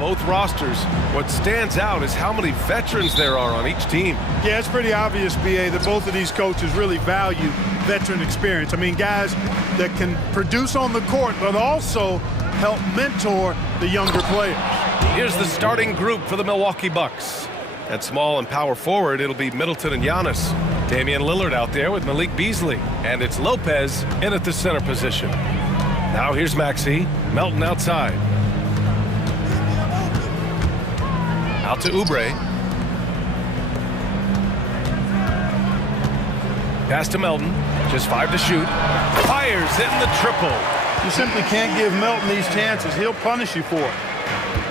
both rosters, what stands out is how many veterans there are on each team. Yeah, it's pretty obvious, B.A., that both of these coaches really value veteran experience. I mean, guys that can produce on the court, but also help mentor the younger players. Here's the starting group for the Milwaukee Bucks. At small and power forward, it'll be Middleton and Giannis. Damian Lillard out there with Malik Beasley. And it's Lopez in at the center position. Now here's Maxey. Melton outside. Out to Oubre. Pass to Melton. Just 5 to shoot. Fires in the triple. You simply can't give Melton these chances. He'll punish you for it.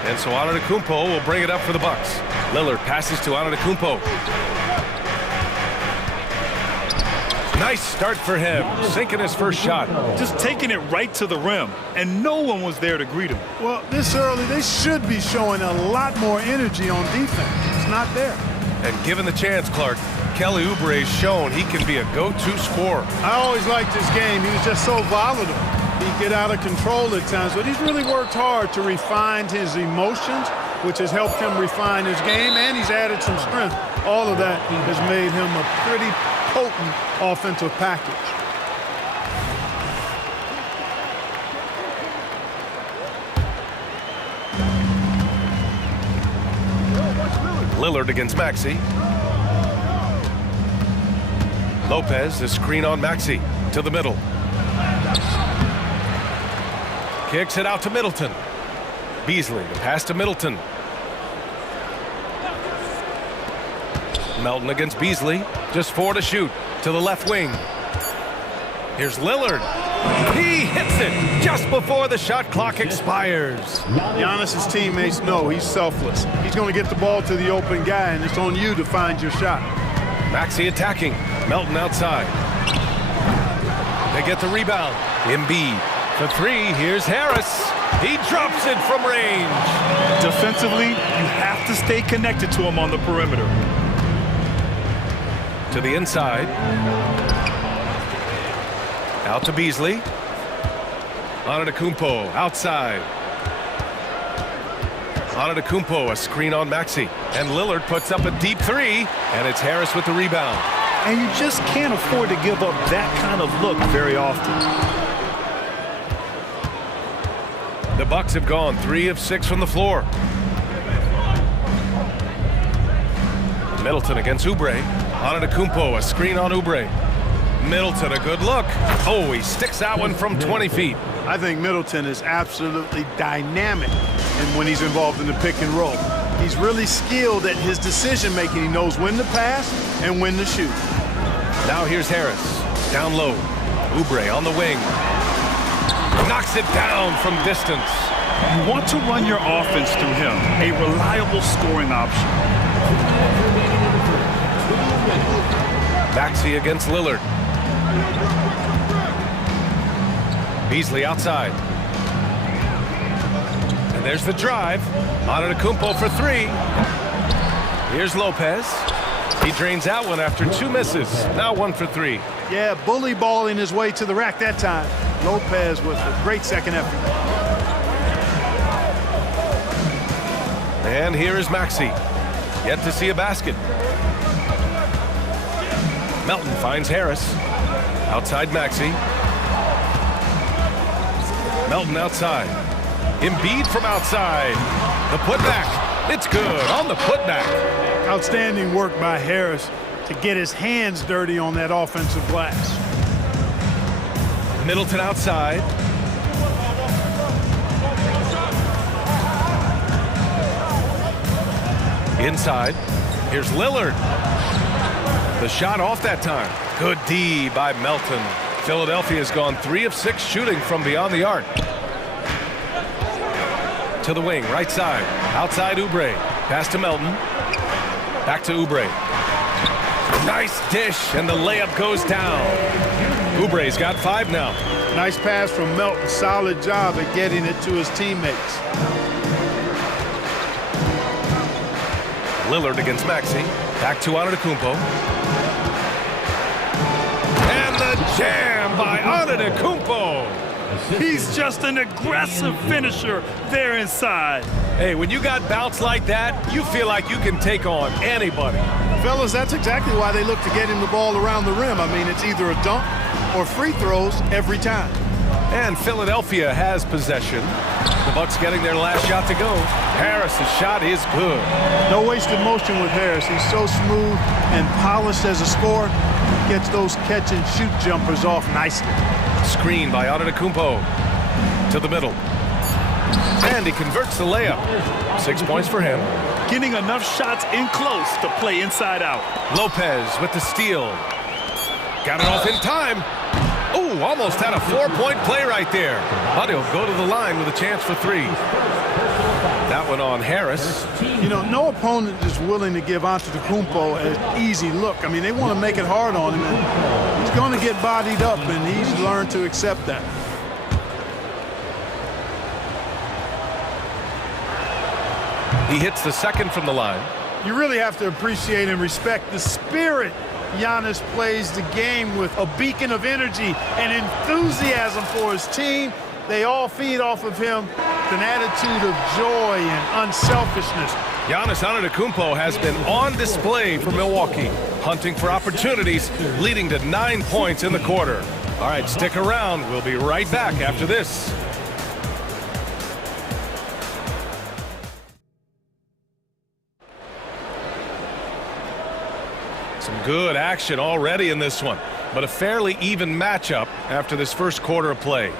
And so Antetokounmpo will bring it up for the Bucks. Lillard passes to Antetokounmpo. Nice start for him, sinking his first shot. Just taking it right to the rim, and no one was there to greet him. Well, this early, they should be showing a lot more energy on defense. It's not there. And given the chance, Clark, Kelly Oubre's shown he can be a go-to scorer. I always liked his game. He was just so volatile. He'd get out of control at times, but he's really worked hard to refine his emotions, which has helped him refine his game, and he's added some strength. All of that has made him a pretty potent offensive package. Lillard against Maxey. Lopez, the screen on Maxey to the middle. Kicks it out to Middleton. Beasley, the pass to Middleton. Melton against Beasley. Just 4 to shoot to the left wing. Here's Lillard. He hits it just before the shot clock expires. Giannis's teammates know he's selfless. He's going to get the ball to the open guy, and it's on you to find your shot. Maxey attacking. Melton outside. They get the rebound. Embiid for 3. Here's Harris. He drops it from range. Defensively, you have to stay connected to him on the perimeter. To the inside. Out to Beasley. Antetokounmpo outside. Antetokounmpo, a screen on Maxey. And Lillard puts up a deep 3, and it's Harris with the rebound. And you just can't afford to give up that kind of look very often. The Bucks have gone 3 of 6 from the floor. Middleton against Oubre. Antetokounmpo, a screen on Oubre. Middleton, a good look. Oh, he sticks that one from 20 feet. I think Middleton is absolutely dynamic when he's involved in the pick and roll. He's really skilled at his decision-making. He knows when to pass and when to shoot. Now here's Harris. Down low. Oubre on the wing. Knocks it down from distance. You want to run your offense through him, a reliable scoring option. Maxey against Lillard. Beasley outside. And there's the drive. Antetokounmpo for 3. Here's Lopez. He drains that one after 2 misses. Now 1 for 3. Yeah, bully balling his way to the rack that time. Lopez with a great second effort. And here is Maxey. Yet to see a basket. Melton finds Harris. Outside Maxey. Melton outside. Embiid from outside. The putback. It's good on the putback. Outstanding work by Harris to get his hands dirty on that offensive glass. Middleton outside. Inside. Here's Lillard. The shot off that time. Good D by Melton. Philadelphia's gone 3 of 6 shooting from beyond the arc. To the wing, right side. Outside Oubre. Pass to Melton. Back to Oubre. Nice dish, and the layup goes down. Oubre's got 5 now. Nice pass from Melton. Solid job at getting it to his teammates. Lillard against Maxey. Back to Antetokounmpo. And the jam by Antetokounmpo. He's just an aggressive finisher there inside. Hey, when you got bounce like that, you feel like you can take on anybody. Fellas, that's exactly why they look to get him the ball around the rim. I mean, it's either a dunk or free throws every time. And Philadelphia has possession. The Bucks getting their last shot to go. Harris's shot is good. No wasted motion with Harris. He's so smooth and polished as a scorer. Gets those catch-and-shoot jumpers off nicely. Screen by Antetokounmpo to the middle. And he converts the layup. 6 points for him. Getting enough shots in close to play inside out. Lopez with the steal. Got it off in time. Ooh, almost had a 4-point play right there. But he'll go to the line with a chance for 3. That one on Harris. You know, no opponent is willing to give Antetokounmpo an easy look. I mean, they want to make it hard on him. And he's going to get bodied up, and he's learned to accept that. He hits the second from the line. You really have to appreciate and respect the spirit Giannis plays the game with, a beacon of energy and enthusiasm for his team. They all feed off of him, an attitude of joy and unselfishness. Giannis Antetokounmpo has been on display for Milwaukee, hunting for opportunities, leading to 9 points in the quarter. All right, stick around. We'll be right back after this. Some good action already in this one, but a fairly even matchup after this first quarter of play.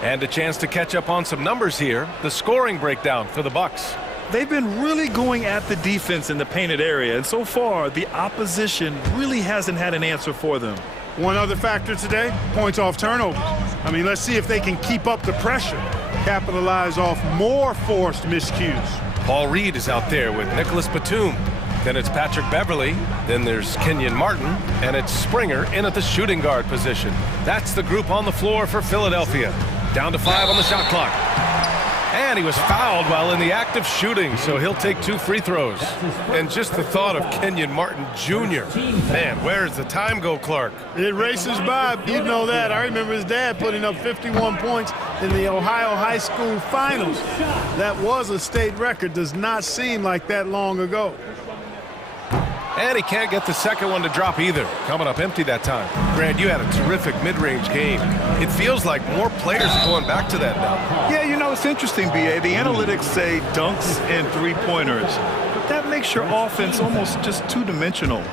And a chance to catch up on some numbers here. The scoring breakdown for the Bucks. They've been really going at the defense in the painted area, and so far the opposition really hasn't had an answer for them. One other factor today, points off turnovers. I mean, let's see if they can keep up the pressure, capitalize off more forced miscues. Paul Reed is out there with Nicholas Batum. Then it's Patrick Beverly. Then there's Kenyon Martin. And it's Springer in at the shooting guard position. That's the group on the floor for Philadelphia. Down to 5 on the shot clock. And he was fouled while in the act of shooting, so he'll take 2 free throws. And just the thought of Kenyon Martin Jr. Man, where's the time go, Clark? It races by. You know that. I remember his dad putting up 51 points in the Ohio High School Finals. That was a state record. Does not seem like that long ago. And he can't get the second one to drop either. Coming up empty that time. Grant, you had a terrific mid-range game. It feels like more players are going back to that now. Yeah, you know, it's interesting, B.A. The analytics say dunks and three-pointers. But that makes your offense almost just two-dimensional.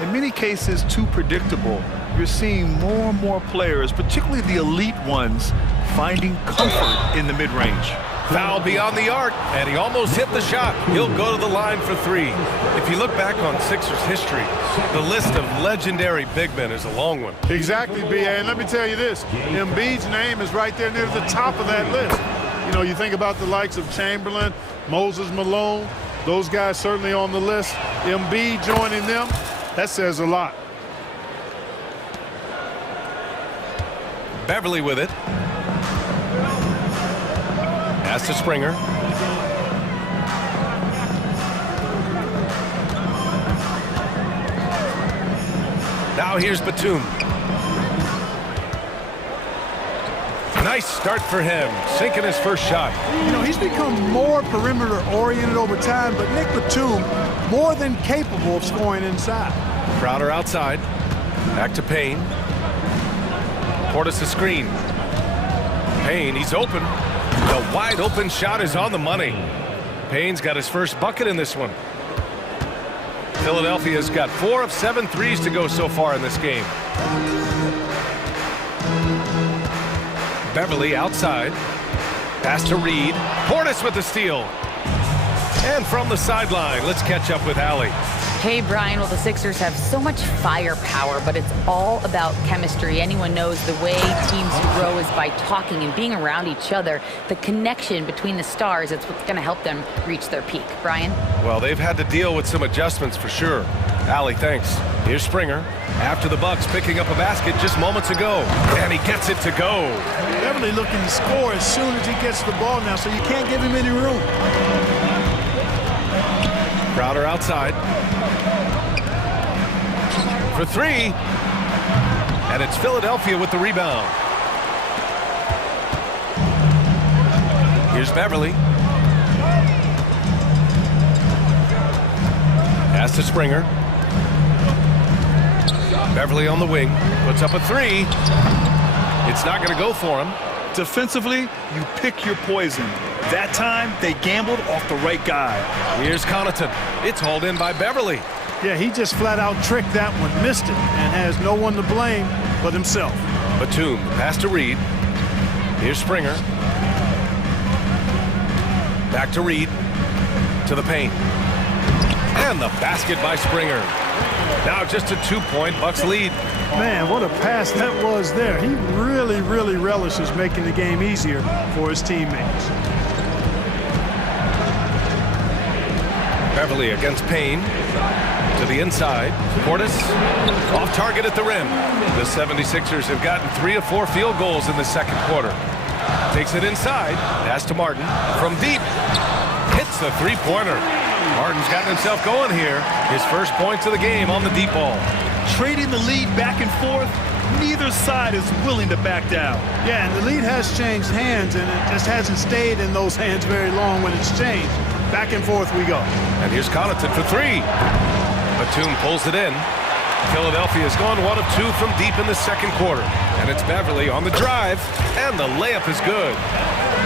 In many cases, too predictable. You're seeing more and more players, particularly the elite ones, finding comfort in the mid-range. Foul beyond the arc, and he almost hit the shot. He'll go to the line for 3. If you look back on Sixers history, the list of legendary big men is a long one. Exactly, B.A. And let me tell you this, Embiid's name is right there near the top of that list. You know, you think about the likes of Chamberlain, Moses Malone, those guys certainly on the list. Embiid joining them, that says a lot. Beverly with it. Pass to Springer. Now here's Batum. Nice start for him, sinking his first shot. You know, he's become more perimeter-oriented over time, but Nick Batum more than capable of scoring inside. Crowder outside. Back to Payne. Portis the screen. Payne, he's open. The wide open shot is on the money. Payne's got his first bucket in this one. Philadelphia's got 4 of 7 threes to go so far in this game. Beverly outside. Pass to Reed. Portis with the steal. And from the sideline, let's catch up with Allie. Hey, Brian. Well, the Sixers have so much firepower, but it's all about chemistry. Anyone knows the way teams grow is by talking and being around each other. The connection between the stars, it's what's going to help them reach their peak. Brian? Well, they've had to deal with some adjustments for sure. Allie, thanks. Here's Springer. After the Bucks picking up a basket just moments ago. And he gets it to go. Beverly looking to score as soon as he gets the ball now, so you can't give him any room. Crowder outside. For 3. And it's Philadelphia with the rebound. Here's Beverly. Pass to Springer. Beverly on the wing. Puts up a three. It's not going to go for him. Defensively, you pick your poison. That time, they gambled off the right guy. Here's Connaughton. It's hauled in by Beverly. Yeah, he just flat out tricked that one, missed it, and has no one to blame but himself. Batum, pass to Reed. Here's Springer. Back to Reed. To the paint. And the basket by Springer. Now just a 2-point Bucks lead. Man, what a pass that was there. He really, really relishes making the game easier for his teammates. Beverly against Payne. To the inside. Portis off target at the rim. The 76ers have gotten 3 of 4 field goals in the second quarter. Takes it inside. Pass to Martin. From deep. Hits the three-pointer. Martin's gotten himself going here. His first points of the game on the deep ball. Trading the lead back and forth, neither side is willing to back down. Yeah, and the lead has changed hands, and it just hasn't stayed in those hands very long when it's changed. Back and forth we go. And here's Connaughton for three. Batum pulls it in. Philadelphia's gone 1 of 2 from deep in the second quarter. And it's Beverly on the drive, and the layup is good.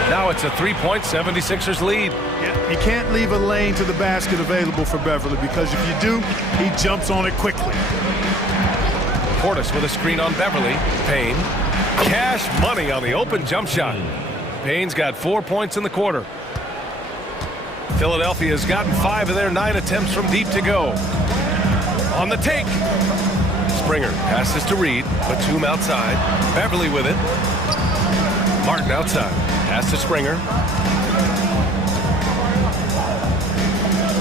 Now it's a 3-point 76ers lead. Yeah, you can't leave a lane to the basket available for Beverly, because if you do, he jumps on it quickly. Portis with a screen on Beverly. Payne. Cash money on the open jump shot. Payne's got 4 points in the quarter. Philadelphia's gotten 5 of their 9 attempts from deep to go. On the take. Springer passes to Reed. Batum outside. Beverly with it. Martin outside. Pass to Springer.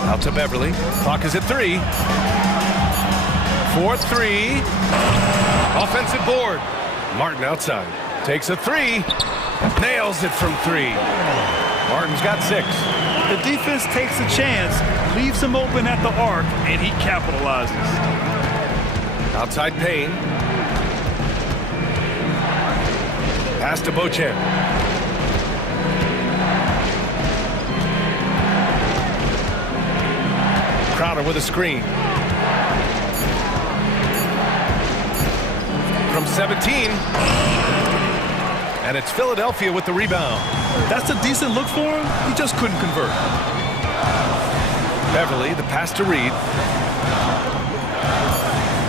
Out to Beverly. Clock is at 3. 4-3. Offensive board. Martin outside. Takes a 3. Nails it from 3. Martin's got 6. The defense takes a chance, leaves him open at the arc, and he capitalizes. Outside Payne. Pass to Beauchamp. Crowder with a screen. From 17. And it's Philadelphia with the rebound. That's a decent look for him. He just couldn't convert. Beverly, the pass to Reed.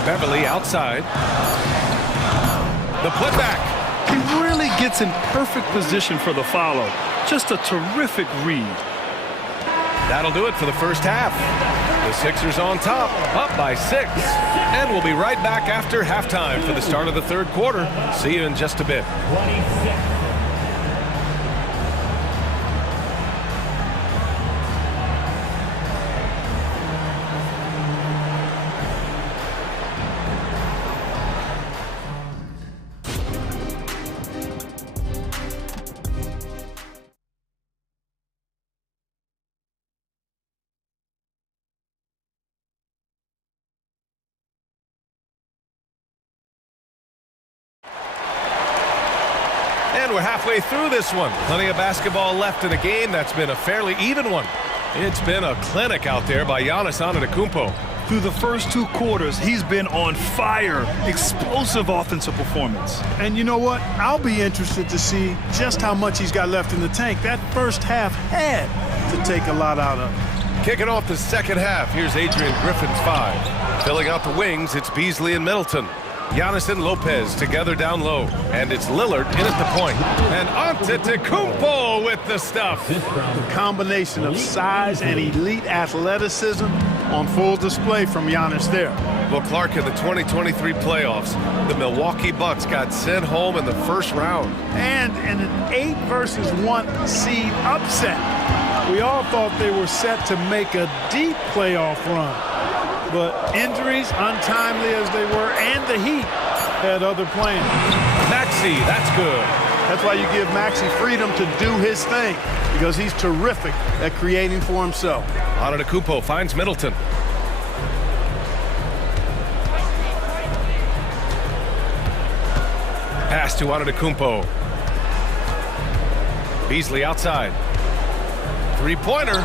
Beverly outside. The putback. He really gets in perfect position for the follow. Just a terrific read. That'll do it for the first half. The Sixers on top, up by 6. And we'll be right back after halftime for the start of the third quarter. See you in just a bit. And we're halfway through this one. Plenty of basketball left in a game that's been a fairly even one. It's been a clinic out there by Giannis Antetokounmpo. Through the first 2 quarters, he's been on fire. Explosive offensive performance. And you know what? I'll be interested to see just how much he's got left in the tank. That first half had to take a lot out of it. Kicking off the second half, here's Adrian Griffin's 5. Filling out the wings, it's Beasley and Middleton. Giannis and Lopez together down low. And it's Lillard in at the point. And Antetokounmpo with the stuff. The combination of size and elite athleticism on full display from Giannis there. Well, Clark, in the 2023 playoffs, the Milwaukee Bucks got sent home in the first round. And in an 8-versus-1 seed upset. We all thought they were set to make a deep playoff run. But injuries, untimely as they were, and the Heat had other plans. Maxey, that's good. That's why you give Maxey freedom to do his thing, because he's terrific at creating for himself. Antetokounmpo finds Middleton. Pass to Antetokounmpo. Beasley outside. Three-pointer.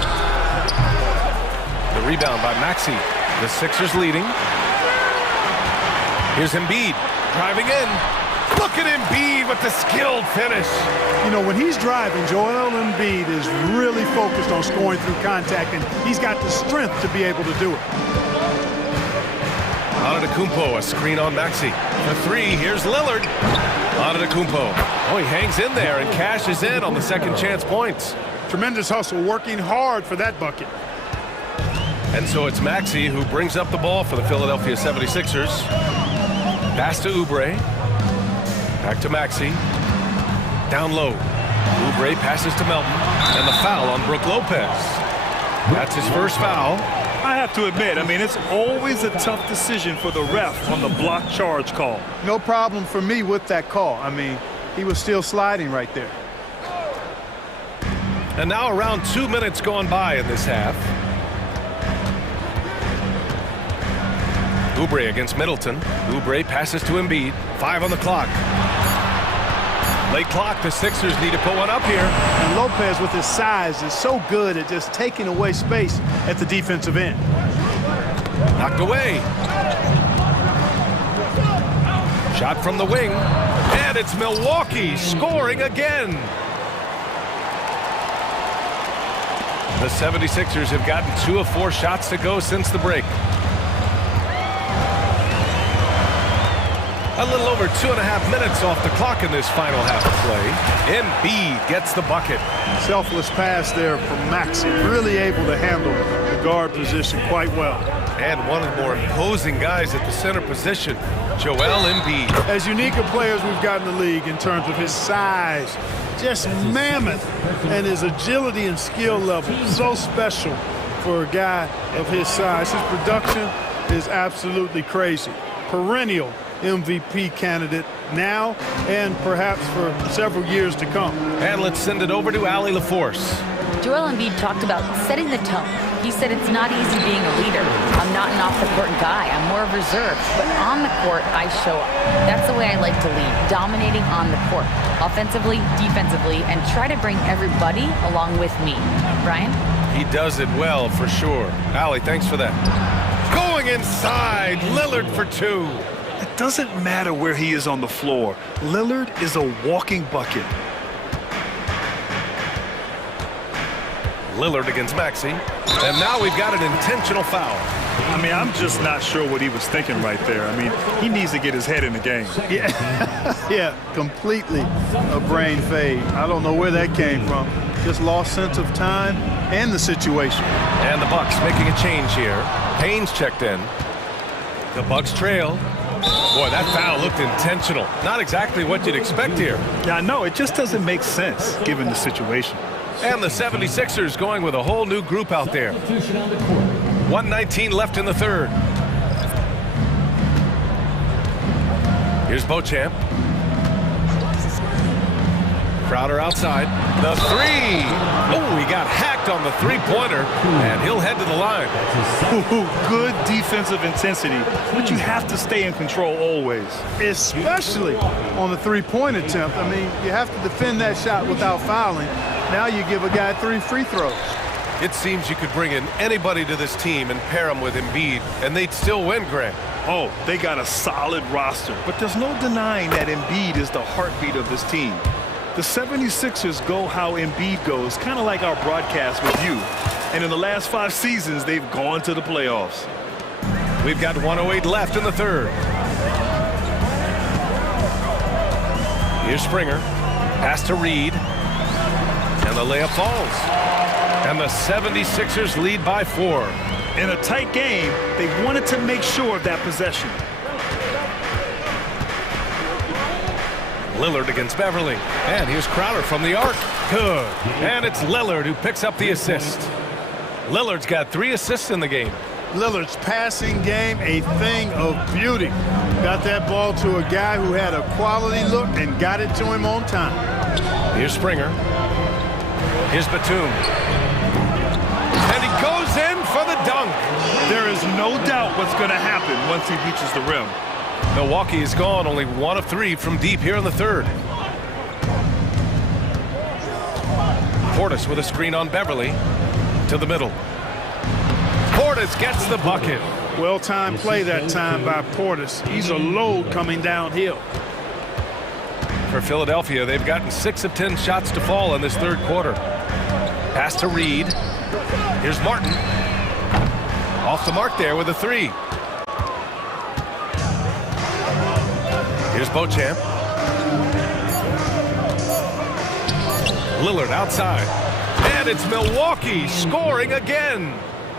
The rebound by Maxey. The Sixers leading. Here's Embiid driving in. Look at Embiid with the skilled finish. You know, when he's driving, Joel Embiid is really focused on scoring through contact, and he's got the strength to be able to do it. Antetokounmpo, a screen on Maxey. For three, here's Lillard. Antetokounmpo. Oh, he hangs in there and cashes in on the second chance points. Tremendous hustle, working hard for that bucket. And so it's Maxey who brings up the ball for the Philadelphia 76ers. Pass to Oubre. Back to Maxey. Down low. Oubre passes to Melton. And the foul on Brook Lopez. That's his first foul. I have to admit, I mean, it's always a tough decision for the ref on the block charge call. No problem for me with that call. I mean, he was still sliding right there. And now around 2 minutes gone by in this half. Oubre against Middleton. Oubre passes to Embiid. 5 on the clock. Late clock, the Sixers need to put one up here. And Lopez, with his size, is so good at just taking away space at the defensive end. Knocked away. Shot from the wing. And it's Milwaukee scoring again. The 76ers have gotten 2 of 4 shots to go since the break. A little over 2.5 minutes off the clock in this final half of play. Embiid gets the bucket. Selfless pass there from Maxey. Really able to handle the guard position quite well. And one of the more imposing guys at the center position, Joel Embiid. As unique a player as we've got in the league in terms of his size, just mammoth, and his agility and skill level, so special for a guy of his size. His production is absolutely crazy. Perennial MVP candidate now and perhaps for several years to come. And let's send it over to Allie LaForce. Joel Embiid talked about setting the tone. He said it's not easy being a leader. I'm not an off-the-court guy. I'm more reserved. But on the court, I show up. That's the way I like to lead, dominating on the court, offensively, defensively, and try to bring everybody along with me. Brian? He does it well, for sure. Allie, thanks for that. Going inside, Lillard for 2. It doesn't matter where he is on the floor. Lillard is a walking bucket. Lillard against Maxey. And now we've got an intentional foul. I mean, I'm just not sure what he was thinking right there. I mean, he needs to get his head in the game. Yeah, completely a brain fade. I don't know where that came from. Just lost sense of time and the situation. And the Bucks making a change here. Payne's checked in. The Bucks trail. Boy, that foul looked intentional. Not exactly what you'd expect here. Yeah, I know. It just doesn't make sense given the situation. And the 76ers going with a whole new group out there. 1:19 left in the third. Here's Beauchamp. Crowder outside. The three. Oh, he got hacked on the three-pointer, and he'll head to the line. Good defensive intensity, but you have to stay in control always. Especially on the three-point attempt. I mean, you have to defend that shot without fouling. Now you give a guy 3 free throws. It seems you could bring in anybody to this team and pair them with Embiid, and they'd still win, Grant. Oh, they got a solid roster, but there's no denying that Embiid is the heartbeat of this team. The 76ers go how Embiid goes, kind of like our broadcast with you. And in the last 5 seasons, they've gone to the playoffs. We've got 1:08 left in the third. Here's Springer. Pass to Reed. And the layup falls. And the 76ers lead by 4. In a tight game, they wanted to make sure of that possession. Lillard against Beverly. And here's Crowder from the arc. Good. And it's Lillard who picks up the assist. Lillard's got 3 assists in the game. Lillard's passing game, a thing of beauty. Got that ball to a guy who had a quality look and got it to him on time. Here's Springer. Here's Batum. And he goes in for the dunk. There is no doubt what's going to happen once he reaches the rim. Milwaukee is gone, only 1 of 3 from deep here in the third. Portis with a screen on Beverly. To the middle. Portis gets the bucket. Well-timed play that time by Portis. He's a load coming downhill. For Philadelphia, they've gotten 6 of 10 shots to fall in this third quarter. Pass to Reed. Here's Martin. Off the mark there with a 3. Here's Beauchamp. Lillard outside. And it's Milwaukee scoring again.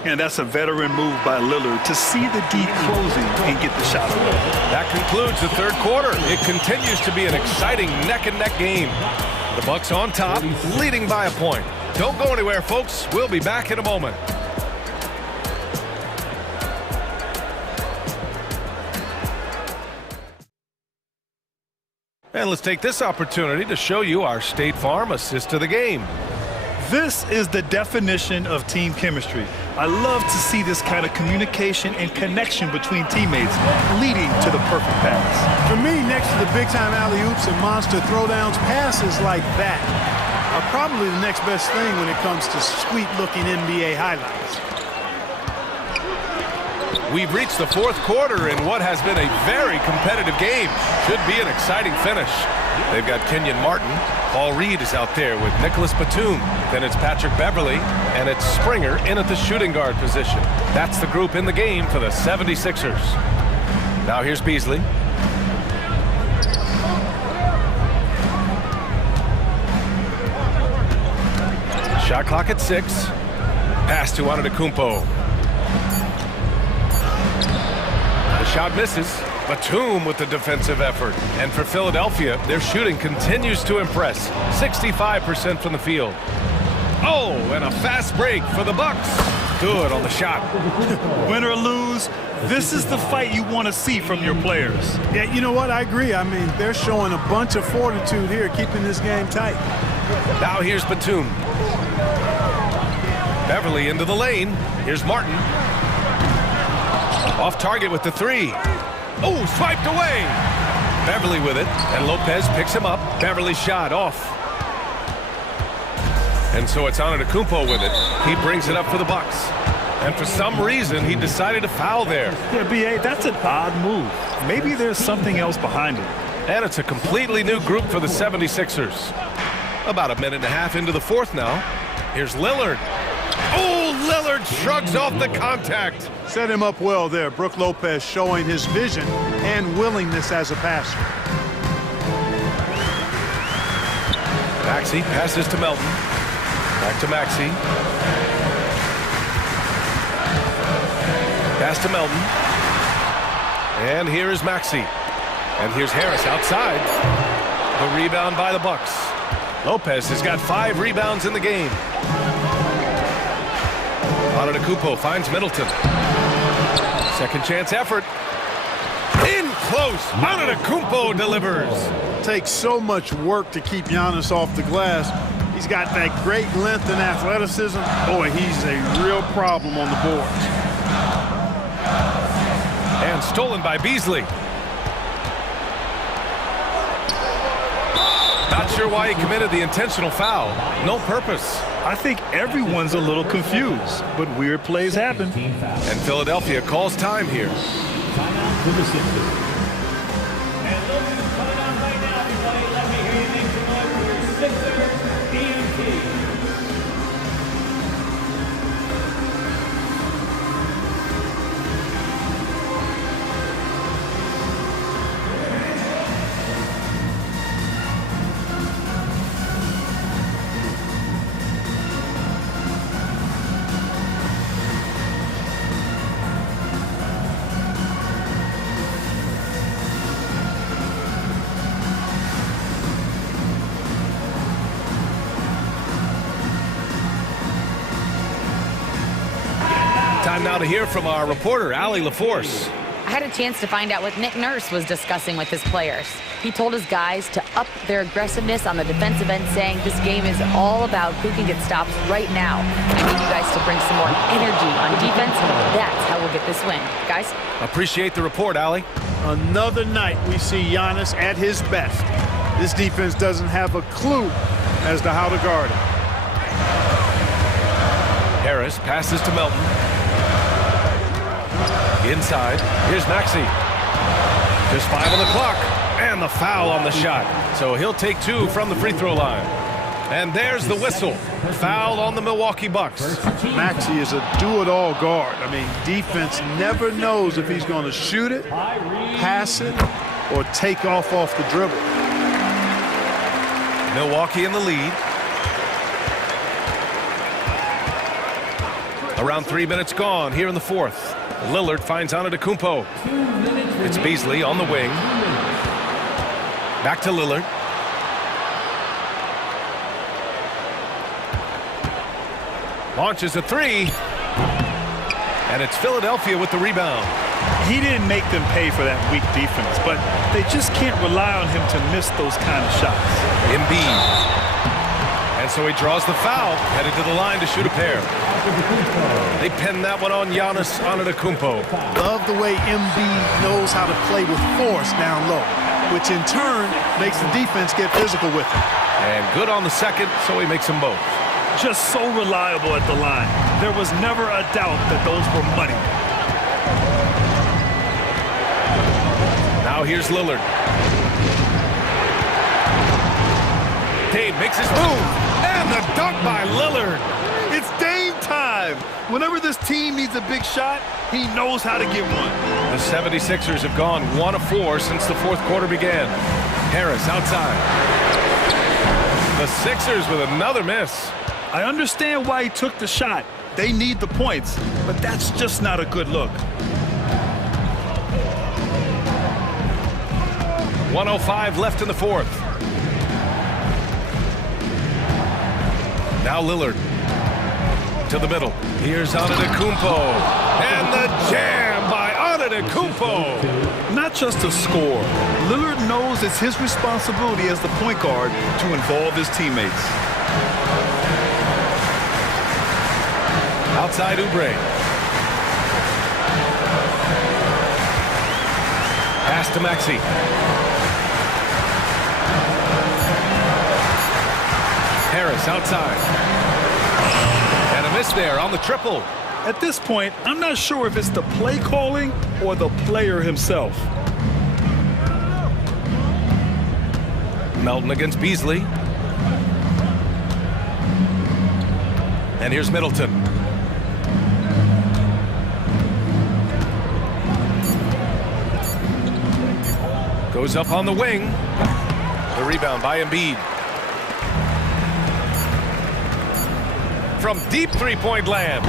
And that's a veteran move by Lillard to see the D closing and get the shot away. That concludes the third quarter. It continues to be an exciting neck-and-neck game. The Bucks on top, leading by a point. Don't go anywhere, folks. We'll be back in a moment. And let's take this opportunity to show you our State Farm assist to the game. This is the definition of team chemistry. I love to see this kind of communication and connection between teammates leading to the perfect pass. For me, next to the big-time alley-oops and monster throwdowns, passes like that are probably the next best thing when it comes to sweet-looking NBA highlights. We've reached the fourth quarter in what has been a very competitive game. Should be an exciting finish. They've got Kenyon Martin. Paul Reed is out there with Nicholas Batum. Then it's Patrick Beverly, and it's Springer in at the shooting guard position. That's the group in the game for the 76ers. Now here's Beasley. Shot clock at 6. Pass to Antetokounmpo. The shot misses. Batum with the defensive effort. And for Philadelphia, their shooting continues to impress. 65% from the field. Oh, and a fast break for the Bucks. Good on the shot. Win or lose, this is the fight you want to see from your players. Yeah, you know what? I agree. I mean, they're showing a bunch of fortitude here, keeping this game tight. Now here's Batum. Beverly into the lane. Here's Martin. Off target with the 3. Oh, swiped away. Beverly with it, and Lopez picks him up. Beverly shot off. And so it's Antetokounmpo with it. He brings it up for the Bucks. And for some reason, he decided to foul there. Yeah, B.A., that's an odd move. Maybe there's something else behind it. And it's a completely new group for the 76ers. About a minute and a half into the fourth now. Here's Lillard. Oh, Lillard shrugs off the contact. Set him up well there. Brook Lopez showing his vision and willingness as a passer. Maxey passes to Melton. Back to Maxey. Pass to Melton. And here is Maxey. And here's Harris outside. The rebound by the Bucks. Lopez has got 5 rebounds in the game. Antetokounmpo finds Middleton. Second chance effort. In close. Antetokounmpo delivers. Takes so much work to keep Giannis off the glass. He's got that great length and athleticism. Boy, he's a real problem on the boards. And stolen by Beasley. Not sure why he committed the intentional foul. No purpose. I think everyone's a little confused, but weird plays happen. And Philadelphia calls time here. Timeout for the Sixers. And those who are coming on right now, everybody, let me hear you make some noise for your Sixers EMT. Time now to hear from our reporter, Allie LaForce. I had a chance to find out what Nick Nurse was discussing with his players. He told his guys to up their aggressiveness on the defensive end, saying this game is all about who can get stops right now. I need you guys to bring some more energy on defense. That's how we'll get this win. Guys? Appreciate the report, Allie. Another night we see Giannis at his best. This defense doesn't have a clue as to how to guard him. Harris passes to Melton. Inside, here's Maxey. Just 5 on the clock, and the foul on the shot. So he'll take 2 from the free throw line. And there's the whistle. Foul on the Milwaukee Bucks. Maxey is a do-it-all guard. I mean, defense never knows if he's going to shoot it, pass it, or take off the dribble. Milwaukee in the lead. Around 3 minutes gone here in the fourth. Lillard finds Antetokounmpo. It's Beasley on the wing. Back to Lillard. Launches a 3. And it's Philadelphia with the rebound. He didn't make them pay for that weak defense, but they just can't rely on him to miss those kind of shots. Embiid. And so he draws the foul, headed to the line to shoot a pair. They pin that one on Giannis Antetokounmpo. Love the way Embiid knows how to play with force down low, which in turn makes the defense get physical with him. And good on the second, so he makes them both. Just so reliable at the line. There was never a doubt that those were money. Now here's Lillard. Dame makes his move, and the dunk by Lillard. It's Dame time. Whenever this team needs a big shot, he knows how to get one. The 76ers have gone 1 of 4 since the fourth quarter began. Harris outside. The Sixers with another miss. I understand why he took the shot. They need the points, but that's just not a good look. 1:05 left in the fourth. Now Lillard to the middle. Here's Antetokounmpo. And the jam by Antetokounmpo. Not just a score. Lillard knows it's his responsibility as the point guard to involve his teammates. Outside Oubre. Pass to Maxey. Harris outside. And a miss there on the triple. At this point, I'm not sure if it's the play calling or the player himself. Melton against Beasley. And here's Middleton. Goes up on the wing. The rebound by Embiid. From deep three-point land.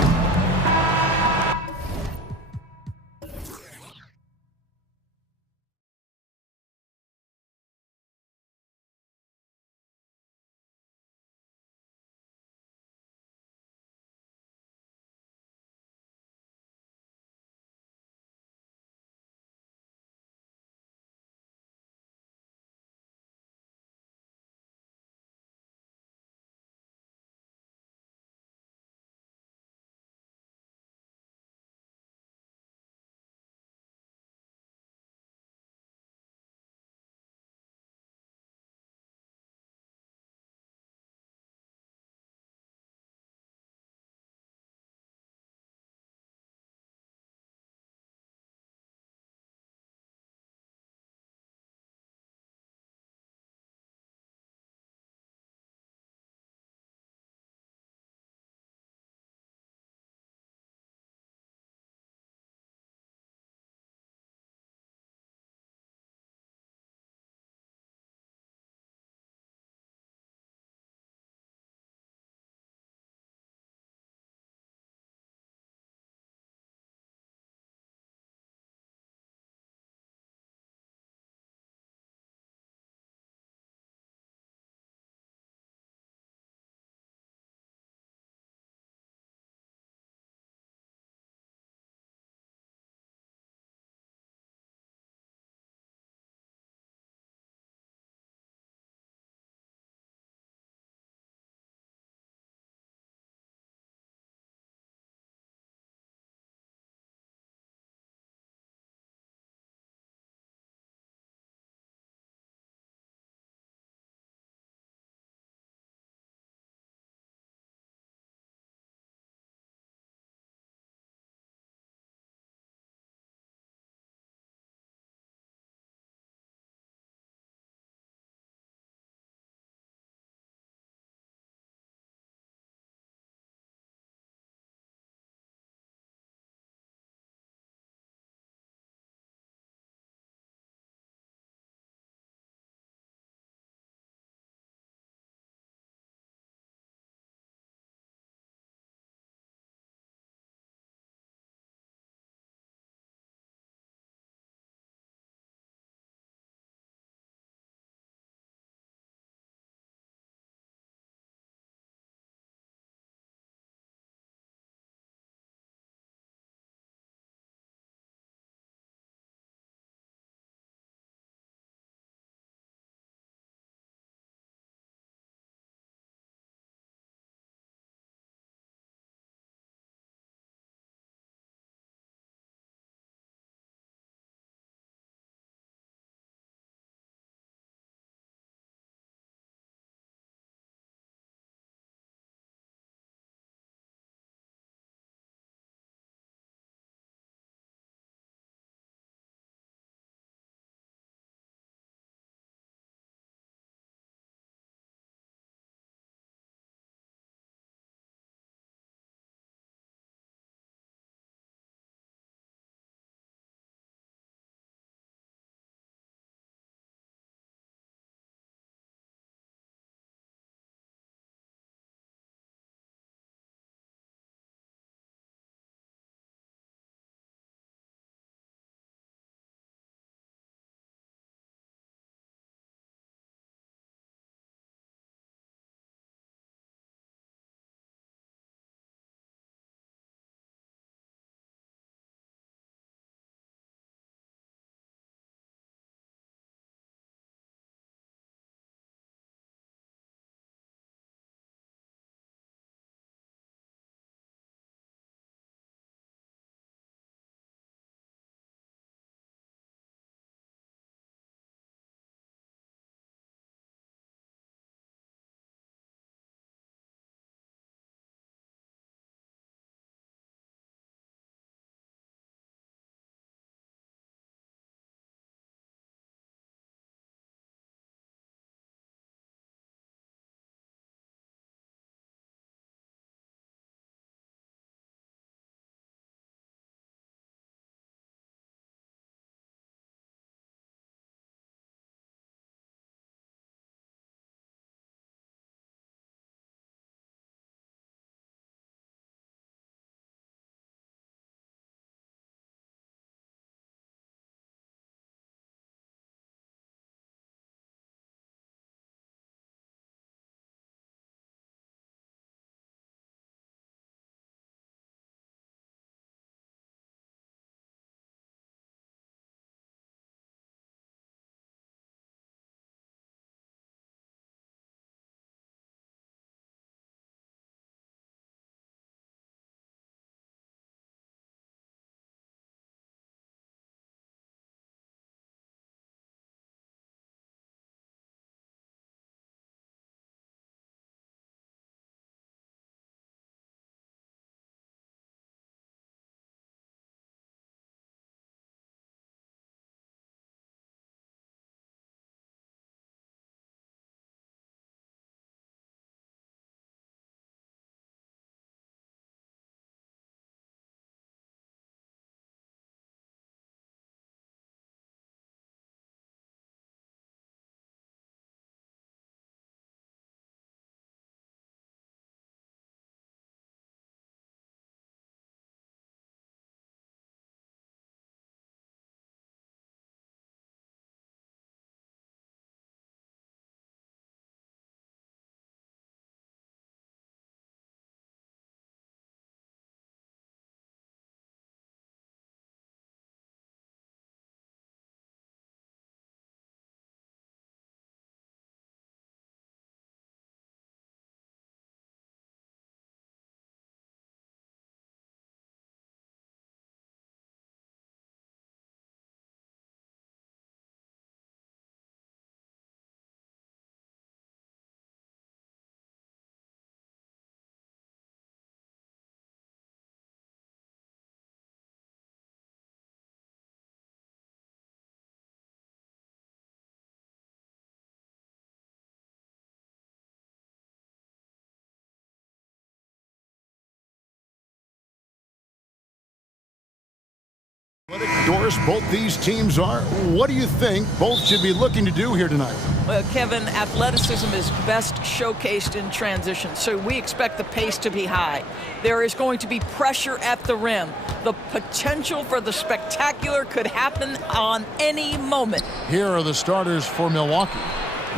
Doris, both these teams are. What do you think both should be looking to do here tonight? Well, Kevin, athleticism is best showcased in transition, so we expect the pace to be high. There is going to be pressure at the rim. The potential for the spectacular could happen on any moment. Here are the starters for Milwaukee.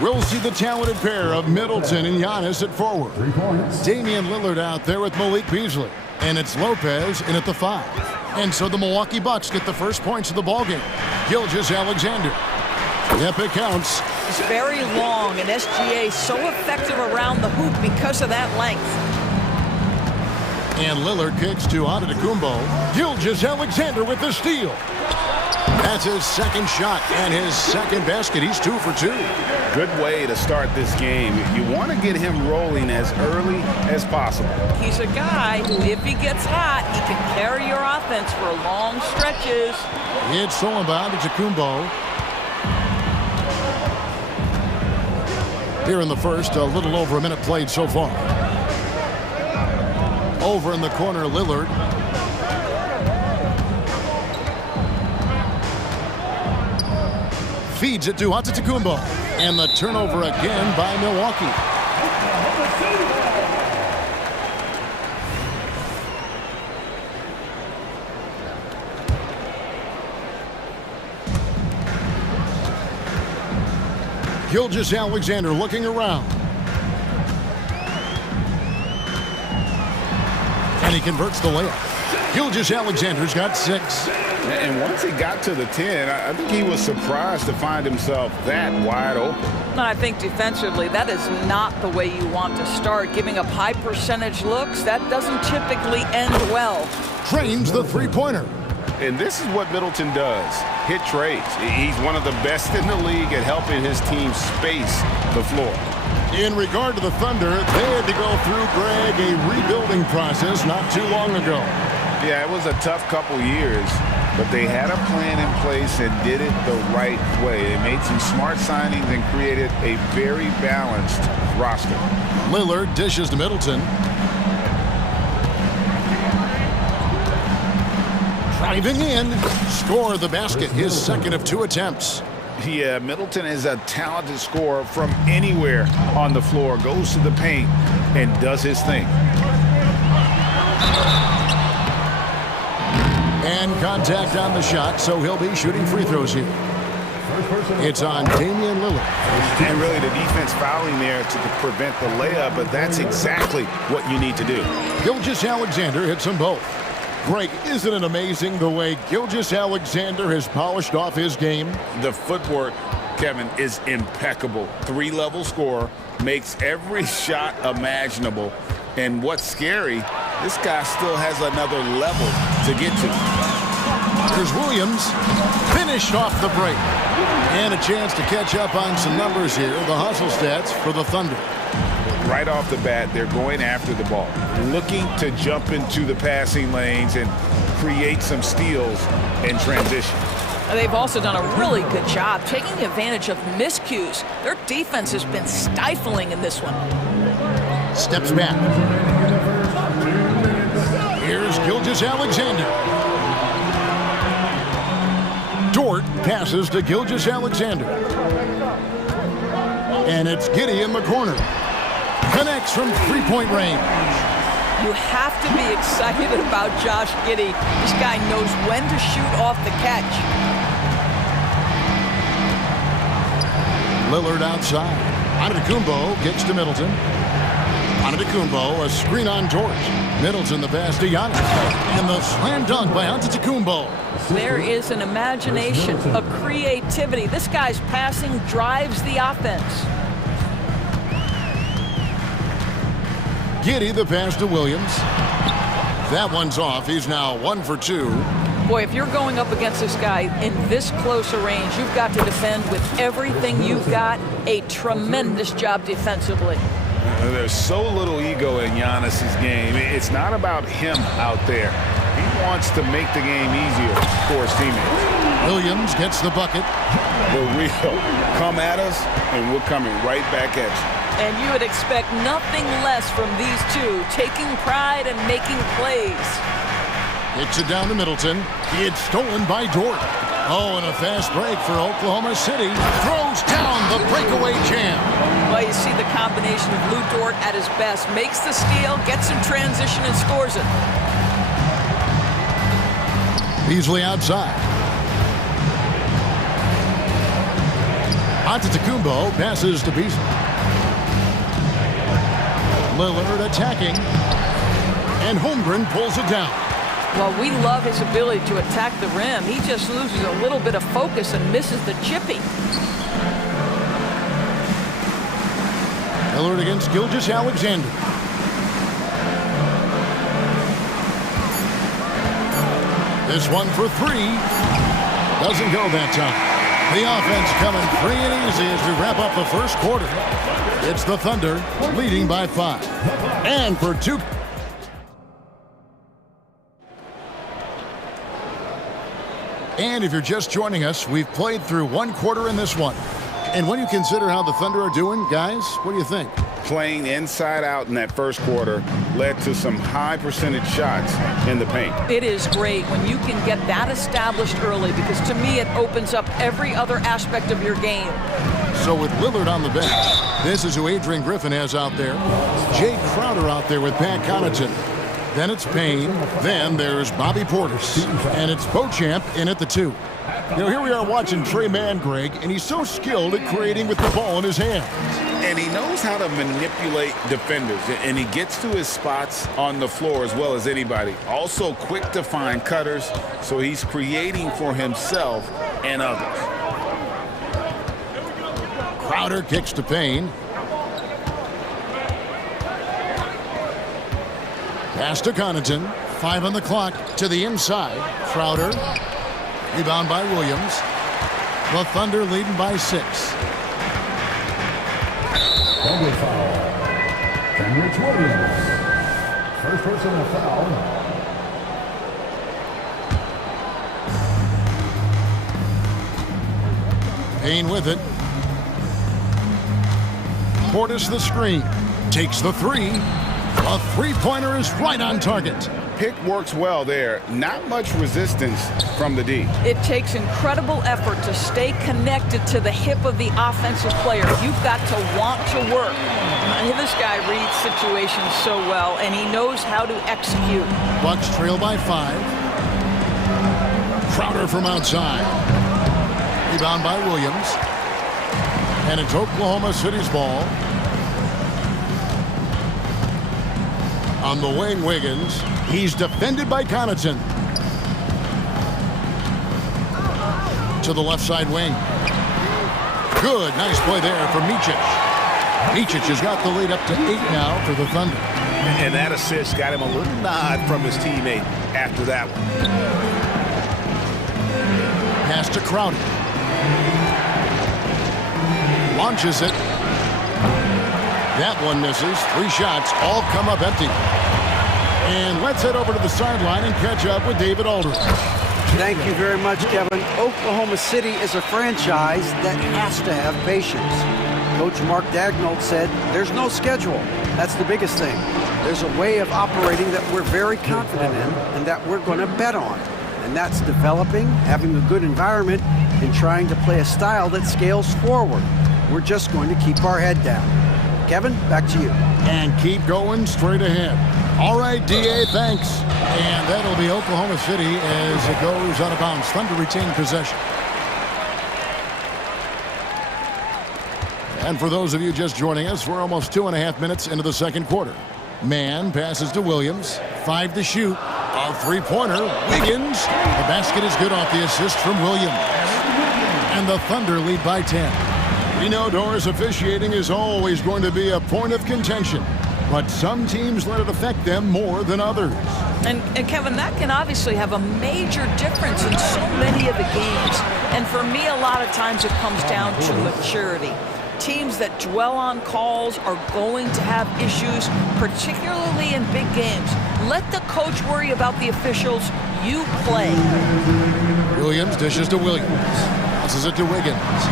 We'll see the talented pair of Middleton and Giannis at forward. Damian Lillard out there with Malik Beasley. And it's Lopez in at the 5. And so the Milwaukee Bucks get the first points of the ballgame. Gilgeous-Alexander. Yep, it counts. It's very long, and SGA so effective around the hoop because of that length. And Lillard kicks to Antetokounmpo. Gilgeous-Alexander with the steal. That's his second shot and his second basket. He's 2 for 2. Good way to start this game. You want to get him rolling as early as possible. He's a guy who, if he gets hot, he can carry your offense for long stretches. It's stolen by Antetokounmpo. Here in the first, a little over a minute played so far. Over in the corner, Lillard. Feeds it to Antetokounmpo. And the turnover again by Milwaukee. Gilgeous-Alexander looking around. And he converts the layup. Gilgeous-Alexander's got 6. And once he got to the 10, I think he was surprised to find himself that wide open. I think defensively, that is not the way you want to start. Giving up high percentage looks, that doesn't typically end well. Trains the three-pointer. And this is what Middleton does. Hit trades. He's one of the best in the league at helping his team space the floor. In regard to the Thunder, they had to go through, Greg, a rebuilding process not too long ago. Yeah, it was a tough couple years, but they had a plan in place and did it the right way. They made some smart signings and created a very balanced roster. Lillard dishes to Middleton. Driving in, score the basket, his second of 2 attempts. Yeah, Middleton is a talented scorer from anywhere on the floor, goes to the paint and does his thing. And contact on the shot, so he'll be shooting free throws here. It's on Damian Lillard. And really the defense fouling there to prevent the layup, but that's exactly what you need to do. Gilgeous-Alexander hits them both. Greg, isn't it amazing the way Gilgeous-Alexander has polished off his game? The footwork, Kevin, is impeccable. 3-level scorer, makes every shot imaginable. And what's scary, this guy still has another level to get to. There's Williams, finished off the break. And a chance to catch up on some numbers here, the hustle stats for the Thunder. Right off the bat, they're going after the ball, looking to jump into the passing lanes and create some steals in transition. They've also done a really good job taking advantage of miscues. Their defense has been stifling in this one. Steps back. Here's Gilgeous-Alexander. Dort passes to Gilgeous-Alexander. And it's Giddey in the corner. Connects from three-point range. You have to be excited about Josh Giddey. This guy knows when to shoot off the catch. Lillard outside. Antetokounmpo kicks to Middleton. Antetokounmpo, a screen on Dort. Middleton the pass to Giannis. And the slam dunk by Antetokounmpo. There is an imagination, a creativity. This guy's passing drives the offense. Giddey the pass to Williams. That one's off. He's now 1 for 2. Boy, if you're going up against this guy in this close a range, you've got to defend with everything you've got. A tremendous job defensively. There's so little ego in Giannis's game. It's not about him out there. He wants to make the game easier for his teammates. Williams gets the bucket. The real come at us, and we're coming right back at you. And you would expect nothing less from these two, taking pride and making plays. Kicks it down to Middleton. It's stolen by Dort. Oh, and a fast break for Oklahoma City. Throws down the breakaway jam. Well, you see the combination of Lou Dort at his best. Makes the steal, gets in transition, and scores it. Beasley outside. Antetokounmpo passes to Beasley. Lillard attacking. And Holmgren pulls it down. Well, we love his ability to attack the rim. He just loses a little bit of focus and misses the chippy. Lillard against Gilgeous-Alexander. This one for three. Doesn't go that time. The offense coming free and easy as we wrap up the first quarter. It's the Thunder leading by 5. And for 2. And if you're just joining us, we've played through one quarter in this one. And when you consider how the Thunder are doing, guys, what do you think? Playing inside out in that first quarter led to some high percentage shots in the paint. It is great when you can get that established early, because to me it opens up every other aspect of your game. So with Lillard on the bench, this is who Adrian Griffin has out there. Jay Crowder out there with Pat Connaughton. Then it's Payne. Then there's Bobby Portis. And it's Beauchamp in at the 2. You know, here we are watching Trey Mann, Greg, and he's so skilled at creating with the ball in his hands. And he knows how to manipulate defenders, and he gets to his spots on the floor as well as anybody. Also quick to find cutters, so he's creating for himself and others. Crowder kicks to Payne. Pass to Connaughton. 5 on the clock to the inside. Crowder. Rebound by Williams. The Thunder leading by 6. Double foul. Kenrich Williams. First personal foul. Payne with it. Portis the screen. Takes the 3. A three-pointer is right on target. Pick works well there. Not much resistance from the D. It takes incredible effort to stay connected to the hip of the offensive player. You've got to want to work. This guy reads situations so well, and he knows how to execute. Bucks trail by 5. Crowder from outside. Rebound by Williams. And it's Oklahoma City's ball. On the wing, Wiggins. He's defended by Connaughton. To the left side wing. Good, nice play there for Micic. Micic has got the lead up to 8 now for the Thunder. And that assist got him a little nod from his teammate after that one. Pass to Crowder. Launches it. That one misses. 3 shots, all come up empty. And let's head over to the sideline and catch up with David Aldridge. Thank you very much, Kevin. Oklahoma City is a franchise that has to have patience. Coach Mark Daigneault said, there's no schedule. That's the biggest thing. There's a way of operating that we're very confident in and that we're going to bet on. And that's developing, having a good environment, and trying to play a style that scales forward. We're just going to keep our head down. Kevin, back to you. And keep going straight ahead. All right, D.A., thanks. And that'll be Oklahoma City as it goes out of bounds. Thunder retain possession. And for those of you just joining us, we're almost 2.5 minutes into the second quarter. Mann passes to Williams. 5 to shoot. A three-pointer. Wiggins. The basket is good off the assist from Williams. And the Thunder lead by 10. We know Doris officiating is always going to be a point of contention, but some teams let it affect them more than others. And Kevin, that can obviously have a major difference in so many of the games. And for me, a lot of times it comes down to maturity. Teams that dwell on calls are going to have issues, particularly in big games. Let the coach worry about the officials. You play. Williams dishes to Williams. Passes it to Wiggins.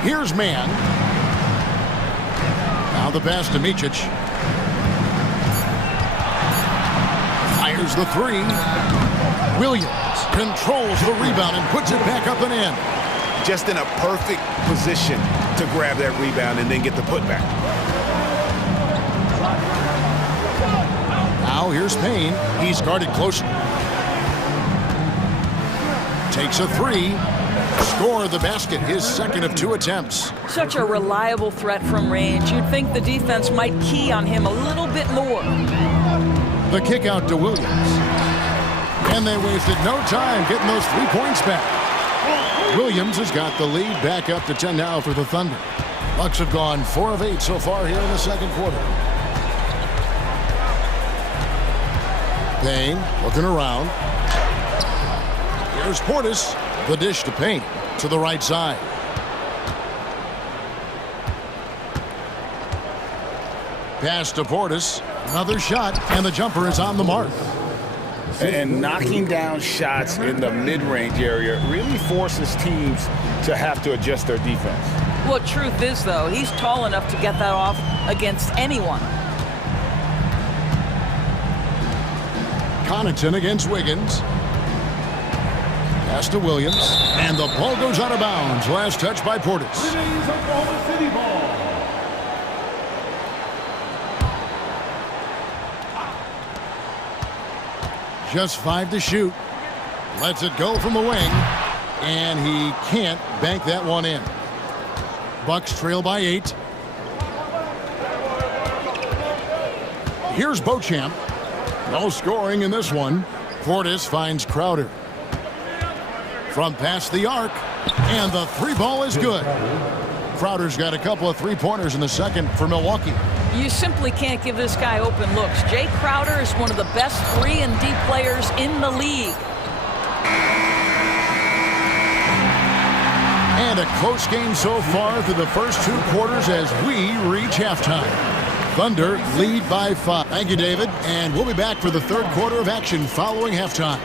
Here's Mann. Now the pass to Micic. Here's the three. Williams controls the rebound and puts it back up and in. Just in a perfect position to grab that rebound and then get the putback. Now here's Payne. He's guarded closely. Takes a three. Score the basket, his second of 2 attempts. Such a reliable threat from range. You'd think the defense might key on him a little bit more. The kick out to Williams. And they wasted no time getting those 3 points back. Williams has got the lead back up to 10 now for the Thunder. Bucks have gone 4 of 8 so far here in the second quarter. Payne looking around. Here's Portis. The dish to Payne to the right side. Pass to Portis. Another shot, and the jumper is on the mark. And knocking down shots in the mid-range area really forces teams to have to adjust their defense. Well, truth is, though, he's tall enough to get that off against anyone. Connaughton against Wiggins. Pass to Williams, and the ball goes out of bounds. Last touch by Portis. Today's Oklahoma City ball. Just 5 to shoot. Lets it go from the wing, and he can't bank that one in. Bucks trail by 8. Here's Beauchamp. No scoring in this one. Portis finds Crowder. From past the arc, and the 3 ball is good. Crowder's got a couple of 3-pointers in the second for Milwaukee. You simply can't give this guy open looks. Jay Crowder is one of the best 3 and D players in the league. And a close game so far through the first 2 quarters as we reach halftime. Thunder lead by 5. Thank you, David. And we'll be back for the third quarter of action following halftime.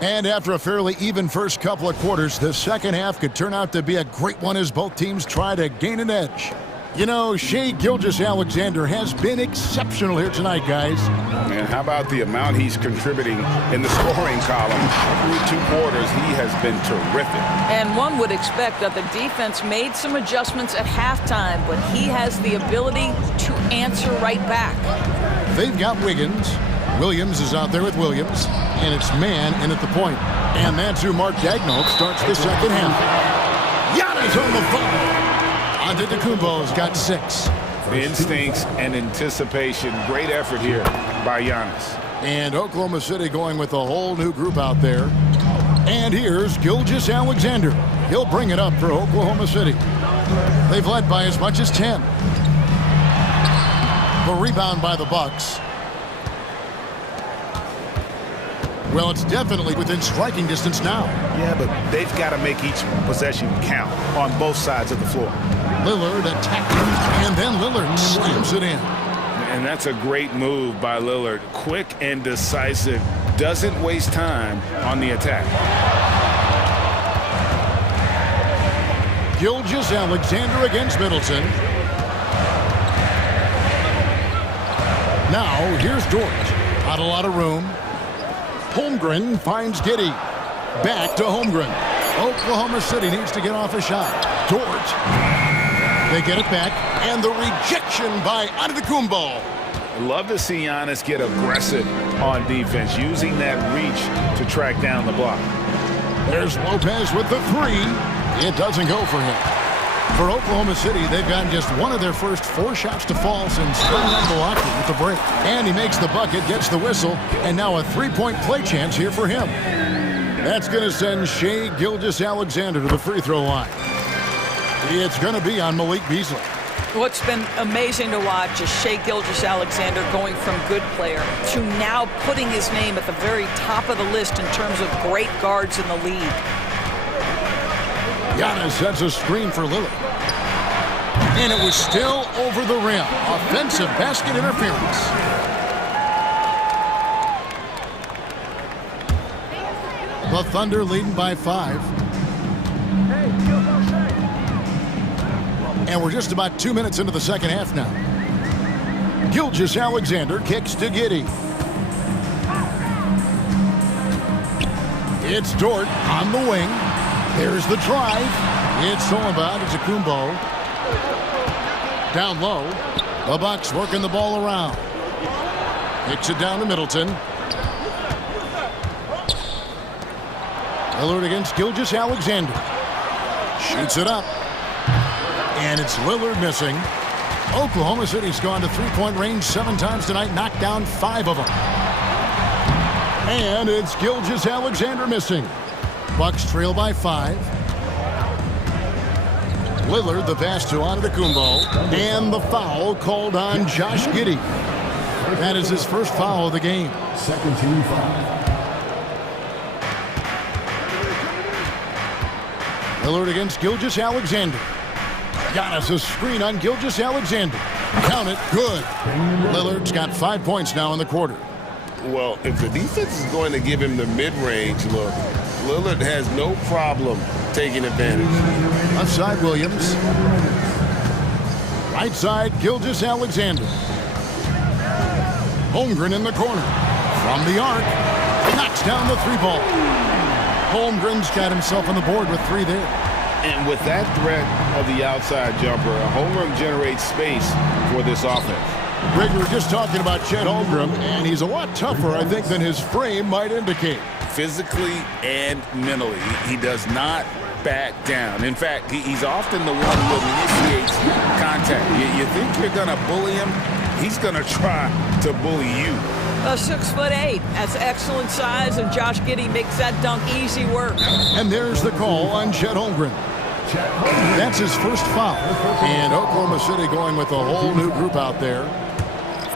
And after a fairly even first couple of quarters, the second half could turn out to be a great one as both teams try to gain an edge. You know, Shai Gilgeous-Alexander has been exceptional here tonight, guys. And how about the amount he's contributing in the scoring column? Through 2 quarters, he has been terrific. And one would expect that the defense made some adjustments at halftime, but he has the ability to answer right back. They've got Wiggins. Williams is out there with Williams, and it's man in at the point. And that's who Mark Daigneault starts the second half. Giannis on the foul. Antetokounmpo's got 6. Instincts and anticipation. Great effort here by Giannis. And Oklahoma City going with a whole new group out there. And here's Gilgeous-Alexander. He'll bring it up for Oklahoma City. They've led by as much as 10. The rebound by the Bucks. Well, it's definitely within striking distance now. Yeah, but they've got to make each possession count on both sides of the floor. Lillard attacking, and then Lillard slams it in. And that's a great move by Lillard. Quick and decisive. Doesn't waste time on the attack. Gilgeous-Alexander against Middleton. Now, here's Dort. Not a lot of room. Holmgren finds Giddey. Back to Holmgren. Oklahoma City needs to get off a shot. Dort. They get it back, and the rejection by Antetokounmpo. Love to see Giannis get aggressive on defense, using that reach to track down the block. There's Lopez with the 3. It doesn't go for him. For Oklahoma City, they've gotten just one of their first 4 shots to fall since starting on Milwaukee with the break. And he makes the bucket, gets the whistle, and now a 3-point play chance here for him. That's going to send Shai Gilgeous-Alexander to the free throw line. It's going to be on Malik Beasley. What's been amazing to watch is Shai Gilgeous-Alexander going from good player to now putting his name at the very top of the list in terms of great guards in the league. Giannis sets a screen for Lillard. And it was still over the rim. Offensive basket interference. The Thunder leading by 5. And we're just about 2 minutes into the second half now. Gilgeous-Alexander kicks to Giddey. It's Dort on the wing. There's the drive. It's stolen by Antetokounmpo. Down low. The Bucks working the ball around. Kicks it down to Middleton. Lillard against Gilgeous-Alexander. Shoots it up. And it's Lillard missing. Oklahoma City's gone to three-point range 7 times tonight, knocked down 5 of them. And it's Gilgeous-Alexander missing. Bucks trail by 5. Lillard the pass to Antetokounmpo. And the foul called on Josh Giddey. That is his first foul of the game. Second team foul. Lillard against Gilgeous-Alexander. Giannis a screen on Gilgeous-Alexander. Count it. Good. Lillard's got 5 points now in the quarter. Well, if the defense is going to give him the mid-range look, Lillard has no problem taking advantage. Left side, Williams. Right side, Gilgeous-Alexander. Holmgren in the corner. From the arc. Knocks down the 3-ball. Holmgren's got himself on the board with 3 there. And with that threat of the outside jumper, Holmgren generates space for this offense. Greg, we were just talking about Chet Holmgren, and he's a lot tougher, I think, than his frame might indicate. Physically and mentally, he does not back down. In fact, he's often the one who initiates contact. You think you're going to bully him? He's going to try to bully you. 6'8". That's excellent size, and Josh Giddey makes that dunk easy work. And there's the call on Chet Holmgren. That's his first foul. And Oklahoma City going with a whole new group out there.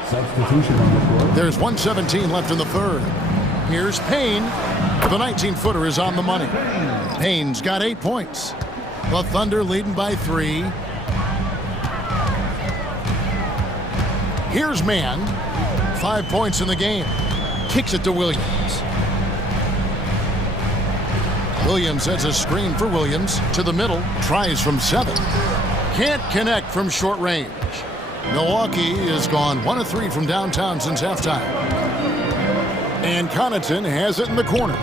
Substitution on the floor. There's 1:17 left in the third. Here's Payne. The 19-footer is on the money. Payne's got 8 points. The Thunder leading by 3. Here's Mann. 5 points in the game. Kicks it to Williams. Williams has a screen for Williams. To the middle. Tries from 7. Can't connect from short range. Milwaukee has gone 1 of 3 from downtown since halftime. And Connaughton has it in the corner.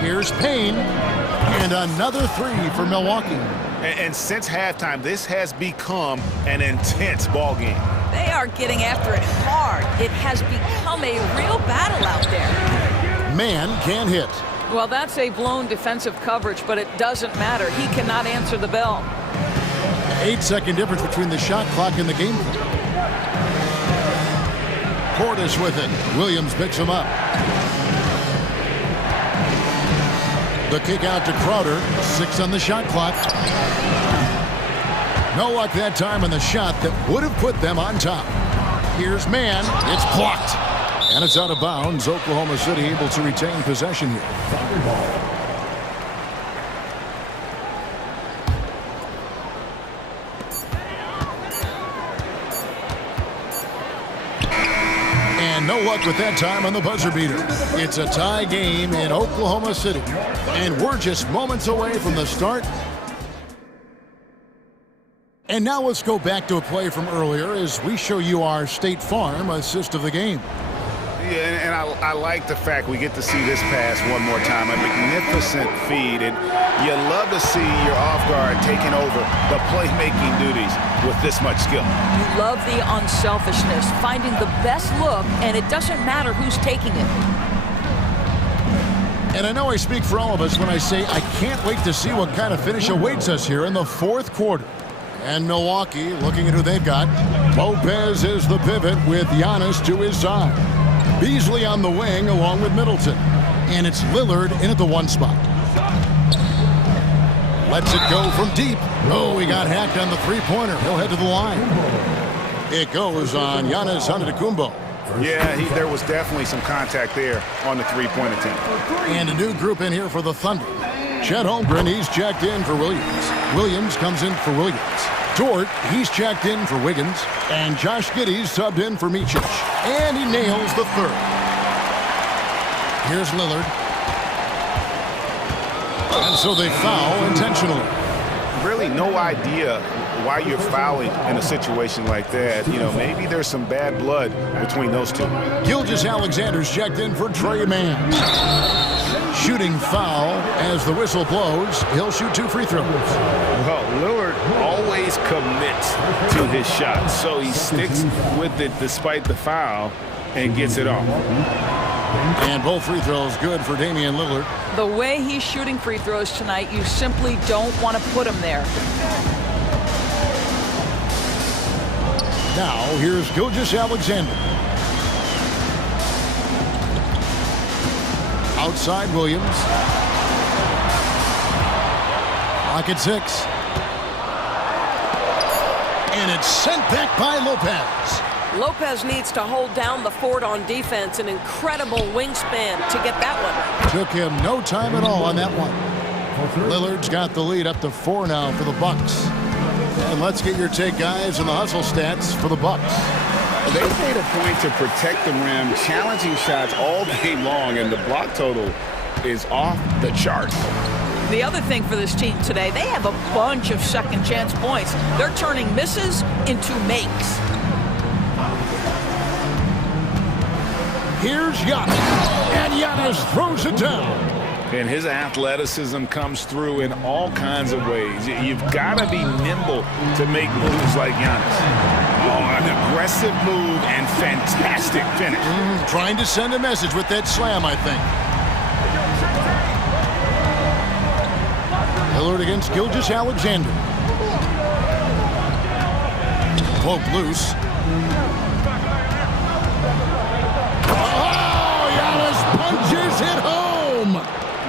Here's Payne. And another 3 for Milwaukee. And since halftime, this has become an intense ball game. They are getting after it hard. It has become a real battle out there. Mann can't hit. Well, that's a blown defensive coverage, but it doesn't matter. He cannot answer the bell. 8-second difference between the shot clock and the game clock. Portis with it. Williams picks him up. The kick out to Crowder. 6 on the shot clock. No luck that time on the shot that would have put them on top. Here's Mann. It's blocked. And it's out of bounds. Oklahoma City able to retain possession here. And no luck with that time on the buzzer beater. It's a tie game in Oklahoma City. And we're just moments away from the start. And now let's go back to a play from earlier as we show you our State Farm assist of the game. Yeah, and I like the fact we get to see this pass one more time. A magnificent feed, and you love to see your off guard taking over the playmaking duties with this much skill. You love the unselfishness, finding the best look, and it doesn't matter who's taking it. And I know I speak for all of us when I say I can't wait to see what kind of finish awaits us here in the fourth quarter. And Milwaukee looking at who they've got. Lopez is the pivot with Giannis to his side. Beasley on the wing along with Middleton. And it's Lillard in at the 1 spot. Lets it go from deep. Oh, he got hacked on the 3-pointer. He'll head to the line. It goes on Giannis Antetokounmpo. Yeah, there was definitely some contact there on the 3-point attempt. And a new group in here for the Thunder. Chet Holmgren, he's checked in for Williams. Williams comes in for Williams. Dort, he's checked in for Wiggins. And Josh Giddey's subbed in for Micic. And he nails the third. Here's Lillard. And so they foul intentionally. Really no idea why you're fouling in a situation like that. You know, maybe there's some bad blood between those two. Gilgeous-Alexander's checked in for Trey Mann. Shooting foul as the whistle blows. He'll shoot 2 free throws. Well, Lillard always commits to his shot, so he sticks with it despite the foul and gets it off. And both free throws good for Damian Lillard. The way he's shooting free throws tonight, you simply don't want to put him there. Now, here's Gilgeous-Alexander. Outside Williams. Clock at 6. And it's sent back by Lopez. Lopez needs to hold down the fort on defense. An incredible wingspan to get that one. Took him no time at all on that one. Lillard's got the lead up to 4 now for the Bucks. And let's get your take, guys, on the hustle stats for the Bucks. They made a point to protect the rim, challenging shots all game long, and the block total is off the chart. The other thing for this team today, they have a bunch of second chance points. They're turning misses into makes. Here's Giannis, and Giannis throws it down. And his athleticism comes through in all kinds of ways. You've got to be nimble to make moves like Giannis. Oh, an aggressive move and fantastic finish. Trying to send a message with that slam, I think. Lillard against Gilgeous-Alexander. Poke loose. Oh, Giannis punches it home.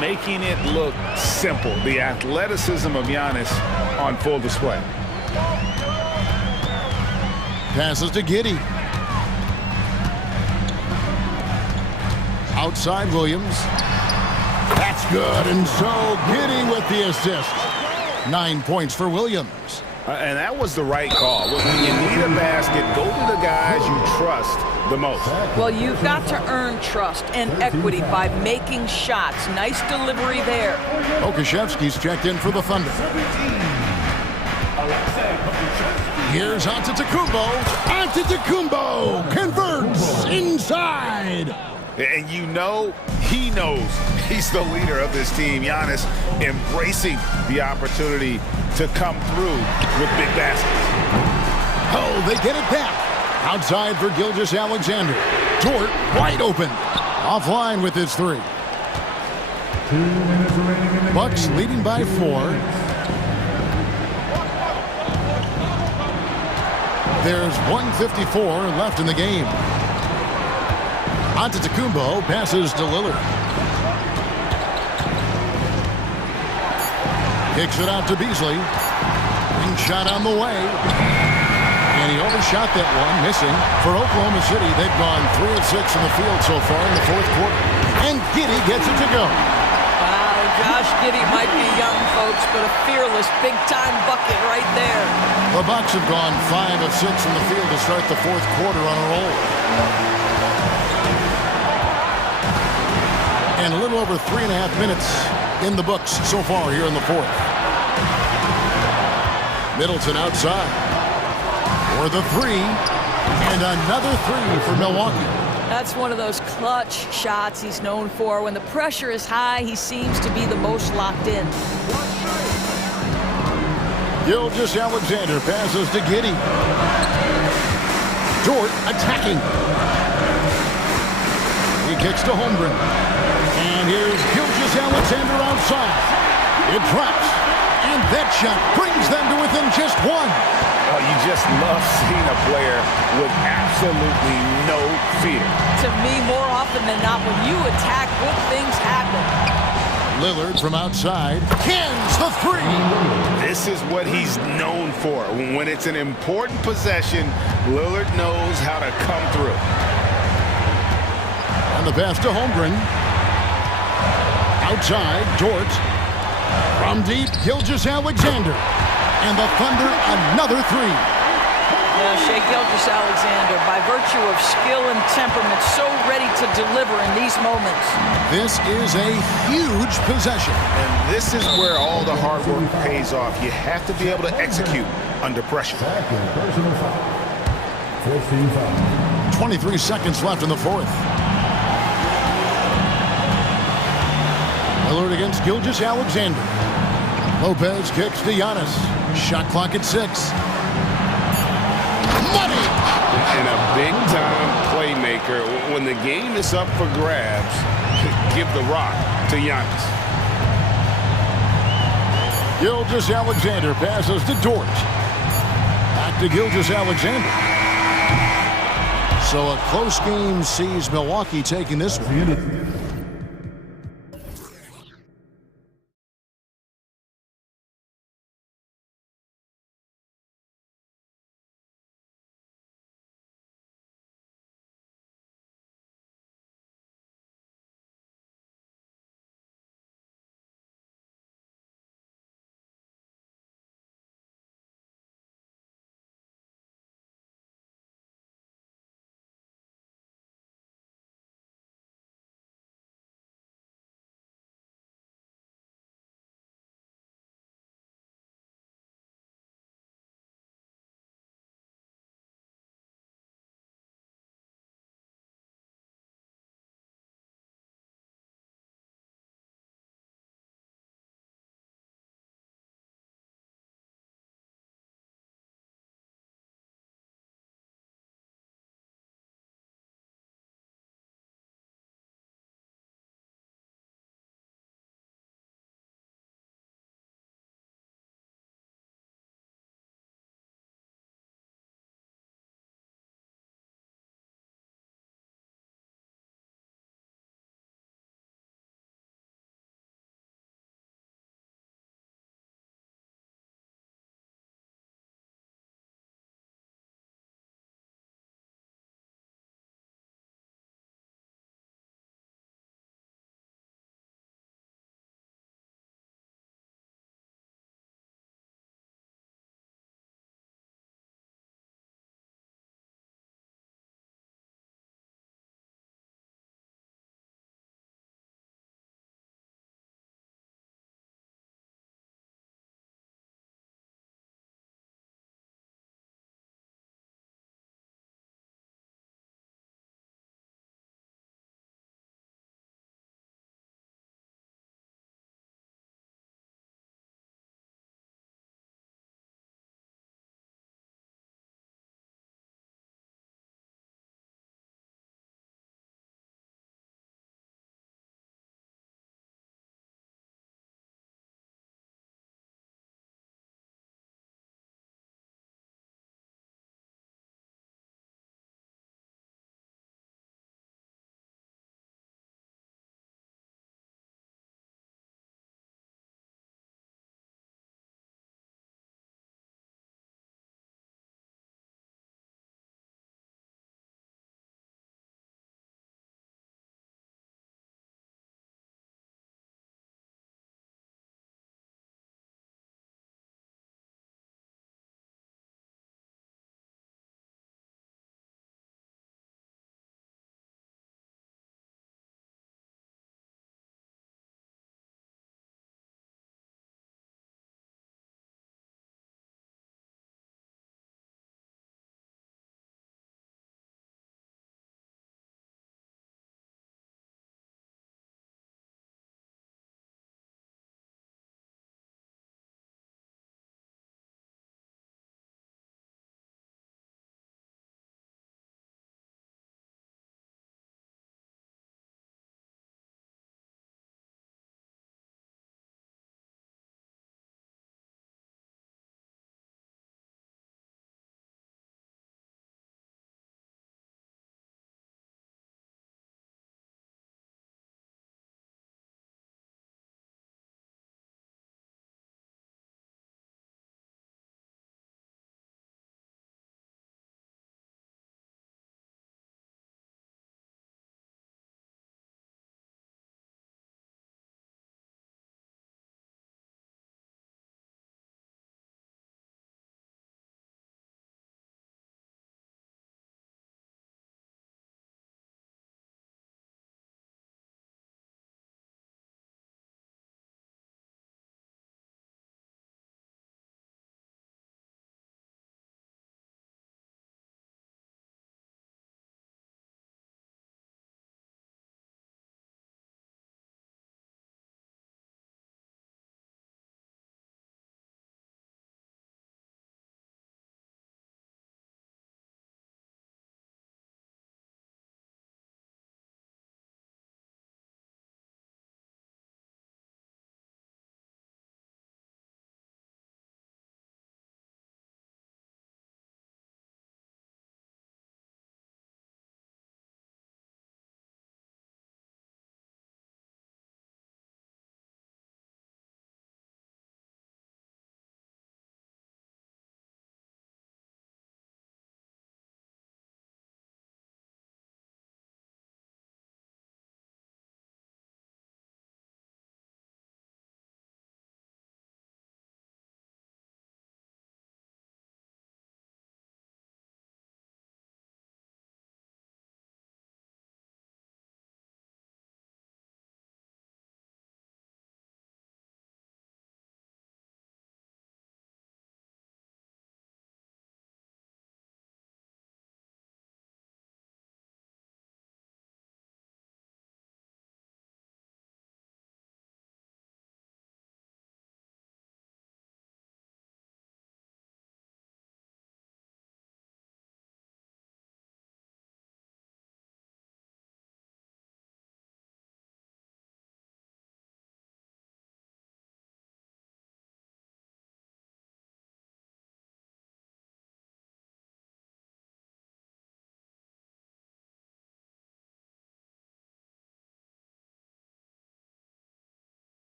Making it look simple. The athleticism of Giannis on full display. Passes to Giddey. Outside Williams. That's good, and so Giddey with the assist. 9 points for Williams. And that was the right call. When you need a basket, go to the guys you trust the most. Well, you've got to earn trust and equity by making shots. Nice delivery there. Okashevsky's checked in for the Thunder. Here's Antetokounmpo. Antetokounmpo converts inside. And you know he knows he's the leader of this team. Giannis embracing the opportunity to come through with big baskets. Oh, they get it back. Outside for Gilgeous-Alexander. Dort wide open. Offline with his 3. 2 minutes remaining in the Bucks game. leading by 4. There's 1:54 left in the game. Antetokounmpo passes to Lillard. Kicks it out to Beasley. And shot on the way. And he overshot that one, missing. For Oklahoma City, they've gone 3 of 6 in the field so far in the 4th quarter. And Giddey gets it to go. Wow, Josh Giddey might be young, folks, but a fearless big-time bucket right there. The Bucks have gone 5 of 6 in the field to start the 4th quarter on a roll. And a little over 3.5 minutes in the books so far here in the 4th. Middleton outside for the 3, and another 3 for Milwaukee. That's one of those clutch shots he's known for. When the pressure is high, he seems to be the most locked in. Gilgeous-Alexander passes to Giddey. Dort attacking. He kicks to Holmgren. And here's Gilgeous-Alexander outside. It drops. And that shot brings them to within just 1. Oh, you just love seeing a player with absolutely no fear. To me, more often than not, when you attack, good things happen. Lillard from outside cans the 3. This is what he's known for. When it's an important possession, Lillard knows how to come through. And the pass to Holmgren. Outside, Dort. From deep, Gilgeous-Alexander. And the Thunder, another three. Yeah, Shai Gilgeous-Alexander, by virtue of skill and temperament, so ready to deliver in these moments. This is a huge possession. And this is where all the hard work pays off. You have to be able to execute under pressure. Personal foul. 15 foul. 23 seconds left in the fourth. Lillard against Gilgeous-Alexander. Lopez kicks to Giannis. Shot clock at 6. Money! And a big-time playmaker. When the game is up for grabs, give the rock to Giannis. Gilgeous-Alexander passes to Dort. Back to Gilgeous-Alexander. So a close game sees Milwaukee taking this one.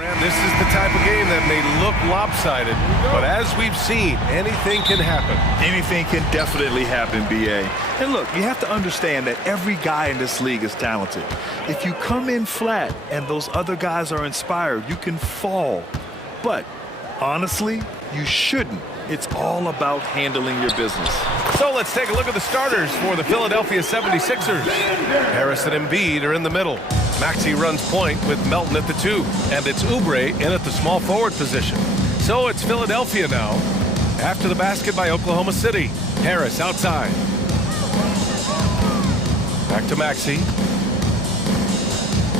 This is the type of game that may look lopsided, but as we've seen, anything can happen. Anything can definitely happen, BA. And look, you have to understand that every guy in this league is talented. If you come in flat and those other guys are inspired, you can fall. But honestly, you shouldn't. It's all about handling your business. So let's take a look at the starters for the Philadelphia 76ers. Harris and Embiid are in the middle. Maxey runs point with Melton at the 2, and it's Oubre in at the small forward position. So it's Philadelphia now. After the basket by Oklahoma City. Harris outside. Back to Maxey.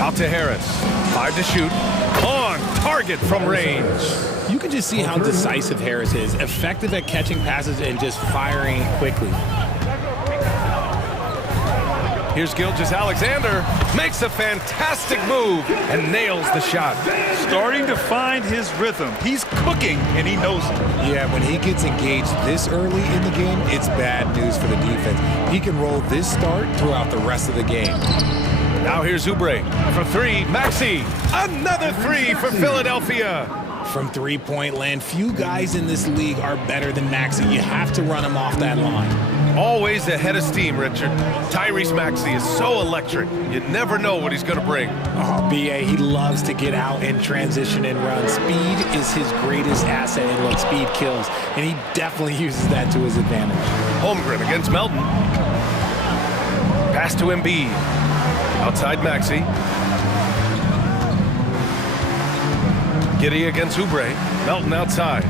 Out to Harris. 5 to shoot. On target from range. You can just see how decisive Harris is, effective at catching passes and just firing quickly. Here's Gilgeous-Alexander, makes a fantastic move and nails the shot. Starting to find his rhythm. He's cooking, and he knows it. Yeah, when he gets engaged this early in the game, it's bad news for the defense. He can roll this start throughout the rest of the game. Now here's Oubre for 3. Maxey, another 3 for Philadelphia. From three-point land, few guys in this league are better than Maxey. You have to run him off that line. Always ahead of steam, Richard. Tyrese Maxey is so electric. You never know what he's going to bring. Oh, BA, he loves to get out and transition and run. Speed is his greatest asset, and look, speed kills. And he definitely uses that to his advantage. Holmgren against Melton. Pass to Embiid. Outside Maxey. Giddey against Oubre. Melton outside.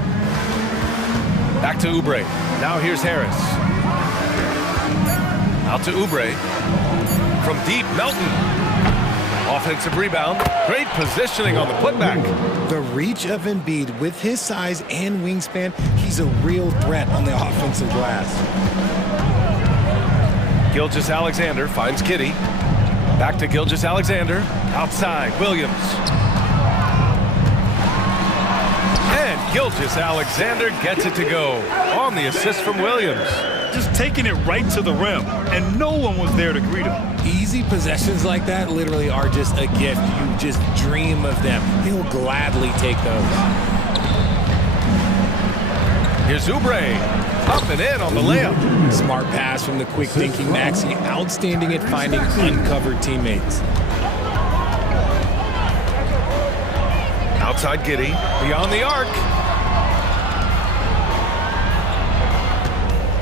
Back to Oubre. Now here's Harris. Out to Oubre. From deep, Melton. Offensive rebound. Great positioning on the putback. The reach of Embiid with his size and wingspan, he's a real threat on the offensive glass. Gilgeous-Alexander finds Giddey. Back to Gilgeous-Alexander. Outside, Williams. And Gilgeous-Alexander gets it to go on the assist from Williams. Just taking it right to the rim, and no one was there to greet him. Easy possessions like that literally are just a gift. You just dream of them. He'll gladly take those. Here's Oubre, up and in on the layup. Smart pass from the quick-thinking Maxey. Outstanding at finding uncovered teammates. Outside Giddey, beyond the arc.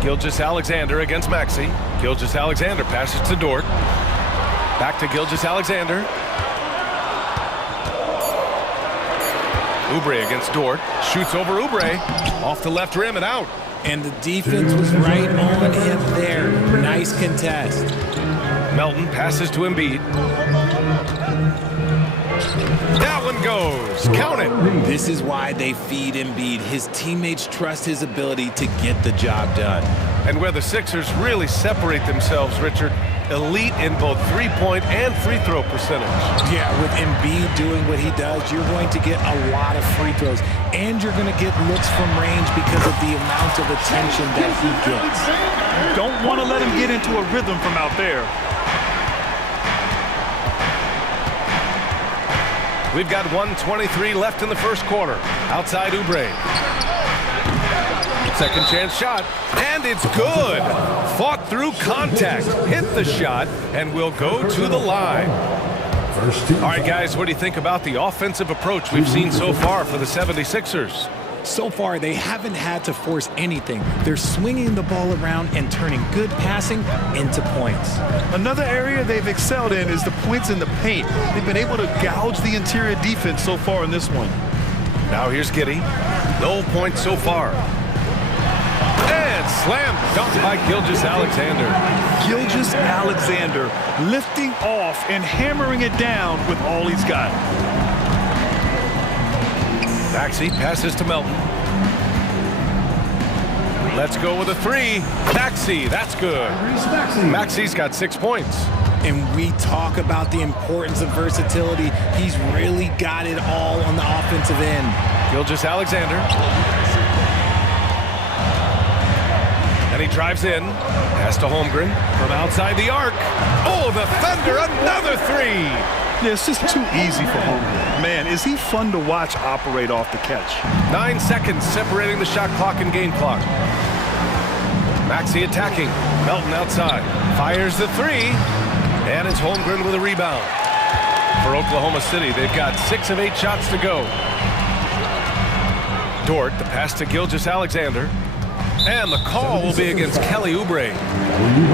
Gilgeous-Alexander against Maxey. Gilgeous-Alexander passes to Dort. Back to Gilgeous-Alexander. Oubre against Dort. Shoots over Oubre. Off the left rim and out. And the defense was right on him there. Nice contest. Melton passes to Embiid. That one goes. Count it. This is why they feed Embiid. His teammates trust his ability to get the job done. And where the Sixers really separate themselves, Richard, elite in both three-point and free throw percentage. Yeah, with Embiid doing what he does, you're going to get a lot of free throws. And you're going to get looks from range because of the amount of attention that he gets. Don't want to let him get into a rhythm from out there. We've got 1:23 left in the first quarter. Outside Oubre. Second chance shot, and it's good. Fought through contact, hit the shot, and will go to the line. All right, guys, what do you think about the offensive approach we've seen so far for the 76ers? So far, they haven't had to force anything. They're swinging the ball around and turning good passing into points. Another area they've excelled in is the points in the paint. They've been able to gouge the interior defense so far in this one. Now here's Giddey. No points so far. And slam dunk by Gilgeous-Alexander. Gilgeous-Alexander lifting off and hammering it down with all he's got. Maxey passes to Melton. Let's go with a 3. Maxey, that's good. Maxey's got 6 points. And we talk about the importance of versatility. He's really got it all on the offensive end. Gilgeous-Alexander. And he drives in. Pass to Holmgren from outside the arc. Oh, the Thunder, another three. Yeah, it's just too easy for Holmgren. Man, is he fun to watch operate off the catch. 9 seconds separating the shot clock and game clock. Maxey attacking. Melton outside. Fires the three. And it's Holmgren with a rebound. For Oklahoma City, they've got 6 of 8 shots to go. Dort, the pass to Gilgeous-Alexander. And the call will be against Kelly Oubre.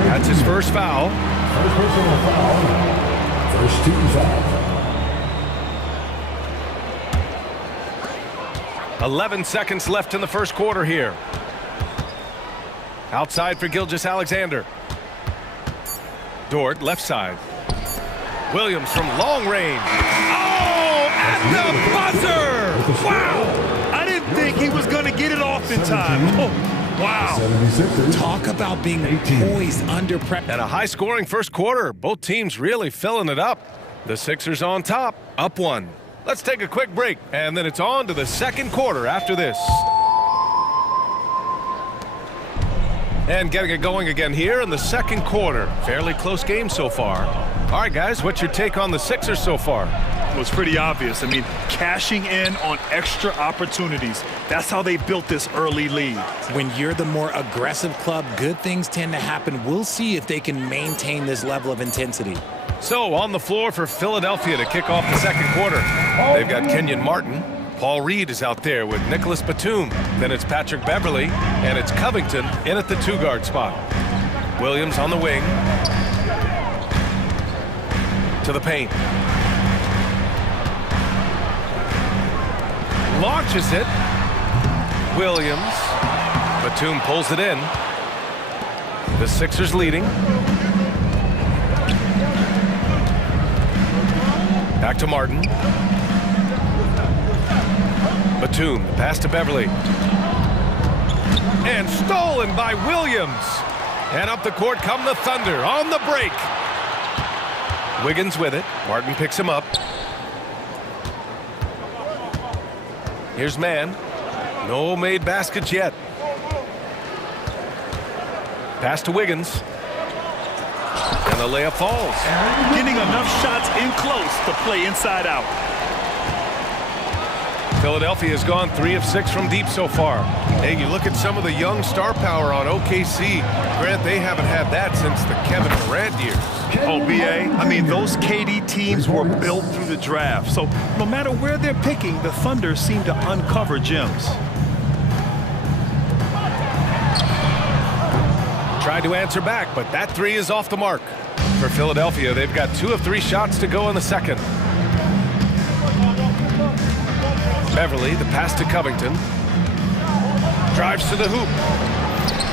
That's his first foul. First personal foul. First team foul. 11 seconds left in the first quarter here. Outside for Gilgeous-Alexander. Dort, left side. Williams from long range. Oh, at the buzzer! Wow! I didn't think he was going to get it off in time. Oh, wow. Talk about being poised under pressure. And a high-scoring first quarter. Both teams really filling it up. The Sixers on top, up 1. Let's take a quick break, and then it's on to the second quarter after this. And getting it going again here in the second quarter. Fairly close game so far. All right, guys, what's your take on the Sixers so far? Well, it's pretty obvious. I mean, cashing in on extra opportunities. That's how they built this early lead. When you're the more aggressive club, good things tend to happen. We'll see if they can maintain this level of intensity. So, on the floor for Philadelphia to kick off the second quarter. They've got Kenyon Martin. Paul Reed is out there with Nicholas Batum. Then it's Patrick Beverly, and it's Covington in at the 2-guard spot. Williams on the wing. To the paint. Launches it. Williams. Batum pulls it in. The Sixers leading. Back to Martin. Batum, pass to Beverly. And stolen by Williams. And up the court come the Thunder on the break. Wiggins with it. Martin picks him up. Here's Mann. No made baskets yet. Pass to Wiggins. And the layup falls. Getting enough shots in close to play inside out. Philadelphia has gone 3 of 6 from deep so far. Hey, you look at some of the young star power on OKC. Grant, they haven't had that since the Kevin Durant years. Oh, B.A., I mean, those KD teams were built through the draft. So no matter where they're picking, the Thunder seem to uncover gems. Tried to answer back, but that 3 is off the mark. For Philadelphia, they've got 2 of 3 shots to go in the second. Beverly, the pass to Covington. Drives to the hoop.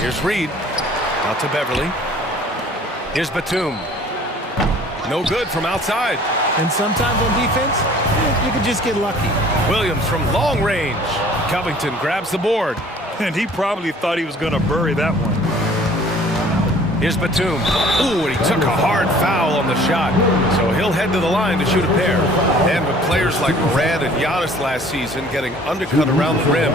Here's Reed. Out to Beverly. Here's Batum. No good from outside. And sometimes on defense, you can just get lucky. Williams from long range. Covington grabs the board. And he probably thought he was going to bury that one. Here's Batum. Ooh, and he took a hard foul on the shot. So he'll head to the line to shoot a pair. And with players like Brad and Giannis last season getting undercut around the rim,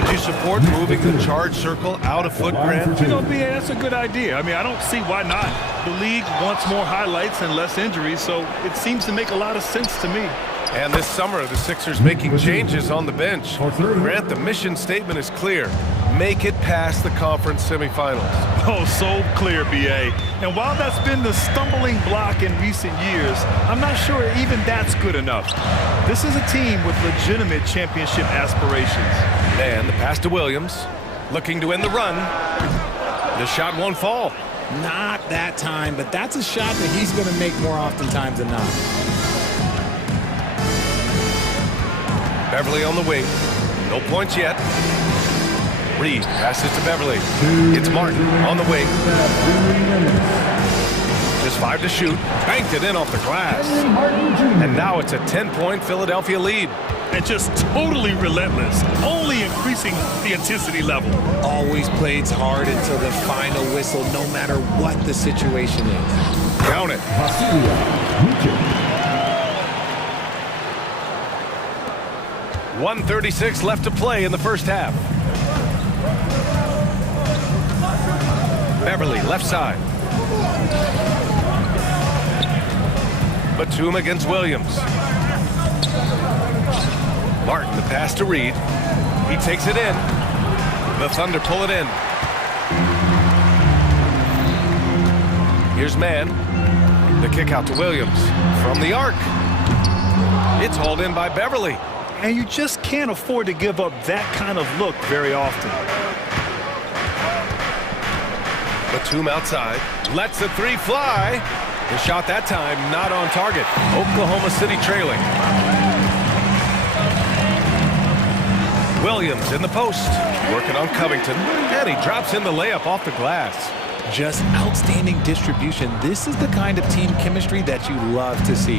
would you support moving the charge circle out a foot, Grant? You know, B.A., that's a good idea. I mean, I don't see why not. The league wants more highlights and less injuries, so it seems to make a lot of sense to me. And this summer, the Sixers making changes on the bench. Grant, the mission statement is clear. Make it past the conference semifinals. Oh, so clear, B.A. And while that's been the stumbling block in recent years, I'm not sure even that's good enough. This is a team with legitimate championship aspirations. And the pass to Williams. Looking to end the run. The shot won't fall. Not that time, but that's a shot that he's going to make more oftentimes than not. Beverly on the wing. No points yet. Reed passes to Beverly. It's Martin on the wing. Just 5 to shoot. Banked it in off the glass. And now it's a 10-point Philadelphia lead. And just totally relentless. Only increasing the intensity level. Always plays hard until the final whistle, no matter what the situation is. Count it. 1:36 left to play in the first half. Beverly, left side. Batum against Williams. Martin, the pass to Reed. He takes it in. The Thunder pull it in. Here's Mann. The kick out to Williams. From the arc. It's hauled in by Beverly. And you just can't afford to give up that kind of look very often. Batum outside. Lets the three fly. The shot that time not on target. Oklahoma City trailing. Williams in the post. Working on Covington. And he drops in the layup off the glass. Just outstanding distribution. This is the kind of team chemistry that you love to see.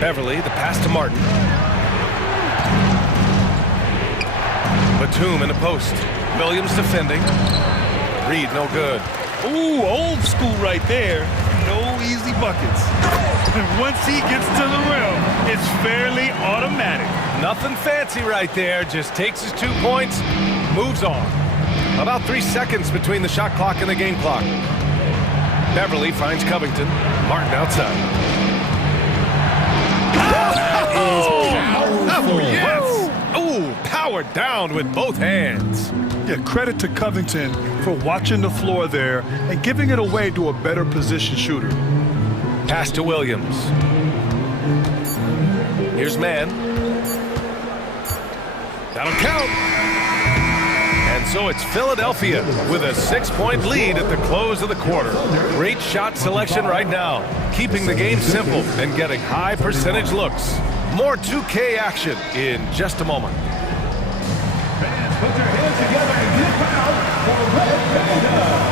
Beverly, the pass to Martin. Batum in the post. Williams defending. Reed, no good. Ooh, old school right there. No easy buckets. Once he gets to the rim, it's fairly automatic. Nothing fancy right there. Just takes his 2 points, moves on. About 3 seconds between the shot clock and the game clock. Beverly finds Covington. Martin outside. Oh, yes! Ooh, powered down with both hands. Yeah, credit to Covington for watching the floor there and giving it away to a better position shooter. Pass to Williams. Here's Mann. That'll count. And so it's Philadelphia with a 6-point lead at the close of the quarter. Great shot selection right now, keeping the game simple and getting high percentage looks. More 2K action in just a moment. Fans, put your hands together and get proud for Red Panda.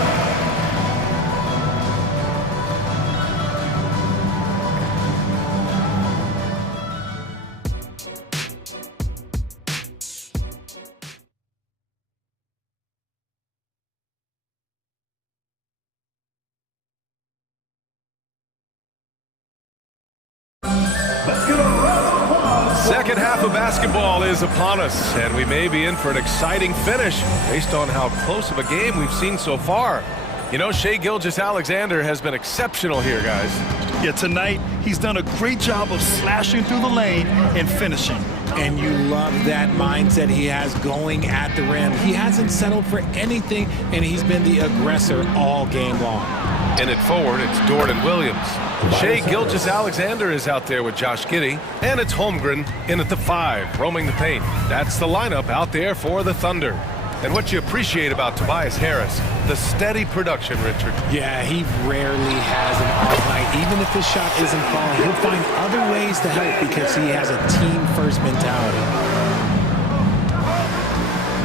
Second half of basketball is upon us, and we may be in for an exciting finish based on how close of a game we've seen so far. You know, Shai Gilgeous-Alexander has been exceptional here, guys. Yeah, tonight he's done a great job of slashing through the lane and finishing. And you love that mindset he has going at the rim. He hasn't settled for anything, and he's been the aggressor all game long. In it forward, it's Jordan Williams. Shai Gilgeous-Alexander is out there with Josh Giddey, and it's Holmgren in at the 5, roaming the paint. That's the lineup out there for the Thunder. And what you appreciate about Tobias Harris, the steady production, Richard. Yeah, he rarely has an off night. Even if his shot isn't falling, he'll find other ways to help because he has a team-first mentality.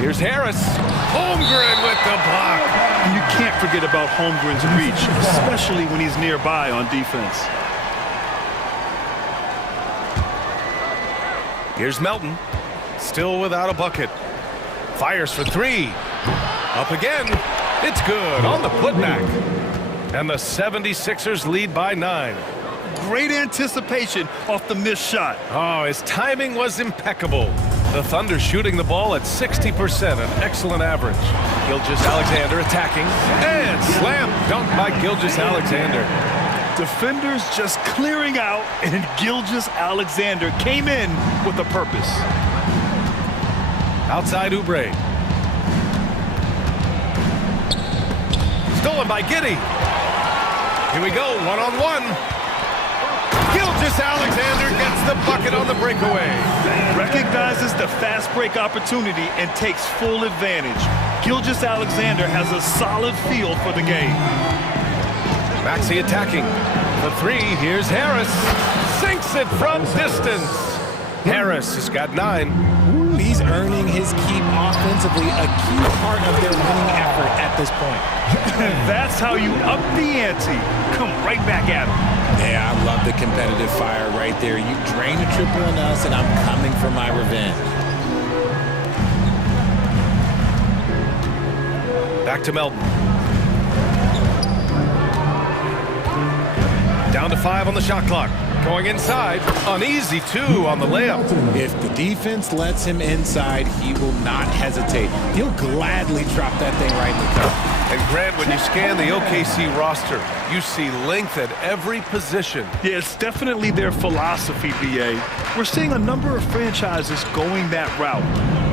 Here's Harris. Holmgren with the block. And you can't forget about Holmgren's reach, especially when he's nearby on defense. Here's Melton. Still without a bucket. Fires for 3. Up again. It's good on the putback. And the 76ers lead by 9. Great anticipation off the missed shot. Oh, his timing was impeccable. The Thunder shooting the ball at 60%, an excellent average. Gilgeous-Alexander attacking. And slam dunk by Gilgeous-Alexander. Defenders just clearing out, and Gilgeous-Alexander came in with a purpose. Outside Oubre. Stolen by Giddey. Here we go, one-on-one. Gilgeous-Alexander gets the bucket on the breakaway. Recognizes the fast break opportunity and takes full advantage. Gilgeous-Alexander has a solid feel for the game. Maxey attacking. The 3, here's Harris. Sinks it from distance. Harris has got 9. Ooh, he's earning his keep offensively, a key part of their winning effort at this point. That's how you up the ante. Come right back at him. Yeah, I love the competitive fire right there. You drain a triple on us, and I'm coming for my revenge. Back to Melton. Down to 5 on the shot clock. Going inside, uneasy too on the layup. If the defense lets him inside, he will not hesitate. He'll gladly drop that thing right in the cup. And Grant, when you scan the OKC roster, you see length at every position. Yeah, it's definitely their philosophy, BA. We're seeing a number of franchises going that route.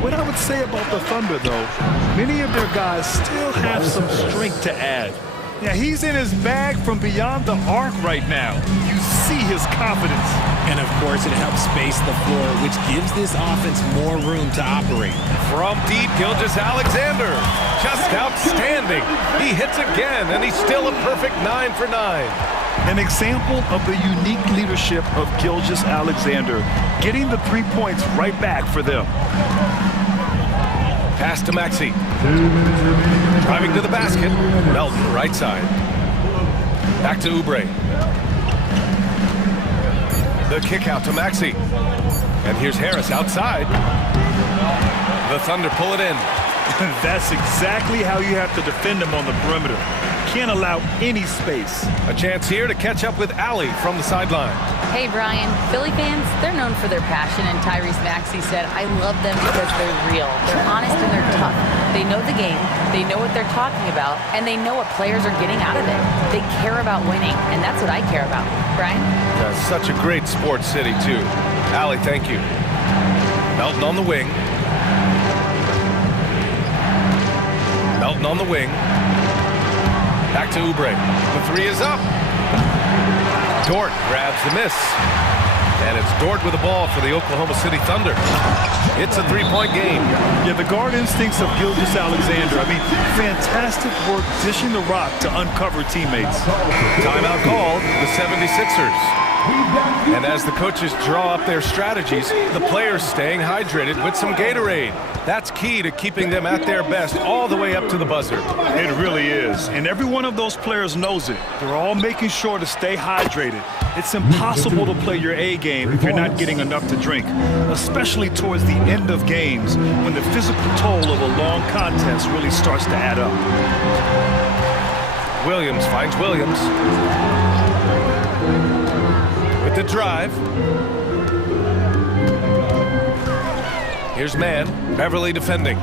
What I would say about the Thunder, though, many of their guys still have some strength to add. Yeah, he's in his bag from beyond the arc right now. You see his confidence. And, of course, it helps space the floor, which gives this offense more room to operate. From deep, Gilgeous-Alexander. Just outstanding. He hits again, and he's still a perfect 9 for 9. An example of the unique leadership of Gilgeous-Alexander, getting the 3 points right back for them. Pass to Maxey. Driving to the basket. Melton, right side. Back to Oubre. The kick out to Maxey. And here's Harris outside. The Thunder pull it in. That's exactly how you have to defend him on the perimeter. Can't allow any space. A chance here to catch up with Allie from the sideline. Hey, Brian, Philly fans, they're known for their passion, and Tyrese Maxey said, I love them because they're real. They're honest and they're tough. They know the game, they know what they're talking about, and they know what players are getting out of it. They care about winning, and that's what I care about. Brian? Yeah, such a great sports city, too. Allie, thank you. Melton on the wing. Melton on the wing. Back to Oubre. The three is up. Dort grabs the miss. And it's Dort with the ball for the Oklahoma City Thunder. It's a three-point game. Yeah, the guard instincts of Gilgeous-Alexander. I mean, fantastic work dishing the rock to uncover teammates. Timeout called, the 76ers. And as the coaches draw up their strategies, the players staying hydrated with some Gatorade. That's key to keeping them at their best all the way up to the buzzer. It really is. And every one of those players knows it. They're all making sure to stay hydrated. It's impossible to play your A game if you're not getting enough to drink, especially towards the end of games when the physical toll of a long contest really starts to add up. Williams finds Williams. With the drive. Here's Mann. Beverly defending.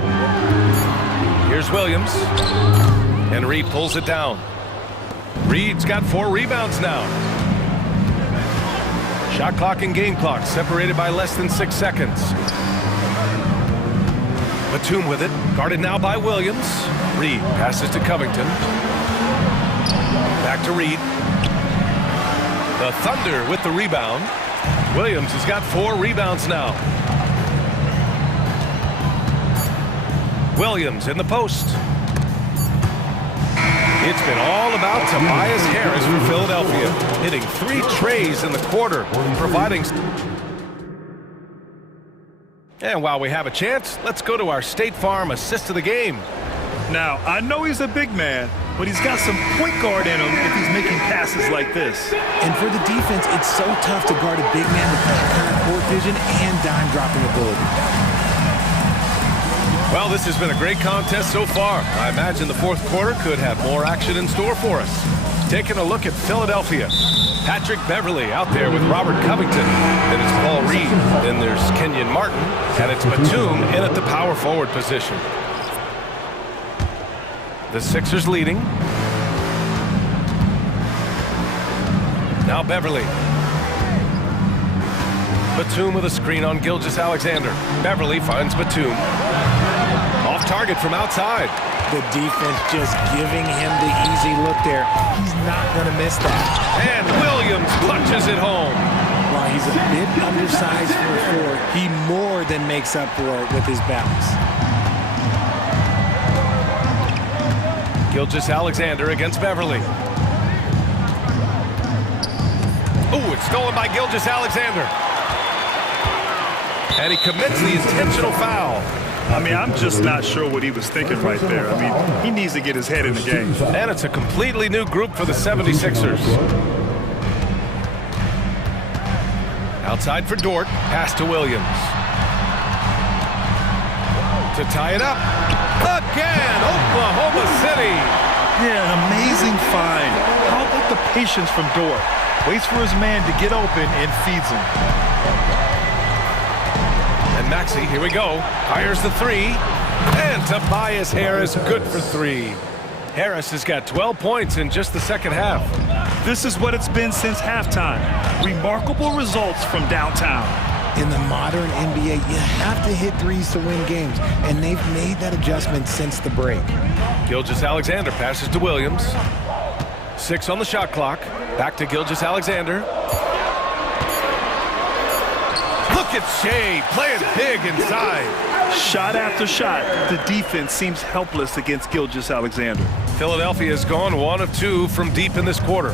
Here's Williams. And Reed pulls it down. Reed's got 4 rebounds now. Shot clock and game clock separated by less than 6 seconds. Batum with it. Guarded now by Williams. Reed passes to Covington. Back to Reed. The Thunder with the rebound. Williams has got 4 rebounds now. Williams in the post. It's been all about Tobias Harris for Philadelphia, hitting 3 trays in the quarter, providing... And while we have a chance, let's go to our State Farm assist of the game. Now, I know he's a big man, but he's got some point guard in him if he's making passes like this. And for the defense, it's so tough to guard a big man with that kind of court vision and dime-dropping ability. Well, this has been a great contest so far. I imagine the fourth quarter could have more action in store for us. Taking a look at Philadelphia. Patrick Beverly out there with Robert Covington. Then it's Paul Reed. Then there's Kenyon Martin. And it's Batum in at the power forward position. The Sixers leading. Now Beverly. Batum with a screen on Gilgeous-Alexander. Beverly finds Batum. Off target from outside. The defense just giving him the easy look there. He's not going to miss that. And Williams punches it home. While he's a bit undersized for a forward, he more than makes up for it with his bounce. Gilgeous-Alexander against Beverly. Oh, it's stolen by Gilgeous-Alexander. And he commits the intentional foul. I mean, I'm just not sure what he was thinking right there. I mean, he needs to get his head in the game. And it's a completely new group for the 76ers. Outside for Dort. Pass to Williams. To tie it up. Again, Oklahoma City. Yeah, an amazing find. How like the patience from Dort. Waits for his man to get open and feeds him. And Maxey, here we go, fires the three. And Tobias Harris, good for three. Harris has got 12 points in just the second half. This is what it's been since halftime. Remarkable results from downtown. In the modern NBA, you have to hit threes to win games, and they've made that adjustment since the break. Gilgeous-Alexander passes to Williams. 6 on the shot clock. Back to Gilgeous-Alexander. Look at Shea playing big inside. Shot after shot, the defense seems helpless against Gilgeous-Alexander. Philadelphia has gone 1 of 2 from deep in this quarter.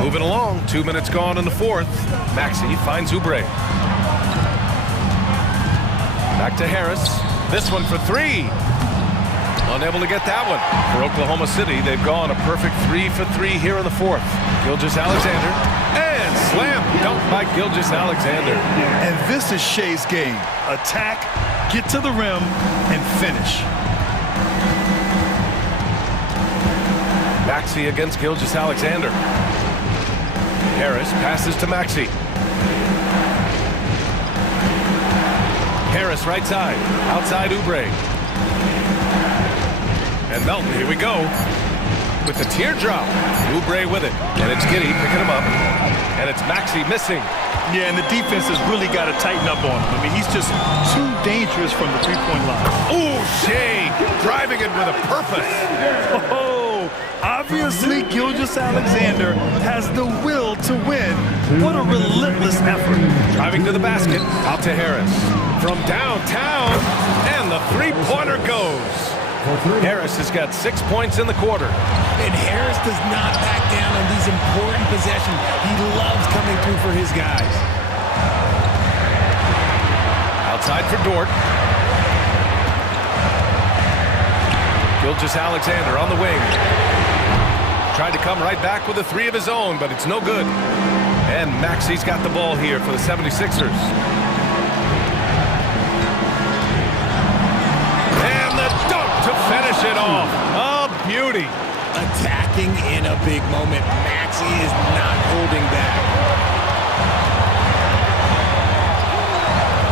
Moving along, 2 minutes gone in the fourth. Maxey finds Oubre. Back to Harris. This one for three. Unable to get that one. For Oklahoma City, they've gone a perfect 3 for 3 here in the fourth. Gilgeous-Alexander. And slam dunk by Gilgeous-Alexander. And this is Shea's game. Attack, get to the rim, and finish. Maxey against Gilgeous-Alexander. Harris passes to Maxey. Harris right side. Outside Oubre. And Melton, here we go. With the teardrop. Oubre with it. And it's Giddey picking him up. And it's Maxey missing. Yeah, and the defense has really got to tighten up on him. I mean, he's just too dangerous from the three-point line. Ooh, Shea driving it with a purpose. Oh, obviously Gilgeous-Alexander has the will to win. What a relentless effort. Driving to the basket, out to Harris. From downtown, and the three-pointer goes. Harris has got 6 points in the quarter. And Harris does not back down on these important possessions. He loves coming through for his guys. Outside for Dort. Gilgeous-Alexander on the wing. Tried to come right back with a three of his own, but it's no good. And Maxey's got the ball here for the 76ers. And the dunk to finish it off. Oh, beauty. Attacking in a big moment. Maxey is not holding back.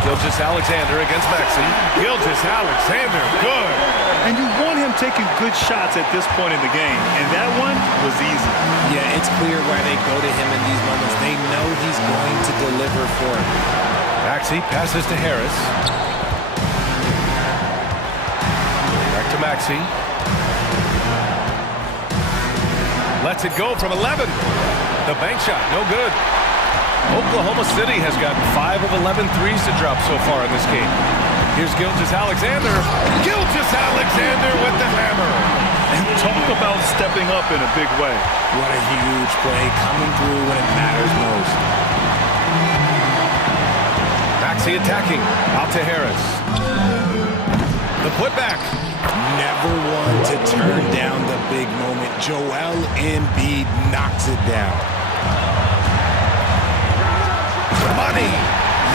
Gilgeous-Alexander against Maxey. Gilgeous-Alexander, good. And you want him taking good shots at this point in the game. And that one was easy. Yeah, it's clear why they go to him in these moments. They know he's going to deliver for it. Maxey passes to Harris. Back to Maxey. Lets it go from 11. The bank shot, no good. Oklahoma City has gotten 5 of 11 threes to drop so far in this game. Here's Gilgeous-Alexander. Gilgeous-Alexander with the hammer. And talk about stepping up in a big way. What a huge play, coming through when it matters most. Maxey attacking, out to Harris. The putback. Never one to turn down the big moment. Joel Embiid knocks it down. Money.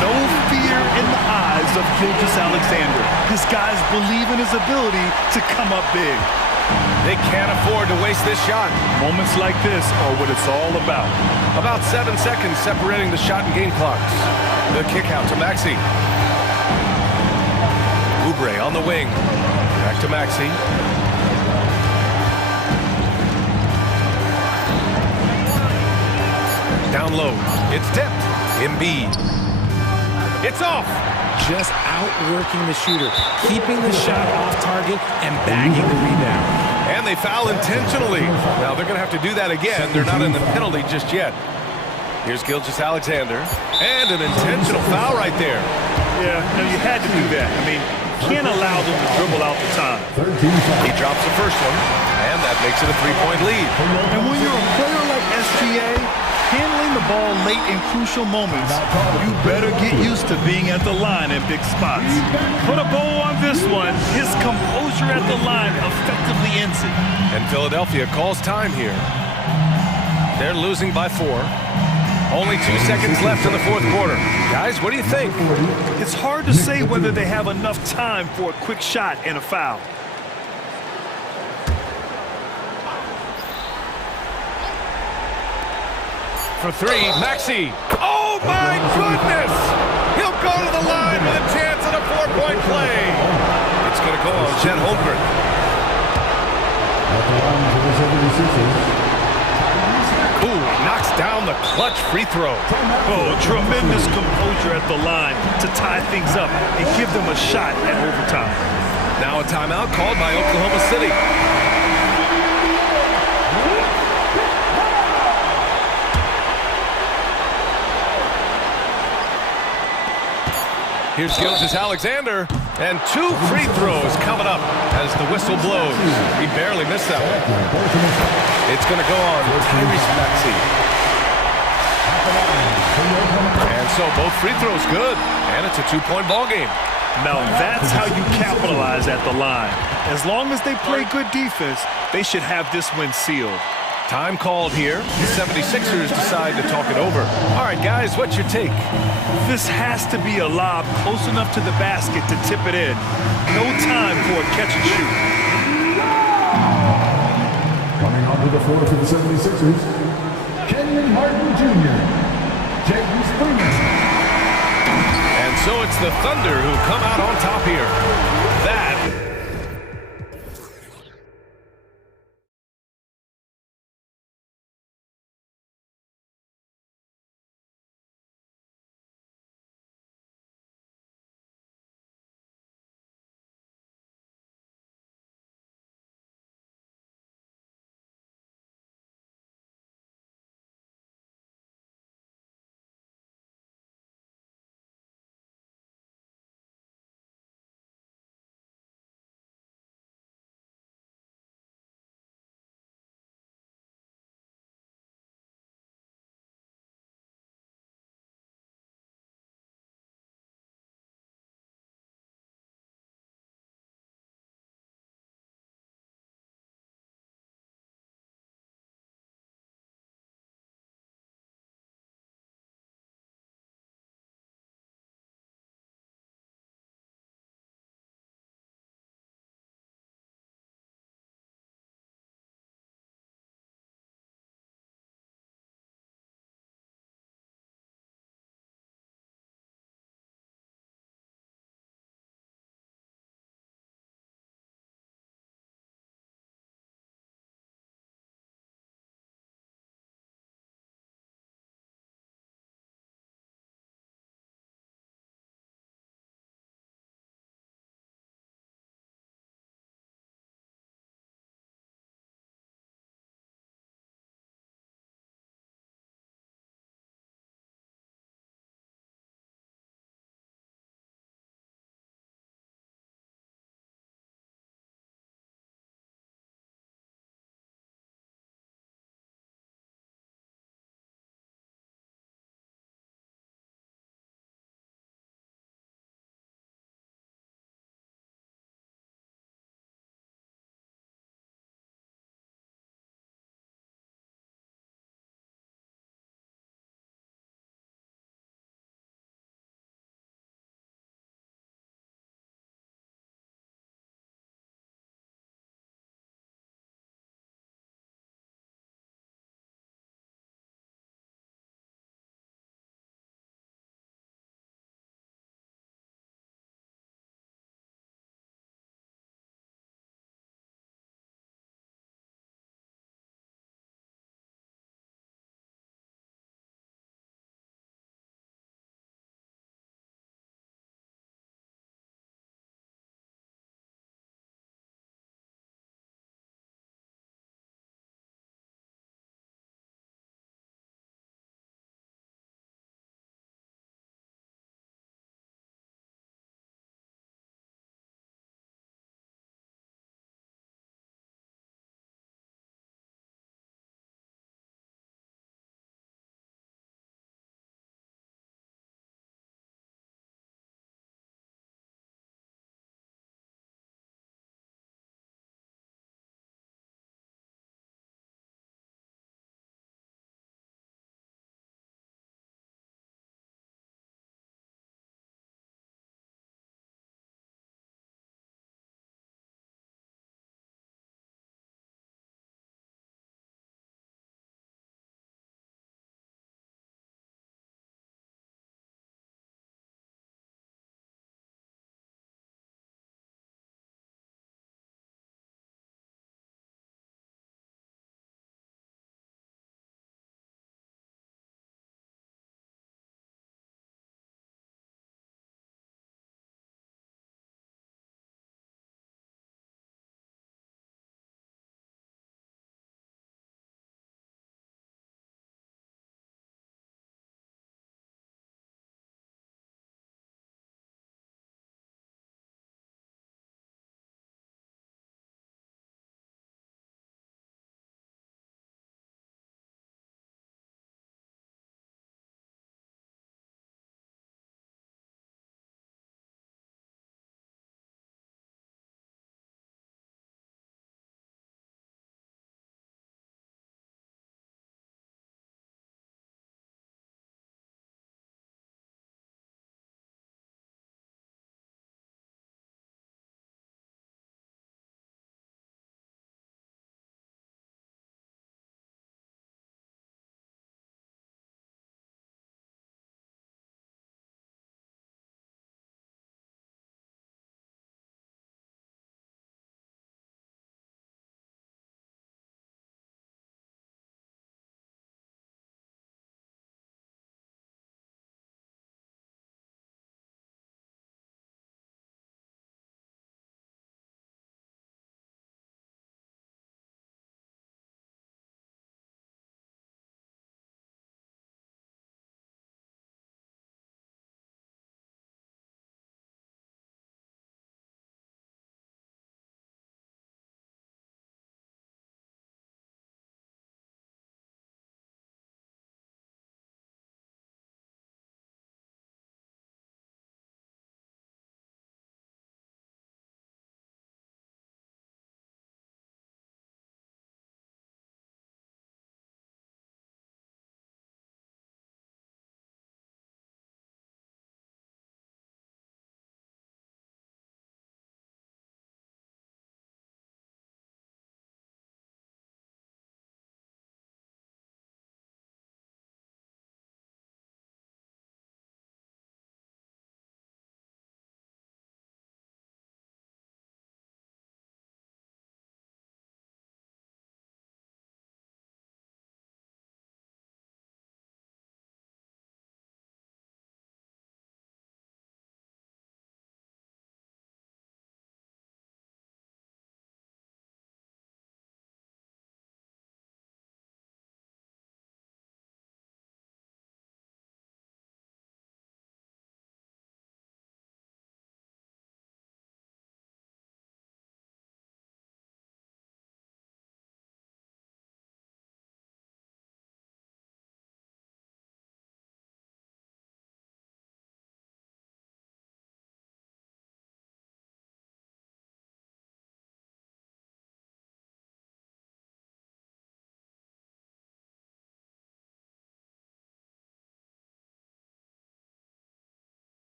No fear in the eyes of Gilgeous-Alexander. His guys believe in his ability to come up big. They can't afford to waste this shot. Moments like this are what it's all about. About 7 seconds separating the shot and game clocks. The kick out to Maxey. Oubre on the wing. Back to Maxey. Down low. It's tipped. Embiid. It's off. Just outworking the shooter, keeping the shot off target and bagging the rebound. And they foul intentionally. Now they're going to have to do that again. They're not in the penalty just yet. Here's Gilgeous-Alexander. And an intentional foul right there. Yeah, no, you had to do that. I mean, can't allow them to dribble out the time. He drops the first one, and that makes it a three-point lead. And when you're a player like SGA, handling the ball late in crucial moments, you better get used to being at the line in big spots. Put a bow on this one. His composure at the line effectively ends it. And Philadelphia calls time here. They're losing by 4. Only 2 seconds left in the fourth quarter. Guys, what do you think? It's hard to say whether they have enough time for a quick shot and a foul. for three. Maxey. Oh, my goodness! He'll go to the line with a chance at a 4-point play. It's going to go on Chet Holmgren. Ooh, knocks down the clutch free throw. Oh, tremendous composure at the line to tie things up and give them a shot at overtime. Now a timeout called by Oklahoma City. Here's Gilgeous-Alexander, and 2 free throws coming up as the whistle blows. He barely missed that one. It's going to go on Tyrese Maxey. And so both free throws good, and it's a 2-point ball game. Now that's how you capitalize at the line. As long as they play good defense, they should have this win sealed. Time called here. The 76ers decide to talk it over. All right, guys, what's your take? This has to be a lob close enough to the basket to tip it in. No time for a catch and shoot. Coming onto the floor for the 76ers, Kenyon Martin Jr., James Freeman. And so it's the Thunder who come out on top here. That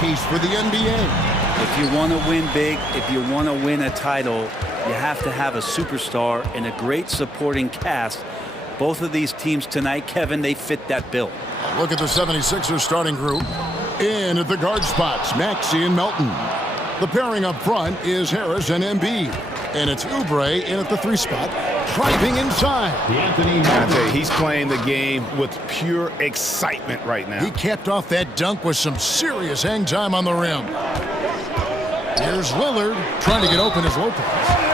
case for the NBA. If you want to win big, if you want to win a title, you have to have a superstar and a great supporting cast. Both of these teams tonight, Kevin, they fit that bill. Look at the 76ers starting group. In at the guard spots, Maxey and Melton. The pairing up front is Harris and Embiid. And it's Oubre in at the 3 spot, driving inside. I tell you, he's playing the game with pure excitement right now. He capped off that dunk with some serious hang time on the rim. Here's Lillard trying to get open as Lopez.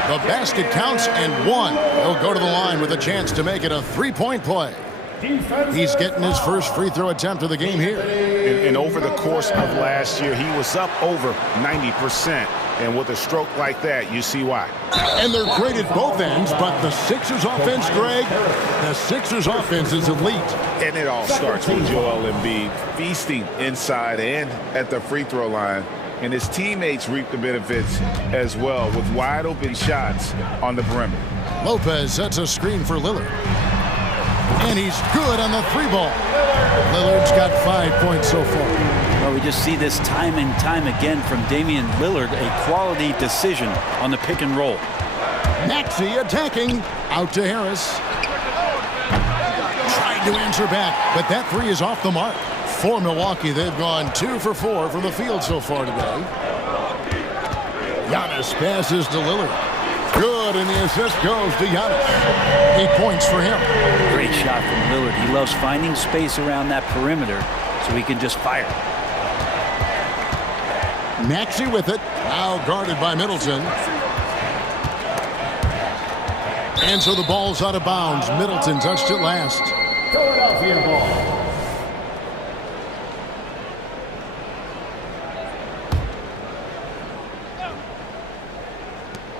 The basket counts and 1. He'll go to the line with a chance to make it a 3-point play. He's getting his first free throw attempt of the game here. And over the course of last year, he was up over 90%. And with a stroke like that, you see why. And they're great at both ends, but the Sixers offense, Greg, the Sixers offense is elite. And it all starts with Joel Embiid feasting inside and at the free throw line. And his teammates reap the benefits as well with wide open shots on the perimeter. Lopez sets a screen for Lillard. And he's good on the 3-ball. Lillard's got 5 points so far. Well, we just see this time and time again from Damian Lillard, a quality decision on the pick and roll. Maxey attacking, out to Harris. Tried to answer back, but that 3 is off the mark. For Milwaukee, they've gone 2 for 4 from the field so far today. Giannis passes to Lillard. Good, and the assist goes to Giannis. 8 points for him. Great shot from Lillard. He loves finding space around that perimeter so he can just fire. Maxey with it, now guarded by Middleton. And so the ball's out of bounds. Middleton touched it last. Philadelphia ball.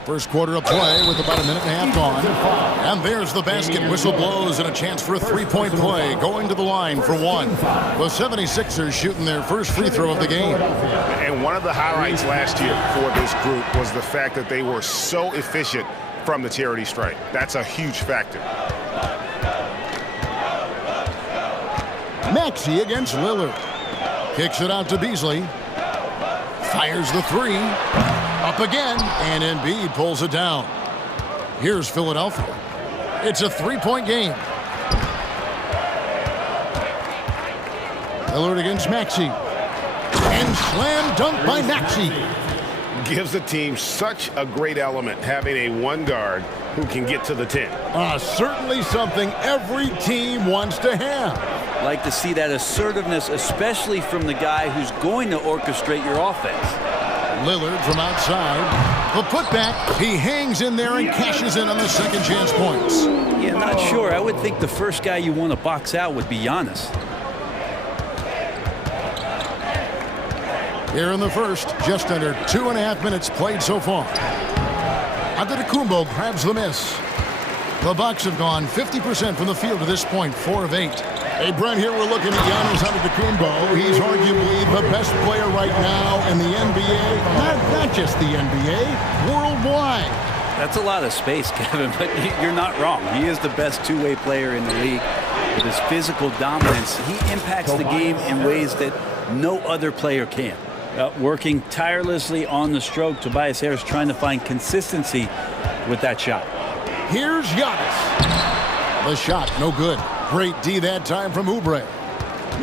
First quarter of play with about a minute and a half gone. And there's the basket. Whistle blows and a chance for a 3-point play. Going to the line for 1. The 76ers shooting their first free throw of the game. And one of the highlights last year for this group was the fact that they were so efficient from the charity stripe. That's a huge factor. Maxey against Lillard. Kicks it out to Beasley. Fires the 3. Up again, and Embiid pulls it down. Here's Philadelphia. It's a 3-point game. Lillard against Maxey. And slam dunk by Maxey. Gives the team such a great element having a 1 guard who can get to the 10. Certainly something every team wants to have. Like to see that assertiveness, especially from the guy who's going to orchestrate your offense. Lillard from outside. The putback. He hangs in there and cashes in on the second chance points. Yeah, not sure. I would think the first guy you want to box out would be Giannis. Here in the first, just under 2.5 minutes played so far. Antetokounmpo grabs the miss. The Bucks have gone 50% from the field to this point, 4 of 8. Hey, Brent, here we're looking at Giannis Antetokounmpo. He's arguably the best player right now in the NBA. Not just the NBA, worldwide. That's a lot of space, Kevin, but you're not wrong. He is the best two-way player in the league. With his physical dominance, he impacts the game in ways that no other player can. Working tirelessly on the stroke, Tobias Harris trying to find consistency with that shot. Here's Giannis. The shot, no good. Great D that time from Oubre.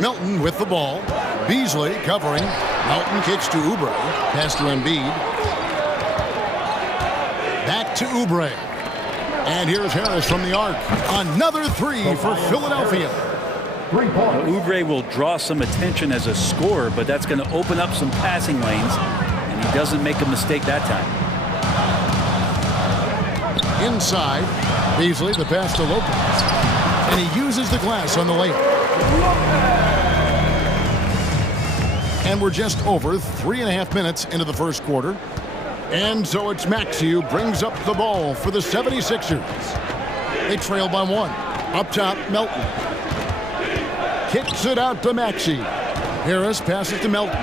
Melton with the ball. Beasley covering. Melton kicks to Oubre. Pass to Embiid. Back to Oubre. And here's Harris from the arc. Another 3 for Philadelphia. Oubre will draw some attention as a scorer, but that's going to open up some passing lanes, and he doesn't make a mistake that time. Inside, Beasley, the pass to Lopez. And he uses the glass on the layup. And we're just over 3.5 minutes into the first quarter. And so it's Maxey who brings up the ball for the 76ers. They trail by 1. Up top, Melton. Kicks it out to Maxey. Harris passes to Melton.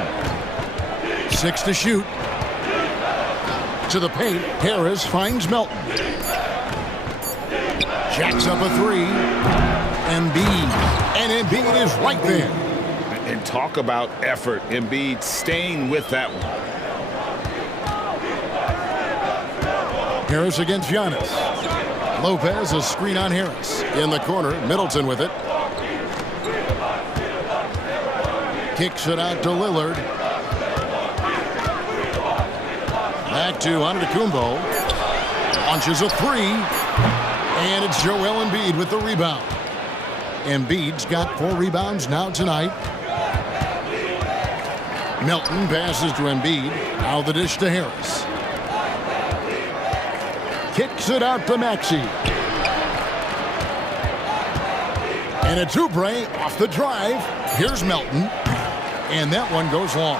6 to shoot. To the paint, Harris finds Melton. Jacks up a 3. Embiid. And Embiid is right there. And talk about effort. Embiid staying with that one. Harris against Giannis. Lopez, a screen on Harris. In the corner, Middleton with it. Kicks it out to Lillard. Back to Antetokounmpo. Launches a three. And it's Joel Embiid with the rebound. Embiid's got 4 rebounds now tonight. Melton passes to Embiid. Now the dish to Harris. Kicks it out to Maxey. And it's Oubre off the drive. Here's Melton. And that one goes long.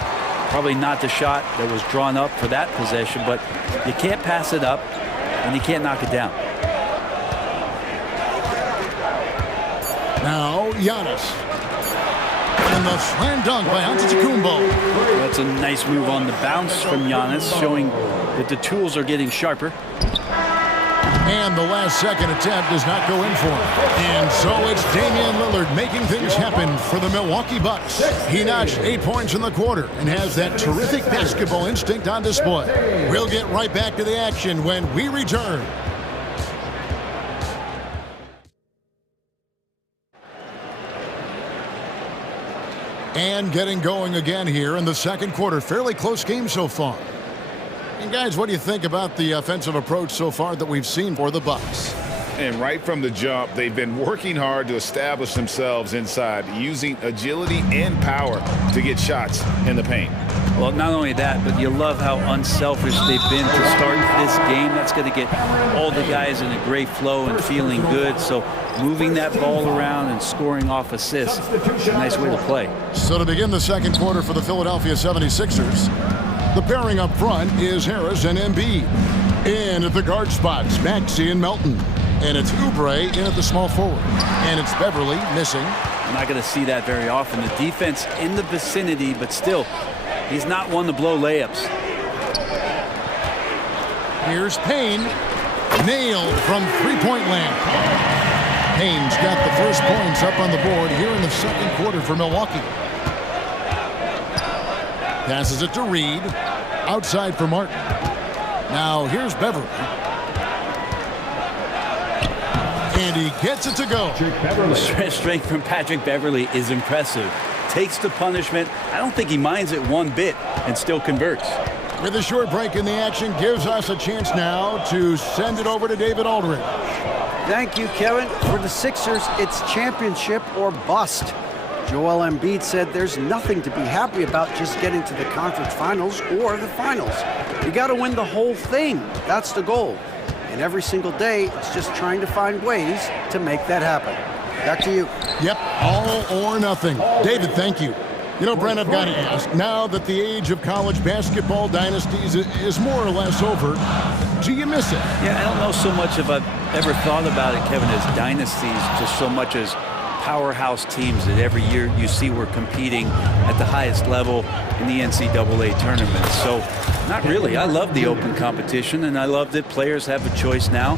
Probably not the shot that was drawn up for that possession, but you can't pass it up, and you can't knock it down. Now Giannis. And the slam dunk by Antetokounmpo. That's a nice move on the bounce from Giannis, showing that the tools are getting sharper. And the last second attempt does not go in for him. And so it's Damian Lillard making things happen for the Milwaukee Bucks. He notched 8 points in the quarter and has that terrific basketball instinct on display. We'll get right back to the action when we return. And getting going again here in the second quarter. Fairly close game so far. And guys, what do you think about the offensive approach so far that we've seen for the Bucks? And right from the jump, they've been working hard to establish themselves inside, using agility and power to get shots in the paint. Well, not only that, but you love how unselfish they've been to start this game. That's going to get all the guys in a great flow and feeling good. So moving that ball around and scoring off assists, a nice way to play. So to begin the second quarter for the Philadelphia 76ers, the pairing up front is Harris and Embiid. In at the guard spots, Maxey and Melton. And it's Oubre in at the small forward. And it's Beverly missing. I'm not going to see that very often. The defense in the vicinity, but still, he's not one to blow layups. Here's Payne. Nailed from three-point land. Payne's got the first points up on the board here in the second quarter for Milwaukee. Passes it to Reed. Outside for Martin. Now here's Beverly. And he gets it to go. The strength from Patrick Beverly is impressive. Takes the punishment. I don't think he minds it one bit and still converts. With a short break in the action, gives us a chance now to send it over to David Aldridge. Thank you, Kevin. For the Sixers, it's championship or bust. Joel Embiid said there's nothing to be happy about just getting to the conference finals or the finals. You got to win the whole thing. That's the goal. And every single day, it's just trying to find ways to make that happen. Back to you. Yep, all or nothing. David, thank you. You know, Brent, I've got to ask, now that the age of college basketball dynasties is more or less over, do you miss it? Yeah, I don't know so much if I've ever thought about it, Kevin, as dynasties, just so much as powerhouse teams that every year you see we're competing at the highest level in the NCAA tournament. So, not really. I love the open competition, and I love that players have a choice now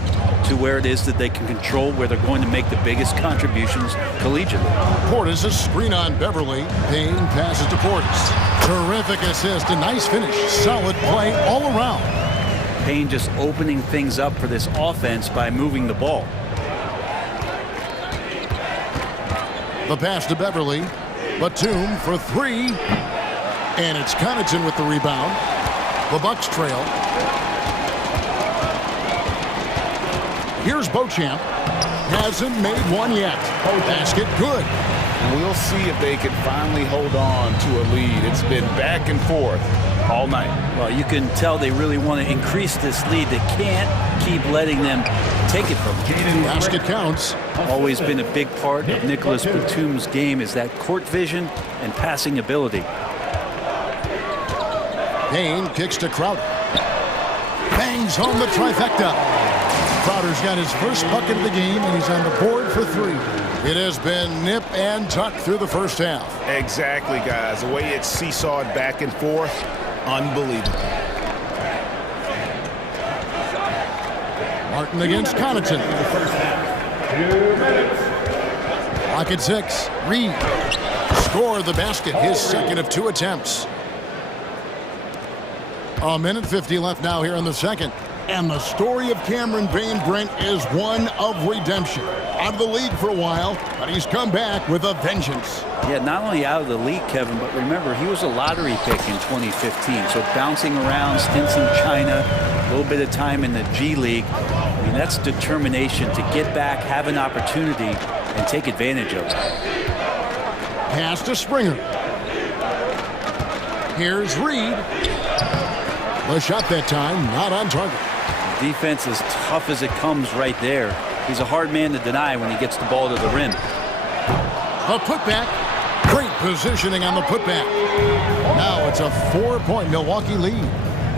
to where it is that they can control where they're going to make the biggest contributions collegiately. Portis, a screen on Beverly. Payne passes to Portis. Terrific assist, a nice finish. Solid play all around. Payne just opening things up for this offense by moving the ball. The pass to Beverly. Batum for three. And it's Connaughton with the rebound. The Bucks trail. Here's Beauchamp. Hasn't made one yet. Basket good. We'll see if they can finally hold on to a lead. It's been back and forth all night. Well, you can tell they really want to increase this lead. They can't keep letting them take it from them. Basket counts. Always been a big part of Nicholas Batum's game is that court vision and passing ability. Payne kicks to Crowder. Bangs home the trifecta. Crowder's got his first bucket of the game, and he's on the board for three. It has been nip and tuck through the first half. Exactly, guys. The way it's seesawed back and forth, unbelievable. Martin against Connaughton. 2 minutes. Clock at 6. Reed. score the basket, his second of 2 attempts. A minute 50 left now here in the second. And the story of Cameron Payne, Brent, is one of redemption. Out of the league for a while, but he's come back with a vengeance. Yeah, not only out of the league, Kevin, but remember, he was a lottery pick in 2015. So bouncing around, stints in China, a little bit of time in the G League. I mean, that's determination to get back, have an opportunity, and take advantage of it. Pass to Springer. Here's Reed. The shot that time, not on target. Defense as tough as it comes right there. He's a hard man to deny when he gets the ball to the rim. A putback. Great positioning on the putback. Now it's a 4-point Milwaukee lead.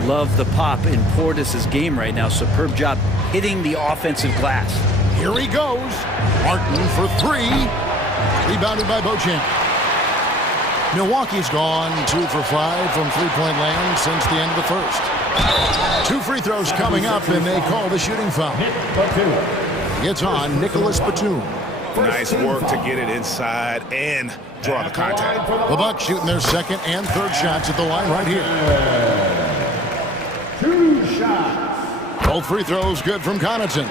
Love the pop in Portis's game right now. Superb job hitting the offensive glass. Here he goes. Martin for 3. Rebounded by Beauchamp. Milwaukee's gone 2 for 5 from three-point land since the end of the first. 2 free throws coming up, and they call the shooting foul. It's on Nicholas Batum. Nice work to get it inside and draw the contact. The Bucks shooting their second and third shots at the line right here. 2 shots. Both free throws good from Connaughton.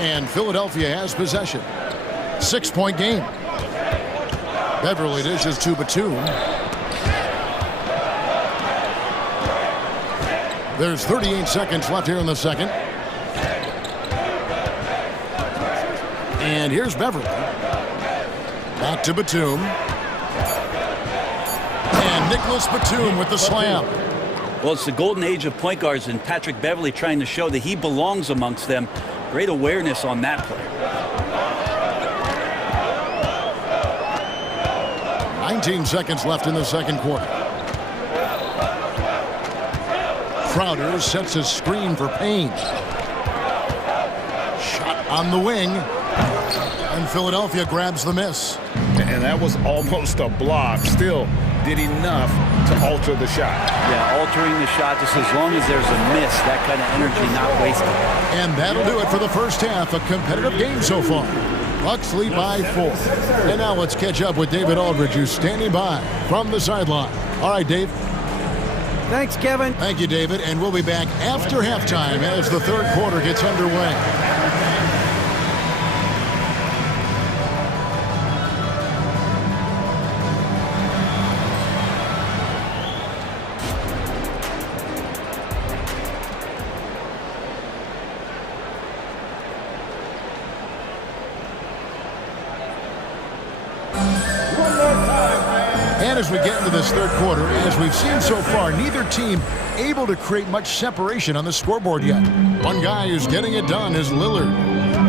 And Philadelphia has possession. 6-point game. Beverly dishes to Batum. There's 38 seconds left here in the second. And here's Beverly. Back to Batum. And Nicholas Batum with the slam. Well, it's the golden age of point guards, and Patrick Beverly trying to show that he belongs amongst them. Great awareness on that play. 19 seconds left in the second quarter. Crowder sets his screen for Payne. Shot on the wing. And Philadelphia grabs the miss. And that was almost a block. Still did enough to alter the shot. Yeah, altering the shot, just as long as there's a miss, that kind of energy not wasted. And that'll do it for the first half. A competitive game so far. Bucks lead by 4. And now let's catch up with David Aldridge, who's standing by from the sideline. All right, Dave. Thanks, Kevin. Thank you, David. And we'll be back after halftime as the third quarter gets underway. And as we get into this third quarter, as we've seen so far, neither team able to create much separation on the scoreboard yet. One guy who's getting it done is Lillard.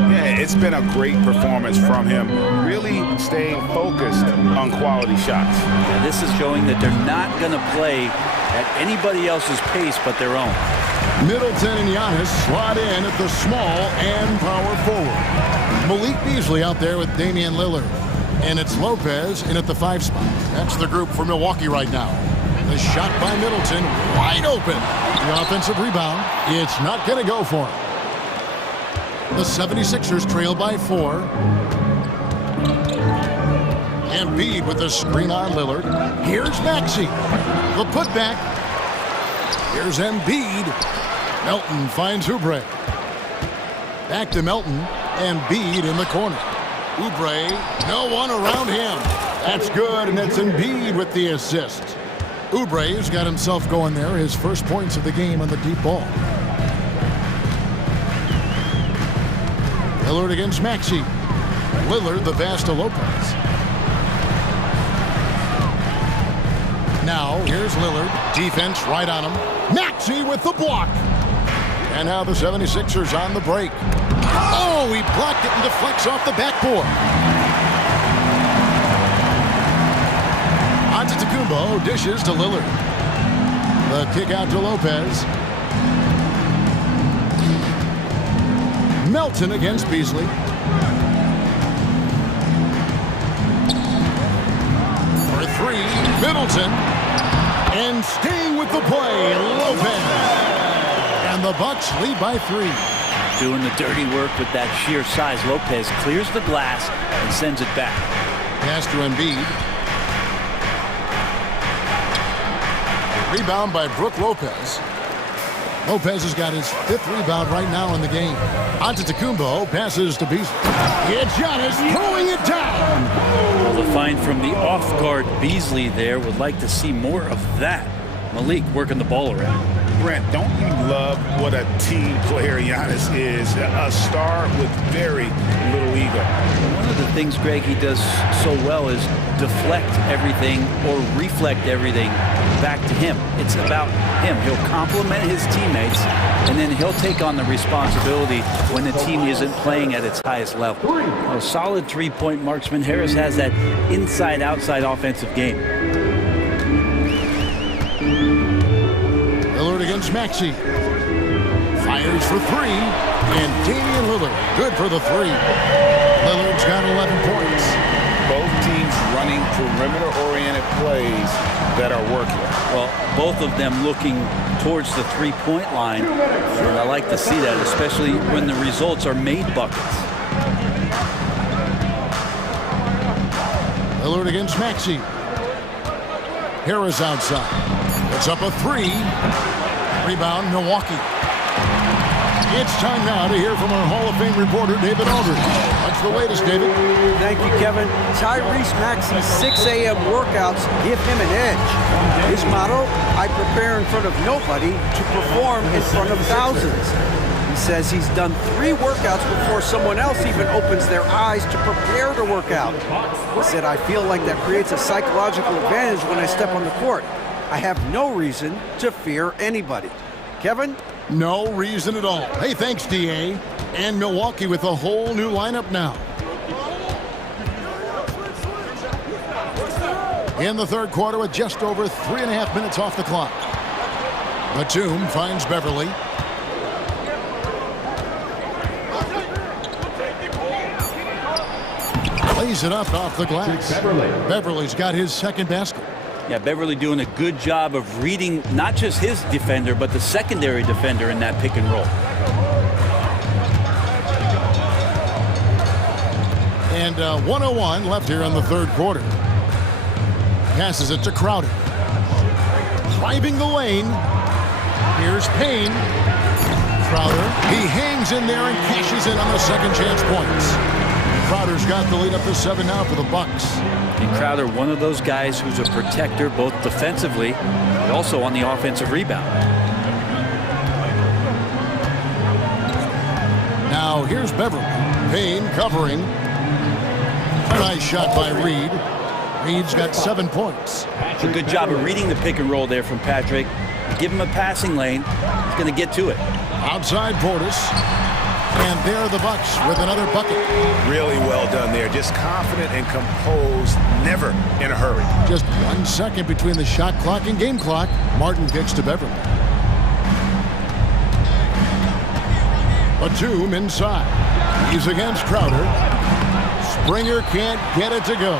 Yeah, it's been a great performance from him. Really staying focused on quality shots. Yeah, this is showing that they're not going to play at anybody else's pace but their own. Middleton and Giannis slot in at the small and power forward. Malik Beasley out there with Damian Lillard. And it's Lopez in at the 5 spot. That's the group for Milwaukee right now. The shot by Middleton, wide open. The offensive rebound, it's not going to go for him. The 76ers trail by 4. Embiid with the screen on Lillard. Here's Maxey. The putback. Here's Embiid. Melton finds Oubre. Back to Melton. Embiid in the corner. Oubre, no one around him. That's good, and it's Embiid with the assist. Oubre's got himself going there, his first points of the game on the deep ball. Lillard against Maxey. Lillard, the pass to Lopez. Now, here's Lillard. Defense right on him. Maxey with the block. And now the 76ers on the break. Oh, he blocked it and deflects off the backboard. Antetokounmpo dishes to Lillard. The kick out to Lopez. Melton against Beasley. For 3, Middleton. And staying with the play, Lopez. And the Bucks lead by 3. Doing the dirty work with that sheer size. Lopez clears the glass and sends it back. Pass to Embiid. Rebound by Brook Lopez. Lopez has got his 5th rebound right now in the game. Antetokounmpo passes to Beasley. Yeah, Giannis throwing it down. Well, the find from the off-guard Beasley there. Would like to see more of that. Malik working the ball around. Brent, don't you love what a team player Giannis is? A star with very little ego. One of the things, Greg, he does so well is deflect everything or reflect everything back to him. It's about him. He'll compliment his teammates, and then he'll take on the responsibility when the team isn't playing at its highest level. A solid three-point marksman. Harris has that inside-outside offensive game. Lillard against Maxey. Fires for 3. And Damian Lillard, good for the 3. Lillard's got 11 points. Both teams running perimeter-oriented plays that are working. Well, both of them looking towards the three-point line. And I like to see that, especially when the results are made buckets. Lillard against Maxey. Harris outside. It's up a 3. Rebound, Milwaukee. It's time now to hear from our Hall of Fame reporter, David Aldridge. What's the latest, David? Thank you, Kevin. Tyrese Maxey's 6 a.m. workouts give him an edge. His motto, I prepare in front of nobody to perform in front of thousands. He says he's done 3 workouts before someone else even opens their eyes to prepare to work out. He said, I feel like that creates a psychological advantage when I step on the court. I have no reason to fear anybody. Kevin? No reason at all. Hey, thanks, D.A. And Milwaukee with a whole new lineup now. In the third quarter with just over 3.5 minutes off the clock. Batum finds Beverly. Plays it up off the glass. Beverly's got his 2nd basket. Yeah, Beverly doing a good job of reading not just his defender, but the secondary defender in that pick and roll. And 1:01 left here in the third quarter. Passes it to Crowder. Driving the lane. Here's Payne. Crowder. He hangs in there and cashes in on the second chance points. Crowder's got the lead up to 7 now for the Bucks. And Crowder, one of those guys who's a protector both defensively but also on the offensive rebound. Now here's Beverly. Payne covering. A nice shot by Reed. Reed's got 7 points. It's a good job of reading the pick and roll there from Patrick. Give him a passing lane. He's going to get to it. Outside Portis. And there are the Bucks with another bucket. Really well done there. Just confident and composed, never in a hurry. Just 1 second between the shot clock and game clock. Martin kicks to Beverly. Batum inside. He's against Crowder. Springer can't get it to go.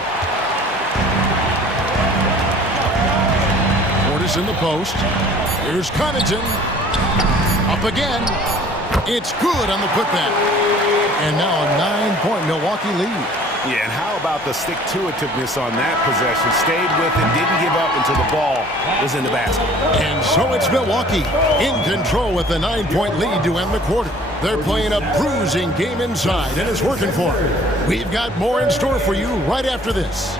Portis in the post. Here's Connaughton. Up again. It's good on the putback. And now a 9-point Milwaukee lead. Yeah, and how about the stick-to-itiveness on that possession? Stayed with it, didn't give up until the ball was in the basket. And so it's Milwaukee in control with a 9-point lead to end the quarter. They're playing a bruising game inside, and it's working for them. We've got more in store for you right after this.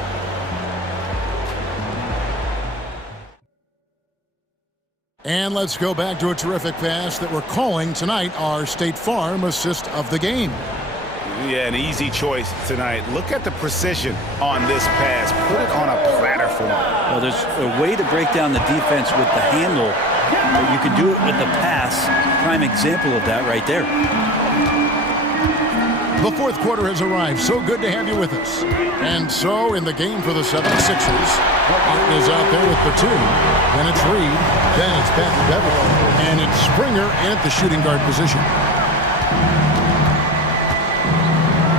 And let's go back to a terrific pass that we're calling tonight our State Farm assist of the game. Yeah, an easy choice tonight. Look at the precision on this pass. Put it on a platter for him. Well, there's a way to break down the defense with the handle, but you can do it with the pass. Prime example of that right there. The fourth quarter has arrived. So good to have you with us. And so in the game for the 76ers, Martin is out there with Batum. Then it's Reed. Then it's back to Beverly. And it's Springer in at the shooting guard position.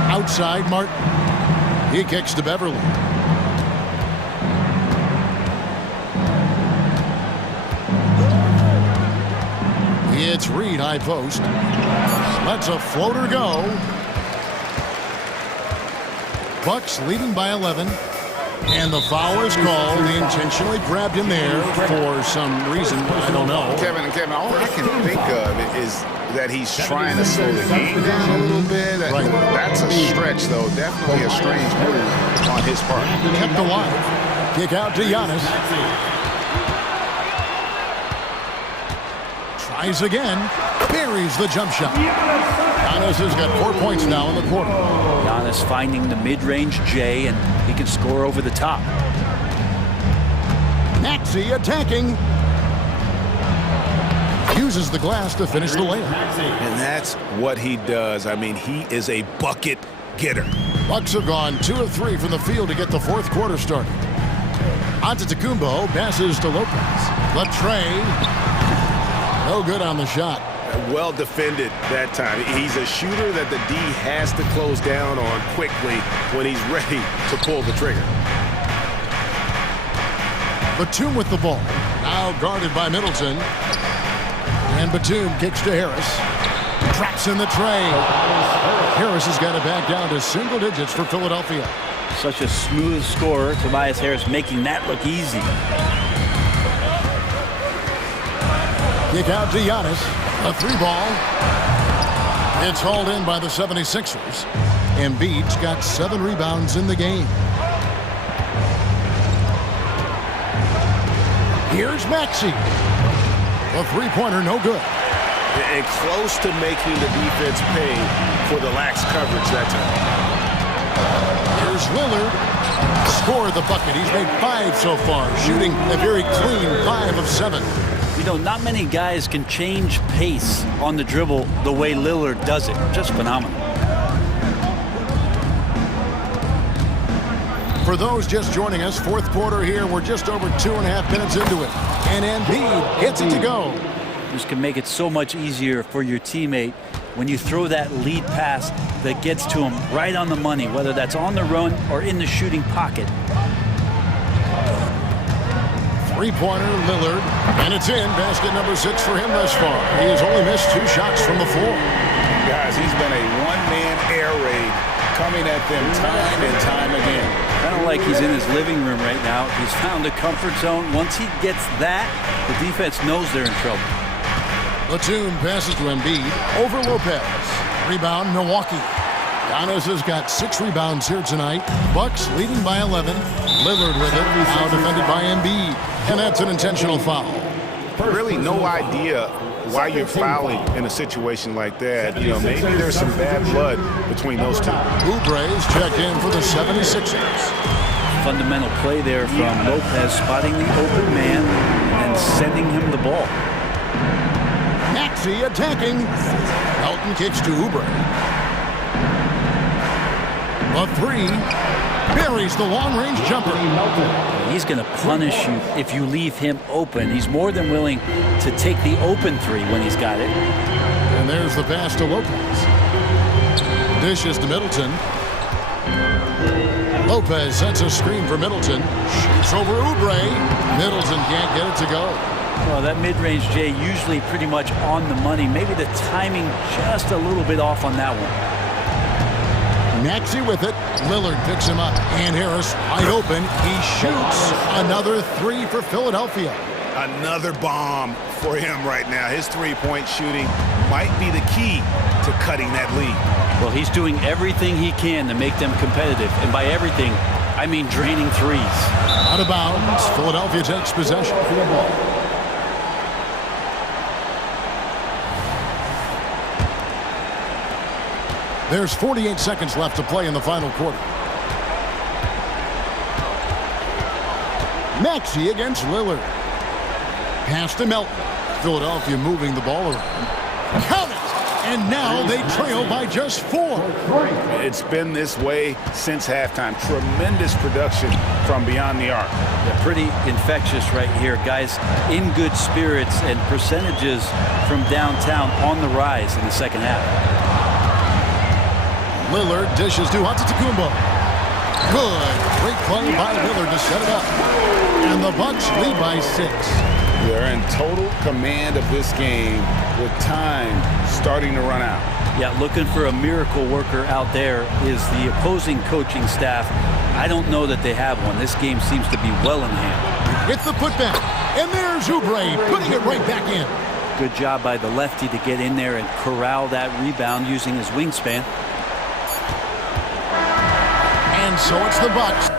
Outside Martin. He kicks to Beverly. It's Reed, high post. Lets a floater go. Bucks leading by 11. And the foul is called. He intentionally grabbed him there for some reason. I don't know. Kevin, all I can think of is that he's trying to slow the game down a little bit. Right. That's a stretch, though. Definitely a strange move on his part. Kept alive. Kick out to Giannis. Tries again. Buries the jump shot. Giannis has got 4 points now in the quarter. Giannis finding the mid-range J, and he can score over the top. Maxey attacking. Uses the glass to finish the layup. And that's what he does. I mean, he is a bucket getter. Bucks have gone 2 of 3 from the field to get the fourth quarter started. Antetokounmpo passes to Lopez. Latrey. No good on the shot. Well defended that time. He's a shooter that the D has to close down on quickly when he's ready to pull the trigger. Batum with the ball. Now guarded by Middleton. And Batum kicks to Harris. Traps in the tray. Harris has got it back down to single digits for Philadelphia. Such a smooth scorer. Tobias Harris making that look easy. Kick out to Giannis. A 3-ball. It's hauled in by the 76ers. Embiid's got 7 rebounds in the game. Here's Maxey. A 3-pointer, no good. And close to making the defense pay for the lax coverage that time. Here's Lillard. Scored the bucket. He's made 5 so far, shooting a very clean 5 of 7. You know, not many guys can change pace on the dribble the way Lillard does it. Just phenomenal. For those just joining us, fourth quarter here. We're just over 2.5 minutes into it. And Embiid gets it to go. This can make it so much easier for your teammate when you throw that lead pass that gets to him right on the money, whether that's on the run or in the shooting pocket. 3-pointer, Lillard, and it's in. Basket number 6 for him thus far. He has only missed 2 shots from the floor. Guys, he's been a one-man air raid coming at them time and time again. Kind of like he's in his living room right now. He's found a comfort zone. Once he gets that, the defense knows they're in trouble. Batum passes to Embiid over Lopez. Rebound, Milwaukee. Giannis has got 6 rebounds here tonight. Bucks leading by 11. Lillard with it. Now defended by Embiid. And that's an intentional foul. Really no idea why you're fouling in a situation like that. You know, maybe there's some bad blood between those two. Oubre's checked in for the 76ers. Fundamental play there from Lopez, spotting the open man and sending him the ball. Maxey attacking. Elton kicks to Oubre. A 3. Buries the long-range jumper. He's going to punish you if you leave him open. He's more than willing to take the open 3 when he's got it. And there's the pass to Lopez. Dishes to Middleton. Lopez sets a screen for Middleton. Shoots over Oubre. Middleton can't get it to go. Well, that mid-range J usually pretty much on the money. Maybe the timing just a little bit off on that one. Maxey with it. Lillard picks him up. And Harris wide open. He shoots another 3 for Philadelphia. Another bomb for him right now. His 3-point shooting might be the key to cutting that lead. Well, he's doing everything he can to make them competitive. And by everything, I mean draining 3s. Out of bounds. Philadelphia takes possession. There's 48 seconds left to play in the final quarter. Maxey against Lillard. Pass to Melton. Philadelphia moving the ball around. Count it! And now they trail by just 4. It's been this way since halftime. Tremendous production from beyond the arc. They're pretty infectious right here. Guys in good spirits and percentages from downtown on the rise in the second half. Lillard dishes to Antetokounmpo. Good. Great play by Lillard to set it up. And the Bucks lead by 6. They're in total command of this game with time starting to run out. Yeah, looking for a miracle worker out there is the opposing coaching staff. I don't know that they have one. This game seems to be well in hand. With the putback, and there's Oubre putting it right back in. Good job by the lefty to get in there and corral that rebound using his wingspan. And so it's the Bucks.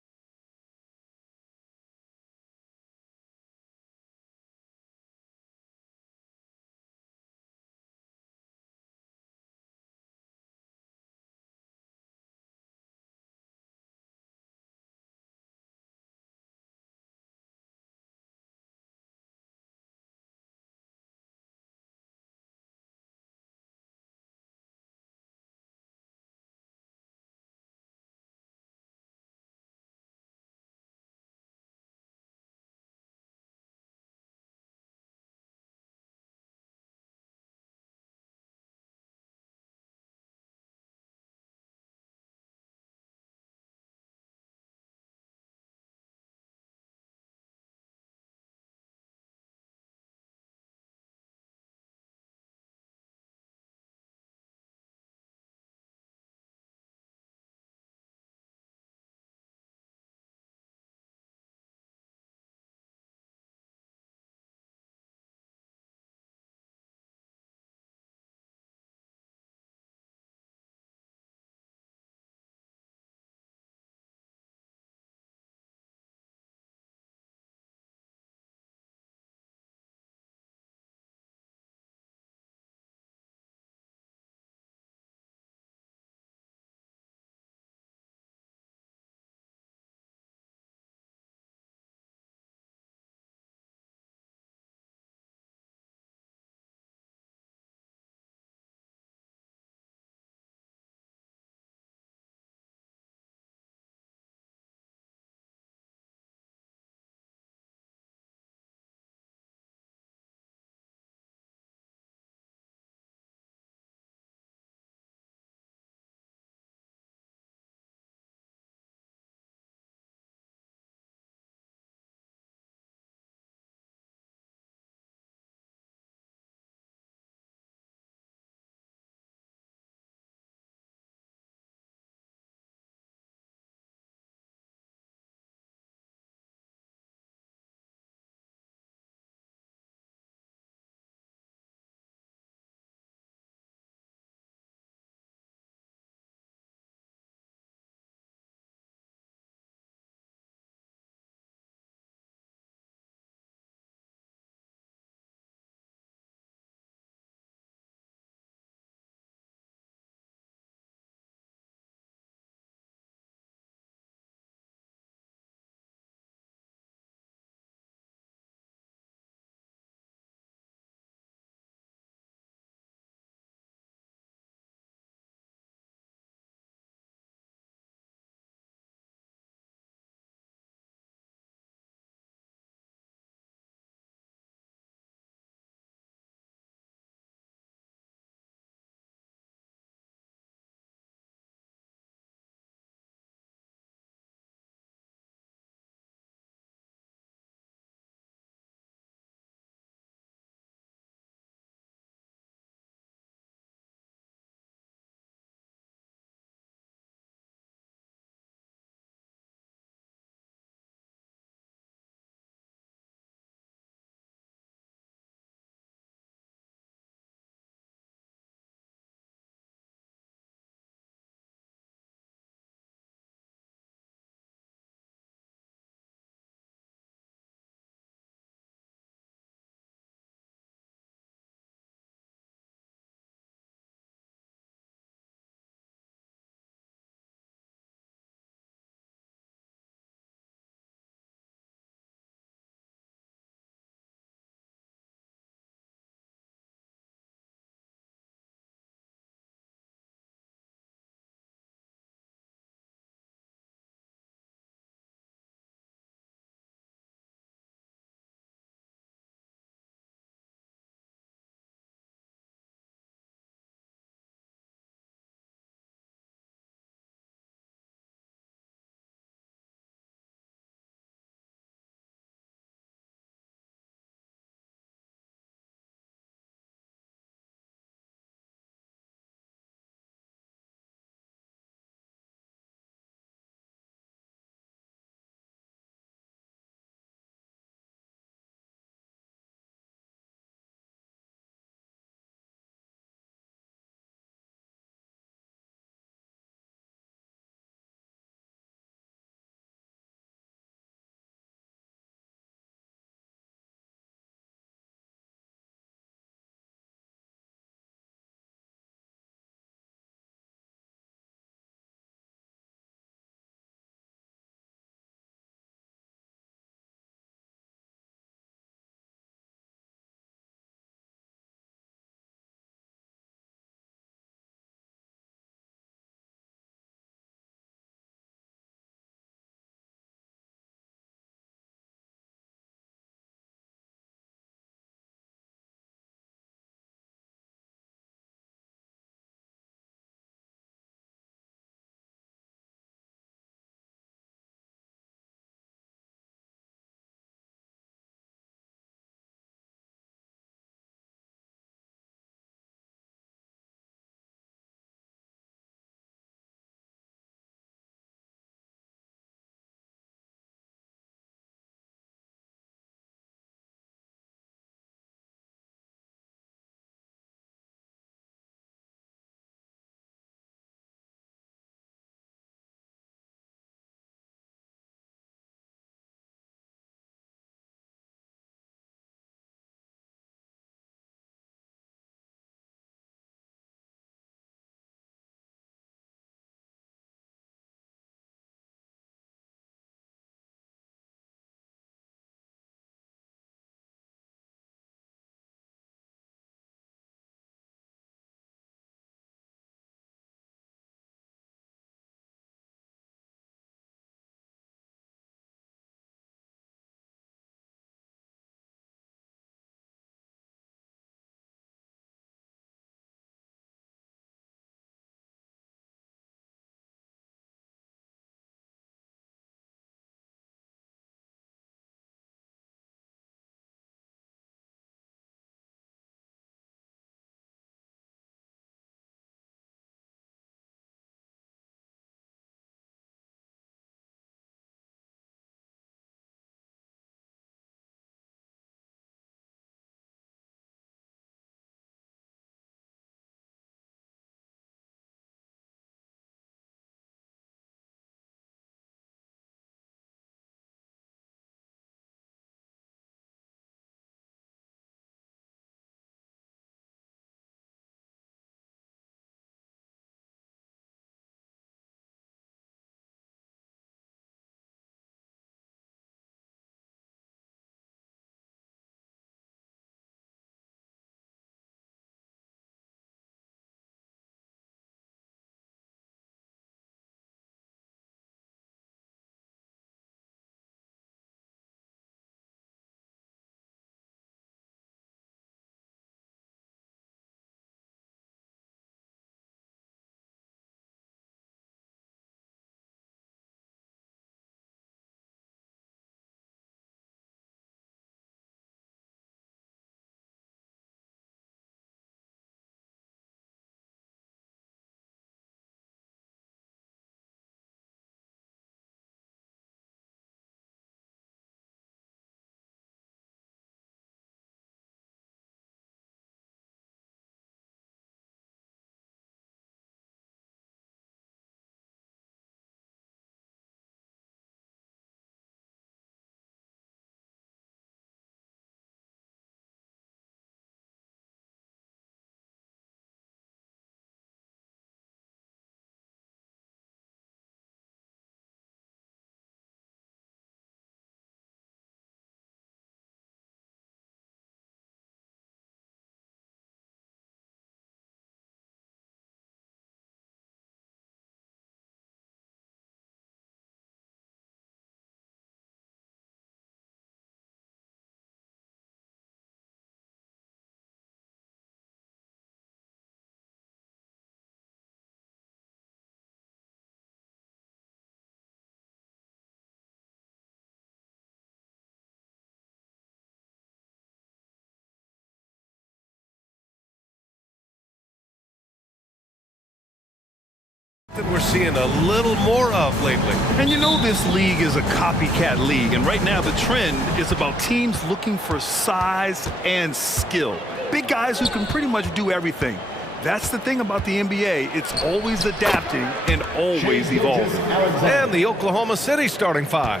That we're seeing a little more of lately. And you know this league is a copycat league, and right now the trend is about teams looking for size and skill. Big guys who can pretty much do everything. That's the thing about the NBA. It's always adapting and always evolving. And the Oklahoma City starting five.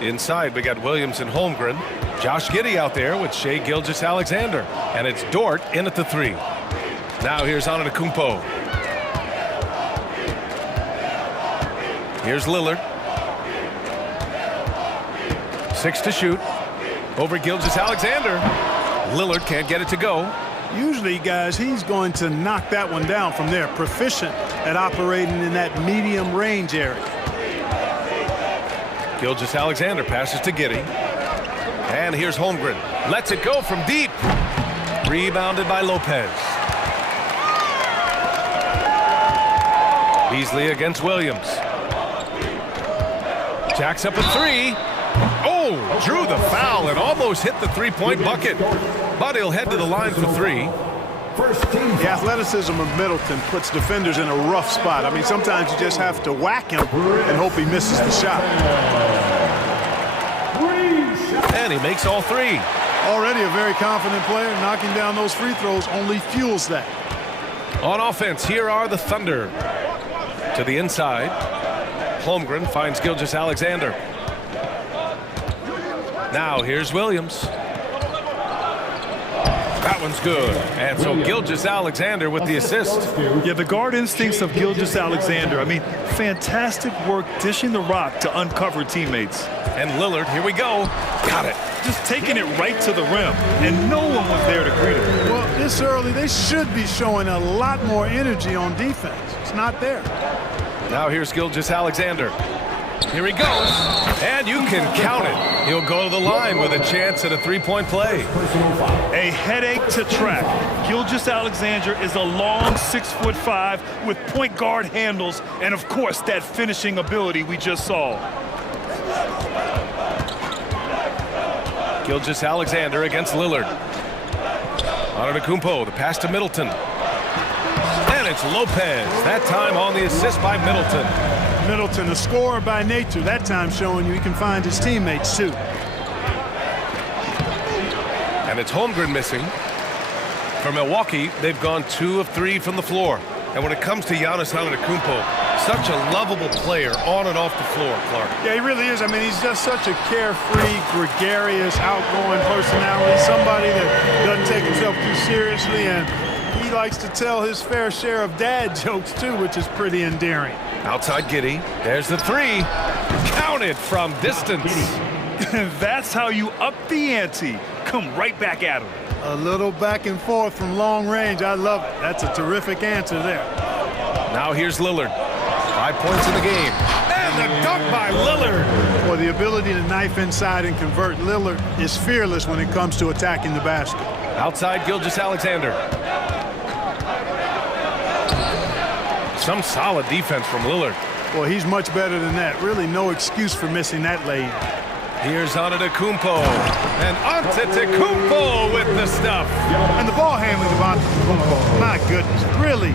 Inside, we got Williams and Holmgren. Josh Giddey out there with Shai Gilgeous-Alexander. And it's Dort in at the three. Now here's Antetokounmpo. Here's Lillard. 6 to shoot. Over Gilgeous-Alexander. Lillard can't get it to go. Usually, guys, he's going to knock that one down from there. Proficient at operating in that medium range area. Gilgeous-Alexander passes to Giddey. And here's Holmgren. Lets it go from deep. Rebounded by Lopez. Beasley against Williams. Jacks up a three. Oh, drew the foul and almost hit the three-point bucket. But he'll head to the line for three. The athleticism of Middleton puts defenders in a rough spot. I mean, sometimes you just have to whack him and hope he misses the shot. And he makes all three. Already a very confident player. Knocking down those free throws only fuels that. On offense, here are the Thunder. To the inside. Holmgren finds Gilgeous-Alexander. Now here's Williams. That one's good. And so Gilgeous-Alexander with the assist. Yeah, the guard instincts of Gilgeous-Alexander. I mean, fantastic work dishing the rock to uncover teammates. And Lillard, here we go. Got it. Just taking it right to the rim, and no one was there to greet him. Well, this early, they should be showing a lot more energy on defense. It's not there. Now here's Gilgeous-Alexander. Here he goes. And you can count it. He'll go to the line with a chance at a three-point play. A headache to track. Gilgeous-Alexander is a long 6'5" with point guard handles and, of course, that finishing ability we just saw. Gilgeous-Alexander against Lillard. Antetokounmpo, the pass to Middleton. And it's Lopez, that time on the assist by Middleton. Middleton, a scorer by nature, that time showing you he can find his teammates too. And it's Holmgren missing. For Milwaukee, they've gone 2 of 3 from the floor. And when it comes to Giannis Antetokounmpo, such a lovable player on and off the floor, Clark. Yeah, he really is. I mean, he's just such a carefree, gregarious, outgoing personality, somebody that doesn't take himself too seriously, and he likes to tell his fair share of dad jokes, too, which is pretty endearing. Outside Giddey. There's the three. Counted from distance. That's how you up the ante. Come right back at him. A little back and forth from long range. I love it. That's a terrific answer there. Now here's Lillard. 5 points in the game. And the dunk by Lillard. Well, the ability to knife inside and convert. Lillard is fearless when it comes to attacking the basket. Outside Gilgeous-Alexander. Some solid defense from Lillard. Well, he's much better than that. Really no excuse for missing that lane. Here's Antetokounmpo. And Antetokounmpo with the stuff. And the ball handling of Antetokounmpo, my goodness, really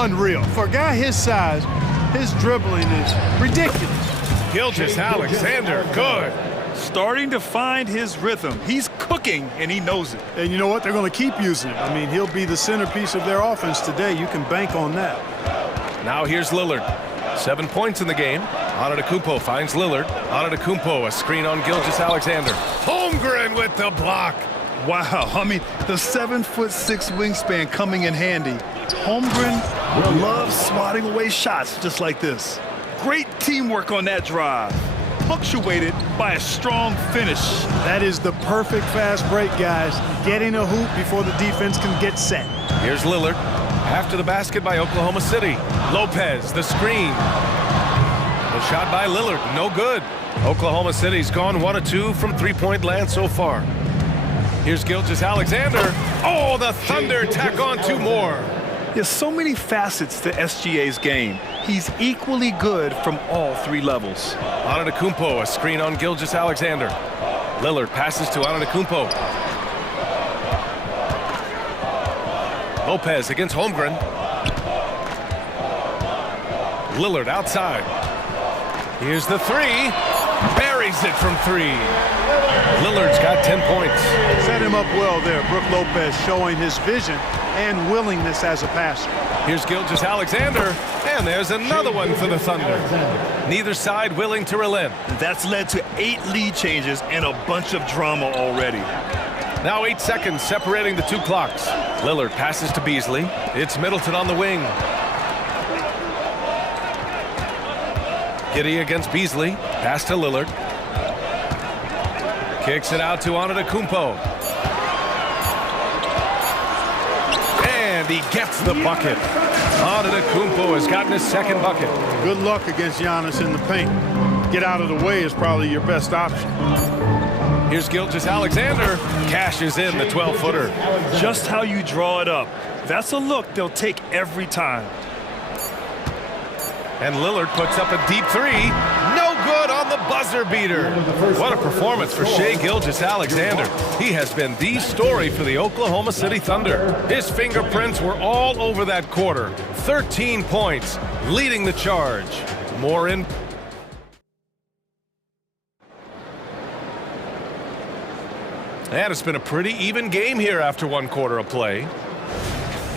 unreal. For a guy his size, his dribbling is ridiculous. Gilgeous-Alexander, good. Starting to find his rhythm. He's cooking, and he knows it. And you know what? They're going to keep using him. I mean, he'll be the centerpiece of their offense today. You can bank on that. Now here's Lillard. 7 points in the game. Antetokounmpo finds Lillard. Antetokounmpo, a screen on Gilgeous-Alexander. Holmgren with the block. Wow, I mean, the 7'6" wingspan coming in handy. Holmgren loves swatting away shots just like this. Great teamwork on that drive. Punctuated by a strong finish. That is the perfect fast break, guys. Getting a hoop before the defense can get set. Here's Lillard. After the basket by Oklahoma City. Lopez, the screen. The shot by Lillard, no good. Oklahoma City's gone 1 of 2 from three-point land so far. Here's Gilgeous-Alexander. Oh, the Thunder tack on 2 more. There's so many facets to SGA's game. He's equally good from all 3 levels. Antetokounmpo, a screen on Gilgeous-Alexander. Lillard passes to Antetokounmpo. Lopez against Holmgren. Lillard outside. Here's the three. Buries it from three. Lillard's got 10 points. Set him up well there. Brook Lopez showing his vision and willingness as a passer. Here's Gilgeous-Alexander, and there's another one for the Thunder. Neither side willing to relent. That's led to 8 lead changes and a bunch of drama already. Now 8 seconds separating the two clocks. Lillard passes to Beasley. It's Middleton on the wing. Giddey against Beasley. Pass to Lillard. Kicks it out to Antetokounmpo. And he gets the bucket. Antetokounmpo has gotten his second bucket. Good luck against Giannis in the paint. Get out of the way is probably your best option. Here's Gilgeous-Alexander. Cashes in the 12-footer. Just how you draw it up. That's a look they'll take every time. And Lillard puts up a deep three. No good on the buzzer beater. What a performance for Shai Gilgeous-Alexander. He has been the story for the Oklahoma City Thunder. His fingerprints were all over that quarter. 13 points, leading the charge. More in. And it's been a pretty even game here after one quarter of play.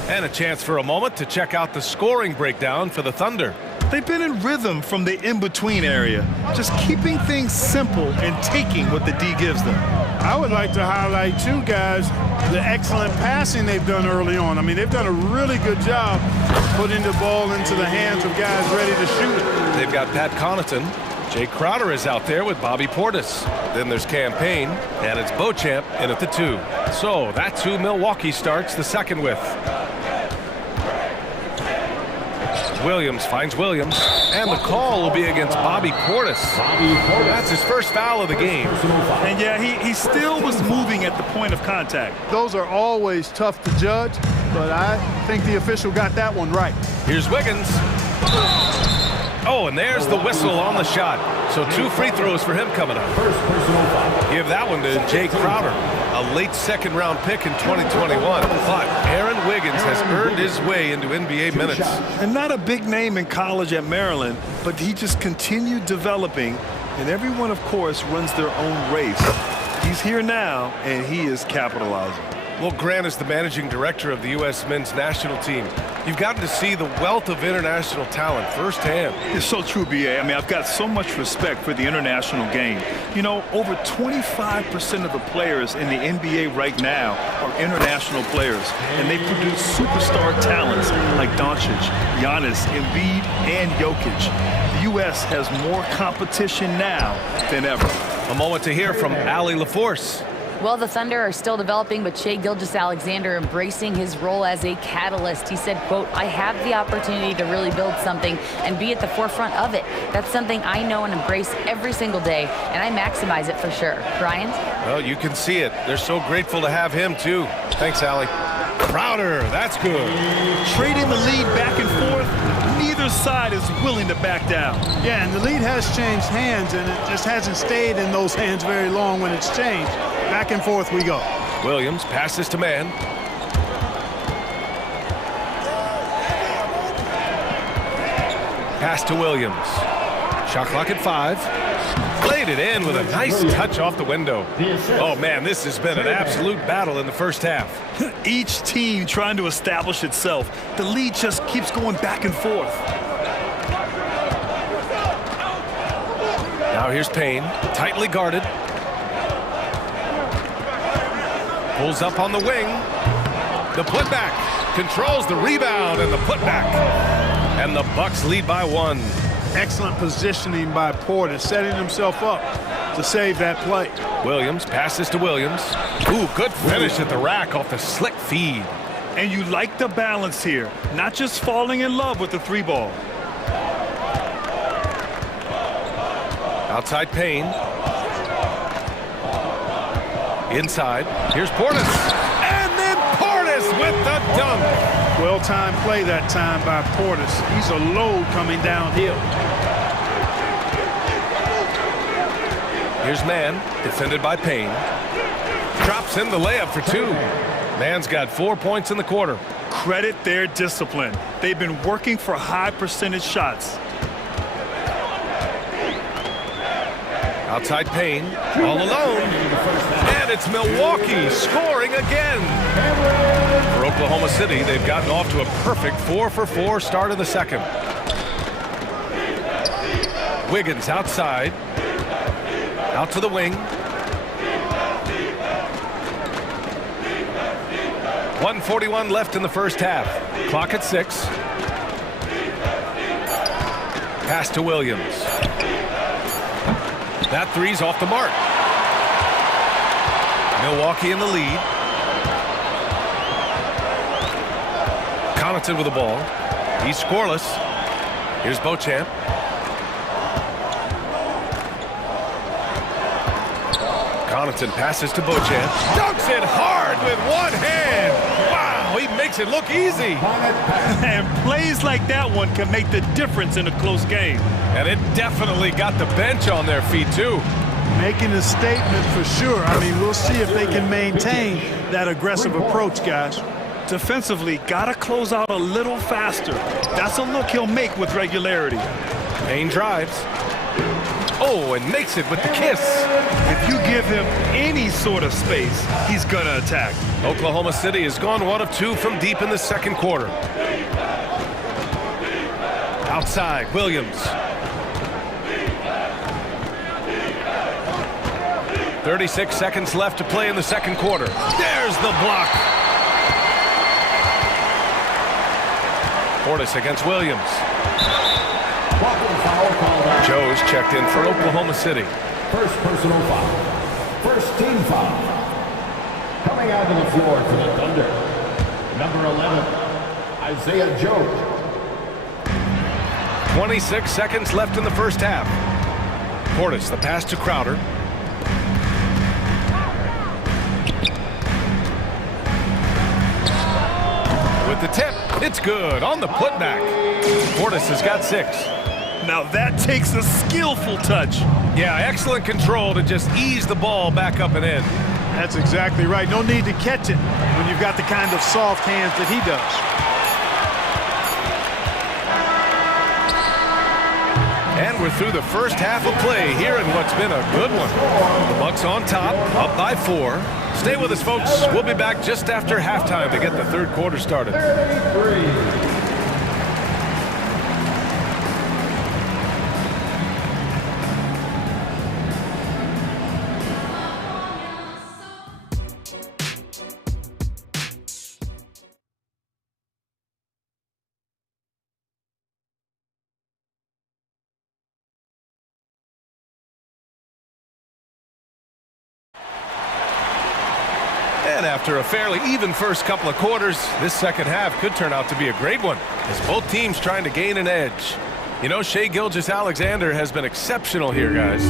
And a chance for a moment to check out the scoring breakdown for the Thunder. They've been in rhythm from the in-between area, just keeping things simple and taking what the D gives them. I would like to highlight, too, guys, the excellent passing they've done early on. I mean, they've done a really good job putting the ball into the hands of guys ready to shoot it. They've got Pat Connaughton. Jay Crowder is out there with Bobby Portis. Then there's Cam Payne, and it's Beauchamp in at the 2. So that's who Milwaukee starts the second with. Williams finds Williams, and the call will be against Bobby Portis. That's his first foul of the game. And yeah, he still was moving at the point of contact. Those are always tough to judge, but I think the official got that one right. Here's Wiggins. Oh, and there's the whistle on the shot. So 2 free throws for him coming up. Give that one to Jay Crowder, a late second-round pick in 2021. But Aaron Wiggins has earned his way into NBA minutes. And not a big name in college at Maryland, but he just continued developing, and everyone, of course, runs their own race. He's here now, and he is capitalizing. Well, Grant is the managing director of the U.S. men's national team. You've gotten to see the wealth of international talent firsthand. It's so true, B.A. I mean, I've got so much respect for the international game. You know, over 25% of the players in the NBA right now are international players, and they produce superstar talents like Doncic, Giannis, Embiid, and Jokic. The U.S. has more competition now than ever. A moment to hear from Allie LaForce. Well, the Thunder are still developing, but Shai Gilgeous-Alexander embracing his role as a catalyst. He said, quote, I have the opportunity to really build something and be at the forefront of it. That's something I know and embrace every single day, and I maximize it for sure. Brian? Well, you can see it. They're so grateful to have him, too. Thanks, Allie. Crowder, that's good. Trading the lead back and forth. Neither side is willing to back down. Yeah, and the lead has changed hands, and it just hasn't stayed in those hands very long when it's changed. Back and forth we go. Williams passes to man. Pass to Williams. Shot clock at 5. Played it in with a nice touch off the window. Oh, man, this has been an absolute battle in the first half. Each team trying to establish itself. The lead just keeps going back and forth. Now here's Payne, tightly guarded. Pulls up on the wing. The putback. Controls the rebound and the putback. And the Bucks lead by 1. Excellent positioning by Porter, setting himself up to save that play. Williams passes to Williams. Ooh, good finish at the rack off the slick feed. And you like the balance here, not just falling in love with the 3-ball. Outside Payne. Inside. Here's Portis. And then Portis with the dunk. Well-timed play that time by Portis. He's a load coming downhill. Here's Mann, defended by Payne. Drops in the layup for 2. Mann's got 4 points in the quarter. Credit their discipline. They've been working for high percentage shots. Outside Payne, all alone. And it's Milwaukee scoring again. For Oklahoma City, they've gotten off to a perfect 4-for-4 start in the second. Wiggins outside. Out to the wing. 1:41 left in the first half. Clock at 6. Pass to Williams. That three's off the mark. Milwaukee in the lead. Connaughton with the ball. He's scoreless. Here's Beauchamp. Connaughton passes to Beauchamp. Dunks it hard with one hand. Wow, he makes it look easy. And plays like that one can make the difference in a close game. And it definitely got the bench on their feet, too. Making a statement for sure. I mean, we'll see if they can maintain that aggressive approach, guys. Defensively, got to close out a little faster. That's a look he'll make with regularity. Payne drives. Oh, and makes it with the kiss. If you give him any sort of space, he's going to attack. Oklahoma City has gone 1 of 2 from deep in the second quarter. Outside, Williams. 36 seconds left to play in the second quarter. There's the block. Portis against Williams. Joe's checked in for Oklahoma City. First personal foul. First team foul. Coming out to the floor for the Thunder. Number 11, Isaiah Joe. 26 seconds left in the first half. Portis, the pass to Crowder. With the tip, it's good on the putback. Portis has got 6. Now that takes a skillful touch. Yeah, excellent control to just ease the ball back up and in. That's exactly right. No need to catch it when you've got the kind of soft hands that he does. And we're through the first half of play here in what's been a good one. The Bucks on top, up by 4. Stay with us, folks. We'll be back just after halftime to get the third quarter started. 33. And after a fairly even first couple of quarters, this second half could turn out to be a great one, as both teams trying to gain an edge. You know, Shai Gilgeous-Alexander has been exceptional here, guys.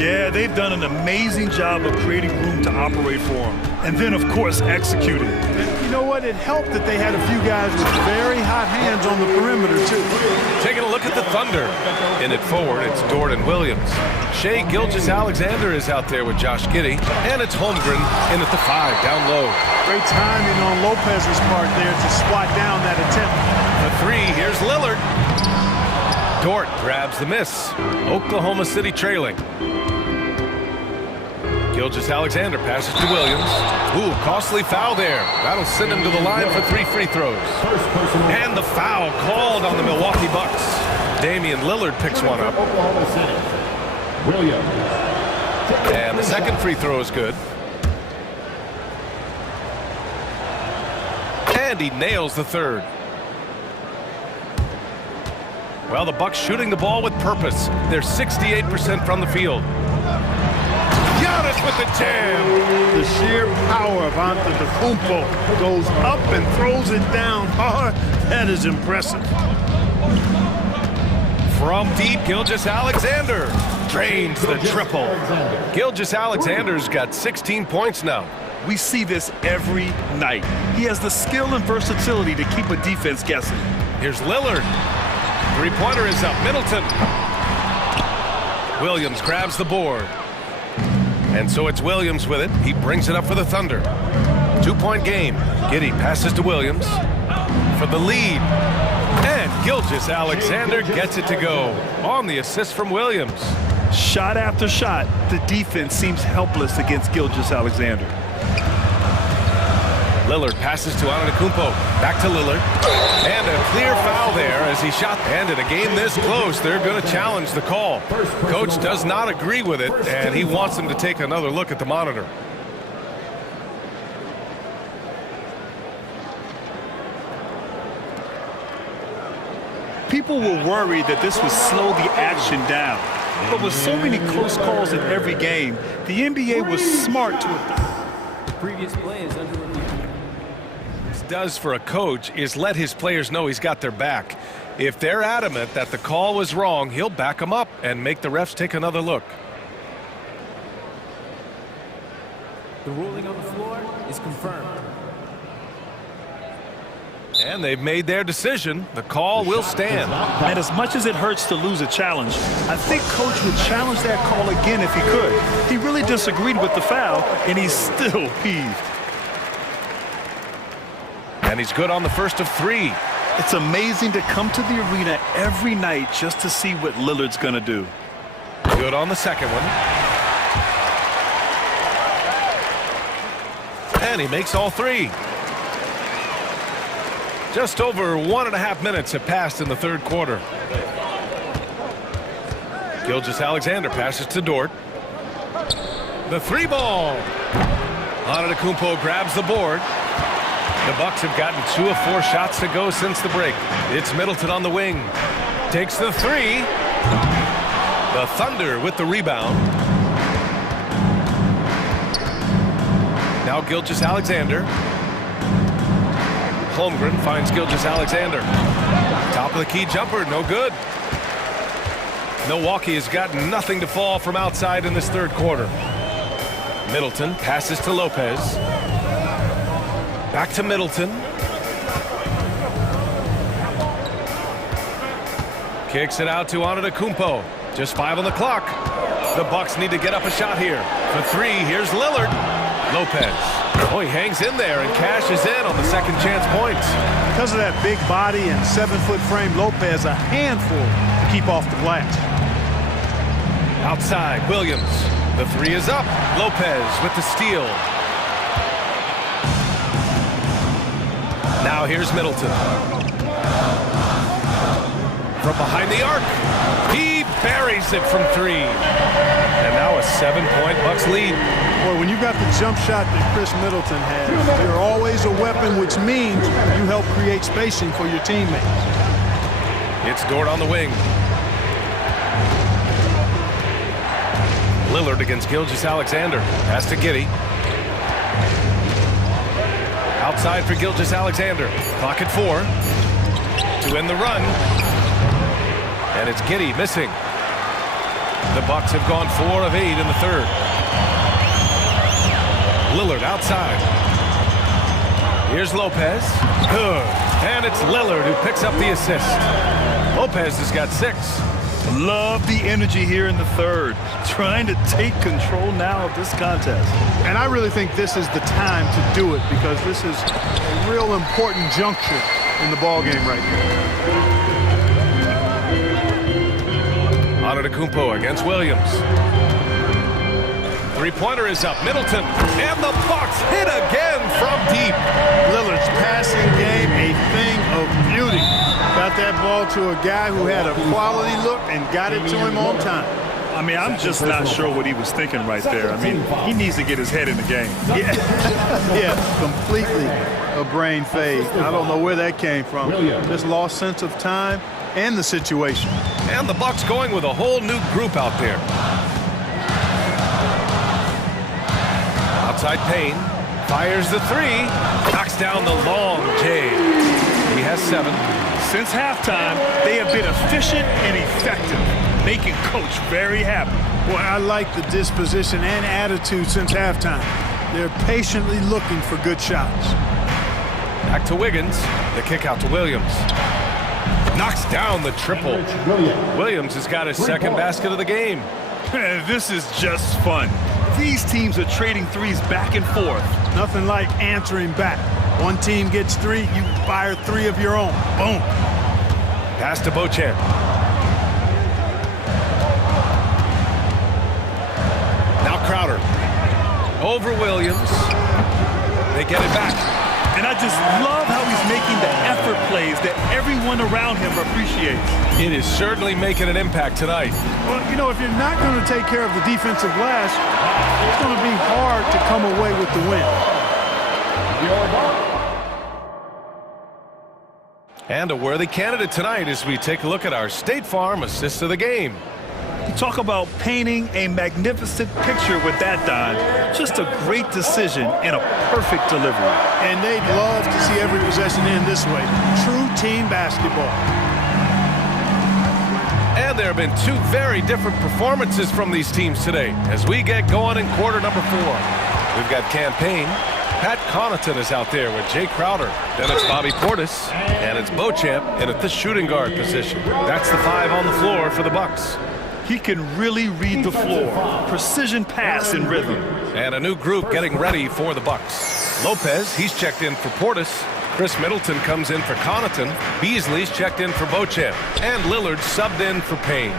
Yeah, they've done an amazing job of creating room to operate for him. And then, of course, executing. And you know what? It helped that they had a few guys with very hot hands on the perimeter, too. Taking a look at the Thunder. In it forward, it's Dort and Williams. Shai Gilgeous-Alexander is out there with Josh Giddey. And it's Holmgren in at the 5, down low. Great timing on Lopez's part there to squat down that attempt. The 3, here's Lillard. Dort grabs the miss. Oklahoma City trailing. Gilgeous-Alexander passes to Williams. Ooh, costly foul there. That'll send him to the line for 3 free throws. And the foul called on the Milwaukee Bucks. Damian Lillard picks one up. Oklahoma City. Williams. And the second free throw is good. And he nails the third. Well, the Bucks shooting the ball with purpose. They're 68% from the field. Giannis with the jam. The sheer power of Antetokounmpo goes up and throws it down hard. That is impressive. From deep, Gilgeous-Alexander drains the triple. Gilgeous-Alexander's got 16 points now. We see this every night. He has the skill and versatility to keep a defense guessing. Here's Lillard. Three-pointer is up. Middleton. Williams grabs the board. And so it's Williams with it. He brings it up for the Thunder. 2-point game. Giddey passes to Williams for the lead. And Gilgeous-Alexander gets it to go on the assist from Williams. Shot after shot, the defense seems helpless against Gilgeous-Alexander. Lillard passes to Antetokounmpo. Back to Lillard. And a clear foul there as he shot. And in a game this close, they're going to challenge the call. Coach does not agree with it, and he wants them to take another look at the monitor. People were worried that this would slow the action down. But with so many close calls in every game, the NBA was smart to adapt. Previous play is under review. Does for a coach is let his players know he's got their back. If they're adamant that the call was wrong, he'll back them up and make the refs take another look. The ruling on the floor is confirmed. And they've made their decision. The call will stand. And as much as it hurts to lose a challenge, I think Coach would challenge that call again if he could. He really disagreed with the foul, and he's still peeved. And he's good on the first of three. It's amazing to come to the arena every night just to see what Lillard's going to do. Good on the second one. And he makes all three. Just over 1.5 minutes have passed in the third quarter. Gilgeous-Alexander passes to Dort. The three ball. Antetokounmpo grabs the board. The Bucks have gotten 2 of 4 shots to go since the break. It's Middleton on the wing. Takes the three. The Thunder with the rebound. Now Gilgeous-Alexander. Holmgren finds Gilgeous-Alexander. Top of the key jumper, no good. Milwaukee has got nothing to fall from outside in this third quarter. Middleton passes to Lopez. Back to Middleton. Kicks it out to Antetokounmpo. Just 5 on the clock. The Bucks need to get up a shot here. For 3, here's Lillard. Lopez. Oh, he hangs in there and cashes in on the second chance points. Because of that big body and 7-foot frame, Lopez a handful to keep off the glass. Outside, Williams. The 3 is up. Lopez with the steal. Now here's Middleton. From behind the arc. He buries it from 3. And now a 7-point Bucks lead. Boy, when you've got the jump shot that Chris Middleton has, you're always a weapon, which means you help create spacing for your teammates. It's Dort on the wing. Lillard against Gilgeous-Alexander. Pass to Giddey. Outside for Gilgeous-Alexander. Clock at 4. To end the run. And it's Giddey missing. The Bucks have gone 4 of 8 in the third. Lillard outside. Here's Lopez. Good. And it's Lillard who picks up the assist. Lopez has got 6. Love the energy here in the third. Trying to take control now of this contest. And I really think this is the time to do it because this is a real important juncture in the ballgame right here. Antetokounmpo against Williams. Three-pointer is up. Middleton. And the Bucks hit again from deep. Lillard's passing game, a thing of beauty. Got that ball to a guy who had a quality look and got it to him on time. I mean, I'm just not sure what he was thinking right there. I mean, he needs to get his head in the game. Yeah, yeah, completely a brain fade. I don't know where that came from. Just lost sense of time and the situation. And the Bucks going with a whole new group out there. Outside Payne. Fires the 3. Knocks down the long J. He has 7. Since halftime, they have been efficient and effective, making Coach very happy. Boy, I like the disposition and attitude since halftime. They're patiently looking for good shots. Back to Wiggins. The kick out to Williams. Knocks down the triple. Williams has got his second basket of the game. This is just fun. These teams are trading threes back and forth. Nothing like answering back. One team gets 3, you fire 3 of your own. Boom. Pass to Beauchamp. Over Williams. They get it back. And I just love how he's making the effort plays that everyone around him appreciates. It is certainly making an impact tonight. Well, you know, if you're not going to take care of the defensive glass, it's going to be hard to come away with the win. And a worthy candidate tonight as we take a look at our State Farm assist of the game. You talk about painting a magnificent picture with that, Don. Just a great decision and a perfect delivery. And they'd love to see every possession end this way. True team basketball. And there have been two very different performances from these teams today as we get going in quarter number 4. We've got campaign. Pat Connaughton is out there with Jay Crowder. Then it's Bobby Portis. And it's Beauchamp in at the shooting guard position. That's the 5 on the floor for the Bucks. He can really read the floor. Precision pass and rhythm. And a new group getting ready for the Bucks. Lopez, he's checked in for Portis. Chris Middleton comes in for Connaughton. Beasley's checked in for Beauchamp. And Lillard subbed in for Payne.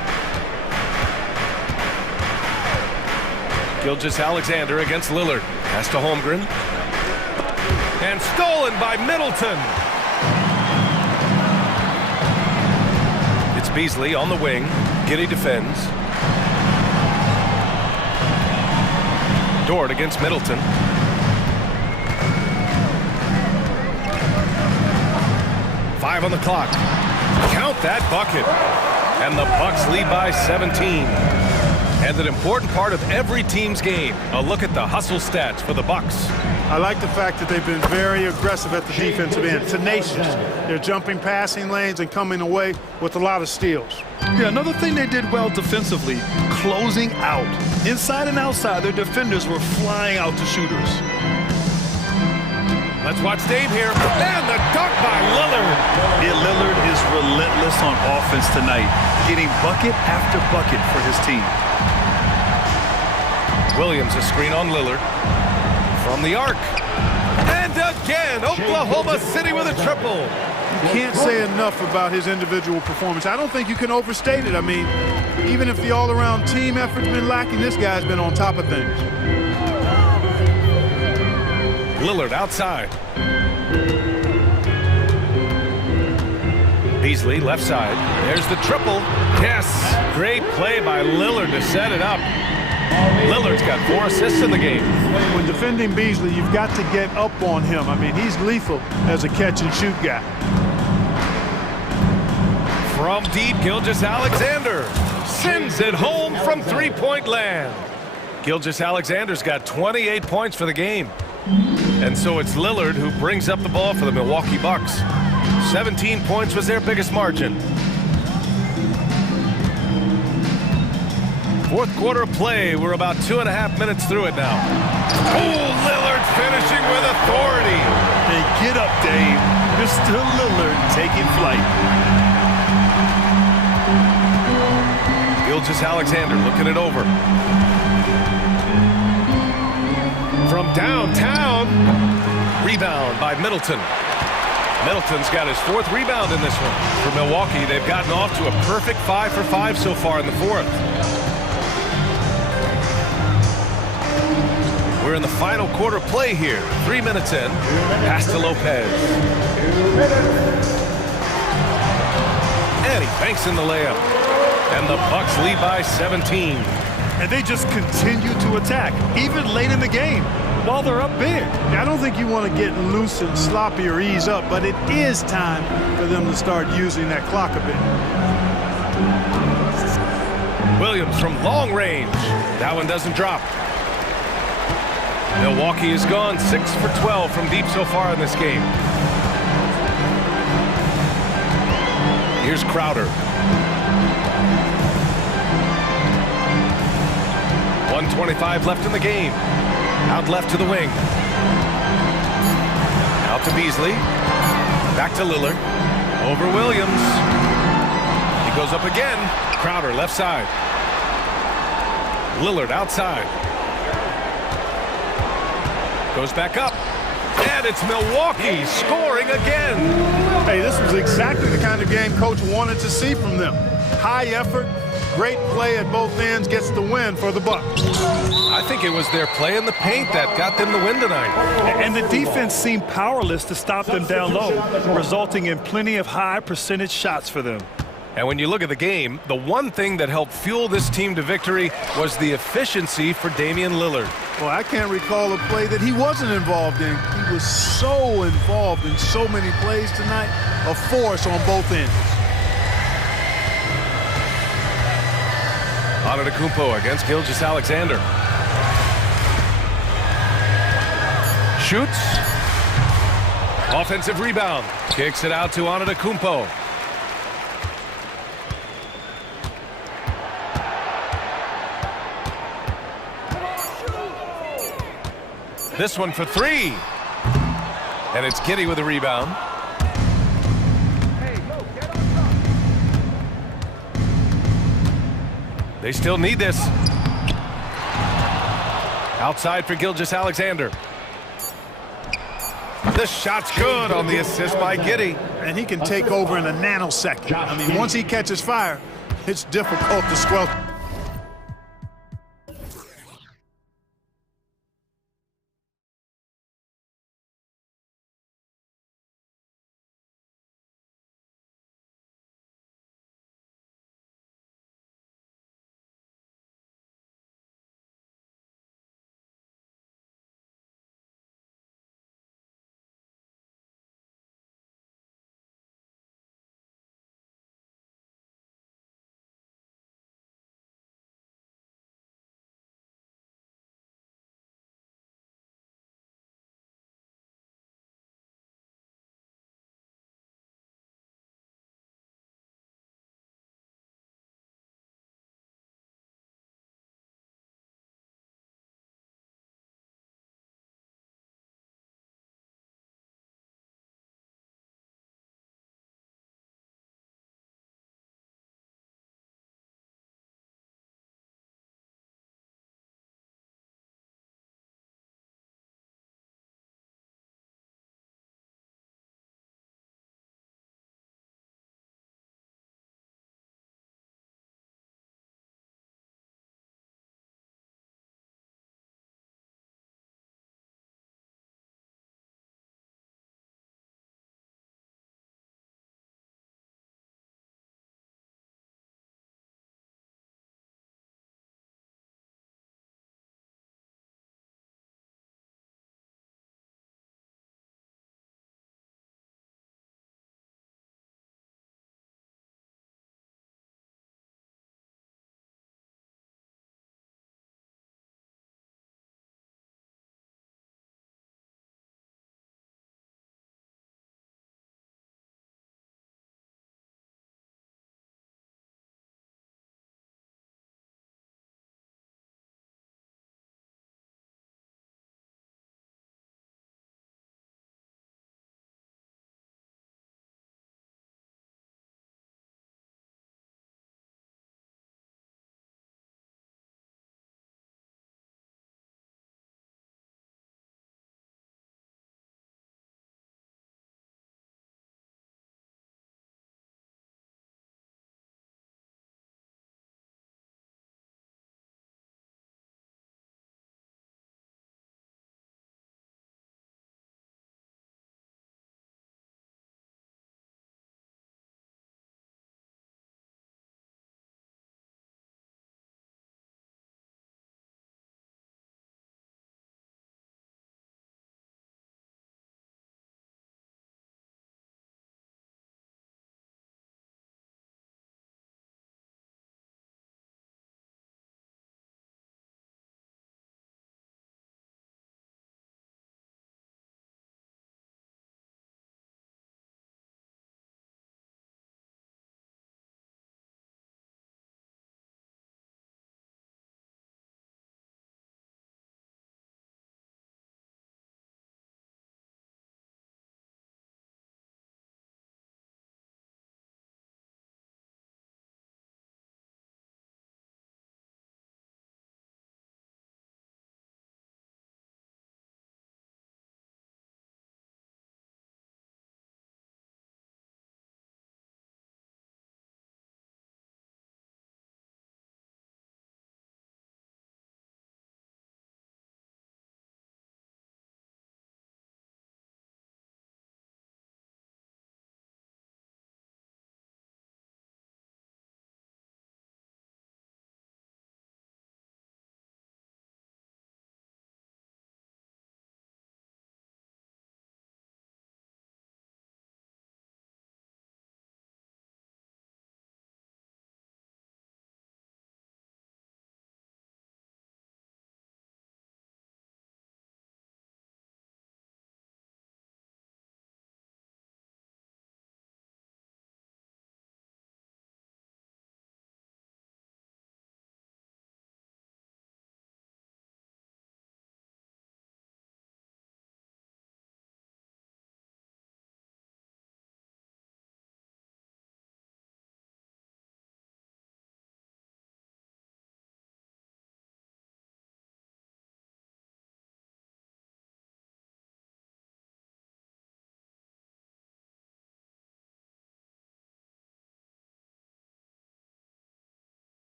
Gilgeous-Alexander against Lillard. Pass to Holmgren. And stolen by Middleton. It's Beasley on the wing. Giddey defends. Dort against Middleton. Five on the clock. Count that bucket. And the Bucks lead by 17. And an important part of every team's game. A look at the hustle stats for the Bucks. I like the fact that they've been very aggressive at the defensive end. Tenacious. They're jumping passing lanes and coming away with a lot of steals. Yeah, another thing they did well defensively, closing out. Inside and outside, their defenders were flying out to shooters. Let's watch Dame here. And the dunk by Lillard. Yeah, Lillard is relentless on offense tonight, getting bucket after bucket for his team. Williams, a screen on Lillard. From the arc. And again, Oklahoma City with a triple. You can't say enough about his individual performance. I don't think you can overstate it. I mean, even if the all-around team effort's been lacking, this guy's been on top of things. Lillard outside. Beasley left side. There's the triple. Yes, great play by Lillard to set it up. Lillard's got 4 assists in the game. When defending Beasley, you've got to get up on him. I mean, he's lethal as a catch-and-shoot guy. From deep, Gilgeous-Alexander sends it home from three-point land. Gilgeous-Alexander's got 28 points for the game. And so it's Lillard who brings up the ball for the Milwaukee Bucks. 17 points was their biggest margin. Fourth quarter of play. We're about 2.5 minutes through it now. Oh, Lillard finishing with authority. Hey, get up, Dave. Mr. Lillard taking flight. Gilgeous-Alexander looking it over. From downtown. Rebound by Middleton. Middleton's got his 4th rebound in this one. For Milwaukee, they've gotten off to a perfect 5 for 5 so far in the 4th. We're in the final quarter play here. 3 minutes in. Pass to Lopez. And he banks in the layup. And the Bucks lead by 17. And they just continue to attack, even late in the game, while they're up big. I don't think you want to get loose and sloppy or ease up, but it is time for them to start using that clock a bit. Williams from long range. That one doesn't drop. Milwaukee has gone 6 for 12 from deep so far in this game. Here's Crowder. 1:25 left in the game. Out left to the wing. Out to Beasley. Back to Lillard. Over Williams. He goes up again. Crowder left side. Lillard outside. Goes back up. And it's Milwaukee scoring again. Hey, this was exactly the kind of game Coach wanted to see from them. High effort, Great play at both ends gets the win for the Bucks. I think it was their play in the paint that got them the win tonight. And the defense seemed powerless to stop them down low, resulting in plenty of high percentage shots for them. And when you look at the game, the one thing that helped fuel this team to victory was the efficiency for Damian Lillard. Well, I can't recall a play that he wasn't involved in. He was so involved in so many plays tonight, a force on both ends. Antetokounmpo against Gilgeous-Alexander. Shoots. Offensive rebound. Kicks it out to Antetokounmpo. This one for three. And it's Giddey with a rebound. They still need this. Outside for Gilgeous-Alexander. The shot's good on the assist by Giddey. And he can take over in a nanosecond. I mean, once he catches fire, it's difficult to squelch.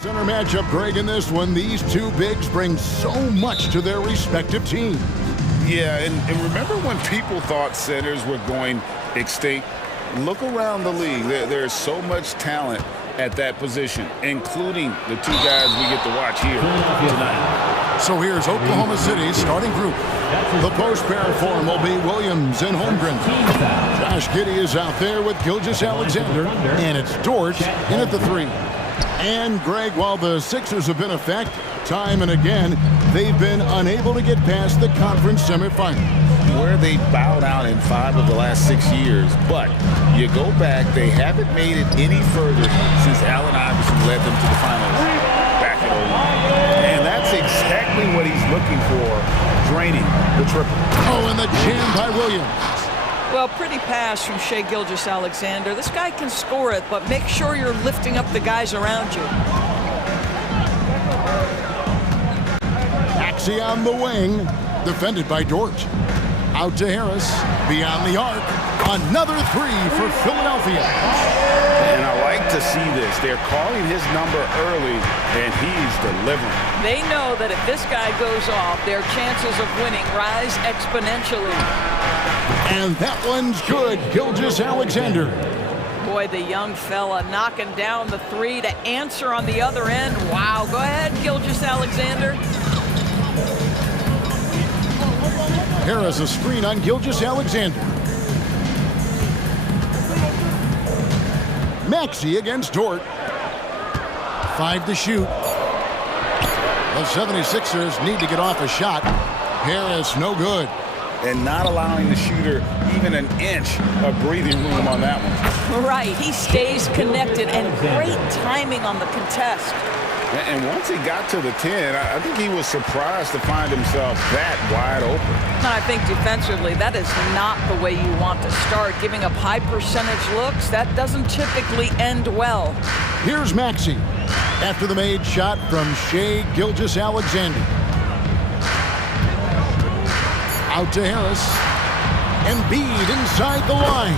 Center matchup, Greg, in this one. These two bigs bring so much to their respective teams. Yeah, and remember when people thought centers were going extinct? Look around the league. There's so much talent at that position, including the two guys we get to watch here tonight. So here's Oklahoma City's starting group. The post pair form will be Williams and Holmgren. Josh Giddey is out there with Gilgeous-Alexander, and it's Dort in at the 3. And Greg, while the Sixers have been effective time and again, they've been unable to get past the conference semifinal, where they bowed out in 5 of the last 6 years. But you go back, they haven't made it any further since Allen Iverson led them to the finals back at 01. And that's exactly what he's looking for, draining the triple. Oh, and the jam by Williams. Well, pretty pass from Shai Gilgeous-Alexander. This guy can score it, but make sure you're lifting up the guys around you. Maxey on the wing, defended by Dort. Out to Harris, beyond the arc. Another 3 for Philadelphia. And I like to see this. They're calling his number early, and he's delivering. They know that if this guy goes off, their chances of winning rise exponentially. And that one's good, Gilgeous-Alexander. Boy, the young fella knocking down the 3 to answer on the other end. Wow, go ahead, Gilgeous-Alexander. Harris a screen on Gilgeous-Alexander. Maxey against Dort. 5 to shoot. The 76ers need to get off a shot. Harris no good. And not allowing the shooter even an inch of breathing room on that one. Right, he stays connected, and great timing on the contest. And once he got to the 10, I think he was surprised to find himself that wide open. I think defensively, that is not the way you want to start. Giving up high percentage looks, that doesn't typically end well. Here's Maxey after the made shot from Shai Gilgeous-Alexander. Out to Harris. Embiid inside the line.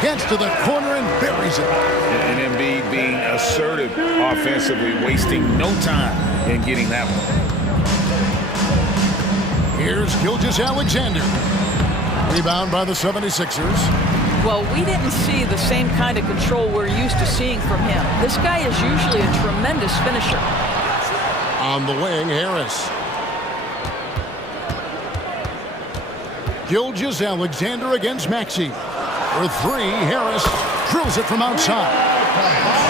Gets to the corner and buries it. And Embiid being assertive offensively, wasting no time in getting that one. Here's Gilgeous-Alexander. Rebound by the 76ers. Well, we didn't see the same kind of control we're used to seeing from him. This guy is usually a tremendous finisher. On the wing, Harris. Gilgeous-Alexander against Maxey. For 3, Harris drills it from outside.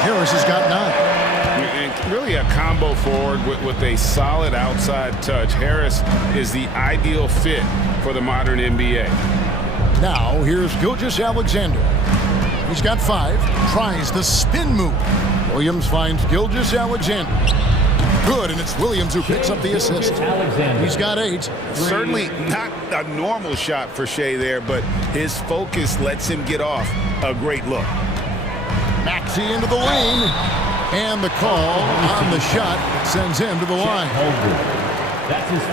Harris has got 9. And really a combo forward with a solid outside touch. Harris is the ideal fit for the modern NBA. Now, here's Gilgeous-Alexander. He's got 5. Tries the spin move. Williams finds Gilgeous-Alexander. Good, and it's Williams who picks up the assist. He's got 8. Certainly not a normal shot for Shai there, but his focus lets him get off a great look. Maxey into the lane, and the call on the shot sends him to the line.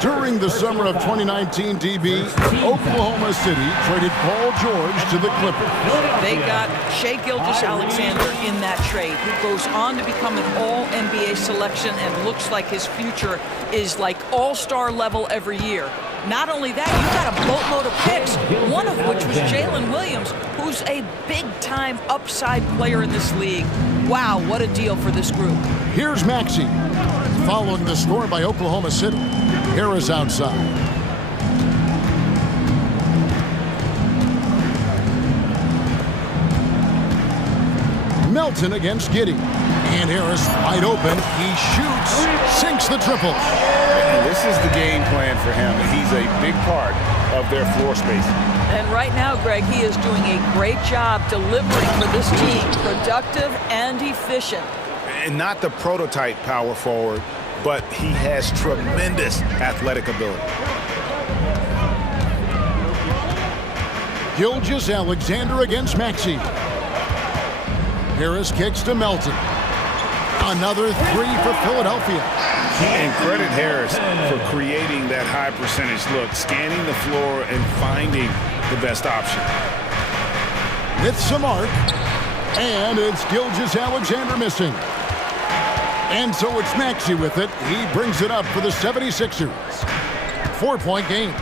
During the summer of 2019, DB, Oklahoma City traded Paul George to the Clippers. They got Shai Gilgeous-Alexander in that trade, who goes on to become an all-NBA selection and looks like his future is like all-star level every year. Not only that, you've got a boatload of picks, one of which was Jalen Williams, who's a big-time upside player in this league. Wow, what a deal for this group. Here's Maxey, following the score by Oklahoma City. Harris outside. Melton against Giddey. And Harris wide open. He shoots, sinks the triple. And this is the game plan for him. He's a big part of their floor space. And right now, Greg, he is doing a great job delivering for this team. Productive and efficient. And not the prototype power forward, but he has tremendous athletic ability. Gilgeous-Alexander against Maxey. Harris kicks to Melton. Another 3 for Philadelphia. And credit Harris for creating that high percentage look, scanning the floor and finding the best option. With some arc, and it's Gilgeous-Alexander missing. And so it's Maxey with it. He brings it up for the 76ers. 4-point game.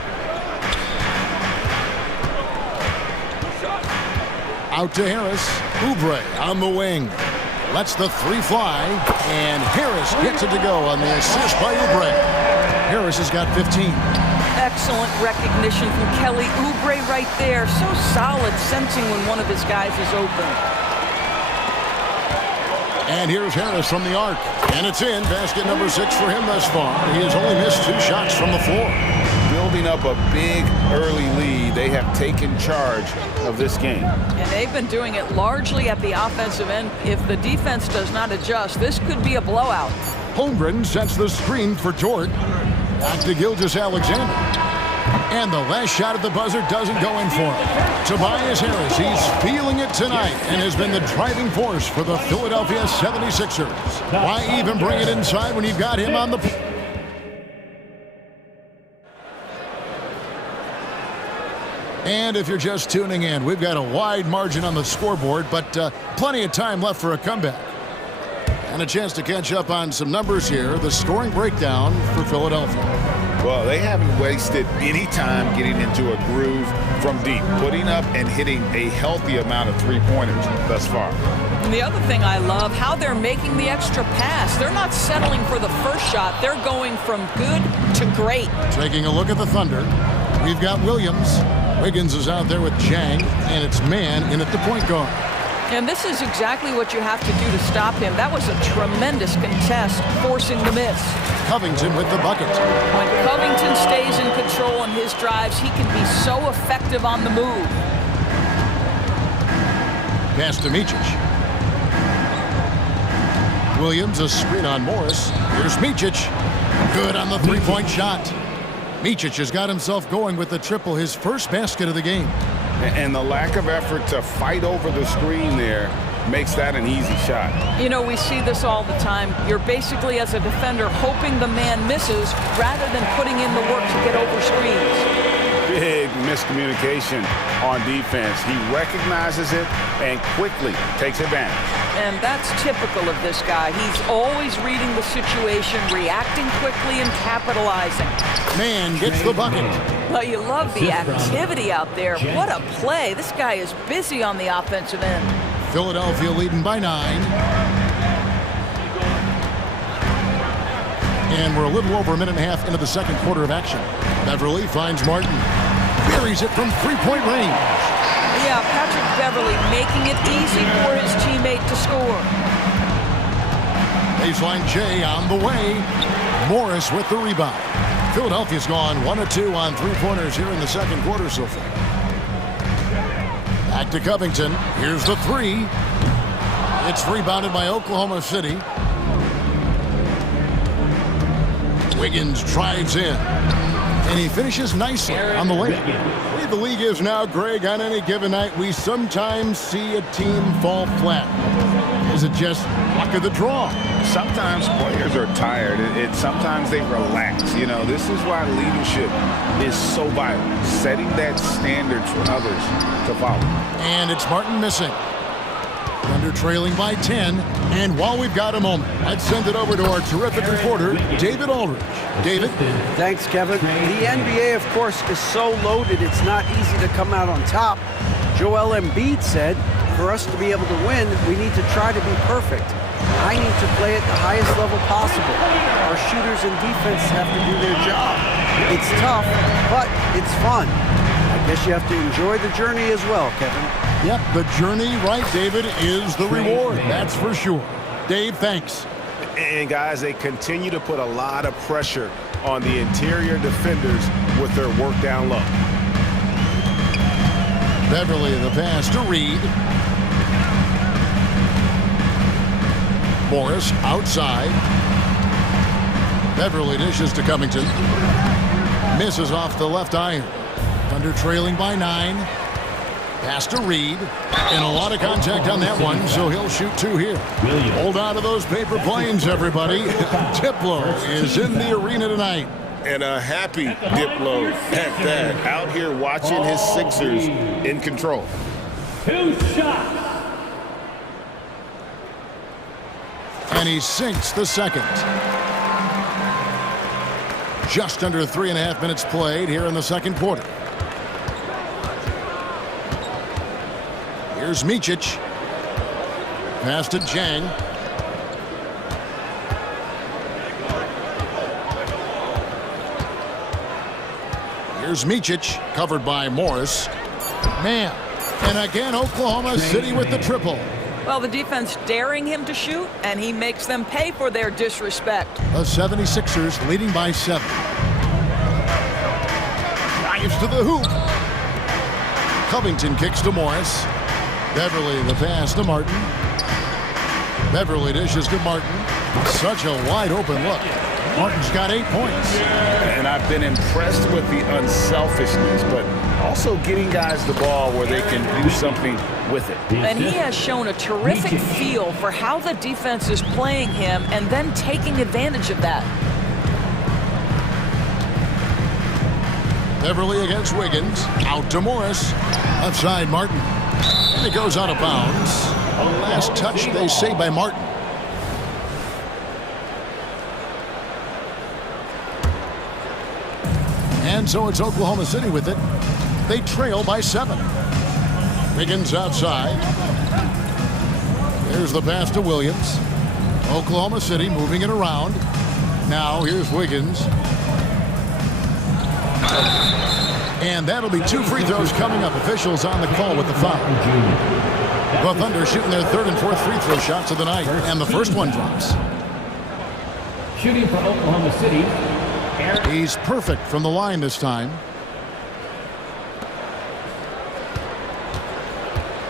Out to Harris. Oubre on the wing. Lets the three fly. And Harris gets it to go on the assist by Oubre. Harris has got 15. Excellent recognition from Kelly Oubre right there. So solid, sensing when one of his guys is open. And here's Harris from the arc. And it's in. Basket number 6 for him thus far. He has only missed 2 shots from the floor. Building up a big early lead, they have taken charge of this game. And they've been doing it largely at the offensive end. If the defense does not adjust, this could be a blowout. Holmgren sets the screen for Dort. Back to Gilgeous-Alexander. And the last shot at the buzzer doesn't go in for him. Tobias Harris, he's feeling it tonight and has been the driving force for the Philadelphia 76ers. Why even bring it inside when you've got him on the... And if you're just tuning in, we've got a wide margin on the scoreboard, but plenty of time left for a comeback. And a chance to catch up on some numbers here. The scoring breakdown for Philadelphia. Well, they haven't wasted any time getting into a groove from deep, putting up and hitting a healthy amount of three-pointers thus far. And the other thing I love, how they're making the extra pass. They're not settling for the first shot. They're going from good to great. Taking a look at the Thunder, we've got Williams. Wiggins is out there with Jang, and it's Man in at the point guard. And this is exactly what you have to do to stop him. That was a tremendous contest, forcing the miss. Covington with the bucket. When Covington stays in control on his drives, he can be so effective on the move. Pass to Micic. Williams, a screen on Morris. Here's Micic. Good on the three-point shot. Micic has got himself going with the triple, his first basket of the game. And the lack of effort to fight over the screen there makes that an easy shot. You know, we see this all the time. You're basically, as a defender, hoping the man misses rather than putting in the work to get over screens. Big miscommunication on defense. He recognizes it and quickly takes advantage. And that's typical of this guy. He's always reading the situation, reacting quickly, and capitalizing. Man gets the bucket. Well, you love the activity out there. What a play. This guy is busy on the offensive end. Philadelphia leading by 9. And we're a little over a minute and a half into the second quarter of action. Beverly finds Martin. Buries it from three-point range. Yeah, Patrick Beverly making it easy for his teammate to score. Baseline J on the way. Morris with the rebound. Philadelphia's gone 1 of 2 on three-pointers here in the second quarter so far. Back to Covington. Here's the three. It's rebounded by Oklahoma City. Wiggins drives in. And he finishes nicely on the layup. The way the league is now, Greg, on any given night, we sometimes see a team fall flat. Is it just luck of the draw? Sometimes players are tired. Sometimes they relax. You know, this is why leadership is so vital. Setting that standard for others to follow. And it's Martin missing. Thunder trailing by 10. And while we've got a moment, let's send it over to our terrific reporter, David Aldridge. David? Thanks, Kevin. The NBA, of course, is so loaded, it's not easy to come out on top. Joel Embiid said, for us to be able to win, we need to try to be perfect. I need to play at the highest level possible. Our shooters and defense have to do their job. It's tough, but it's fun. I guess you have to enjoy the journey as well, Kevin. Yep, the journey, right, David, is the reward. That's for sure. Dave, thanks. And guys, they continue to put a lot of pressure on the interior defenders with their work down low. Beverly, the pass to Reed. Morris outside. Beverly dishes to Covington. Misses off the left iron. Thunder trailing by 9. Pass to Reed. And a lot of contact on that one, so he'll shoot 2 here. Hold on to those paper planes, everybody. Diplo is in the arena tonight. And a happy Diplo at that. Out here watching his Sixers in control. 2 shots. And And he sinks the second. Just under 3.5 minutes played here in the second quarter. Here's Micic. Pass to Jang. Here's Micic, covered by Morris. Man, and again Oklahoma City with the triple. Well, the defense daring him to shoot, and he makes them pay for their disrespect. The 76ers leading by 7. Drives to the hoop. Covington kicks to Morris. Beverly the pass to Martin. Beverly dishes to Martin. Such a wide open look. Martin's got 8 points. And I've been impressed with the unselfishness, but also getting guys the ball where they can do something with it. And he has shown a terrific feel for how the defense is playing him and then taking advantage of that. Beverly against Wiggins. Out to Morris. Outside Martin. And it goes out of bounds. Last touch, they say, by Martin. And so it's Oklahoma City with it. They trail by 7. Wiggins outside. Here's the pass to Williams. Oklahoma City moving it around. Now here's Wiggins. And that'll be 2 free throws coming up. Officials on the call with the foul. The Thunder shooting their 3rd and 4th free throw shots of the night. And the first one drops. Shooting for Oklahoma City. He's perfect from the line this time.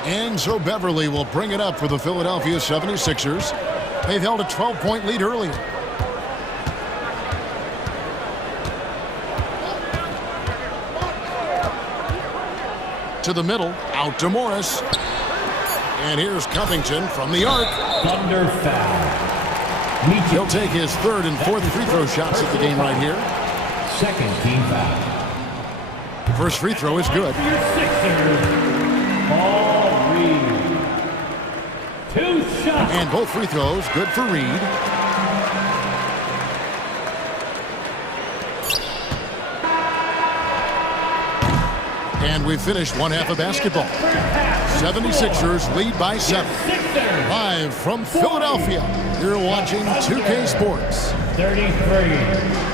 And so Beverly will bring it up for the Philadelphia 76ers. They've held a 12-point lead earlier. To the middle, out to Morris. And here's Covington from the arc. Thunder foul. He'll take his 3rd and 4th free throw shots of the game right here. Second team foul. First free throw is good. Paul Reed. 2 shots. And both free throws good for Reed. And we've finished one half of basketball. 76ers lead by 7. Live from Philadelphia, you're watching 2K Sports. 33.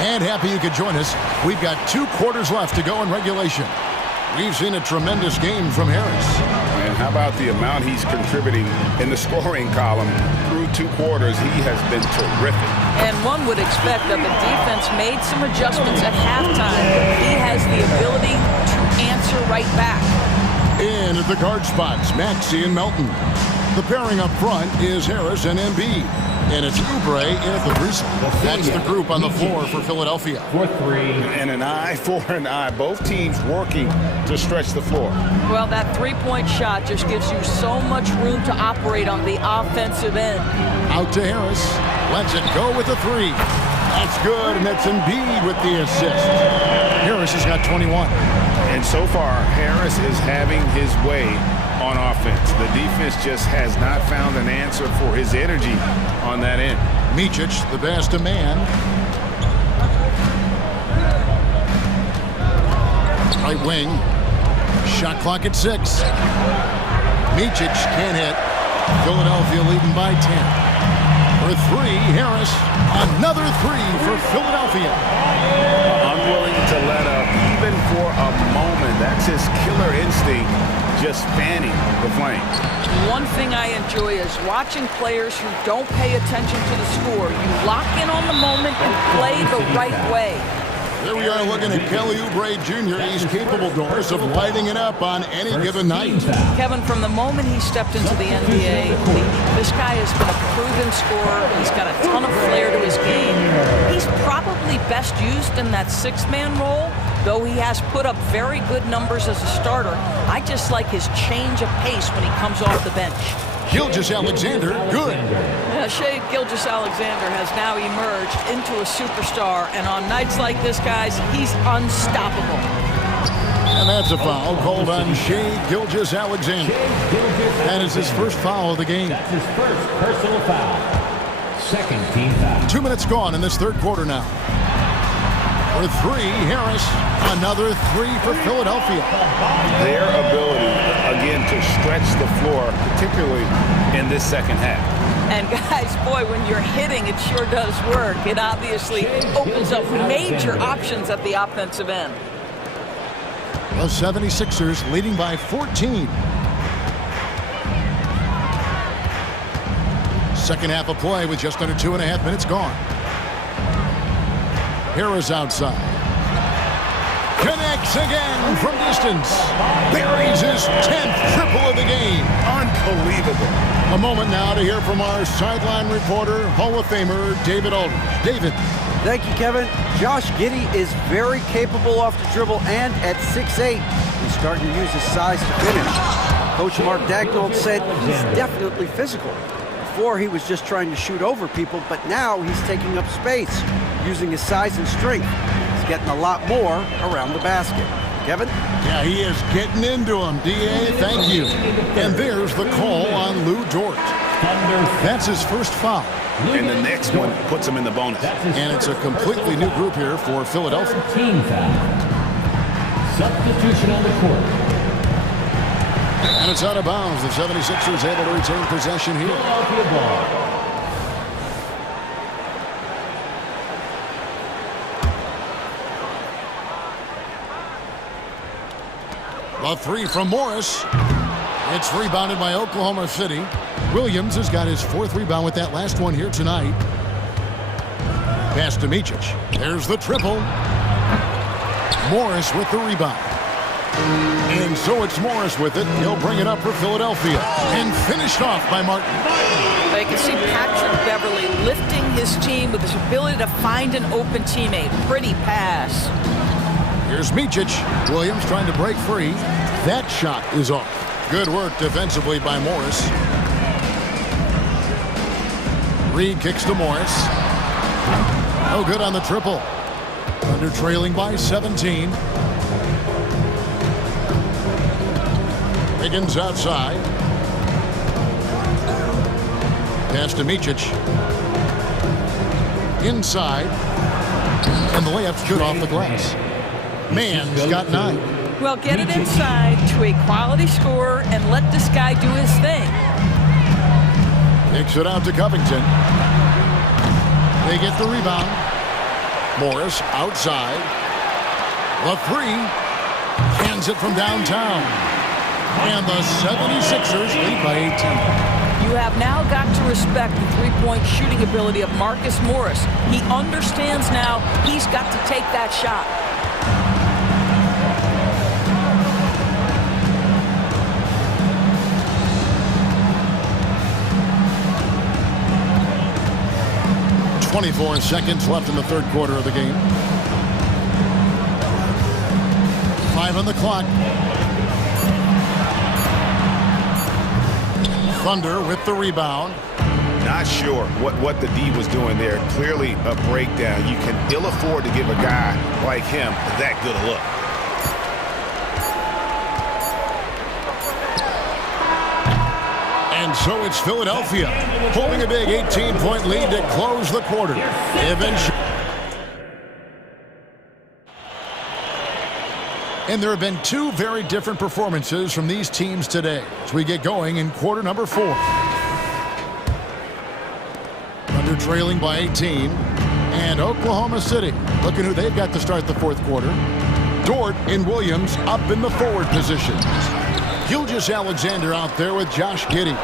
And happy you could join us. We've got 2 quarters left to go in regulation. We've seen a tremendous game from Harris. And how about the amount he's contributing in the scoring column through 2 quarters? He has been terrific. And one would expect that the defense made some adjustments at halftime. He has the ability to answer right back. In at the guard spots, Maxey and Melton. The pairing up front is Harris and Embiid. And it's Oubre in at the 3 spot. That's the group on the floor for Philadelphia. For 3. And an eye for an eye. Both teams working to stretch the floor. Well, that 3-point shot just gives you so much room to operate on the offensive end. Out to Harris. Lets it go with the 3. That's good, and that's Embiid with the assist. Harris has got 21. And so far, Harris is having his way on offense. The defense just has not found an answer for his energy on that end. Micic, the best of man. Right wing. Shot clock at 6. Micic can't hit. Philadelphia leading by 10. For 3, Harris. Another 3 for Philadelphia. Unwilling to let up even for a moment. That's his killer instinct, just fanning the flames. One thing I enjoy is watching players who don't pay attention to the score. You lock in on the moment and play the right way. Here we are looking at Kelly Oubre Jr. He's capable, Doris, of lighting it up on any given night. Kevin, from the moment he stepped into the NBA, this guy has been a proven scorer. He's got a ton of flair to his game. He's probably best used in that sixth-man role, though he has put up very good numbers as a starter. I just like his change of pace when he comes off the bench. Gilgeous-Alexander, good. Shai Gilgeous-Alexander has now emerged into a superstar, and on nights like this, guys, he's unstoppable. And that's a foul called on Shai Gilgeous-Alexander. That is his first foul of the game. That's his first personal foul. Second team foul. 2 minutes gone in this third quarter now. For three, Harris. Another three for Philadelphia. Their ability, again, to stretch the floor, particularly in this second half. And guys, boy, when you're hitting, it sure does work. It obviously opens up major options at the offensive end. The 76ers leading by 14. Second half of play with just under 2.5 minutes gone. Harris outside. Connects again from distance. Buries his 10th triple of the game. Unbelievable. A moment now to hear from our sideline reporter, Hall of Famer David Aldridge. David. Thank you, Kevin. Josh Giddey is very capable off the dribble, and at 6'8", he's starting to use his size to finish. Coach Mark Daigneault said he's definitely physical. Before, he was just trying to shoot over people, but now he's taking up space, using his size and strength. He's getting a lot more around the basket. Kevin? Yeah, he is getting into him. D.A., thank you. And there's the call on Lou Dort. That's his first foul. And the next one puts him in the bonus. And it's a completely new group here for Philadelphia. Team foul. Substitution on the court. And it's out of bounds. The 76ers able to retain possession here. Philadelphia ball. The three from Morris. It's rebounded by Oklahoma City. Williams has got his fourth rebound with that last one here tonight. Pass to Micic. There's the triple. Morris with the rebound. And so it's Morris with it. He'll bring it up for Philadelphia. And finished off by Martin. You can see Patrick Beverly lifting his team with his ability to find an open teammate. Pretty pass. Here's Micic. Williams trying to break free. That shot is off. Good work defensively by Morris. Reed kicks to Morris. No good on the triple. Thunder trailing by 17. Higgins outside. Pass to Micic. Inside. And the layup's good off the glass. Mann's got 9. Well, get it inside to a quality scorer and let this guy do his thing. Kicks it out to Covington. They get the rebound. Morris outside. The three. Hands it from downtown. And the 76ers lead by 18. You have now got to respect the three-point shooting ability of Marcus Morris. He understands now he's got to take that shot. .24 seconds left in the third quarter of the game. 5 on the clock. Thunder with the rebound. Not sure what the D was doing there. Clearly a breakdown. You can ill afford to give a guy like him that good a look. And so it's Philadelphia holding a big 18-point lead to close the quarter. And there have been two very different performances from these teams today as we get going in quarter number 4. Thunder trailing by 18. And Oklahoma City looking who they've got to start the fourth quarter. Dort and Williams up in the forward positions. Gilgeous-Alexander out there with Josh Giddey.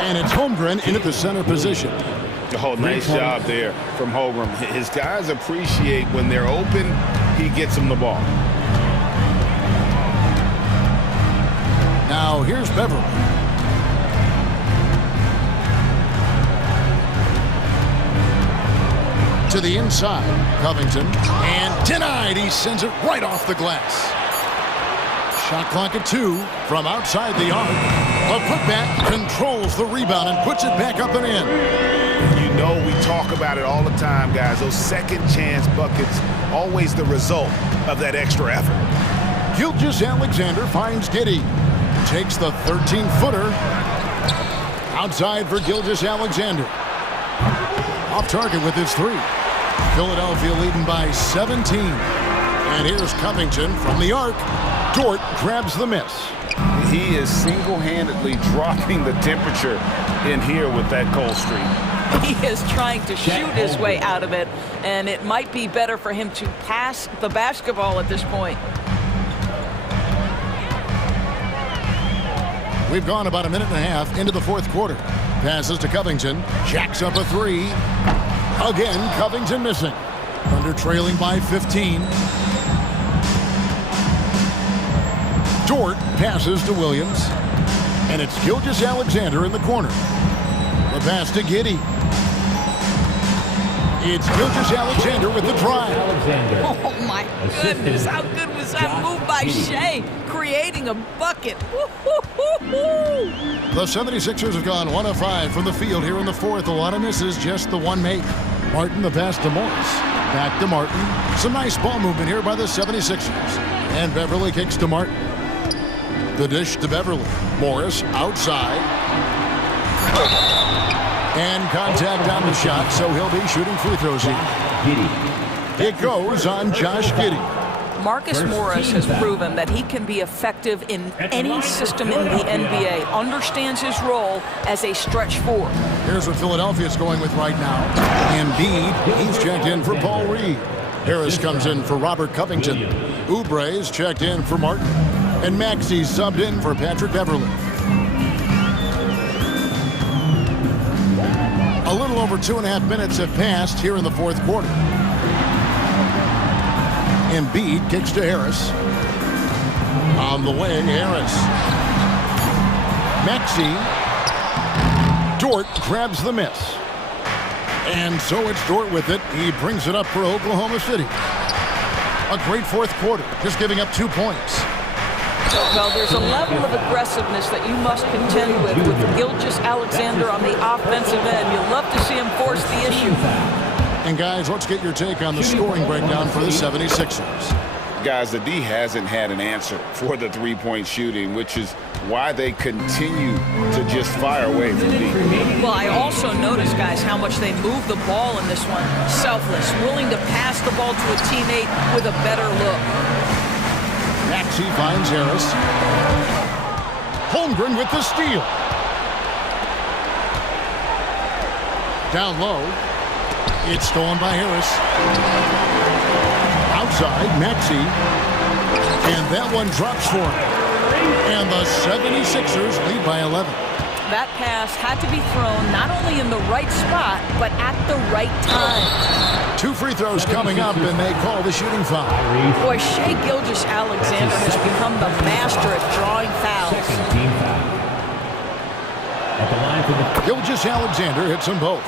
And it's Holmgren in at the center position. Oh, nice job there from Holmgren. His guys appreciate when they're open, he gets him the ball. Now here's Beverly. To the inside, Covington, and denied. He sends it right off the glass. Shot clock at 2 from outside the arc. A putback controls the rebound and puts it back up and in. You know we talk about it all the time, guys. Those second chance buckets, always the result of that extra effort. Gilgeous-Alexander finds Giddey. Takes the 13-footer. Outside for Gilgeous-Alexander. Off target with his 3. Philadelphia leading by 17. And here's Covington from the arc. Dort grabs the miss. He is single-handedly dropping the temperature in here with that cold streak. He is trying to shoot his way out of it, and it might be better for him to pass the basketball at this point. We've gone about a minute and a half into the fourth quarter. Passes to Covington. Jacks up a 3. Again, Covington missing. Thunder trailing by 15. Dort passes to Williams. And it's Gilgeous-Alexander in the corner. The pass to Giddey. It's Gilgeous-Alexander with the drive. Oh, my goodness. How good was that move by Shea? Creating a bucket. The 76ers have gone 1 of 5 from the field here in the fourth. A lot of misses, just the one make. Martin the pass to Morris. Back to Martin. Some nice ball movement here by the 76ers. And Beverly kicks to Martin. The dish to Beverly. Morris outside. And contact on the shot, so he'll be shooting free throws here. It goes on Josh Giddey. Marcus Morris has proven that he can be effective in any system in the NBA, understands his role as a stretch 4. Here's what Philadelphia's going with right now. Embiid, he's checked in for Paul Reed. Harris comes in for Robert Covington. Oubre's checked in for Martin. And Maxey's subbed in for Patrick Beverly. A little over 2.5 minutes have passed here in the fourth quarter. Embiid kicks to Harris. On the wing, Harris. Maxey. Dort grabs the miss. And so it's Dort with it. He brings it up for Oklahoma City. A great fourth quarter, just giving up 2 points. Well, there's a level of aggressiveness that you must contend with Gilgeous-Alexander on the offensive end. You'll love to see him force the issue. And guys, let's get your take on the scoring breakdown for the 76ers. Guys, the D hasn't had an answer for the three-point shooting, which is why they continue to just fire away from deep. Well, I also noticed, guys, how much they move the ball in this one. Selfless, willing to pass the ball to a teammate with a better look. Maxey finds Harris. Holmgren with the steal. Down low. It's stolen by Harris. Outside, Maxey. And that one drops for him. And the 76ers lead by 11. That pass had to be thrown not only in the right spot, but at the right time. 2 free throws coming up, and they call the shooting foul. Boy, Shea Gilgeous-Alexander has become the master at drawing fouls. Gilgeous-Alexander hits them both.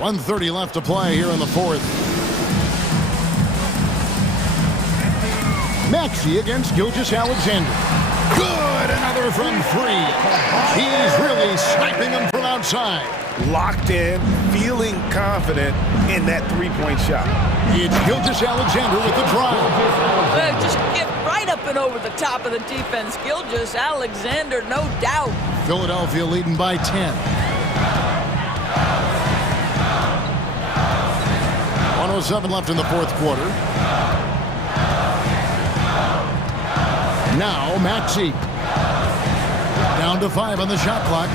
1:30 left to play here in the fourth. Maxey against Gilgeous-Alexander. Good, another from 3. He's really sniping them from outside. Locked in, feeling confident in that three-point shot. It's Gilgeous-Alexander with the drive. Just get right up and over the top of the defense. Gilgeous-Alexander, no doubt. Philadelphia leading by 10. 1:07 left in the fourth quarter. Now Maxey. Down to 5 on the shot clock.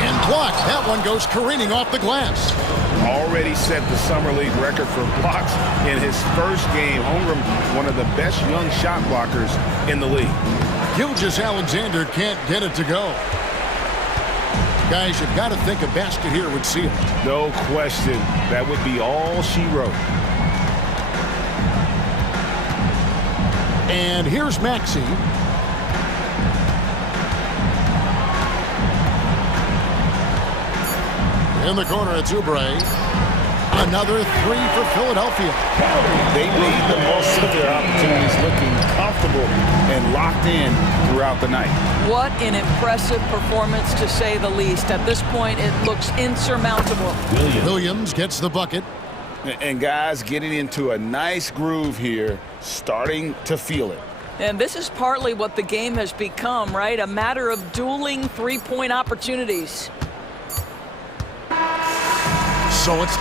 And blocked. That one goes careening off the glass. Already set the Summer League record for blocks in his first game. Holmgren, one of the best young shot blockers in the league. Gilgeous-Alexander can't get it to go. Guys, you've got to think a basket here would seal it. No question. That would be all she wrote. And here's Maxey. In the corner, it's Oubre. Another three for Philadelphia. They made the most of their opportunities, looking comfortable and locked in throughout the night. What an impressive performance, to say the least. At this point, it looks insurmountable. Williams gets the bucket. And guys, getting into a nice groove here, starting to feel it. And this is partly what the game has become, right? A matter of dueling three-point opportunities. So it's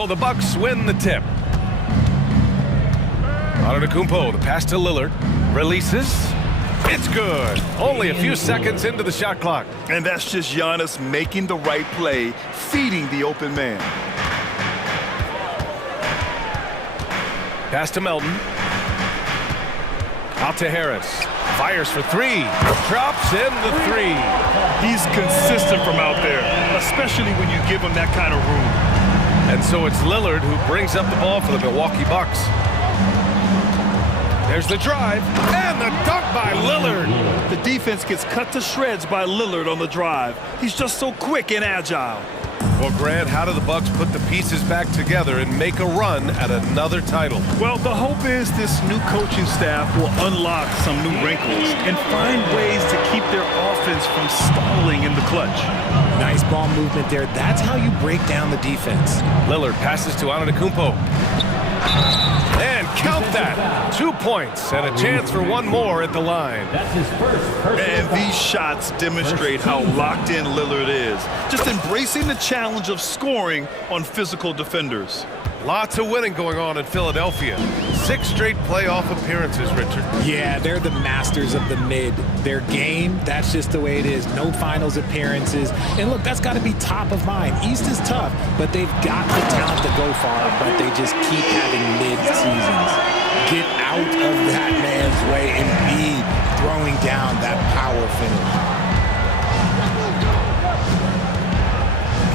So the Bucks win the tip. Antetokounmpo, the pass to Lillard. Releases. It's good. Only a few seconds into the shot clock. And that's just Giannis making the right play, feeding the open man. Pass to Melton. Out to Harris. Fires for three. Drops in the three. He's consistent from out there, especially when you give him that kind of room. And so it's Lillard who brings up the ball for the Milwaukee Bucks. There's the drive, and the dunk by Lillard. The defense gets cut to shreds by Lillard on the drive. He's just so quick and agile. Well, Grant, how do the Bucks put the pieces back together and make a run at another title? Well, the hope is this new coaching staff will unlock some new wrinkles and find ways to keep their offense from stalling in the clutch. Nice ball movement there. That's how you break down the defense. Lillard passes to Antetokounmpo. And count that. 2 points and a chance for one more at the line. That's his first. And these shots demonstrate how locked in Lillard is. Just embracing the challenge of scoring on physical defenders. Lots of winning going on in Philadelphia. 6 straight playoff appearances, Richard. Yeah, they're the masters of the mid. Their game, that's just the way it is. No finals appearances. And look, that's got to be top of mind. East is tough, but they've got the talent to go far, but they just keep having mid-seasons. Get out of that man's way and be throwing down that power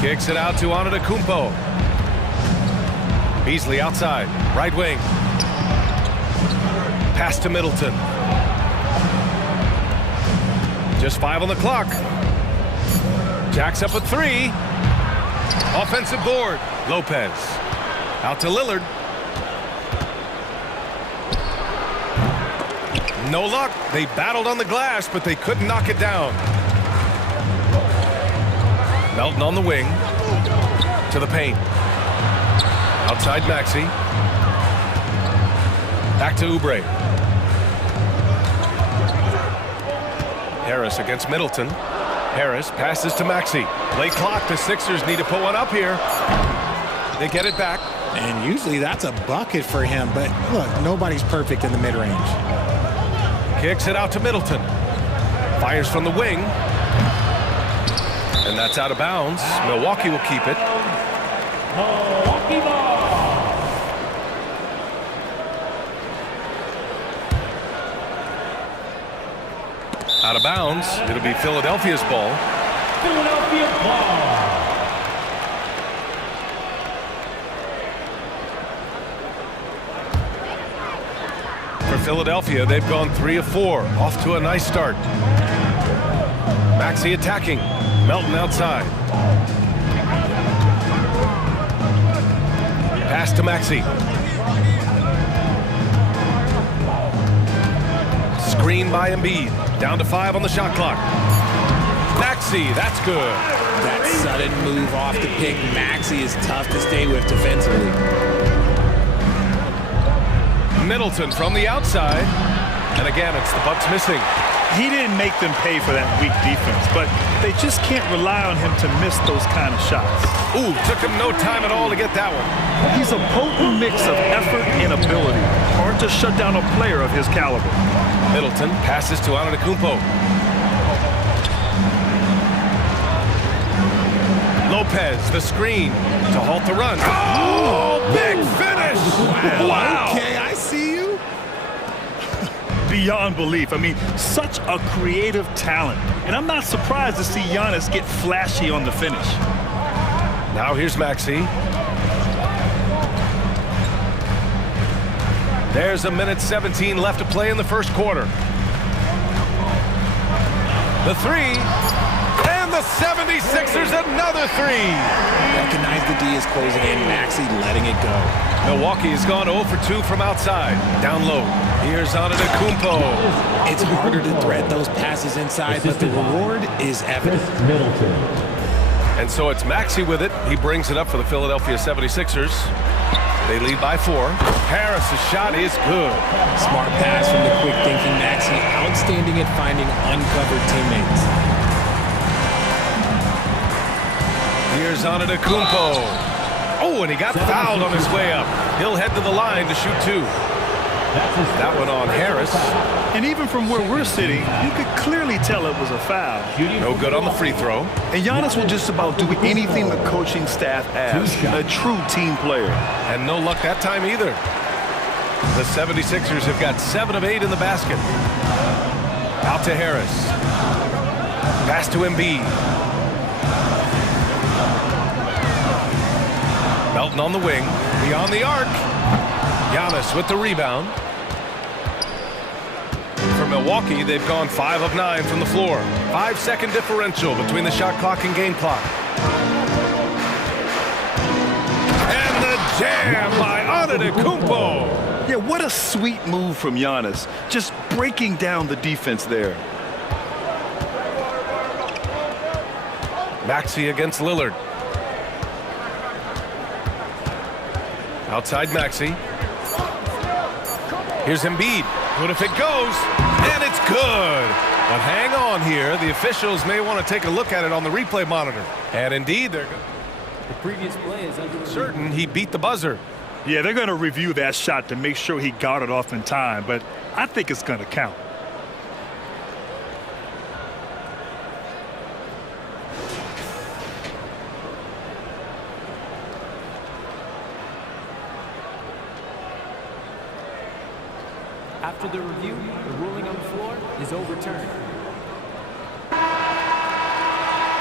finish. Kicks it out to Antetokounmpo. Beasley outside, right wing. Pass to Middleton. Just 5 on the clock. Jacks up a 3. Offensive board. Lopez. Out to Lillard. No luck. They battled on the glass, but they couldn't knock it down. Melton on the wing. To the paint. Outside Maxey. Back to Oubre. Harris against Middleton. Harris passes to Maxey. Late clock. The Sixers need to put one up here. They get it back. And usually that's a bucket for him, but look, nobody's perfect in the mid-range. Kicks it out to Middleton. Fires from the wing. And that's out of bounds. Milwaukee will keep it. Milwaukee ball. Out of bounds. It'll be Philadelphia's ball. Philadelphia ball. For Philadelphia, they've gone 3 of 4. Off to a nice start. Maxey attacking. Melton outside. Pass to Maxey. Screen by Embiid. Down to 5 on the shot clock. Maxey, that's good. That sudden move off the pick, Maxey is tough to stay with defensively. Middleton from the outside. And again, it's the Bucks missing. He didn't make them pay for that weak defense, but they just can't rely on him to miss those kind of shots. Ooh, took him no time at all to get that one. He's a potent mix of effort and ability. Hard to shut down a player of his caliber. Middleton passes to Antetokounmpo. Lopez, the screen to halt the run. Oh, big finish! Wow. Okay, I see you. Beyond belief. I mean, such a creative talent. And I'm not surprised to see Giannis get flashy on the finish. Now here's Maxey. There's a minute 17 left to play in the first quarter. The 3. And the 76ers another 3. Recognize the D is closing in. Maxey letting it go. Milwaukee has gone 0 for 2 from outside. Down low. Here's Antetokounmpo. It's harder to thread those passes inside, but the reward is evident. Middleton. And so it's Maxey with it. He brings it up for the Philadelphia 76ers. They lead by 4. Harris's shot is good. Smart pass from the quick-thinking Maxey. Outstanding at finding uncovered teammates. Here's Antetokounmpo. Oh, and he got fouled on his way up. He'll head to the line to shoot 2. That one on Harris. And even from where we're sitting, you could clearly tell it was a foul. No good on the free throw. And Giannis will just about do anything the coaching staff asks. A true team player. And no luck that time either. The 76ers have got 7 of 8 in the basket. Out to Harris. Pass to Embiid. Melton on the wing. Beyond the arc. Giannis with the rebound. For Milwaukee, they've gone 5 of 9 from the floor. 5-second differential between the shot clock and game clock. And the jam by Antetokounmpo. Yeah, what a sweet move from Giannis. Just breaking down the defense there. Maxey against Lillard. Outside Maxey. Here's Embiid. What if it goes? And it's good. But hang on here. The officials may want to take a look at it on the replay monitor. And indeed, they're The previous play is under certain he beat the buzzer. Yeah, they're going to review that shot to make sure he got it off in time, but I think it's going to count. After the review, the ruling on the floor is overturned.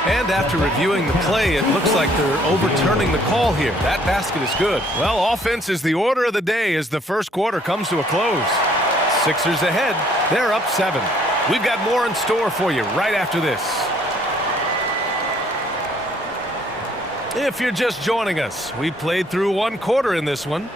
And after reviewing the play, it looks like they're overturning the call here. That basket is good. Well, offense is the order of the day as the first quarter comes to a close. Sixers ahead. They're up 7. We've got more in store for you right after this. If you're just joining us, we played through 1 quarter in this one.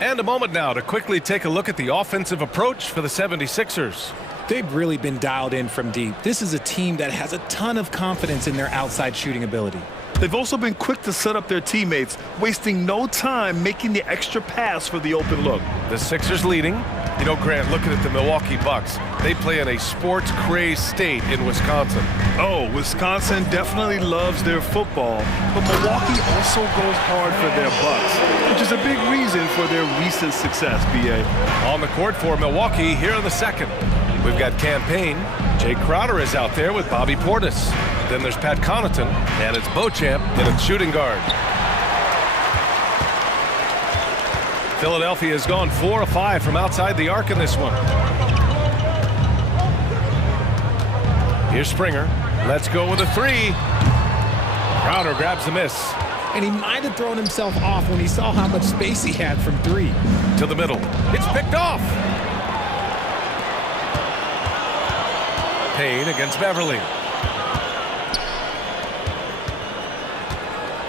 And a moment now to quickly take a look at the offensive approach for the 76ers. They've really been dialed in from deep. This is a team that has a ton of confidence in their outside shooting ability. They've also been quick to set up their teammates, wasting no time making the extra pass for the open look. The Sixers leading. You know, Grant, looking at the Milwaukee Bucks, they play in a sports-crazed state in Wisconsin. Oh, Wisconsin definitely loves their football, but Milwaukee also goes hard for their Bucks, which is a big reason for their recent success, B.A. On the court for Milwaukee here in the second. We've got Campaign. Jay Crowder is out there with Bobby Portis. Then there's Pat Connaughton, and it's Beauchamp in its shooting guard. Philadelphia has gone 4 of 5 from outside the arc in this one. Here's Springer. Let's go with a 3. Crowder grabs the miss. And he might have thrown himself off when he saw how much space he had from 3. To the middle. It's picked off. Payne against Beverly.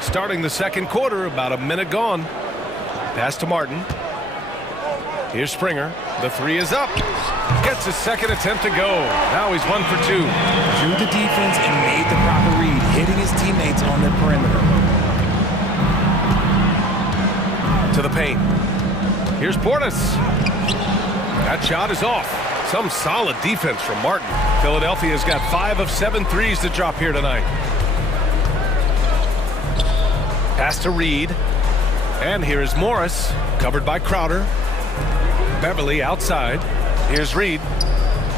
Starting the second quarter, about a minute gone. Pass to Martin. Here's Springer. The 3 is up. Gets his second attempt to go. Now he's 1 for 2. Drew the defense and made the proper read, hitting his teammates on the perimeter. To the paint. Here's Portis. That shot is off. Some solid defense from Martin. Philadelphia's got 5 of 7 threes to drop here tonight. Pass to Reed. And here is Morris, covered by Crowder. Beverly outside. Here's Reed.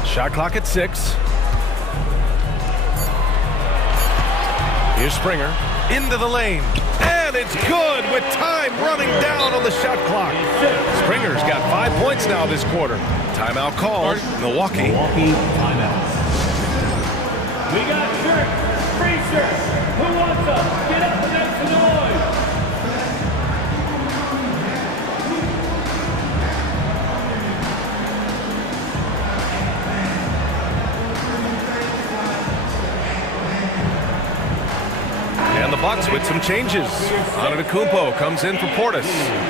Shot clock at 6. Here's Springer. Into the lane. And it's good with time running down on the shot clock. Springer's got 5 points now this quarter. Timeout called. Milwaukee. Timeout. We got shirts, free shirts. Who wants them? Get up and make some noise. And the Bucks with some changes. Antetokounmpo comes in for Portis.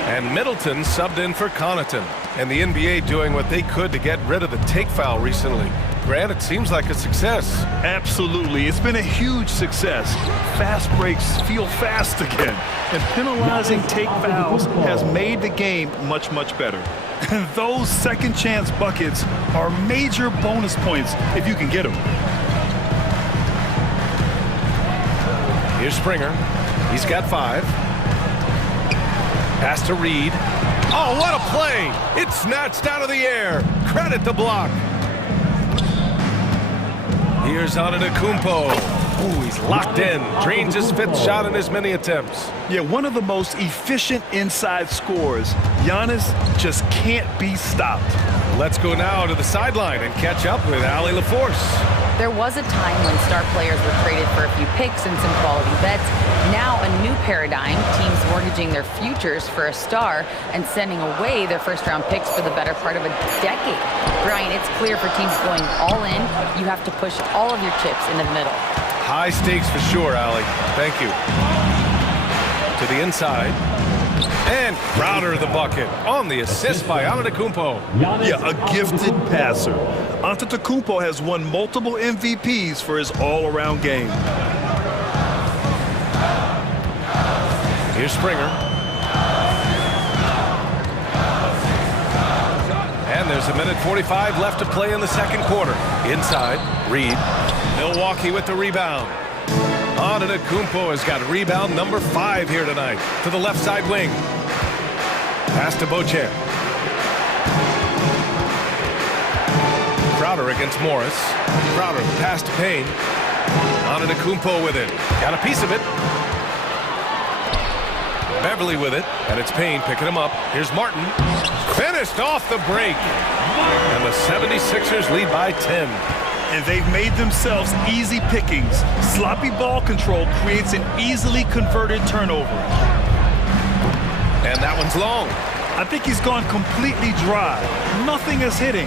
And Middleton subbed in for Connaughton. And the NBA doing what they could to get rid of the take foul recently. Grant, it seems like a success. Absolutely. It's been a huge success. Fast breaks feel fast again. And penalizing take fouls has made the game much, much better. And those second chance buckets are major bonus points if you can get them. Here's Springer. He's got 5. Pass to Reed. Oh, what a play! It's snatched out of the air. Credit the block. Here's Antetokounmpo. Ooh, he's locked in. Drains his 5th shot in as many attempts. Yeah, one of the most efficient inside scorers. Giannis just can't be stopped. Let's go now to the sideline and catch up with Allie LaForce. There was a time when star players were traded for a few picks and some quality bets. Now a new paradigm, teams mortgaging their futures for a star and sending away their first-round picks for the better part of a decade. Brian, it's clear for teams going all in, you have to push all of your chips into the middle. High stakes for sure, Allie. Thank you. To the inside. And Crowder the bucket on the assist by Antetokounmpo. Yeah, a gifted passer. Antetokounmpo has won multiple MVPs for his all-around game. Here's Springer. And there's a minute 45 left to play in the second quarter. Inside, Reed. Milwaukee with the rebound. Antetokounmpo has got rebound number 5 here tonight. To the left side wing. Pass to Beauchamp. Crowder against Morris. Crowder pass to Payne. Antetokounmpo with it. Got a piece of it. Beverly with it. And it's Payne picking him up. Here's Martin. Finished off the break. And the 76ers lead by 10. And they've made themselves easy pickings. Sloppy ball control creates an easily converted turnover. And that one's long. I think he's gone completely dry. Nothing is hitting.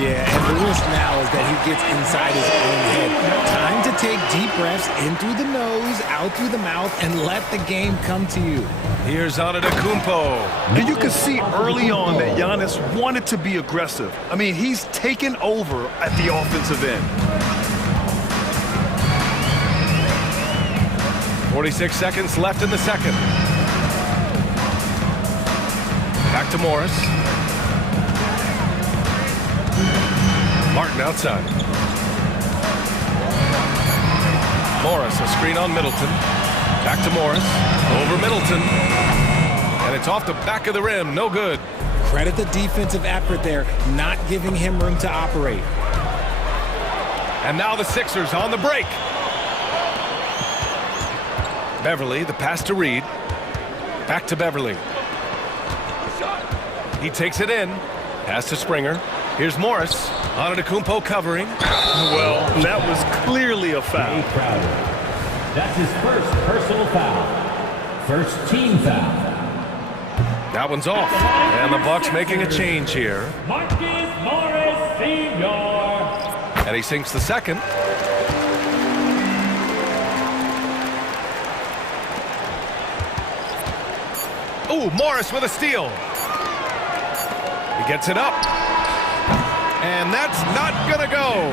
Yeah, and the risk now is that he gets inside his own head. Time to take deep breaths in through the nose, out through the mouth, and let the game come to you. Here's Antetokounmpo. And you can see early on that Giannis wanted to be aggressive. I mean, he's taken over at the offensive end. 46 seconds left in the second. Back to Morris. Martin outside. Morris, a screen on Middleton. Back to Morris. Over Middleton. And it's off the back of the rim. No good. Credit the defensive effort there, not giving him room to operate. And now the Sixers on the break. Beverly, the pass to Reed. Back to Beverly. He takes it in. Pass to Springer. Here's Morris. Antetokounmpo covering. Well, that was clearly a foul. That's his first personal foul. First team foul. That one's off. And the Bucks making a change here. Marcus Morris Sr. And he sinks the second. Ooh, Morris with a steal. He gets it up. And that's not gonna go.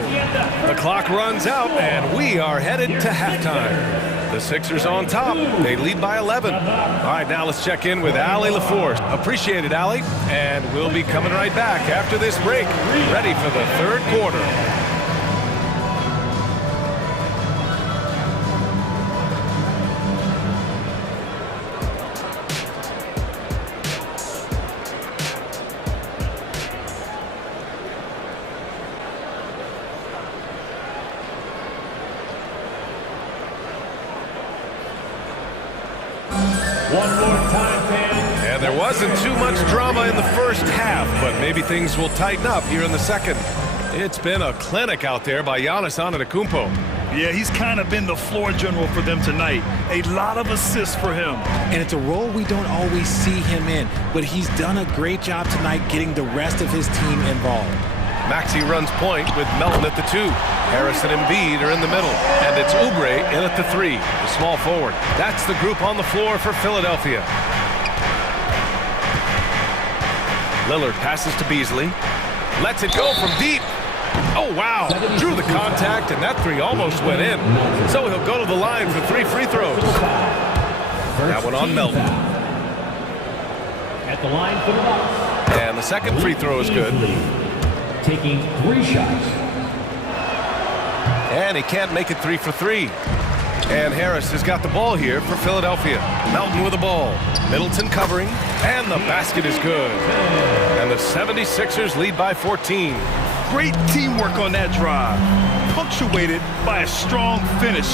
The clock runs out and we are headed to halftime. The Sixers on top. They lead by 11. All right, now let's check in with Allie LaForce. Appreciate it, Allie. And we'll be coming right back after this break. Ready for the third quarter. One more time, fans. And there wasn't too much drama in the first half, but maybe things will tighten up here in the second. It's been a clinic out there by Giannis Antetokounmpo. Yeah, he's kind of been the floor general for them tonight. A lot of assists for him. And it's a role we don't always see him in, but he's done a great job tonight getting the rest of his team involved. Maxey runs point with Melton at the 2. Harris and Embiid are in the middle. And it's Oubre in at the 3, the small forward. That's the group on the floor for Philadelphia. Lillard passes to Beasley. Lets it go from deep. Oh, wow. Drew the contact, and that 3 almost went in. So he'll go to the line for 3 free throws. That one on Melton. At the line for the Bucks. And the second free throw is good. Taking 3 shots. And he can't make it 3 for 3. And Harris has got the ball here for Philadelphia. Melton with the ball. Middleton covering, and the basket is good. And the 76ers lead by 14. Great teamwork on that drive, punctuated by a strong finish.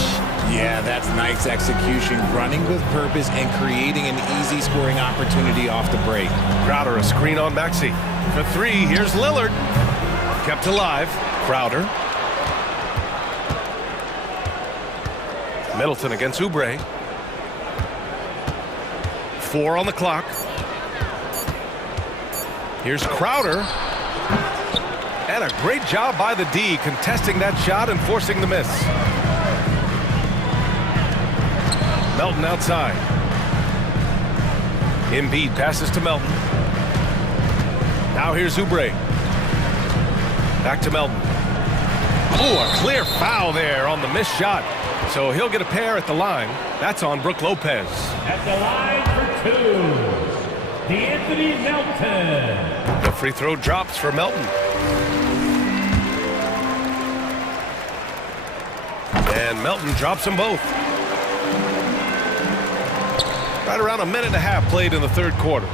Yeah, that's nice execution, running with purpose and creating an easy scoring opportunity off the break. Crowder, a screen on Maxey. For three, here's Lillard. Kept alive. Crowder. Middleton against Oubre. 4 on the clock. Here's Crowder. And a great job by the D, contesting that shot and forcing the miss. Melton outside. Embiid passes to Melton. Now here's Oubre. Back to Melton. Oh, a clear foul there on the missed shot. So he'll get a pair at the line. That's on Brook Lopez. At the line for two, D'Anthony Melton. The free throw drops for Melton. And Melton drops them both. Right around a minute and a half played in the third quarter.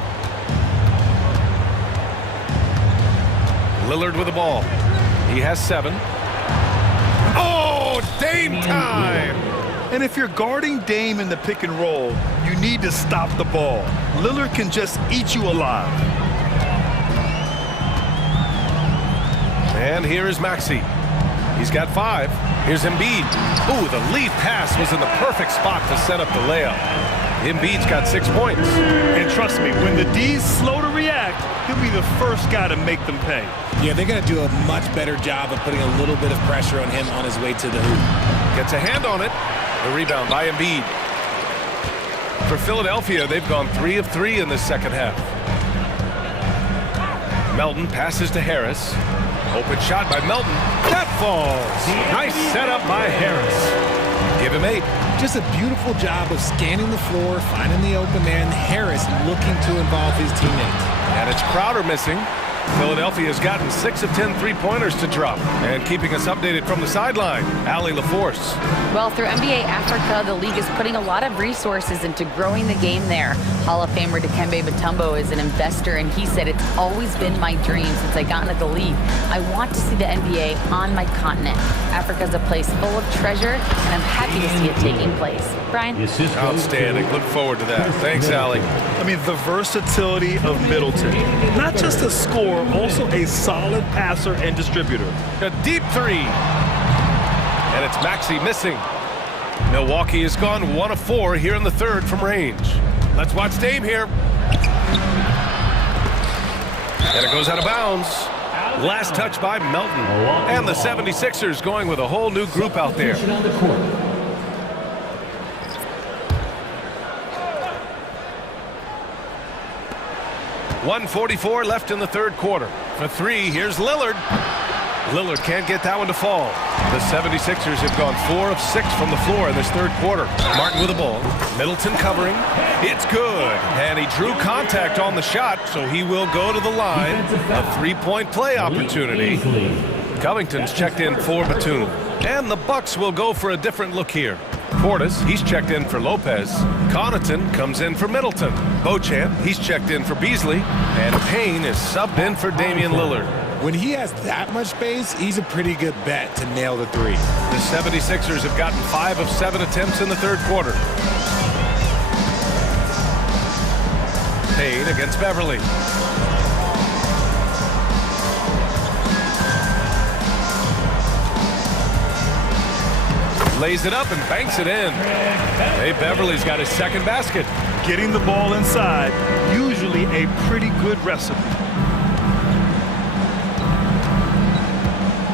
Lillard with the ball. He has 7. Oh, Dame time! And if you're guarding Dame in the pick and roll, you need to stop the ball. Lillard can just eat you alive. And here is Maxey. He's got 5. Here's Embiid. Ooh, the lead pass was in the perfect spot to set up the layup. Embiid's got 6 points. And trust me, when the D's slow to react, he'll be the first guy to make them pay. Yeah, they're going to do a much better job of putting a little bit of pressure on him on his way to the hoop. Gets a hand on it. The rebound by Embiid. For Philadelphia, they've gone 3 of 3 in this second half. Melton passes to Harris. Open shot by Melton. That falls. Nice setup by Harris. Give him 8. Just a beautiful job of scanning the floor, finding the open man. Harris looking to involve his teammates. And it's Crowder missing. Philadelphia has gotten 6 of 10 three-pointers to drop. And keeping us updated from the sideline, Allie LaForce. Well, through NBA Africa, the league is putting a lot of resources into growing the game there. Hall of Famer Dikembe Mutombo is an investor, and he said, "It's always been my dream since I got into the league. I want to see the NBA on my continent. Africa's a place full of treasure, and I'm happy to see it taking place." Brian? Outstanding. Look forward to that. Thanks, Allie. I mean, the versatility of Middleton. Not just a scorer, also a solid passer and distributor. A deep 3. And it's Maxey missing. Milwaukee has gone 1 of 4 here in the third from range. Let's watch Dame here. And it goes out of bounds. Last touch by Melton. And the 76ers going with a whole new group out there. 1:44 left in the third quarter. For 3, here's Lillard. Lillard can't get that one to fall. The 76ers have gone 4 of 6 from the floor in this third quarter. Martin with the ball. Middleton covering. It's good. And he drew contact on the shot, so he will go to the line. A 3-point play opportunity. Covington's checked in for Batum. And the Bucks will go for a different look here. Portis, he's checked in for Lopez. Connaughton comes in for Middleton. Beauchamp, he's checked in for Beasley. And Payne is subbed in for Damian Lillard. When he has that much space, he's a pretty good bet to nail the 3. The 76ers have gotten 5 of 7 attempts in the third quarter. Payne against Beverly. Lays it up and banks it in. Hey, Beverly's got his second basket. Getting the ball inside, usually a pretty good recipe.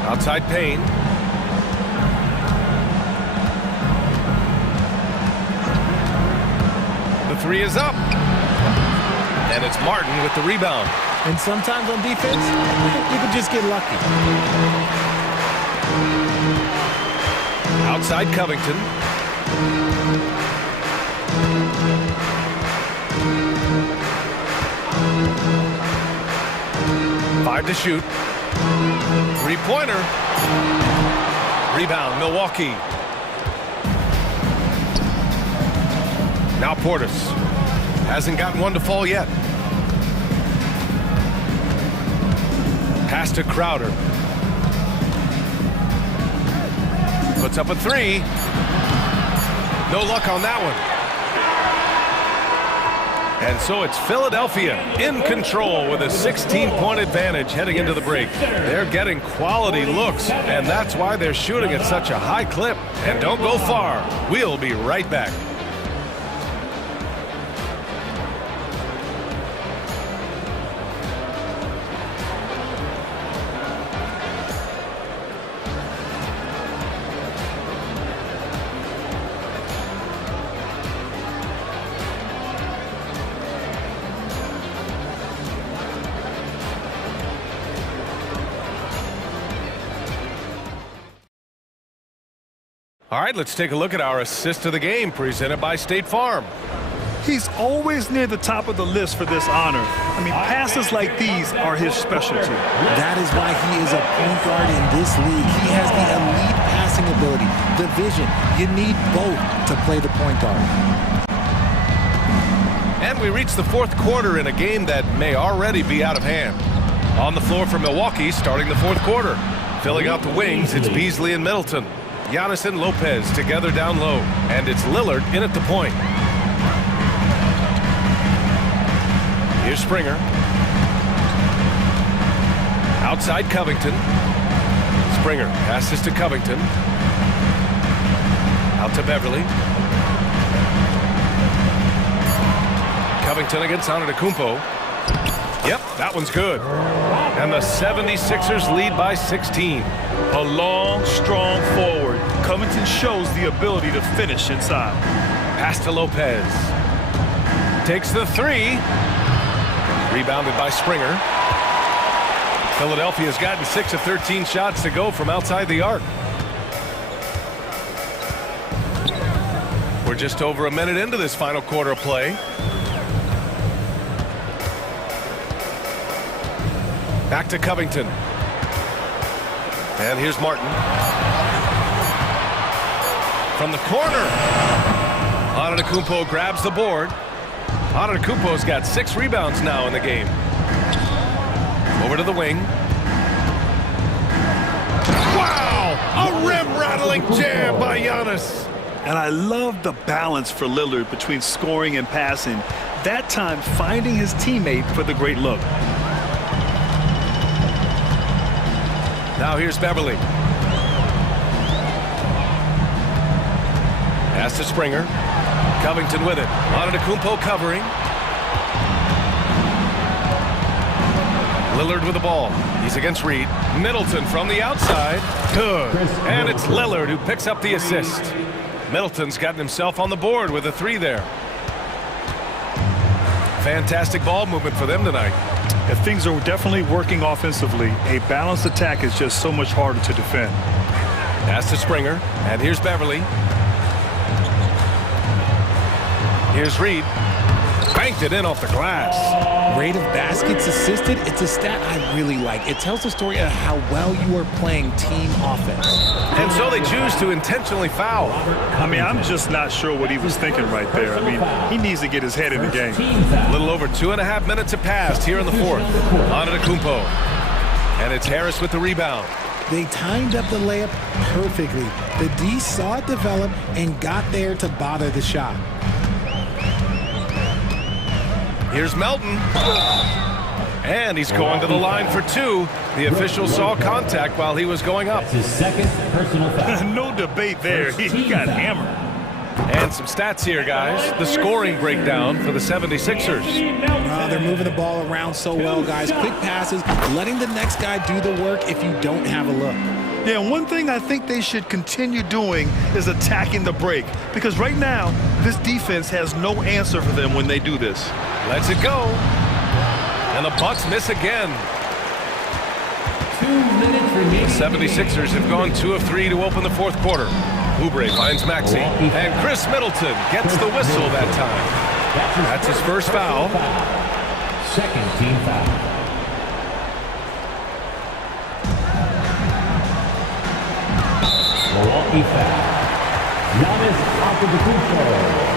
Outside Payne. The 3 is up. And it's Martin with the rebound. And sometimes on defense, you can just get lucky. Outside Covington. Five to shoot. Three-pointer. Rebound, Milwaukee. Now Portis. Hasn't gotten one to fall yet. Pass to Crowder. Puts up a three. No luck on that one. And so it's Philadelphia in control with a 16-point advantage heading into the break. They're getting quality looks, and that's why they're shooting at such a high clip. And don't go far. We'll be right back. All right, let's take a look at our assist of the game presented by State Farm. He's always near the top of the list for this honor. I mean, passes like these are his specialty. That is why he is a point guard in this league. He has the elite passing ability, the vision. You need both to play the point guard. And we reach the fourth quarter in a game that may already be out of hand. On the floor for Milwaukee, starting the fourth quarter. Filling out the wings, it's Beasley and Middleton. Giannis and Lopez together down low. And it's Lillard in at the point. Here's Springer. Outside Covington. Springer passes to Covington. Out to Beverly. Covington against Antetokounmpo. Yep, that one's good. And the 76ers lead by 16. A long, strong forward. Covington shows the ability to finish inside. Pass to Lopez. Takes the three. Rebounded by Springer. Philadelphia's gotten 6 of 13 shots to go from outside the arc. We're just over a minute into this final quarter of play. Back to Covington. And here's Martin. From the corner. Antetokounmpo grabs the board. Antetokounmpo's got 6 rebounds now in the game. Over to the wing. Wow! A rim-rattling jam by Giannis. And I love the balance for Lillard between scoring and passing. That time finding his teammate for the great look. Now here's Beverly. Pass to Springer. Covington with it. Antetokounmpo covering. Lillard with the ball. He's against Reed. Middleton from the outside. Good. And it's Lillard who picks up the assist. Middleton's gotten himself on the board with a 3 there. Fantastic ball movement for them tonight. If things are definitely working offensively, a balanced attack is just so much harder to defend. Pass to Springer. And here's Beverly. Here's Reed. Banked it in off the glass. Rate of baskets assisted, it's a stat I really like. It tells the story of how well you are playing team offense. And so they choose to intentionally foul. I mean, I'm just not sure what he was thinking right there. I mean, he needs to get his head in the game. A little over 2.5 minutes have passed here in the fourth. Antetokounmpo. And it's Harris with the rebound. They timed up the layup perfectly. The D saw it develop and got there to bother the shot. Here's Melton. And he's going to the line for 2. The official saw contact while he was going up. His second personal foul. No debate there. He got hammered. And some stats here, guys. The scoring breakdown for the 76ers. They're moving the ball around so well, guys. Quick passes, letting the next guy do the work if you don't have a look. Yeah, one thing I think they should continue doing is attacking the break. Because right now, this defense has no answer for them when they do this. Lets it go. And the Bucks miss again. 2 minutes remaining. The 76ers have gone 2 of 3 to open the fourth quarter. Oubre finds Maxey. And Chris Middleton gets the whistle that time. That's his first foul. Second team foul. Milwaukee foul. Giannis Antetokounmpo.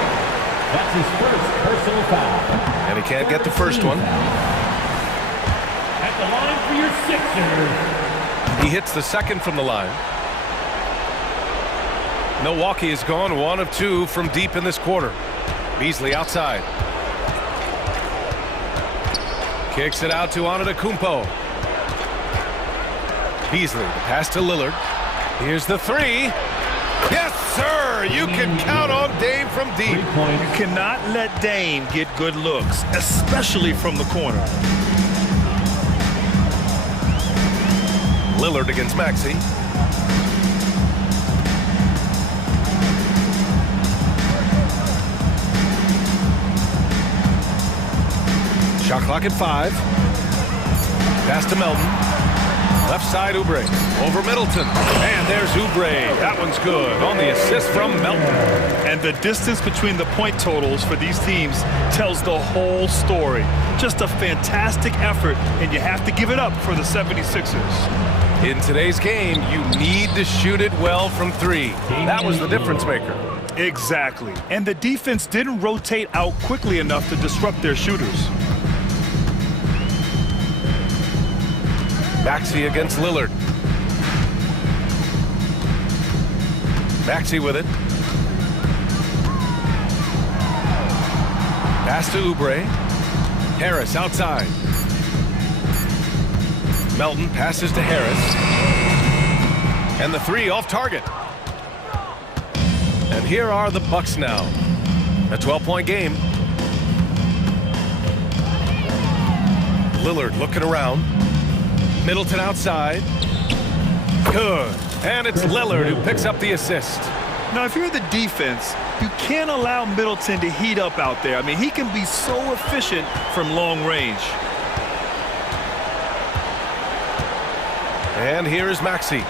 That's his first personal foul. And he can't get the first one. At the line for your Sixers. He hits the second from the line. Milwaukee has gone 1 of 2 from deep in this quarter. Beasley outside. Kicks it out to Antetokounmpo. Beasley, the pass to Lillard. Here's the three. Yes, sir! You can count on Dame from deep. You cannot let Dame get good looks, especially from the corner. Lillard against Maxey. Shot clock at 5. Pass to Melton. Left side, Oubre. Over Middleton. And there's Oubre. That one's good on the assist from Melton. And the distance between the point totals for these teams tells the whole story. Just a fantastic effort, and you have to give it up for the 76ers. In today's game, you need to shoot it well from 3. That was the difference maker. Exactly. And the defense didn't rotate out quickly enough to disrupt their shooters. Maxey against Lillard. Maxey with it. Pass to Oubre. Harris outside. Melton passes to Harris. And the three off target. And here are the Bucks now. A 12-point game. Lillard looking around. Middleton outside. Good. And it's Lillard who picks up the assist. Now, if you're the defense, you can't allow Middleton to heat up out there. I mean, he can be so efficient from long range. And here is Maxey.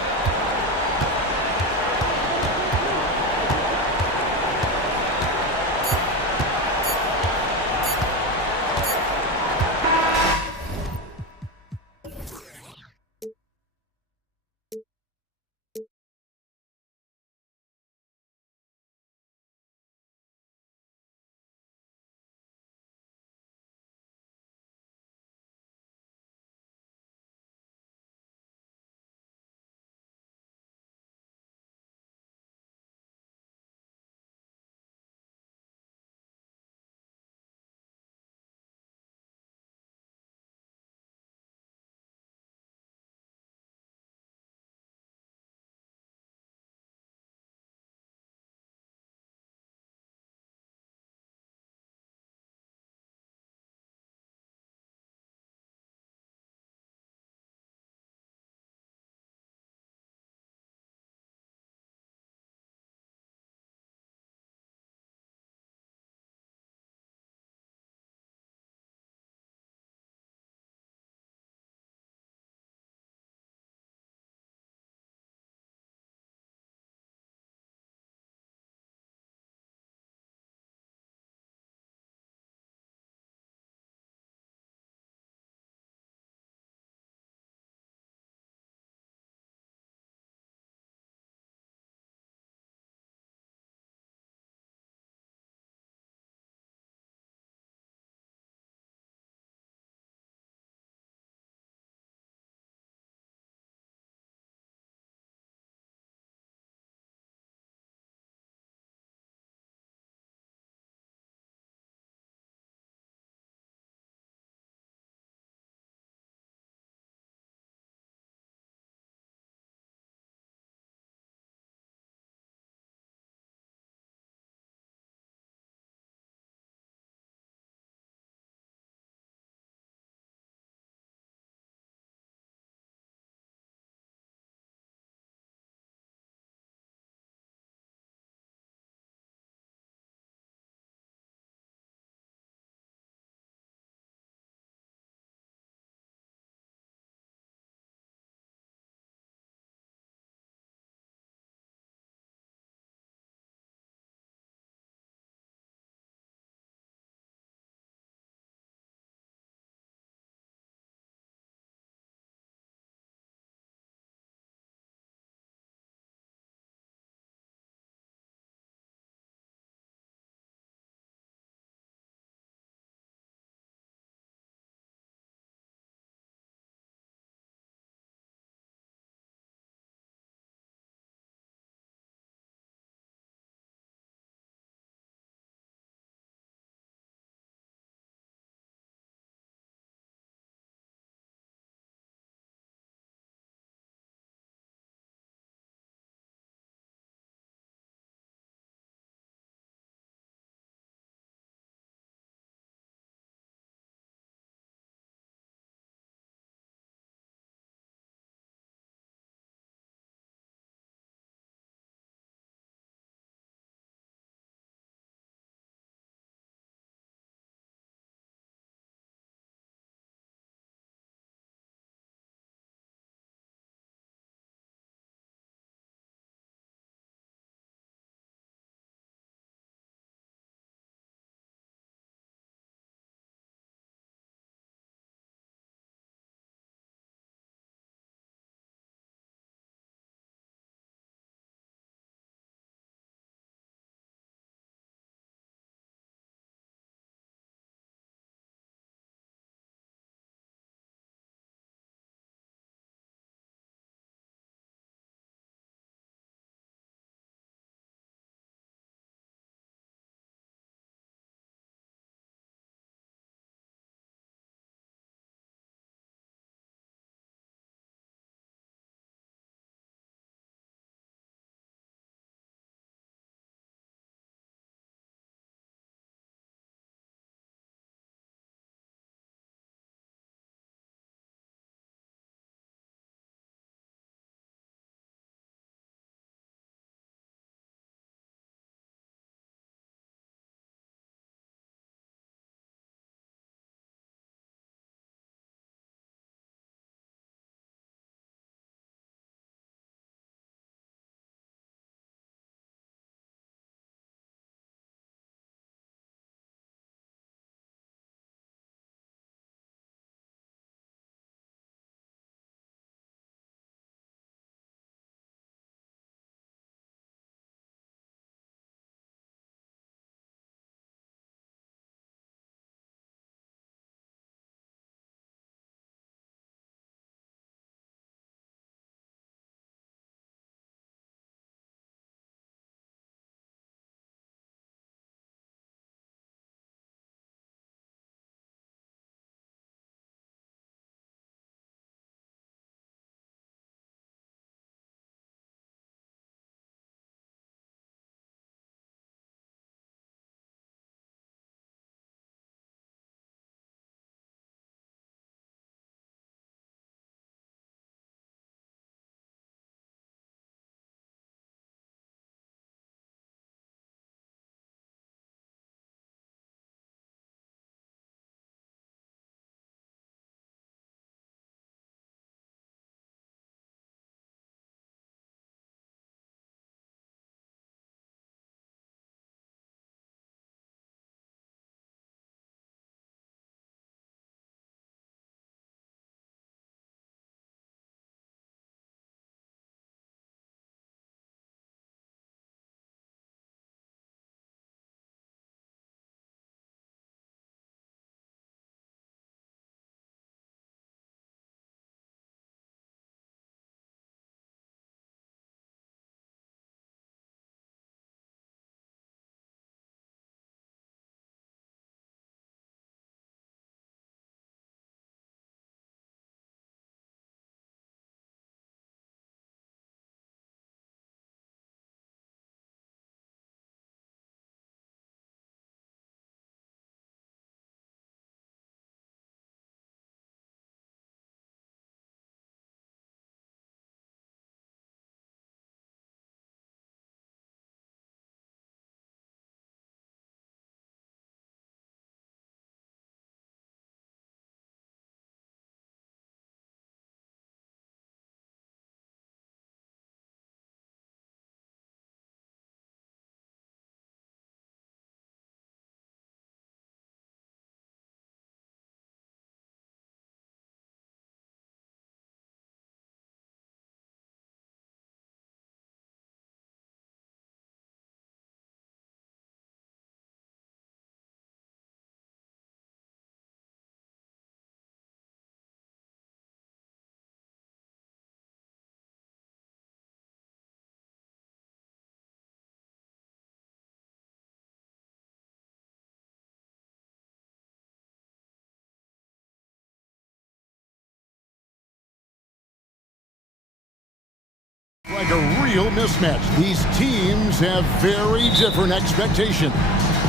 a real mismatch. These teams have very different expectations.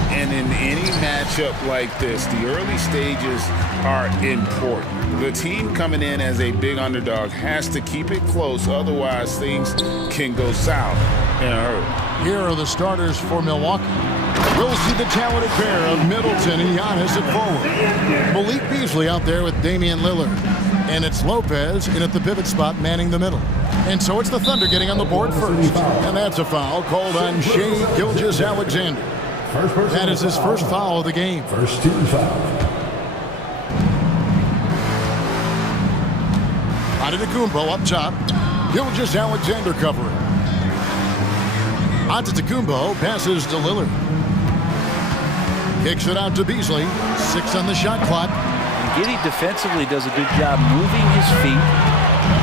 And in any matchup like this, the early stages are important. The team coming in as a big underdog has to keep it close, otherwise things can go south in a hurry. Here are the starters for Milwaukee. We'll see the talented pair of Middleton and Giannis at forward. Malik Beasley out there with Damian Lillard. And it's Lopez in at the pivot spot manning the middle. And so it's the Thunder getting on the board first. And that's a foul called on Shai Gilgeous-Alexander. That is his first foul of the game. First team foul. Antetokounmpo up top. Gilgeous-Alexander covering. Antetokounmpo passes to Lillard. Kicks it out to Beasley. 6 on the shot clock. Giddey defensively does a good job moving his feet.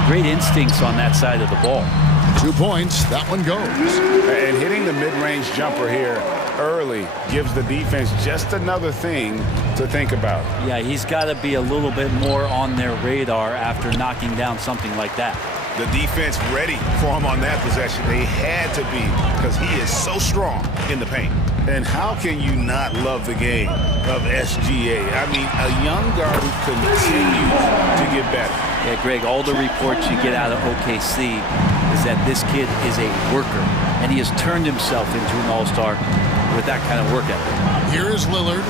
Great instincts on that side of the ball. 2 points. That one goes. And hitting the mid-range jumper here early gives the defense just another thing to think about. Yeah, he's got to be a little bit more on their radar after knocking down something like that. The defense ready for him on that possession. They had to be, because he is so strong in the paint. And how can you not love the game of SGA? I mean, a young guard who continues to get better. Yeah, Greg, all the reports you get out of OKC is that this kid is a worker, and he has turned himself into an all-star with that kind of work ethic. Here is Lillard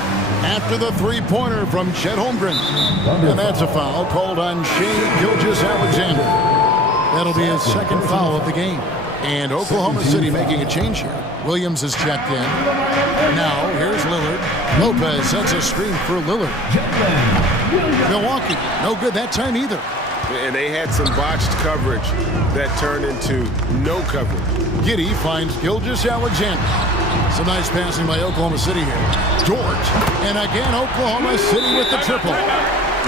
after the three-pointer from Chet Holmgren. And that's a foul called on Shai Gilgeous-Alexander. That'll be his second foul of the game. And Oklahoma City making a change here. Williams is checked in. Now, here's Lillard. Lopez sets a screen for Lillard. Milwaukee, no good that time either. And they had some botched coverage that turned into no coverage. Giddey finds Gilgeous-Alexander. Some nice passing by Oklahoma City here. Dort. And again, Oklahoma City with the triple.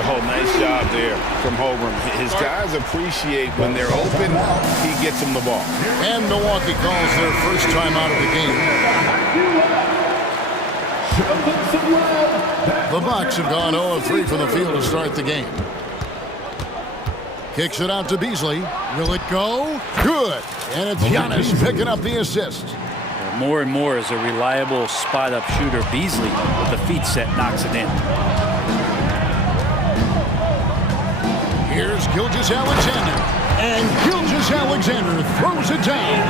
Oh, nice job there from Holmgren. His guys appreciate when they're open, he gets them the ball. And Milwaukee calls their first time out of the game. The Bucks have gone 0 of 3 from the field to start the game. Kicks it out to Beasley. Will it go? Good. And it's Giannis picking up the assist. More and more as a reliable spot-up shooter, Beasley with the feet set knocks it in. Here's Gilgeous-Alexander. And Gilgeous-Alexander throws it down.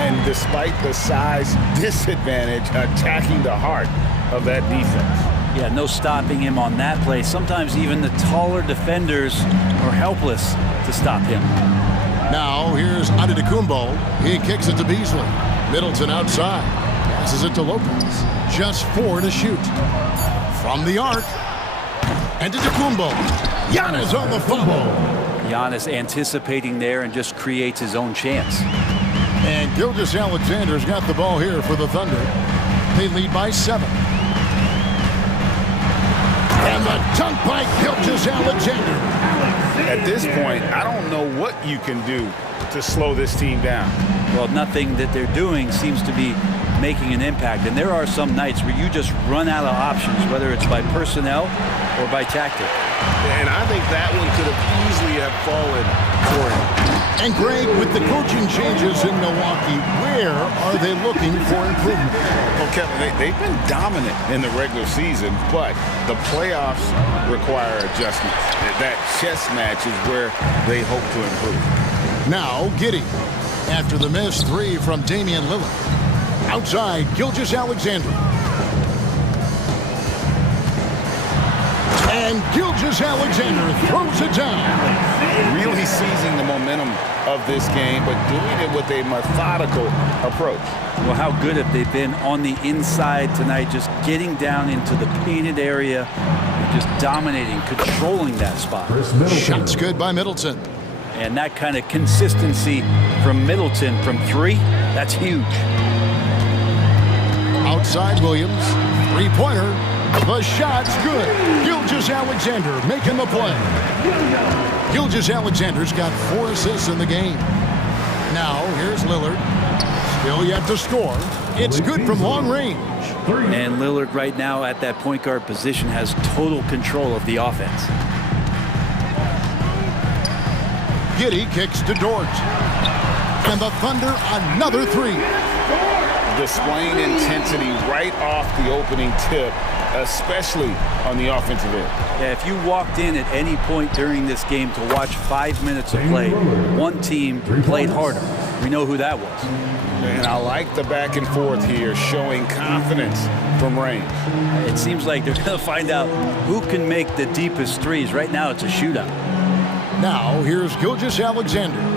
And despite the size disadvantage, attacking the heart of that defense. Yeah, no stopping him on that play. Sometimes even the taller defenders are helpless to stop him. Now, here's Antetokounmpo. He kicks it to Beasley. Middleton outside. Passes it to Lopez. Just 4 to shoot. From the arc. Antetokounmpo. Giannis on the fumble. Giannis anticipating there and just creates his own chance. And Gilgeous-Alexander's got the ball here for the Thunder. They lead by 7. And the dunk by Gilgeous-Alexander. At this point, I don't know what you can do to slow this team down. Well, nothing that they're doing seems to be making an impact. And there are some nights where you just run out of options, whether it's by personnel or by tactic. And I think that one could have easily have fallen for him. And Greg, with the coaching changes in Milwaukee, where are they looking for improvement? Well, Kevin, they've been dominant in the regular season, but the playoffs require adjustments. That chess match is where they hope to improve. Now, Giddey, after the missed 3 from Damian Lillard. Outside, Gilgeous-Alexander. And Gilgeous-Alexander throws it down. Really seizing the momentum of this game, but doing it with a methodical approach. Well, how good have they been on the inside tonight, just getting down into the painted area, and just dominating, controlling that spot. Shots good by Middleton. And that kind of consistency from Middleton from 3, that's huge. Outside Williams, three-pointer. The shot's good. Gilgeous-Alexander making the play. Gilgeous-Alexander's got 4 assists in the game. Now, here's Lillard. Still yet to score. It's good from long range. And Lillard right now at that point guard position has total control of the offense. Giddey kicks to Dort. And the Thunder, another three. Displaying intensity right off the opening tip, especially on the offensive end. Yeah, if you walked in at any point during this game to watch 5 minutes of play, one team played harder. We know who that was. And I like the back and forth here, showing confidence from range. It seems like they're going to find out who can make the deepest threes. Right now, it's a shootout. Now, here's Gilgeous-Alexander.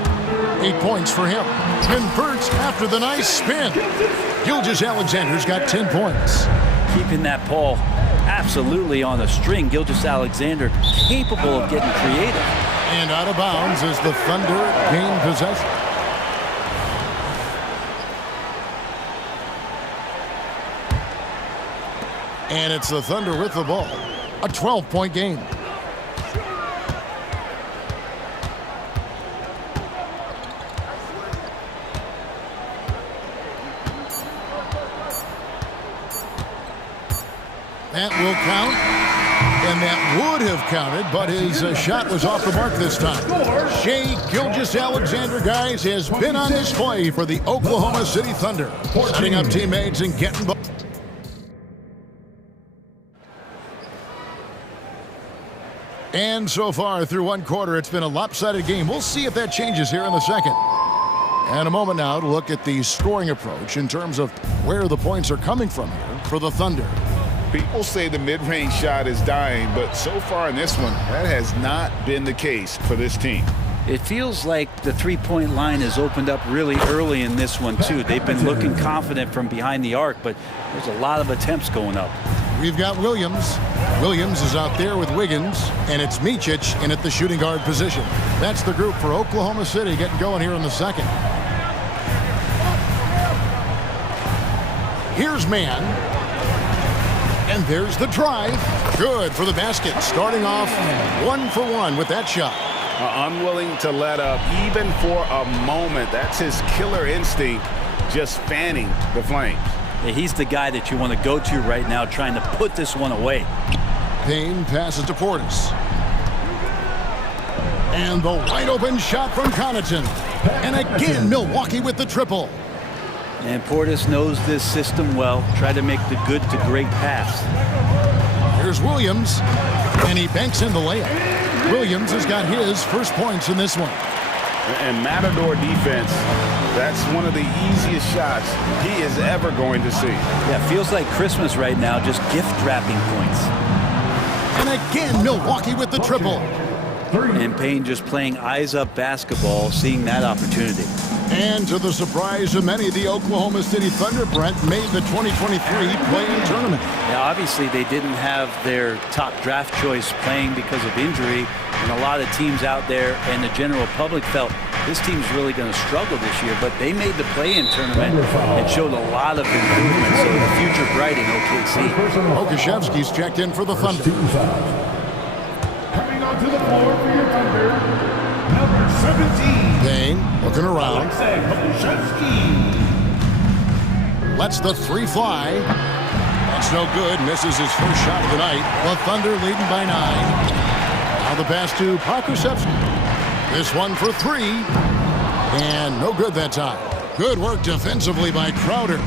8 points for him. Converts after the nice spin. Gilgeous-Alexander's got 10 points. Keeping that ball absolutely on a string. Gilgeous-Alexander capable of getting creative. And out of bounds as the Thunder gain possession. And it's the Thunder with the ball. A 12-point game. That will count, and that would have counted, but his shot was off the mark this time. Shai Gilgeous-Alexander, guys, has been on display for the Oklahoma City Thunder, setting up teammates and getting ball. And so far through one quarter, it's been a lopsided game. We'll see if that changes here in the second. And a moment now to look at the scoring approach in terms of where the points are coming from here for the Thunder. People say the mid-range shot is dying, but so far in this one, that has not been the case for this team. It feels like the three-point line has opened up really early in this one, too. They've been looking confident from behind the arc, but there's a lot of attempts going up. We've got Williams. Williams is out there with Wiggins, and it's Micic in at the shooting guard position. That's the group for Oklahoma City getting going here in the second. Here's Mann. And there's the drive. Good for the basket. Starting off 1 for 1 with that shot. Unwilling to let up even for a moment. That's his killer instinct, just fanning the flames. Yeah, he's the guy that you want to go to right now, trying to put this one away. Payne passes to Portis. And the wide open shot from Connaughton. And again, Milwaukee with the triple. And Portis knows this system well. Try to make the good to great pass. Here's Williams, and he banks in the layup. Williams has got his first points in this one. And Matador defense, that's one of the easiest shots he is ever going to see. Yeah, feels like Christmas right now, just gift wrapping points. And again, Milwaukee with the triple. And Payne just playing eyes-up basketball, seeing that opportunity. And to the surprise of many, the Oklahoma City Thunder, Brent, made the 2023 play-in tournament. Yeah, obviously they didn't have their top draft choice playing because of injury, and a lot of teams out there and the general public felt this team's really going to struggle this year, but they made the play-in tournament and showed a lot of improvement, so the future bright in OKC. Okashevsky's checked in for the Thunder. Coming onto the floor for your Thunder, number 17. Payne looking around. Lets the three fly. That's no good. Misses his first shot of the night. The Thunder leading by 9. Now the pass to Pokusevski. This one for 3. And no good that time. Good work defensively by Crowder.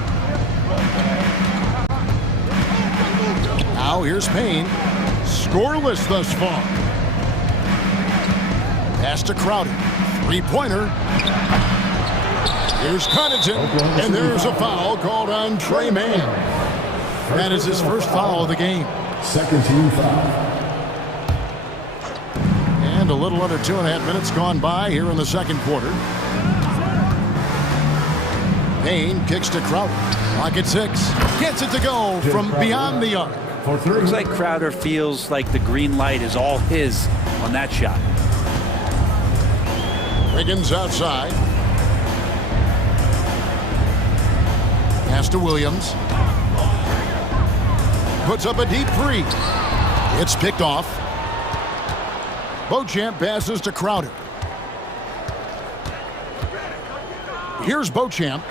Now here's Payne. Scoreless thus far. Pass to Crowder. Three-pointer. Here's Connaughton, and there's a foul called on Trey Mann. That is his first foul of the game. Second team foul. And a little under 2.5 minutes gone by here in the second quarter. Payne kicks to Crowder. Clock at 6. Gets it to go from beyond the arc. Looks like Crowder feels like the green light is all his on that shot. Wiggins outside. Pass to Williams. Puts up a deep 3. It's picked off. Beauchamp passes to Crowder. Here's Beauchamp.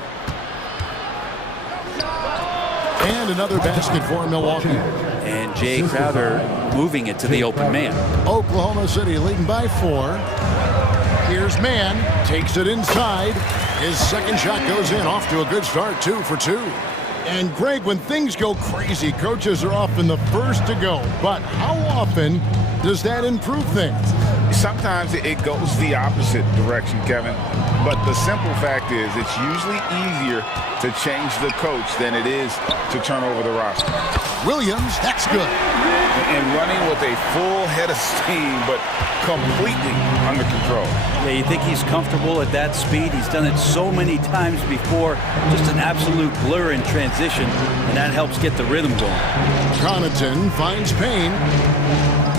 And another basket for Milwaukee. And Jay Crowder moving it to the open man. Oklahoma City leading by 4. Here's Mann, takes it inside, His second shot goes in, off to a good start, 2 for 2. And Greg, when things go crazy, coaches are often the first to go. But how often does that improve things? Sometimes it goes the opposite direction, Kevin. But the simple fact is it's usually easier to change the coach than it is to turn over the roster. Williams, that's good. And running with a full head of steam, but completely under control. Yeah, you think he's comfortable at that speed. He's done it so many times before. Just an absolute blur in transition, and that helps get the rhythm going. Connaughton finds Payne.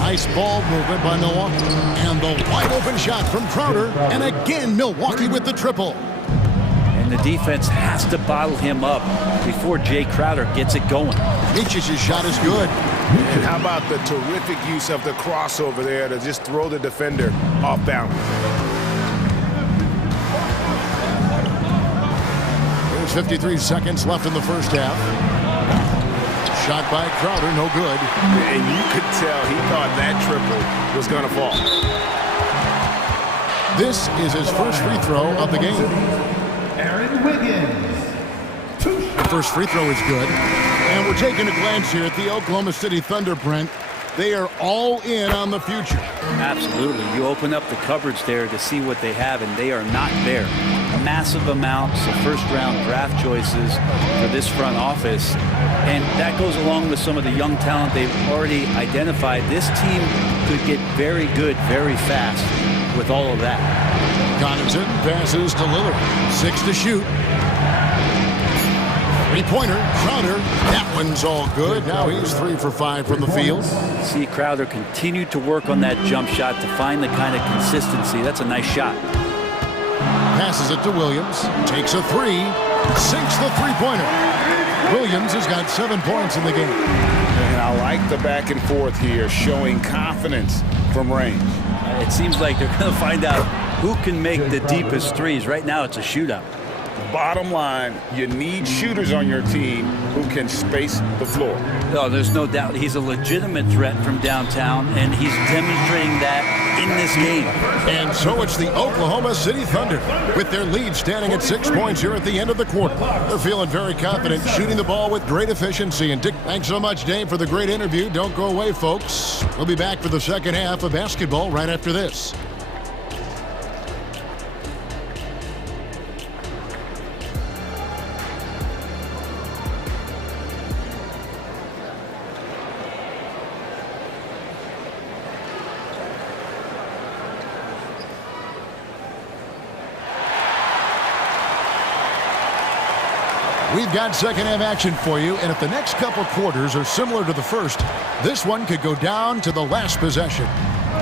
Nice ball movement by Milwaukee. And the wide open shot from Crowder. And again, Milwaukee with the triple. And the defense has to bottle him up before Jay Crowder gets it going. Mitch's shot is good. And how about the terrific use of the crossover there to just throw the defender off balance. There's 53 seconds left in the first half. Shot by Crowder, no good. And you could tell he thought that triple was going to fall. This is his first free throw of the game. Aaron Wiggins. The first free throw is good. And we're taking a glance here at the Oklahoma City Thunder, Brent. They are all in on the future. Absolutely. You open up the cupboards there to see what they have, and they are not there. Massive amounts of first-round draft choices for this front office. And that goes along with some of the young talent they've already identified. This team could get very good very fast with all of that. Connaughton passes to Lillard. 6 to shoot. Three-pointer, Crowder. That one's all good. Now he's 3 for 5 from the field. See Crowder continue to work on that jump shot to find the kind of consistency. That's a nice shot. Passes it to Williams. Takes a 3. Sinks the three-pointer. Williams has got 7 points in the game. And I like the back and forth here, showing confidence from range. It seems like they're going to find out who can make the deepest threes. Right now it's a shootout. Bottom line, you need shooters on your team who can space the floor. No, there's no doubt he's a legitimate threat from downtown, and he's demonstrating that in this game. And so it's the Oklahoma City Thunder with their lead standing at 6 points here at the end of the quarter. They're feeling very confident, shooting the ball with great efficiency. And Dick, thanks so much, Dave, for the great interview. Don't go away, folks. We'll be back for the second half of basketball right after this. We've got second half action for you, and if the next couple quarters are similar to the first, this one could go down to the last possession.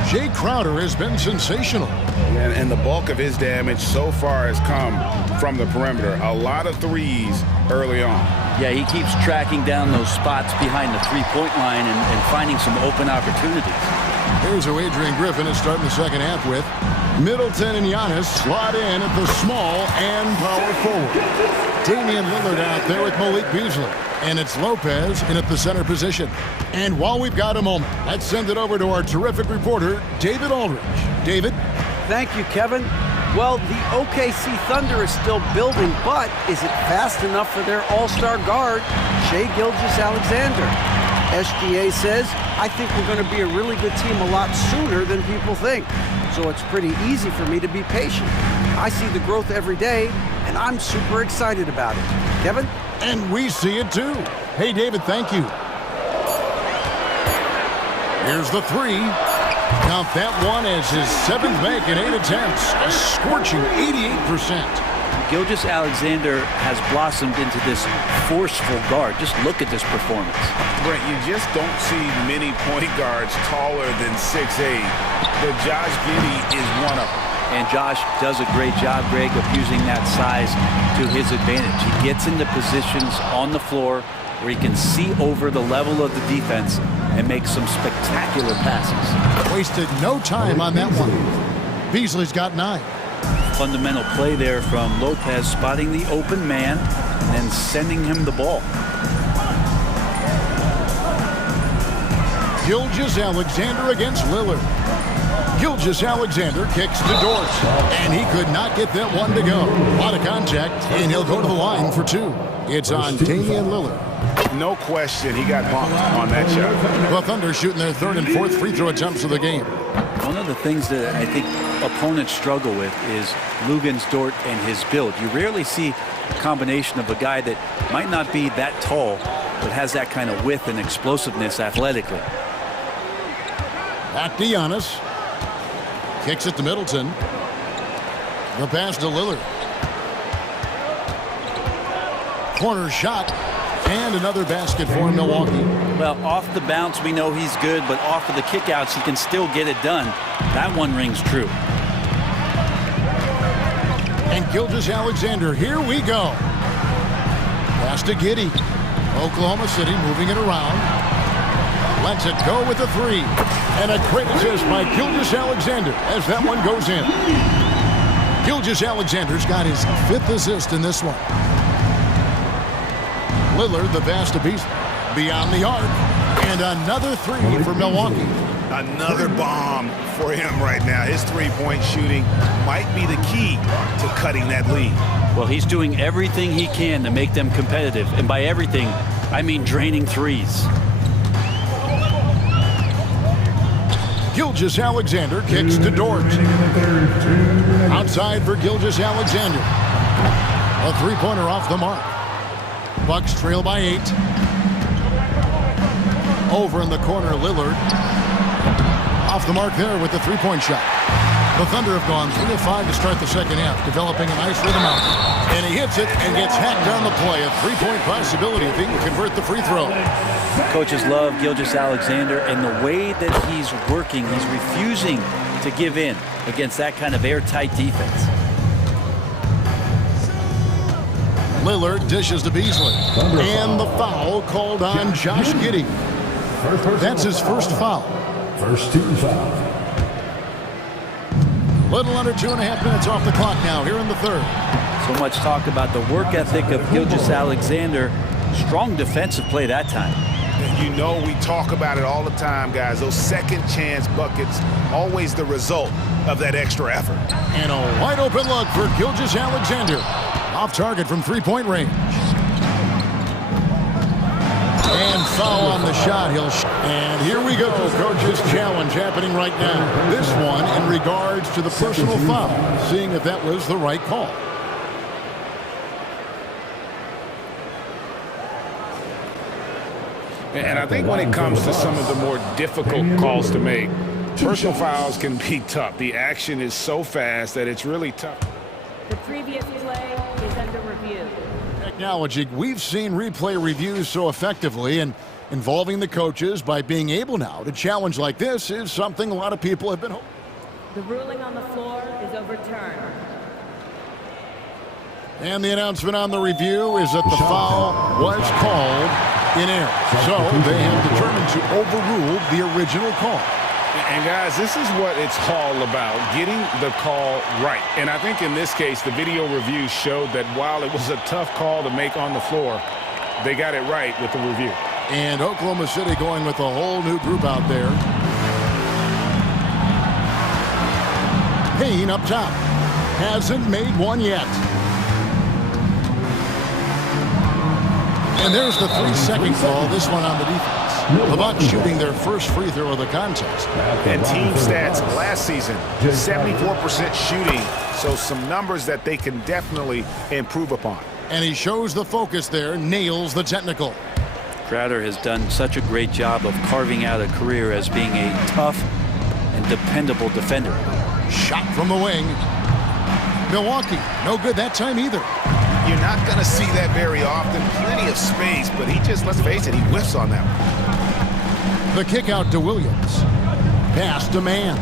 Jay Crowder has been sensational. And the bulk of his damage so far has come from the perimeter. A lot of threes early on. Yeah, he keeps tracking down those spots behind the three-point line and finding some open opportunities. Here's who Adrian Griffin is starting the second half with. Middleton and Giannis slot in at the small and power forward. Damian Lillard out there with Malik Beasley. And it's Lopez in at the center position. And while we've got a moment, let's send it over to our terrific reporter, David Aldridge. David? Thank you, Kevin. Well, the OKC Thunder is still building, but is it fast enough for their all-star guard, Shai Gilgeous-Alexander? SGA says, I think we're going to be a really good team a lot sooner than people think. So it's pretty easy for me to be patient. I see the growth every day, and I'm super excited about it. Kevin? And we see it too. Hey, David, thank you. Here's the 3. Count that one as his 7th make in 8 attempts. A scorching 88%. Gilgeous-Alexander has blossomed into this forceful guard. Just look at this performance. Brent, you just don't see many point guards taller than 6'8". But Josh Giddey is one of them. And Josh does a great job, Greg, of using that size to his advantage. He gets into positions on the floor where he can see over the level of the defense and make some spectacular passes. Wasted no time on that one. Beasley's got 9. Fundamental play there from Lopez, spotting the open man and then sending him the ball. Gilgeous-Alexander against Lillard. Gilgeous Alexander kicks to Dort, and he could not get that one to go. A lot of contact, and he'll go to the line for two. It's on Damian Lillard. No question, he got bumped on that shot. The Thunder shooting their third and fourth free throw attempts of the game. One of the things that I think opponents struggle with is Luguentz Dort and his build. You rarely see a combination of a guy that might not be that tall, but has that kind of width and explosiveness athletically. Back to Giannis. Kicks it to Middleton. The pass to Lillard. Corner shot. And another basket for Milwaukee. Well, off the bounce, we know he's good, but off of the kickouts, he can still get it done. That one rings true. And Gilgeous Alexander, here we go. Pass to Giddey. Oklahoma City moving it around. Lets it go with a three. And a great assist by Gilgeous Alexander as that one goes in. Gilgeous Alexander's got his fifth assist in this one. Lillard, the pass to Beasley. Beyond the arc. And another three for Milwaukee. Another bomb for him right now. His three-point shooting might be the key to cutting that lead. Well, he's doing everything he can to make them competitive. And by everything, I mean draining threes. Gilgeous Alexander kicks to Dort. Outside for Gilgeous Alexander. A three-pointer off the mark. Bucks trail by 8. Over in the corner, Lillard. Off the mark there with the three-point shot. The Thunder have gone 3 of 5 to start the second half, developing a nice rhythm out. And he hits it and gets hacked on the play. A three-point possibility if he can convert the free throw. Coaches love Gilgeous Alexander, and the way that he's working, he's refusing to give in against that kind of airtight defense. Lillard dishes to Beasley. And the foul called on Josh Giddey. That's his first foul. First team foul. Little under 2.5 minutes off the clock now here in the third. So much talk about the work ethic of Gilgeous Alexander. Strong defensive play that time. You know we talk about it all the time, guys. Those second chance buckets, always the result of that extra effort. And a wide open look for Gilgeous Alexander. Off target from three-point range. And foul on the shot. And here we go. Coach's challenge happening right now. This one in regards to the personal foul. Seeing if that was the right call. And I think when it comes to some of the more difficult calls to make, personal fouls can be tough. The action is so fast that it's really tough. The previous play is under review. Technology, we've seen replay reviews so effectively, and involving the coaches by being able now to challenge like this is something a lot of people have been hoping. The ruling on the floor is overturned. And the announcement on the review is that the foul was called in error. So they have determined to overrule the original call. And guys, this is what it's all about, getting the call right. And I think in this case, the video review showed that while it was a tough call to make on the floor, they got it right with the review. And Oklahoma City going with a whole new group out there. Payne up top. Hasn't made one yet. And there's the 3-second call, this one on the defense. The Bucks shooting their first free throw of the contest. And team stats last season, 74% shooting, so some numbers that they can definitely improve upon. And he shows the focus there, nails the technical. Crowder has done such a great job of carving out a career as being a tough and dependable defender. Shot from the wing. Milwaukee, no good that time either. You're not going to see that very often. Plenty of space, but he just, let's face it, he whiffs on that one. The kick out to Williams. Pass to Mann.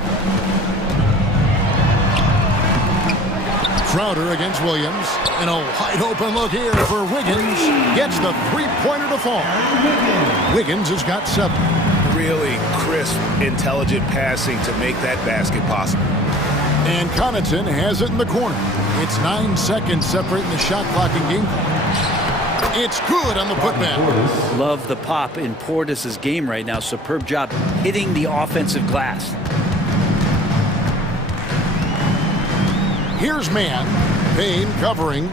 Crowder against Williams. And a wide open look here for Wiggins. Gets the three-pointer to fall. Wiggins has got 7. Really crisp, intelligent passing to make that basket possible. And Connaughton has it in the corner. It's 9 seconds separating the shot clock and game clock. It's good on the putback. Love the pop in Portis's game right now. Superb job hitting the offensive glass. Here's man. Payne covering.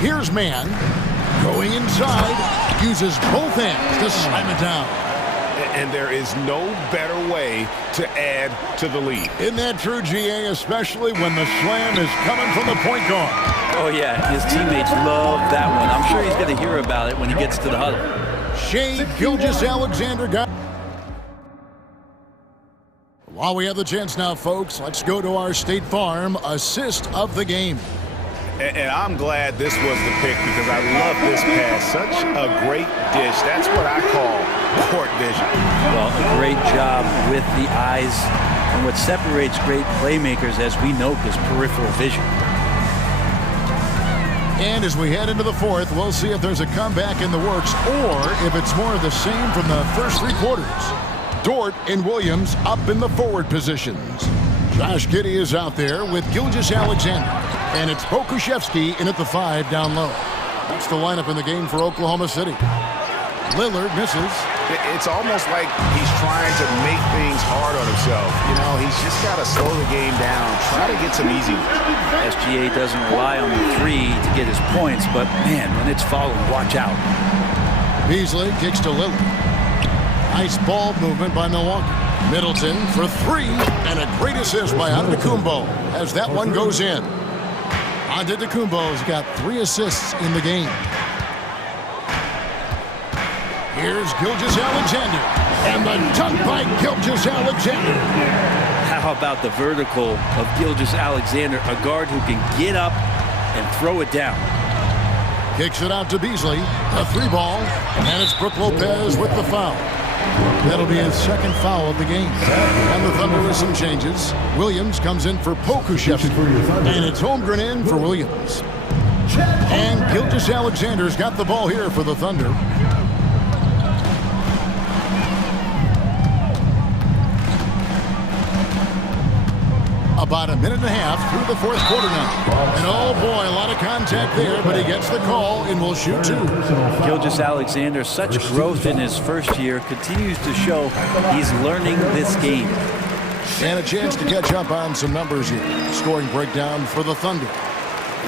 Here's man. Going inside. Uses both hands to slam it down. And there is no better way to add to the lead. Isn't that true, GA, especially when the slam is coming from the point guard? Oh, yeah, his teammates love that one. I'm sure he's going to hear about it when he gets to the huddle. Shea Gilgeous-Alexander got... While we have the chance now, folks, let's go to our State Farm assist of the game. And I'm glad this was the pick because I love this pass. Such a great dish. That's what I call court vision. Well, a great job with the eyes. And what separates great playmakers, as we know, is peripheral vision. And as we head into the fourth, we'll see if there's a comeback in the works or if it's more of the same from the first three quarters. Dort and Williams up in the forward positions. Josh Giddey is out there with Gilgeous-Alexander. And it's Pokushevsky in at the 5 down low. That's the lineup in the game for Oklahoma City. Lillard misses. It's almost like he's trying to make things hard on himself. You know, he's just got to slow the game down, try to get some easy ones. SGA doesn't rely on the 3 to get his points, but man, when it's followed, watch out. Beasley kicks to Lillard. Nice ball movement by Milwaukee. Middleton for 3, and a great assist by Antetokounmpo as that one goes in. Antetokounmpo's got 3 assists in the game. Here's Gilgeous-Alexander, and the dunk by Gilgeous-Alexander. How about the vertical of Gilgeous-Alexander, a guard who can get up and throw it down. Kicks it out to Beasley, a 3 ball, and it's Brook Lopez with the foul. That'll be his second foul of the game. And the Thunder with some changes. Williams comes in for Pokushevsky. And it's Holmgren in for Williams. And Gilgeous-Alexander's got the ball here for the Thunder. About a minute and a half through the fourth quarter now. And oh boy, a lot of contact there, but he gets the call and will shoot 2. Gilgeous-Alexander, such growth in his first year, continues to show he's learning this game. And a chance to catch up on some numbers here. Scoring breakdown for the Thunder.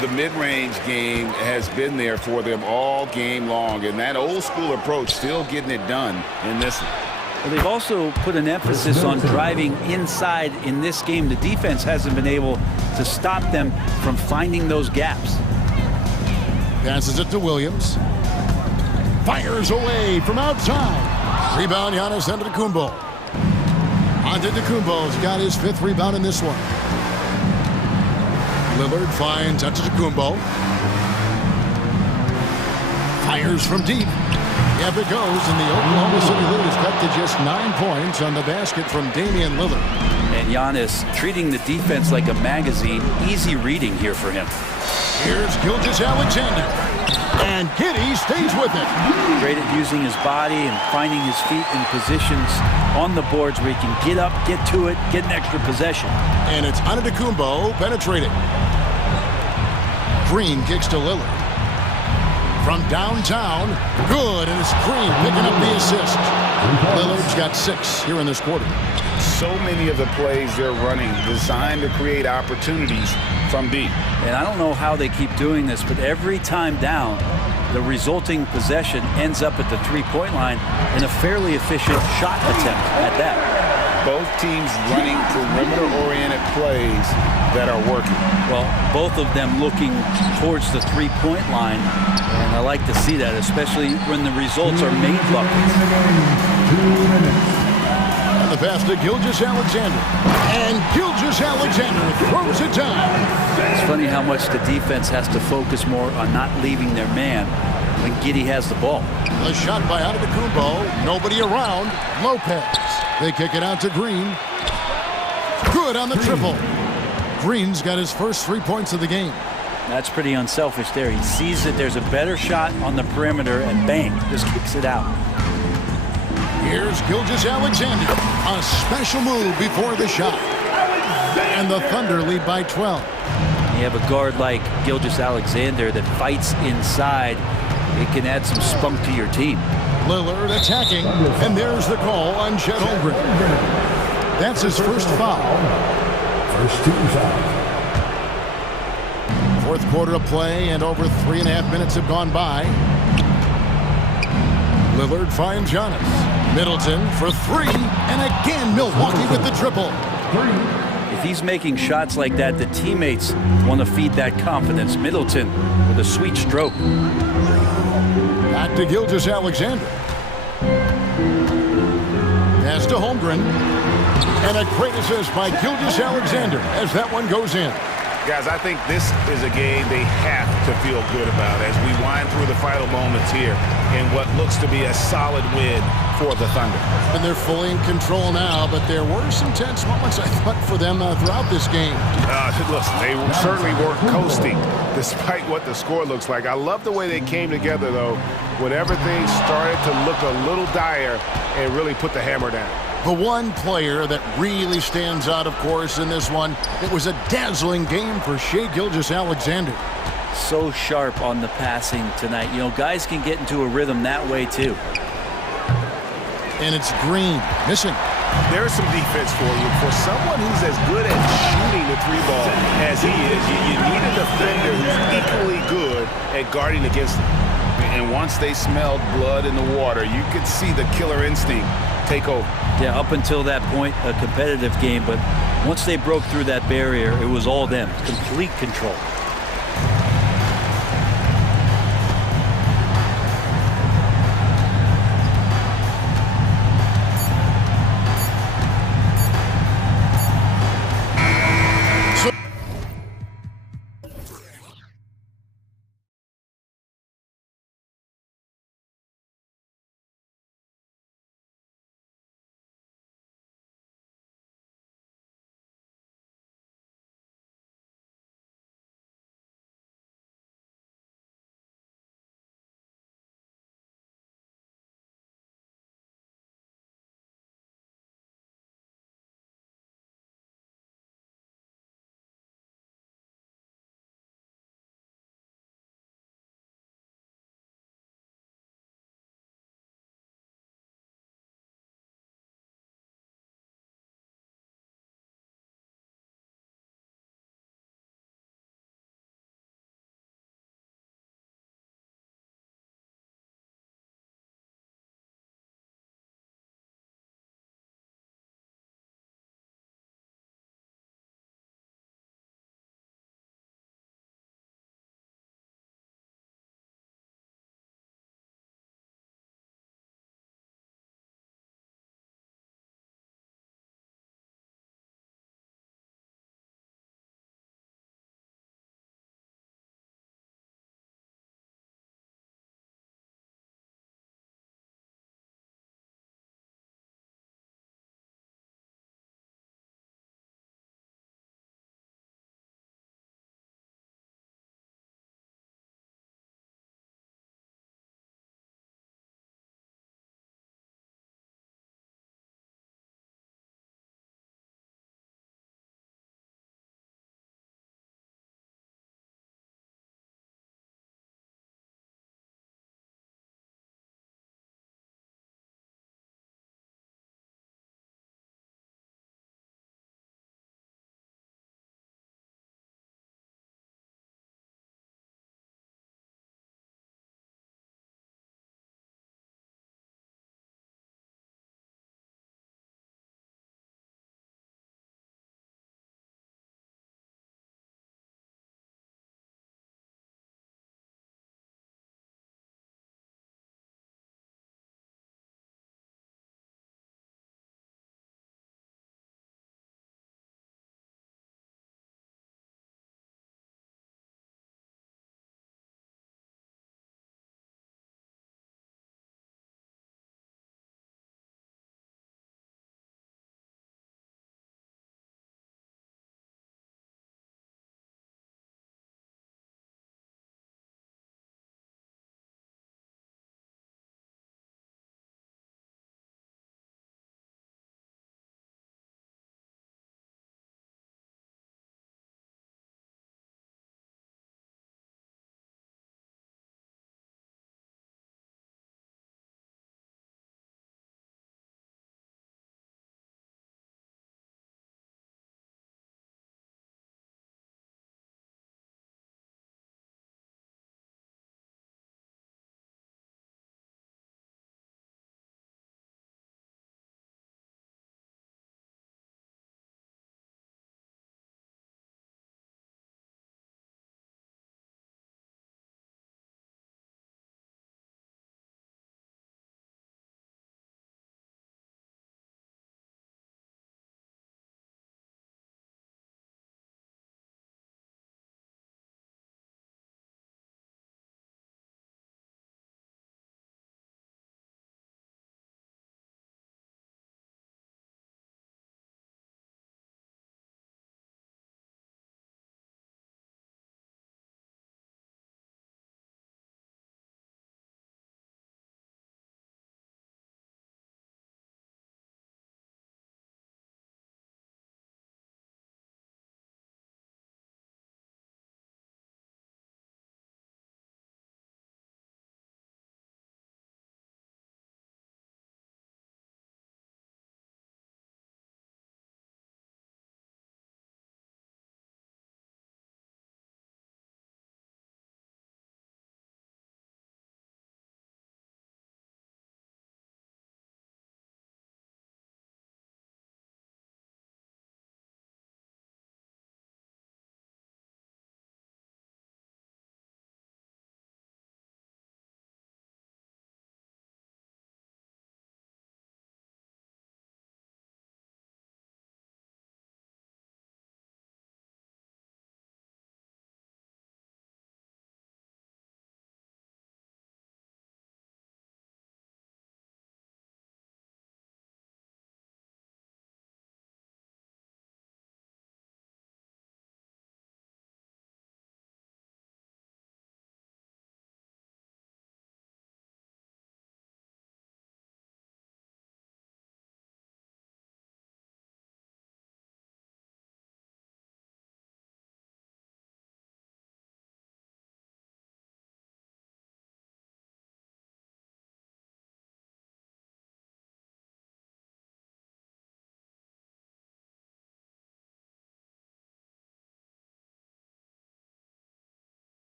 The mid-range game has been there for them all game long, and that old school approach still getting it done in this one. Well, they've also put an emphasis on driving inside in this game. The defense hasn't been able to stop them from finding those gaps. Passes it to Williams. Fires away from outside. Rebound, Giannis Antetokounmpo. Antetokounmpo's got his 5th rebound in this one. Lillard finds Antetokounmpo. Fires from deep. Yep, it goes, and the Oklahoma City lead is cut to just 9 points on the basket from Damian Lillard. And Giannis treating the defense like a magazine. Easy reading here for him. Here's Gilgeous-Alexander. And Giddey stays with it. Great at using his body and finding his feet in positions on the boards where he can get up, get to it, get an extra possession. And it's Antetokounmpo penetrating. Green kicks to Lillard. From downtown, good, and it's Green picking up the assist. Lillard's got 6 here in this quarter. So many of the plays they're running designed to create opportunities from deep. And I don't know how they keep doing this, but every time down, the resulting possession ends up at the 3-point line in a fairly efficient shot attempt at that. Both teams running perimeter-oriented plays that are working. Well, both of them looking towards the 3-point line, and I like to see that, especially when the results are made buckets. And the pass to Gilgeous-Alexander. And Gilgeous-Alexander throws it down. It's funny how much the defense has to focus more on not leaving their man when Giddey has the ball. A shot by Antetokounmpo. Nobody around. Lopez. They kick it out to Green. Good on the triple. Green's got his first 3 points of the game. That's pretty unselfish there. He sees that there's a better shot on the perimeter and bang, just kicks it out. Here's Gilgeous-Alexander. A special move before the shot. And the Thunder lead by 12. You have a guard like Gilgeous-Alexander that fights inside. It can add some spunk to your team. Lillard attacking, and there's the call on Chet Holmgren. That's his first foul. First team foul. Fourth quarter of play, and over 3.5 minutes have gone by. Lillard finds Giannis. Middleton for three, and again Milwaukee with the triple. If he's making shots like that, the teammates want to feed that confidence. Middleton with a sweet stroke. Back to Gilgeous-Alexander. Pass to Holmgren. And a great assist by Gilgeous-Alexander as that one goes in. Guys, I think this is a game they have to feel good about as we wind through the final moments here in what looks to be a solid win for the Thunder. And they're fully in control now, but there were some tense moments, I thought, for them throughout this game. Listen, they certainly weren't coasting despite what the score looks like. I love the way they came together, though, when everything started to look a little dire and really put the hammer down. The one player that really stands out, of course, in this one, it was a dazzling game for Shai Gilgeous-Alexander. So sharp on the passing tonight. You know, guys can get into a rhythm that way, too. And it's Green, missing. There's some defense for you. For someone who's as good at shooting the three ball as he is, you need a defender who's equally good at guarding against him. And once they smelled blood in the water, you could see the killer instinct take over. Yeah, up until that point, a competitive game, but once they broke through that barrier, it was all them. Complete control.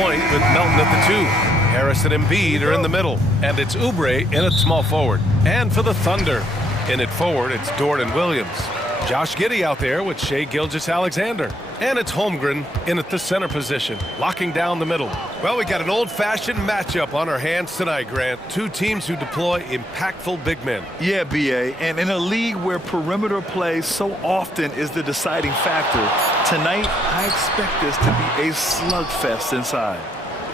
point with Melton at the 2. Harris and Embiid are in the middle, and it's Oubre in at small forward. And for the Thunder, in at forward, it's Dort and Williams. Josh Giddey out there with Shai Gilgeous-Alexander. And it's Holmgren in at the center position, locking down the middle. Well, we got an old-fashioned matchup on our hands tonight, Grant. Two teams who deploy impactful big men. Yeah, B.A., and in a league where perimeter play so often is the deciding factor, tonight I expect this to be a slugfest inside.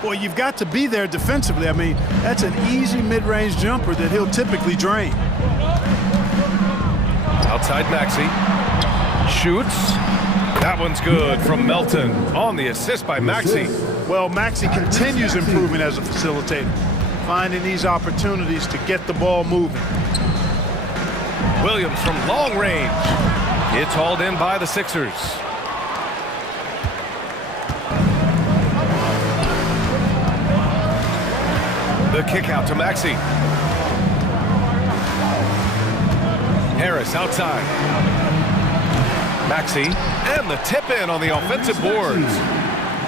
Well, you've got to be there defensively. I mean, that's an easy mid-range jumper that he'll typically drain. Outside Maxey. Shoots. That one's good from Melton on the assist by Maxey. Well, Maxey continues improving as a facilitator, finding these opportunities to get the ball moving. Williams from long range. It's hauled in by the Sixers. The kick out to Maxey. Harris outside. Maxey, and the tip in on the offensive boards.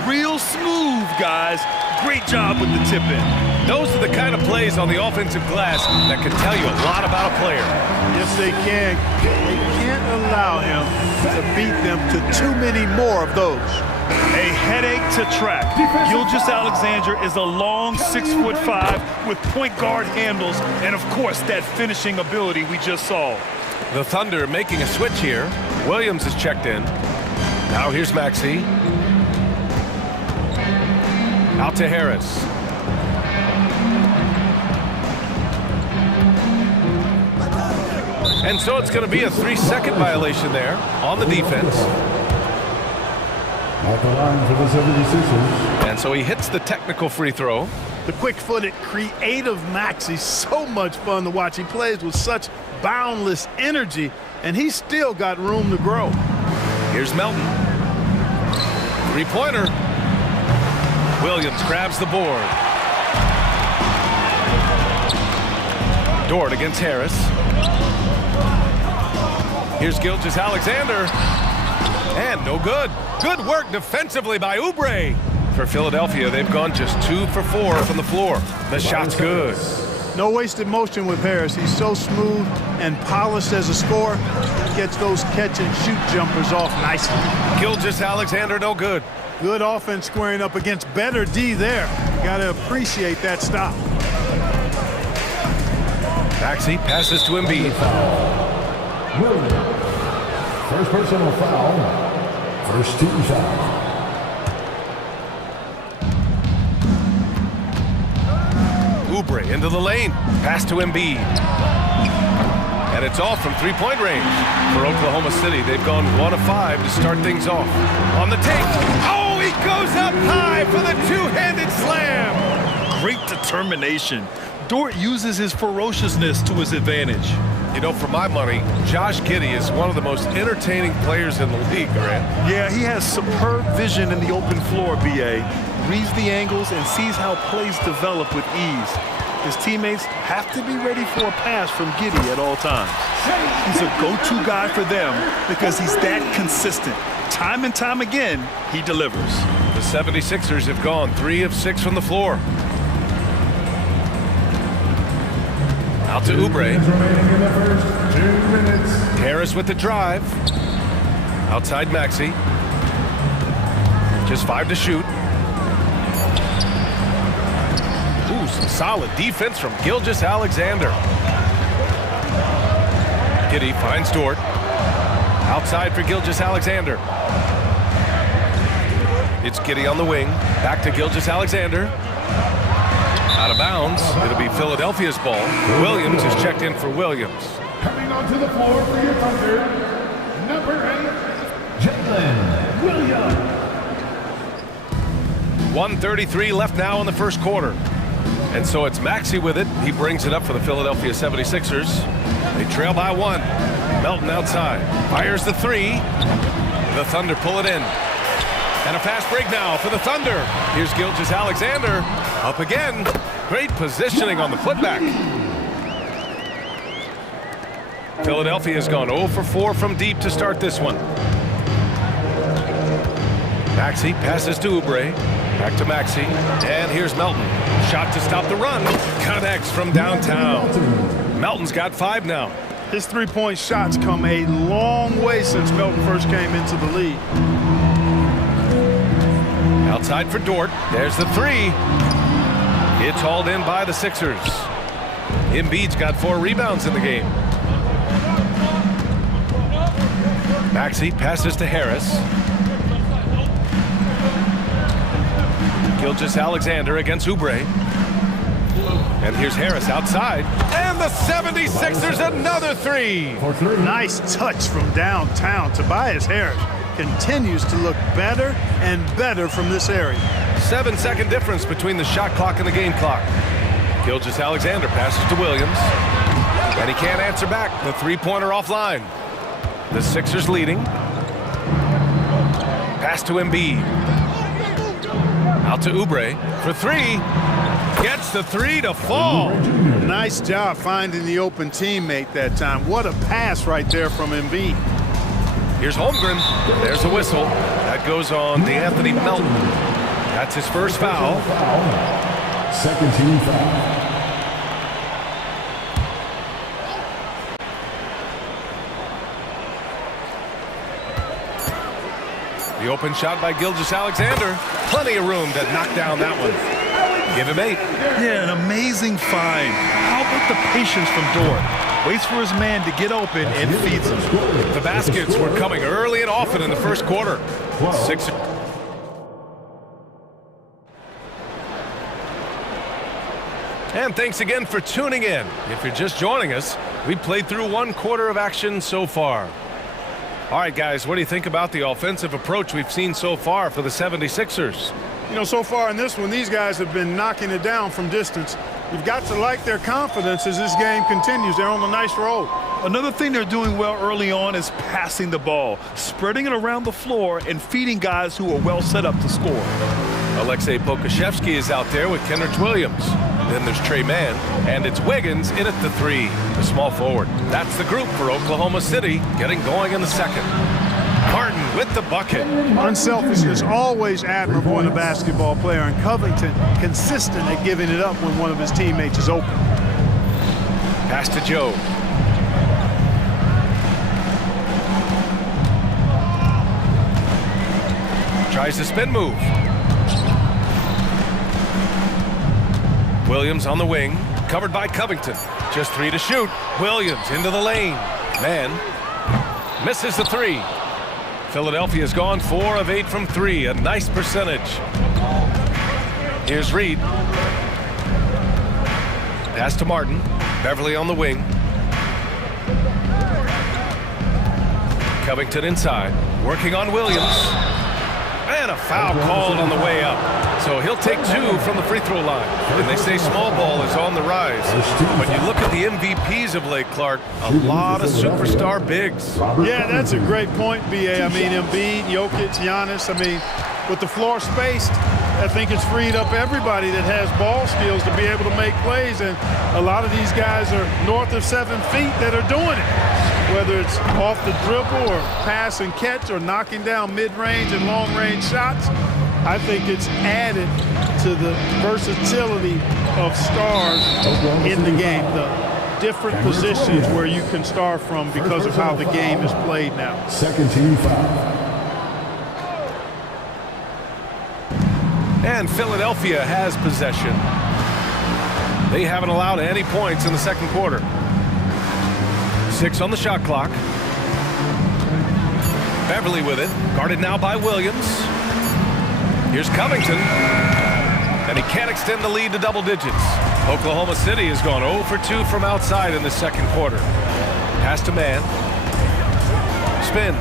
Real smooth, guys. Great job with the tip in. Those are the kind of plays on the offensive glass that can tell you a lot about a player. Yes, they can. They can't allow him to beat them to too many more of those. A headache to track. Gilgeous-Alexander is a long 6'5" with point guard handles and, of course, that finishing ability we just saw. The Thunder making a switch here. Williams is checked in. Now here's Maxey. Out to Harris. And so it's going to be a 3-second violation there on the defense. At the line for the 76ers. And so he hits the technical free throw. The quick-footed, creative Maxey, so much fun to watch. He plays with such boundless energy, and he's still got room to grow. Here's Melton. Three-pointer. Williams grabs the board. Dort against Harris. Here's Gilgeous-Alexander. And no good. Good work defensively by Oubre. For Philadelphia, they've gone just 2 for 4 from the floor. The shot's good. No wasted motion with Harris. He's so smooth and polished as a scorer. He gets those catch-and-shoot jumpers off nicely. Gilgeous-Alexander, no good. Good offense squaring up against better D there. Got to appreciate that stop. Maxey passes to Embiid. First personal foul. First team foul. Oubre into the lane. Pass to Embiid. And it's off from three-point range. For Oklahoma City, they've gone 1 of 5 to start things off. On the take. Oh, he goes up high for the two-handed slam. Great determination. Dort uses his ferociousness to his advantage. You know, for my money, Josh Giddey is one of the most entertaining players in the league, Grant. Yeah, he has superb vision in the open floor, B.A. Reads the angles and sees how plays develop with ease. His teammates have to be ready for a pass from Giddey at all times. He's a go-to guy for them because he's that consistent. Time and time again, he delivers. The 76ers have gone 3 of 6 from the floor. Out to Oubre. Harris with the drive. Outside Maxey. Just 5 to shoot. Ooh, some solid defense from Gilgeous-Alexander. Giddey finds Dort. Outside for Gilgeous-Alexander. It's Giddey on the wing. Back to Gilgeous-Alexander. Out of bounds. It'll be Philadelphia's ball. Williams is checked in for Williams. Coming onto the floor for your Thunder, number 8, Jalen Williams. 1:33 left now in the first quarter. And so it's Maxey with it. He brings it up for the Philadelphia 76ers. They trail by 1. Melton outside. Fires the 3. The Thunder pull it in. And a fast break now for the Thunder. Here's Gilgeous-Alexander. Up again. Great positioning on the putback. Philadelphia has gone 0 for 4 from deep to start this one. Maxey passes to Oubre. Back to Maxey. And here's Melton. Shot to stop the run. Connects from downtown. Melton's got 5 now. His three-point shots come a long way since Melton first came into the league. Outside for Dort. There's the 3. It's hauled in by the Sixers. Embiid's got 4 rebounds in the game. Maxey passes to Harris. Gilgeous-Alexander against Oubre. And here's Harris outside. And the 76ers another 3. Nice touch from downtown. Tobias Harris continues to look better and better from this area. 7-second difference between the shot clock and the game clock. Gilgeous-Alexander passes to Williams. And he can't answer back. The three-pointer offline. The Sixers leading. Pass to Embiid. Out to Oubre for 3. Gets the 3 to fall. Nice job finding the open teammate that time. What a pass right there from Embiid. Here's Holmgren. There's a whistle. That goes on DeAnthony Melton. That's his first foul. Second team foul. The open shot by Gilgeous-Alexander. Plenty of room to knock down that one. Give him 8. Yeah, an amazing find. How about the patience from Dort? Waits for his man to get open and feeds him. The baskets were coming early and often in the first quarter. Sixers. And thanks again for tuning in. If you're just joining us, we played through 1 quarter of action so far. All right, guys, what do you think about the offensive approach we've seen so far for the 76ers? You know, so far in this one, these guys have been knocking it down from distance. You've got to like their confidence as this game continues. They're on a nice roll. Another thing they're doing well early on is passing the ball, spreading it around the floor and feeding guys who are well set up to score. Alexei Pokusevski is out there with Kenrich Williams. Then there's Trey Mann, and it's Wiggins in at the 3, the small forward. That's the group for Oklahoma City, getting going in the second. Martin with the bucket. Unselfishness always admirable in a basketball player, and Covington consistent at giving it up when one of his teammates is open. Pass to Joe. Tries the spin move. Williams on the wing, covered by Covington. Just 3 to shoot. Williams into the lane. Man misses the 3. Philadelphia's gone 4 of 8 from 3. A nice percentage. Here's Reed. Pass to Martin. Beverly on the wing. Covington inside. Working on Williams. And a foul called on the way up. So he'll take 2 from the free throw line. And they say small ball is on the rise. But you look at the MVPs of late, Clark, a lot of superstar bigs. Yeah, that's a great point, B.A. I mean, Embiid, Jokic, Giannis. I mean, with the floor spaced, I think it's freed up everybody that has ball skills to be able to make plays. And a lot of these guys are north of 7 feet that are doing it. Whether it's off the dribble or pass and catch or knocking down mid-range and long-range shots, I think it's added to the versatility of stars in the game. The different positions where you can start from because of how the game is played now. Second team foul. And Philadelphia has possession. They haven't allowed any points in the second quarter. 6 on the shot clock. Beverly with it, guarded now by Williams. Here's Covington, and he can't extend the lead to double digits. Oklahoma City has gone 0 for 2 from outside in the second quarter. Pass to Mann. Spins.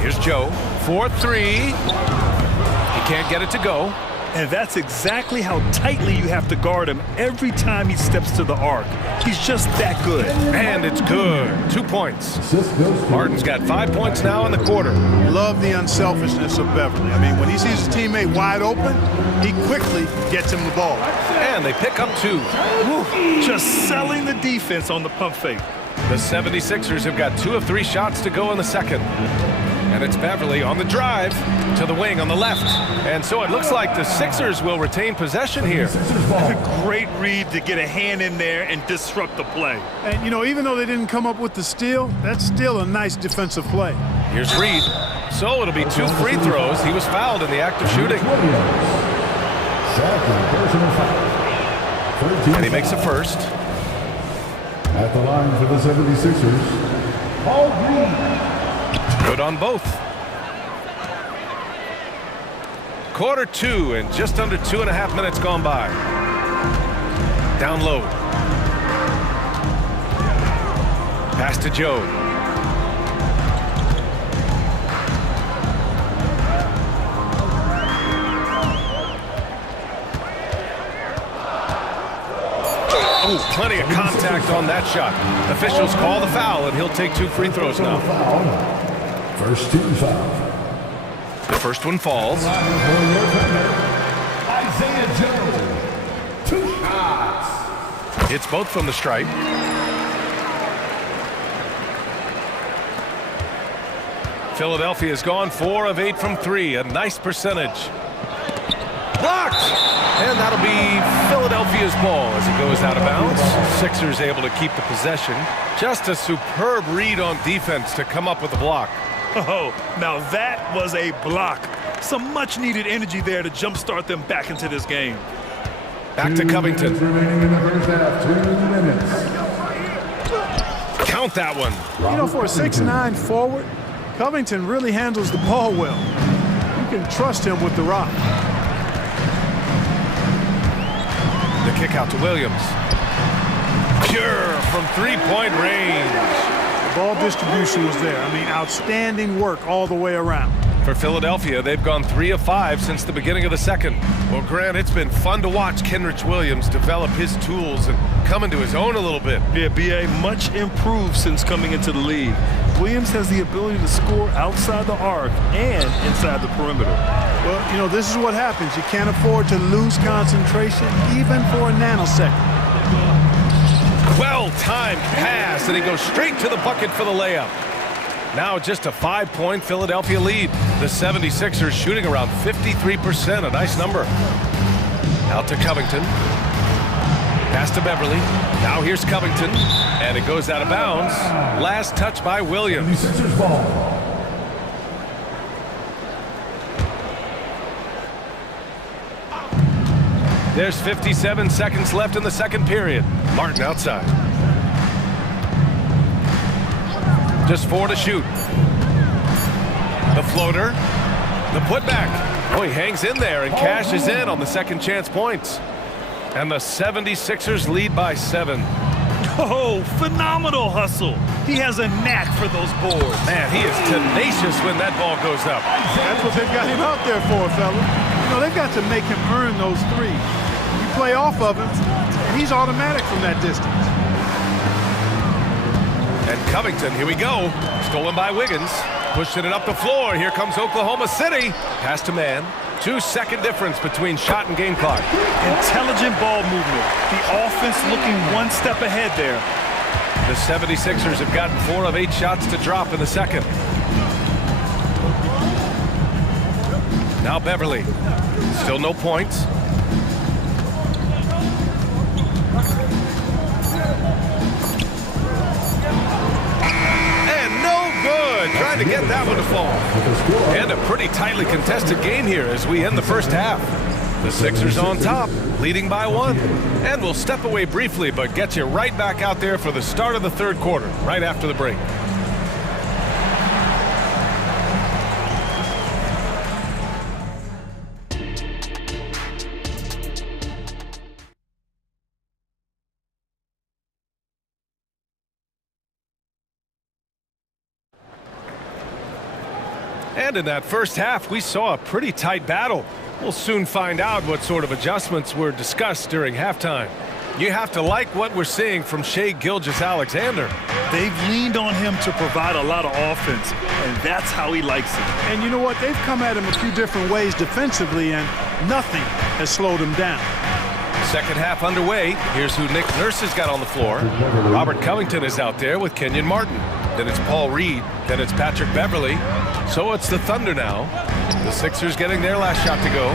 Here's Joe. 4-3. He can't get it to go. And that's exactly how tightly you have to guard him every time he steps to the arc. He's just that good. And it's good. 2 points. Martin's got 5 points now in the quarter. Love the unselfishness of Beverly. I mean, when he sees his teammate wide open, he quickly gets him the ball. And they pick up 2. Woo, just selling the defense on the pump fake. The 76ers have got 2 of 3 shots to go in the second. And it's Beverly on the drive to the wing on the left. And so it looks like the Sixers will retain possession here. Great read to get a hand in there and disrupt the play. And, you know, even though they didn't come up with the steal, that's still a nice defensive play. Here's Reed. So it'll be 2 free throws. He was fouled in the act of shooting. And he makes a first. At the line for the 76ers, Paul Green. Good on both. Quarter 2 and just under 2.5 minutes gone by. Down low. Pass to Joe. Ooh, plenty of contact on that shot. Officials call the foul, and he'll take 2 free throws now. First team foul. The first one falls. Isaiah Joe. 2 shots. It's both from the stripe. Philadelphia's gone 4 of 8 from 3. A nice percentage. Blocked! And that'll be Philadelphia's ball as it goes out of bounds. Sixers able to keep the possession. Just a superb read on defense to come up with a block. Oh, now that was a block. Some much-needed energy there to jumpstart them back into this game. Back to Covington. Remaining in the first half, 2 minutes. Count that one. You know, for a 6'9" forward, Covington really handles the ball well. You can trust him with the rock. The kick out to Williams. Pure from 3-point range. The ball distribution was there. I mean, outstanding work all the way around. For Philadelphia, they've gone 3 of 5 since the beginning of the second. Well, Grant, it's been fun to watch Kenrich Williams develop his tools and come into his own a little bit. Yeah, B.A. much improved since coming into the league. Williams has the ability to score outside the arc and inside the perimeter. Well, you know, this is what happens. You can't afford to lose concentration even for a nanosecond. Well-timed pass, and he goes straight to the bucket for the layup. Now just a 5-point Philadelphia lead. The 76ers shooting around 53%, a nice number. Out to Covington. Pass to Beverly. Now here's Covington, and it goes out of bounds. Last touch by Williams. Sixers ball. There's 57 seconds left in the second period. Martin outside. Just 4 to shoot. The floater. The putback. Oh, he hangs in there and cashes in on the second chance points. And the 76ers lead by 7. Oh, phenomenal hustle. He has a knack for those boards. Man, he is tenacious when that ball goes up. That's what they've got him out there for, fella. You know, they've got to make him earn those threes. You play off of him, and he's automatic from that distance. And Covington, here we go. Stolen by Wiggins. Pushing it up the floor. Here comes Oklahoma City. Pass to man. 2-second difference between shot and game clock. Intelligent ball movement. The offense looking one step ahead there. The 76ers have gotten 4 of 8 shots to drop in the second. Now Beverly. Still no points. And no good. Trying to get that one to fall. And a pretty tightly contested game here as we end the first half. The Sixers on top, leading by 1. And we'll step away briefly, but get you right back out there for the start of the third quarter, right after the break. And in that first half, we saw a pretty tight battle. We'll soon find out what sort of adjustments were discussed during halftime. You have to like what we're seeing from Shai Gilgeous-Alexander. They've leaned on him to provide a lot of offense, and that's how he likes it. And you know what? They've come at him a few different ways defensively, and nothing has slowed him down. Second half underway. Here's who Nick Nurse has got on the floor. Robert Covington is out there with Kenyon Martin. then it's Paul Reed, then it's Patrick Beverly. So it's the Thunder now. The Sixers getting their last shot to go.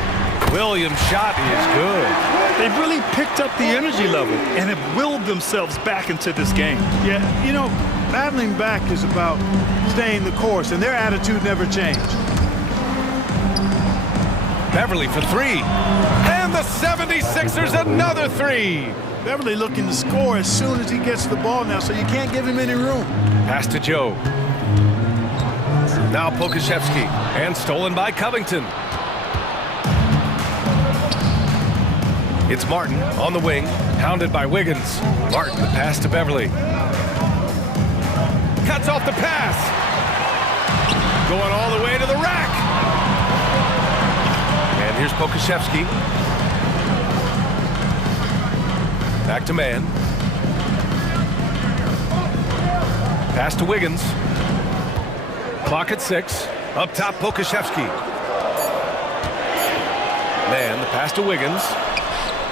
Williams' shot is good. They've really picked up the energy level and have willed themselves back into this game. Yeah, you know, battling back is about staying the course, and their attitude never changed. Beverly for three. And the 76ers another three. Beverly looking to score as soon as he gets the ball now, so you can't give him any room. Pass to Joe. Now Pokashevsky, and stolen by Covington. It's Martin on the wing, hounded by Wiggins. Martin, the pass to Beverly. Cuts off the pass. Going all the way to the rack. And here's Pokashevsky. Back to man. Pass to Wiggins. Clock at 6. Up top, Pokashevsky. Man, the pass to Wiggins.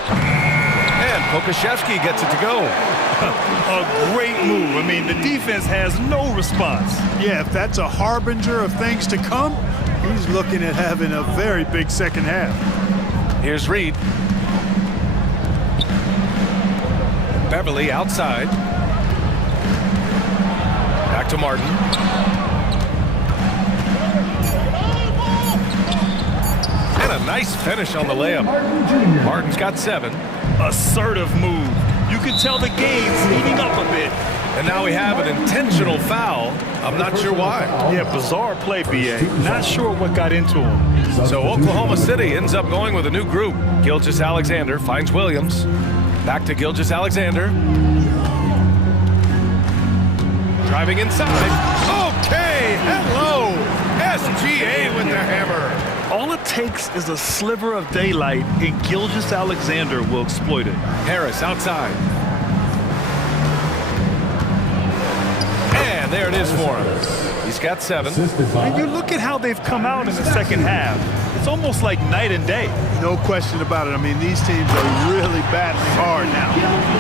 And Pokashevsky gets it to go. A great move. I mean, the defense has no response. Yeah, if that's a harbinger of things to come, he's looking at having a very big second half. Here's Reed. Beverly outside. Back to Martin. And a nice finish on the layup. Martin's got 7. Assertive move. You can tell the game's heating up a bit. And now we have an intentional foul. I'm not sure why. Yeah, bizarre play, BA. Not sure what got into him. So Oklahoma City ends up going with a new group. Gilgeous-Alexander finds Williams. Back to Gilgeous-Alexander. Driving inside. Okay, hello. SGA with the hammer. All it takes is a sliver of daylight, and Gilgeous-Alexander will exploit it. Harris outside. And there it is for him. He's got 7. And you look at how they've come out in the second half. It's almost like night and day. No question about it. I mean, these teams are really battling hard now.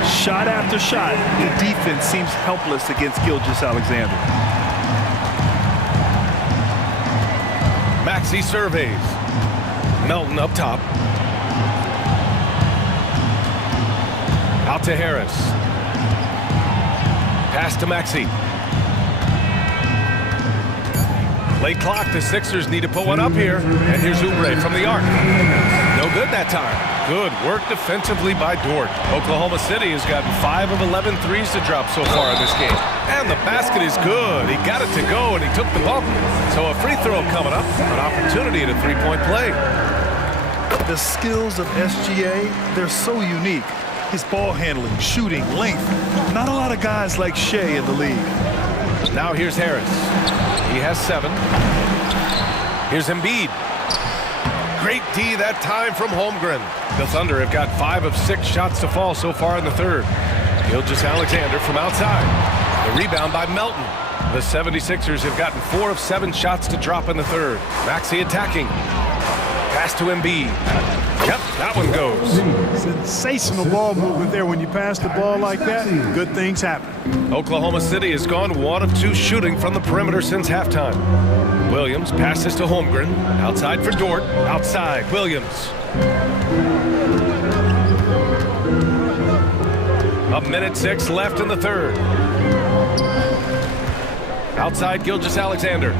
Shot after shot, the defense seems helpless against Gilgeous-Alexander. Maxey surveys. Melton up top. Out to Harris. Pass to Maxey. Late clock, the Sixers need to put one up here. And here's Oubre from the arc. No good that time. Good work defensively by Dort. Oklahoma City has gotten 5 of 11 threes to drop so far in this game. And the basket is good. He got it to go, and he took the bump. So a free throw coming up. An opportunity at a three-point play. The skills of SGA, they're so unique. His ball handling, shooting, length. Not a lot of guys like Shea in the league. Now here's Harris. He has 7. Here's Embiid. Great D that time from Holmgren. The Thunder have got 5 of 6 shots to fall so far in the third. Gilgeous-Alexander from outside. The rebound by Melton. The 76ers have gotten 4 of 7 shots to drop in the third. Maxey attacking. Pass to Embiid. Yep, that one goes. Sensational ball movement there. When you pass the ball like that, good things happen. Oklahoma City has gone 1 of 2 shooting from the perimeter since halftime. Williams passes to Holmgren. Outside for Dort. Outside, Williams. A minute 6 left in the third. Outside, Gilgeous-Alexander.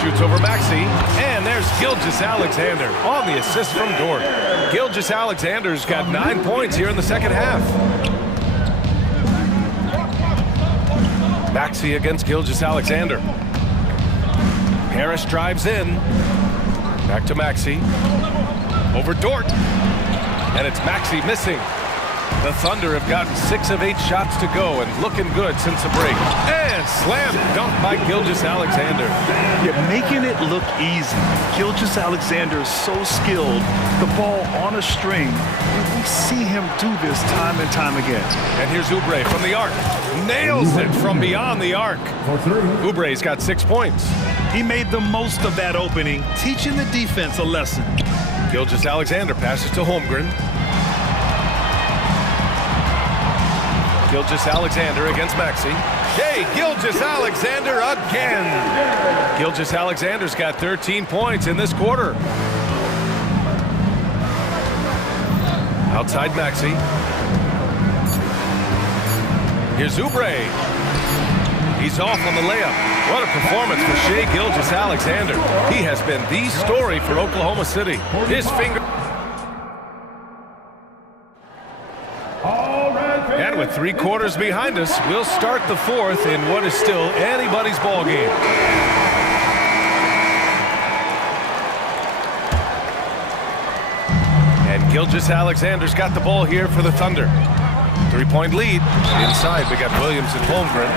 Shoots over Maxey, and there's Gilgeous-Alexander on the assist from Dort. Gilgeous-Alexander's got 9 points here in the second half. Maxey against Gilgeous-Alexander. Harris drives in. Back to Maxey. Over Dort. And it's Maxey missing. The Thunder have gotten 6 of 8 shots to go and looking good since the break. And slam dunk by Gilgeous-Alexander. Yeah, making it look easy. Gilgeous-Alexander is so skilled. The ball on a string. And we see him do this time and time again. And here's Oubre from the arc. Nails it from beyond the arc. Oubre's got 6 points. He made the most of that opening, teaching the defense a lesson. Gilgeous-Alexander passes to Holmgren. Gilgeous-Alexander against Maxey. Hey, Gilgeous-Alexander again. Gilgeous-Alexander's got 13 points in this quarter. Outside Maxey. Here's Oubre. He's off on the layup. What a performance for Shai Gilgeous-Alexander. He has been the story for Oklahoma City. His finger... And with 3 quarters behind us, we'll start the 4th in what is still anybody's ball game. And Gilgeous-Alexander's got the ball here for the Thunder. 3-point lead. Inside, we got Williams and Holmgren.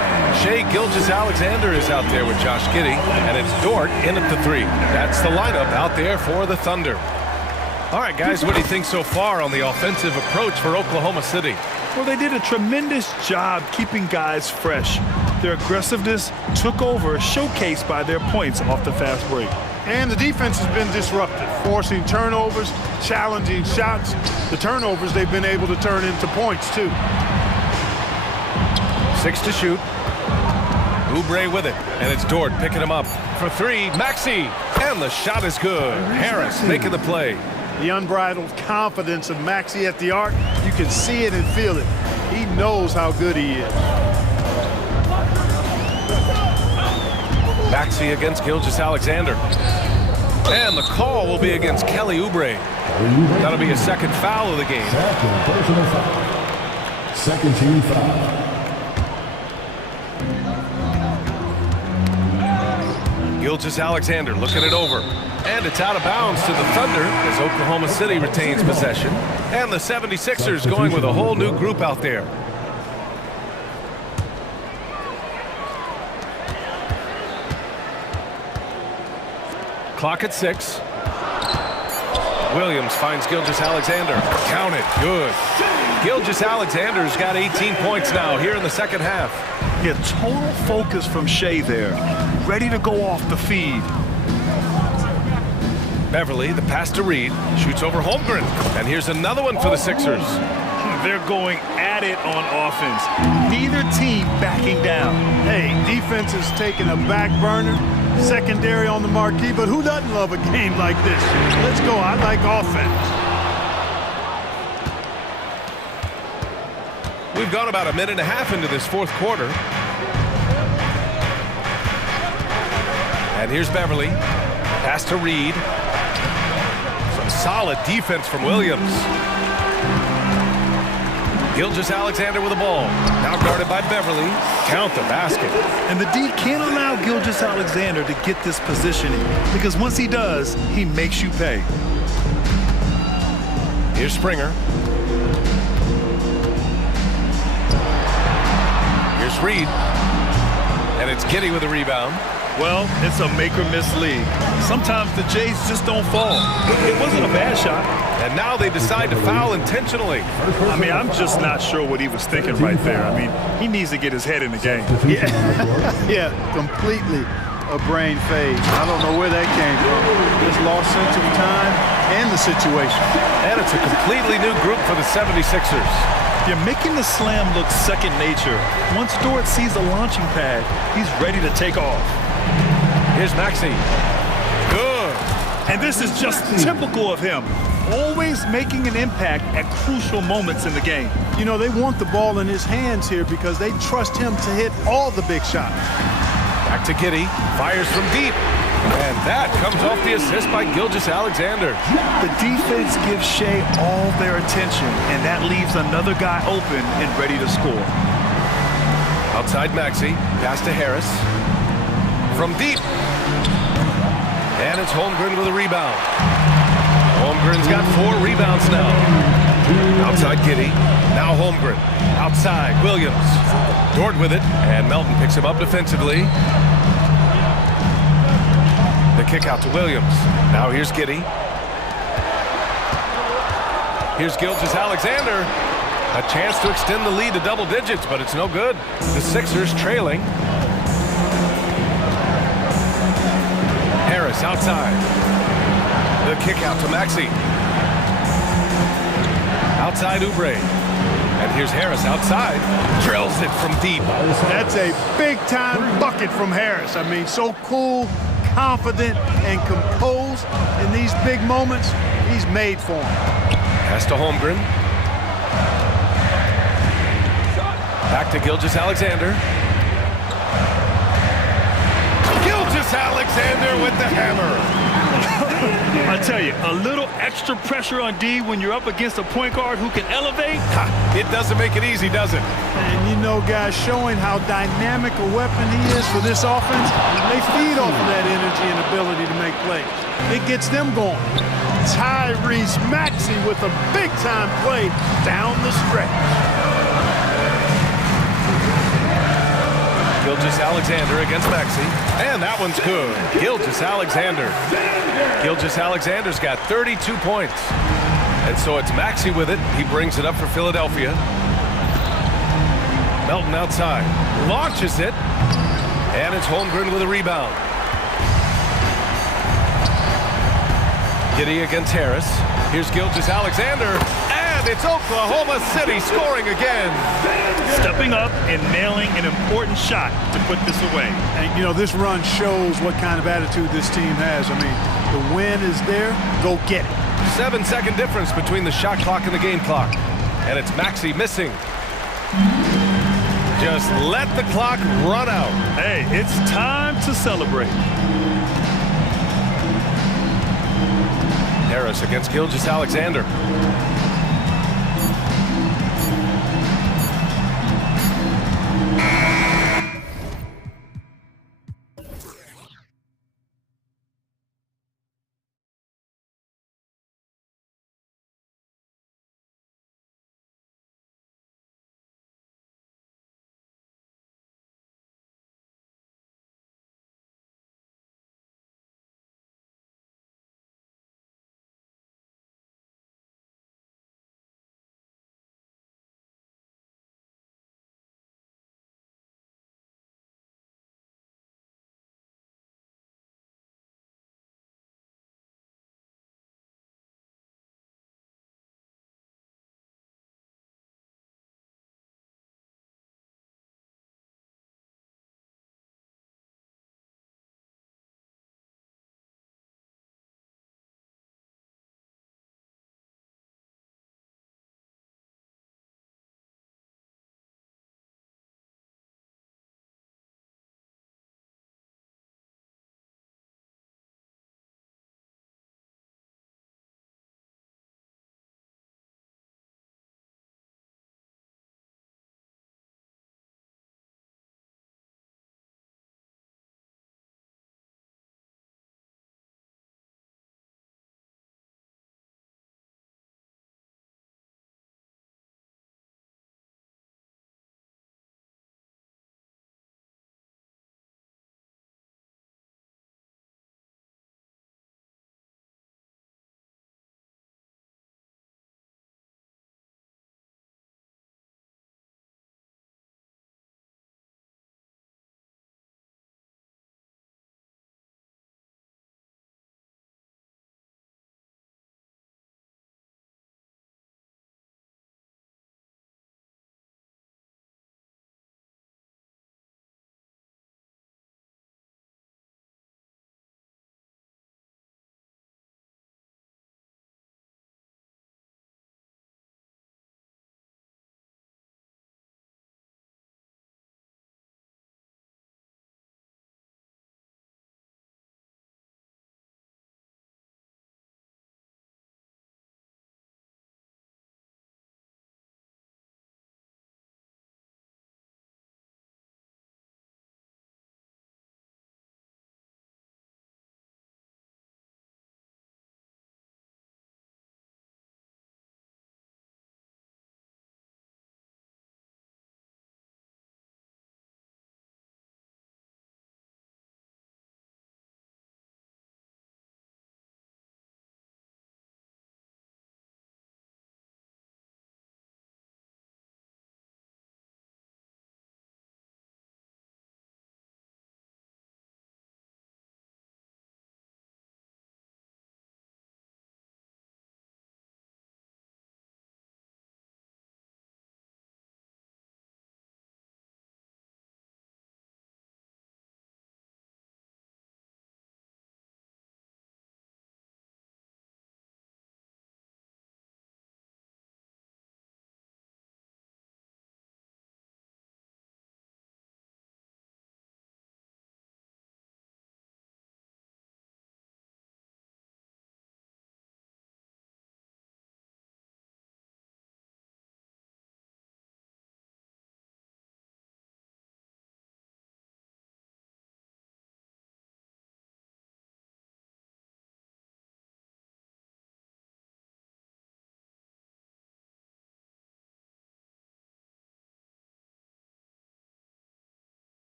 Shai Gilgeous-Alexander is out there with Josh Giddey, and it's Dort in at the 3. That's the lineup out there for the Thunder. All right, guys, what do you think so far on the offensive approach for Oklahoma City? Well, they did a tremendous job keeping guys fresh. Their aggressiveness took over, showcased by their points off the fast break. And the defense has been disruptive, forcing turnovers, challenging shots. The turnovers they've been able to turn into points, too. 6 to shoot. Oubre with it, and it's Dort picking him up for 3. Maxey, and the shot is good. Harris making the play. The unbridled confidence of Maxey at the arc, you can see it and feel it. He knows how good he is. Maxey against Gilgeous-Alexander. And the call will be against Kelly Oubre. That'll be a second foul of the game. Second personal foul. Second team foul. Gilgeous-Alexander looking it over. And it's out of bounds to the Thunder as Oklahoma City retains possession. And the 76ers going with a whole new group out there. Clock at 6. Williams finds Gilgeous-Alexander. Count it. Good. Gilgeous-Alexander's got 18 points now here in the second half. Yeah, total focus from Shai there. Ready to go off the feed. Beverly, the pass to Reed, shoots over Holmgren. And here's another one for the Sixers. They're going at it on offense. Neither team backing down. Hey, defense is taking a back burner, secondary on the marquee, but who doesn't love a game like this? Let's go. I like offense. We've gone about a minute and a half into this 4th quarter. And here's Beverly. Pass to Reed. Some solid defense from Williams. Gilgeous-Alexander with the ball. Now guarded by Beverly. Count the basket. And the D can't allow Gilgeous-Alexander to get this positioning, because once he does, he makes you pay. Here's Springer. Here's Reed. And it's Giddey with the rebound. Well, it's a make-or-miss league. Sometimes the Jays just don't fall. It wasn't a bad shot. And now they decide to foul intentionally. I mean, I'm just not sure what he was thinking right there. I mean, he needs to get his head in the game. Yeah, completely a brain phase. I don't know where that came from. Just lost sense of time and the situation. And it's a completely new group for the 76ers. You're making the slam look second nature. Once Dort sees the launching pad, he's ready to take off. Here's Maxey. Good. And this is just typical of him. Always making an impact at crucial moments in the game. You know, they want the ball in his hands here because they trust him to hit all the big shots. Back to Giddey. Fires from deep. And that comes off the assist by Gilgeous-Alexander. The defense gives Shai all their attention, and that leaves another guy open and ready to score. Outside Maxey. Pass to Harris. From deep. And it's Holmgren with a rebound. Holmgren's got 4 rebounds now. Outside Giddey. Now Holmgren. Outside Williams. Dort with it. And Melton picks him up defensively. The kick out to Williams. Now here's Giddey. Here's Gilgeous-Alexander. A chance to extend the lead to double digits, but it's no good. The Sixers trailing. Harris outside. The kick out to Maxey. Outside Oubre. And And here's Harris outside. Drills it from deep. That's a big-time bucket from Harris. I mean, so cool, confident, and composed in these big moments. He's made for them. Pass to Holmgren. Back to Gilgeous-Alexander. Gilgeous-Alexander with the hammer. I tell you, a little extra pressure on D when you're up against a point guard who can elevate. It doesn't make it easy, does it? And you know, guys, showing how dynamic a weapon he is for this offense, they feed off of that energy and ability to make plays. It gets them going. Tyrese Maxey with a big-time play down the stretch. Gilgeous-Alexander against Maxey. And that one's good. Gilgeous-Alexander. Gilgeous-Alexander's got 32 points. And so it's Maxey with it. He brings it up for Philadelphia. Melton outside. Launches it. And it's Holmgren with a rebound. Giddy against Harris. Here's Gilgeous-Alexander. And it's Oklahoma City scoring again. Stepping up and nailing an important shot to put this away. And, you know, this run shows what kind of attitude this team has. I mean, the win is there. Go get it. 7-second difference between the shot clock and the game clock. And it's Maxey missing. Just let the clock run out. Hey, it's time to celebrate. Harris against Gilgeous-Alexander.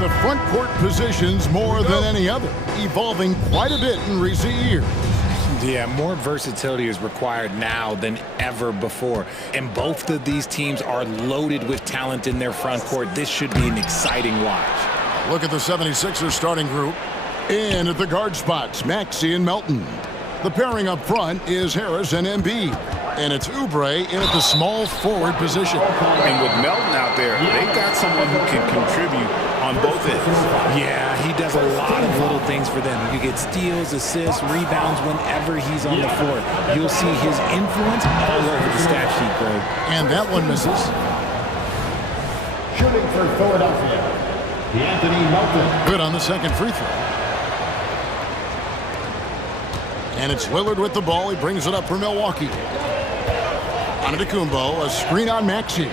The front court positions more than any other, evolving quite a bit in recent years. Yeah, more versatility is required now than ever before. And both of these teams are loaded with talent in their front court. This should be an exciting watch. Look at the 76ers starting group. In at the guard spots, Maxey and Melton. The pairing up front is Harris and Embiid. And it's Oubre in at the small forward position. And with Melton out there, they've got someone who can contribute on both ends. Yeah, he does a lot of little things for them. You get steals, assists, rebounds whenever he's on the floor. You'll see his influence all over the stat sheet, Greg. And that one misses. Shooting for Philadelphia, Anthony Melton. Good on the second free throw. And it's Lillard with the ball. He brings it up for Milwaukee. Antetokounmpo, a screen on Maxey.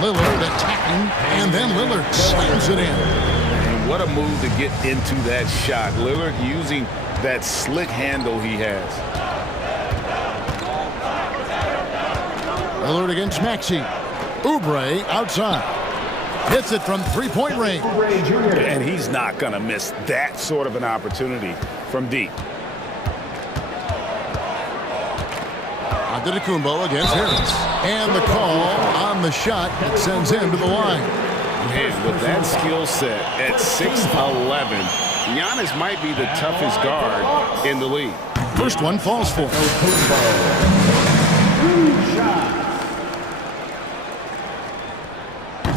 Lillard attacking, and then Lillard slams it in. And what a move to get into that shot. Lillard using that slick handle he has. Lillard against Maxey. Oubre outside. Hits it from three-point range. And he's not going to miss that sort of an opportunity from deep. Antetokounmpo against Harris. And the call on the shot that sends him to the line. And with that skill set at 6'11", Giannis might be the toughest guard in the league. First one falls for.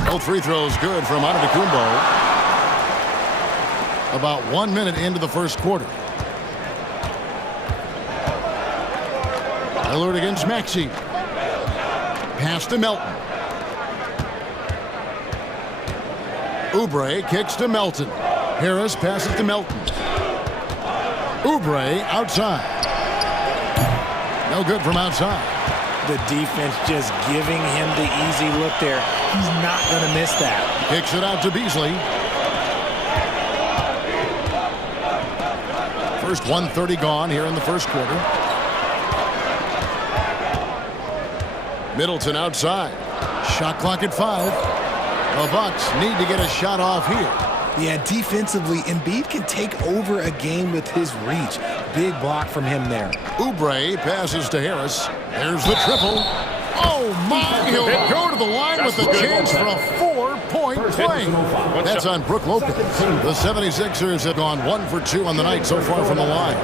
Both free throws good from Antetokounmpo. About 1 minute into the first quarter. Lillard against Maxey. Pass to Melton. Oubre kicks to Melton. Harris passes to Melton. Oubre outside. No good from outside. The defense just giving him the easy look there. He's not going to miss that. Kicks it out to Beasley. First 1:30 gone here in the first quarter. Middleton outside. Shot clock at 5. The Bucks need to get a shot off here. Yeah, defensively, Embiid can take over a game with his reach. Big block from him there. Oubre passes to Harris. There's the triple. Oh, my! He'll go to the line with a chance for a 4-point play. That's on Brook Lopez. The 76ers have gone 1 for 2 on the night so far from the line.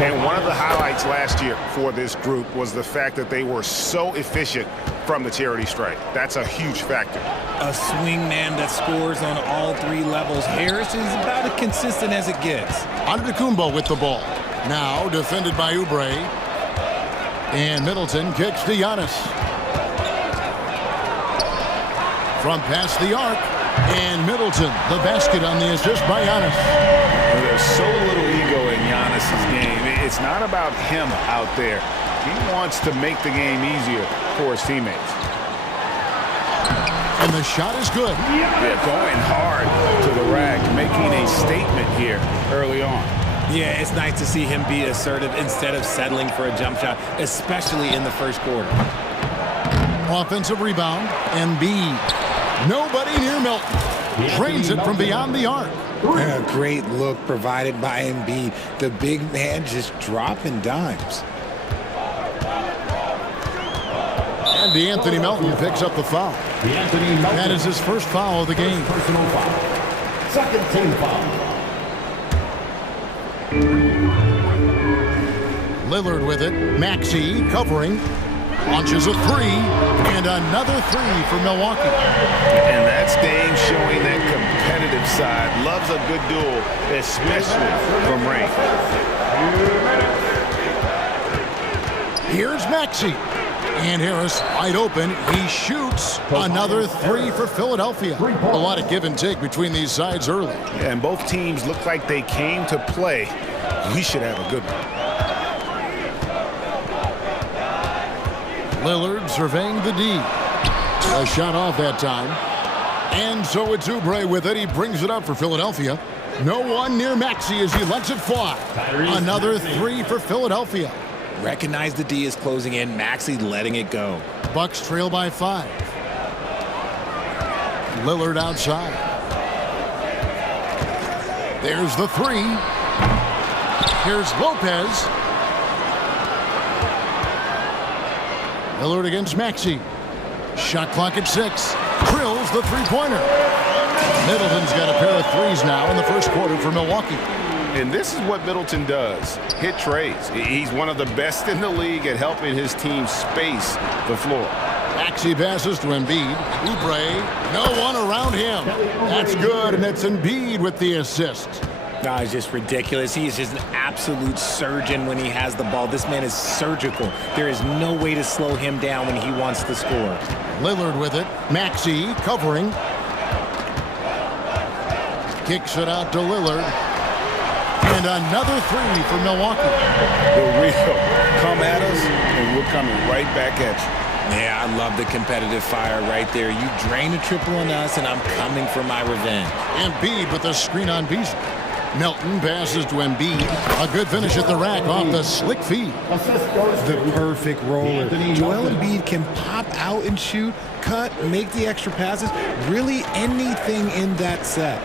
And one of the highlights last year for this group was the fact that they were so efficient from the charity stripe. That's a huge factor. A swing man that scores on all 3 levels. Harris is about as consistent as it gets. Antetokounmpo with the ball. Now defended by Oubre. And Middleton kicks to Giannis. From past the arc. And Middleton, the basket on the assist by Giannis. There's so little ego in Giannis's game. It's not about him out there. He wants to make the game easier for his teammates. And the shot is good. Yeah, going hard to the rack, making a statement here early on. Yeah, it's nice to see him be assertive instead of settling for a jump shot, especially in the first quarter. Offensive rebound. Embiid. Nobody near Melton. Drains it from beyond the arc. A great look provided by Embiid. The big man just dropping dimes. And Anthony Melton picks up the foul. That is his first foul of the game. Personal foul. Second team foul. Lillard with it. Maxey covering. Launches a 3. And another 3 for Milwaukee. And that's Dame showing that competitive side. Loves a good duel, especially from range. Here's Maxey. And Harris wide open. He shoots another 3 for Philadelphia. A lot of give and take between these sides early. Yeah, and both teams look like they came to play. We should have a good one. Lillard surveying the D. A shot off that time. And so it's Oubre with it. He brings it up for Philadelphia. No one near Maxey as he lets it fly. Another 3 for Philadelphia. Recognize the D is closing in. Maxey letting it go. Bucks trail by 5. Lillard outside. There's the three. Here's Lopez. Lillard against Maxey. Shot clock at 6. Drills the three-pointer. Middleton's got a pair of threes now in the first quarter for Milwaukee. And this is what Middleton does, hit trades. He's one of the best in the league at helping his team space the floor. Maxey passes to Embiid. Oubre, no one around him. That's good, and it's Embiid with the assist. No, it's just ridiculous. He is just an absolute surgeon when he has the ball. This man is surgical. There is no way to slow him down when he wants to score. Lillard with it. Maxey covering. Kicks it out to Lillard. And another three for Milwaukee. The real come at us, and we're coming right back at you. Yeah, I love the competitive fire right there. You drain a triple on us, and I'm coming for my revenge. Embiid with the screen on Beasley. Milton passes to Embiid. A good finish at the rack off the slick feed. The perfect roller. Joel Embiid can pop out and shoot, cut, make the extra passes. Really anything in that set.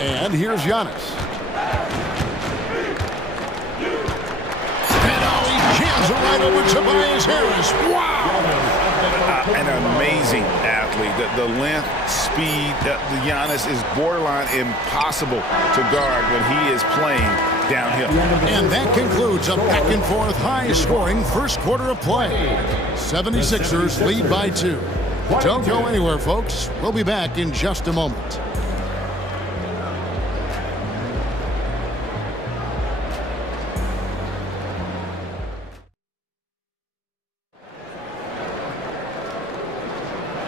And here's Giannis. And he jams it right over Tobias Harris. Wow! An amazing athlete. The length, speed, the Giannis is borderline impossible to guard when he is playing downhill. And that concludes a back-and-forth, high-scoring first quarter of play. 76ers lead by 2. Don't go anywhere, folks. We'll be back in just a moment.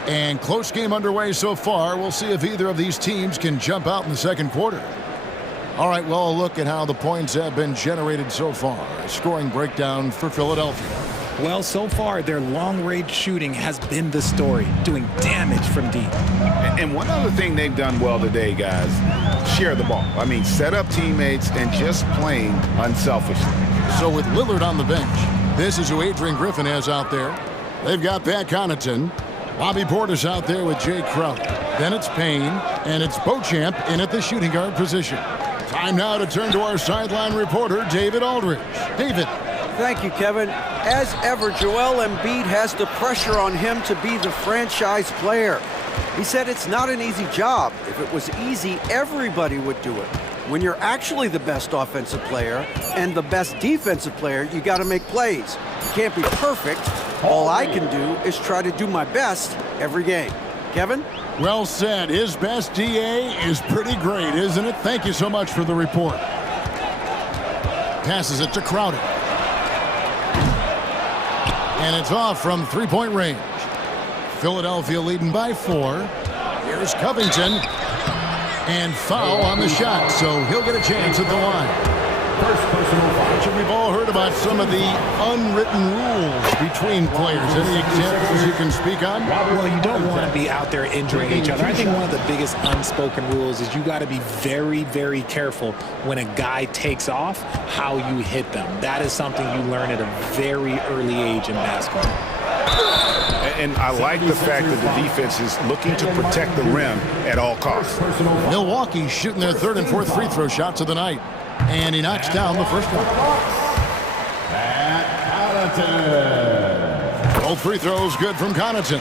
And close game underway so far. We'll see if either of these teams can jump out in the second quarter. All right, well, a look at how the points have been generated so far. A scoring breakdown for Philadelphia. Well, so far, their long-range shooting has been the story, doing damage from deep. And one other thing they've done well today, guys, share the ball. I mean, set up teammates and just playing unselfishly. So with Lillard on the bench, this is who Adrian Griffin has out there. They've got Pat Connaughton. Bobby Portis out there with Jay Crowder. Then it's Payne, and it's Beauchamp in at the shooting guard position. Time now to turn to our sideline reporter, David Aldridge. David. Thank you, Kevin. As ever, Joel Embiid has the pressure on him to be the franchise player. He said it's not an easy job. If it was easy, everybody would do it. When you're actually the best offensive player and the best defensive player, you got to make plays. You can't be perfect. All I can do is try to do my best every game. Kevin? Well said. His best DA is pretty great, isn't it? Thank you so much for the report. Passes it to Crowder. And it's off from three-point range. Philadelphia leading by 4. Here's Covington. And foul on the shot, so he'll get a chance at the line. First personal foul. We've all heard about some of the unwritten rules between players. Any examples you can speak on? Well, you don't want to be out there injuring each other. I think one of the biggest unspoken rules is you got to be very, very careful when a guy takes off, how you hit them. That is something you learn at a very early age in basketball. And I like the fact that the defense is looking to protect the rim at all costs. Milwaukee shooting their third and fourth free throw shots of the night. And he knocks down the first one. Both free throws good from Connaughton.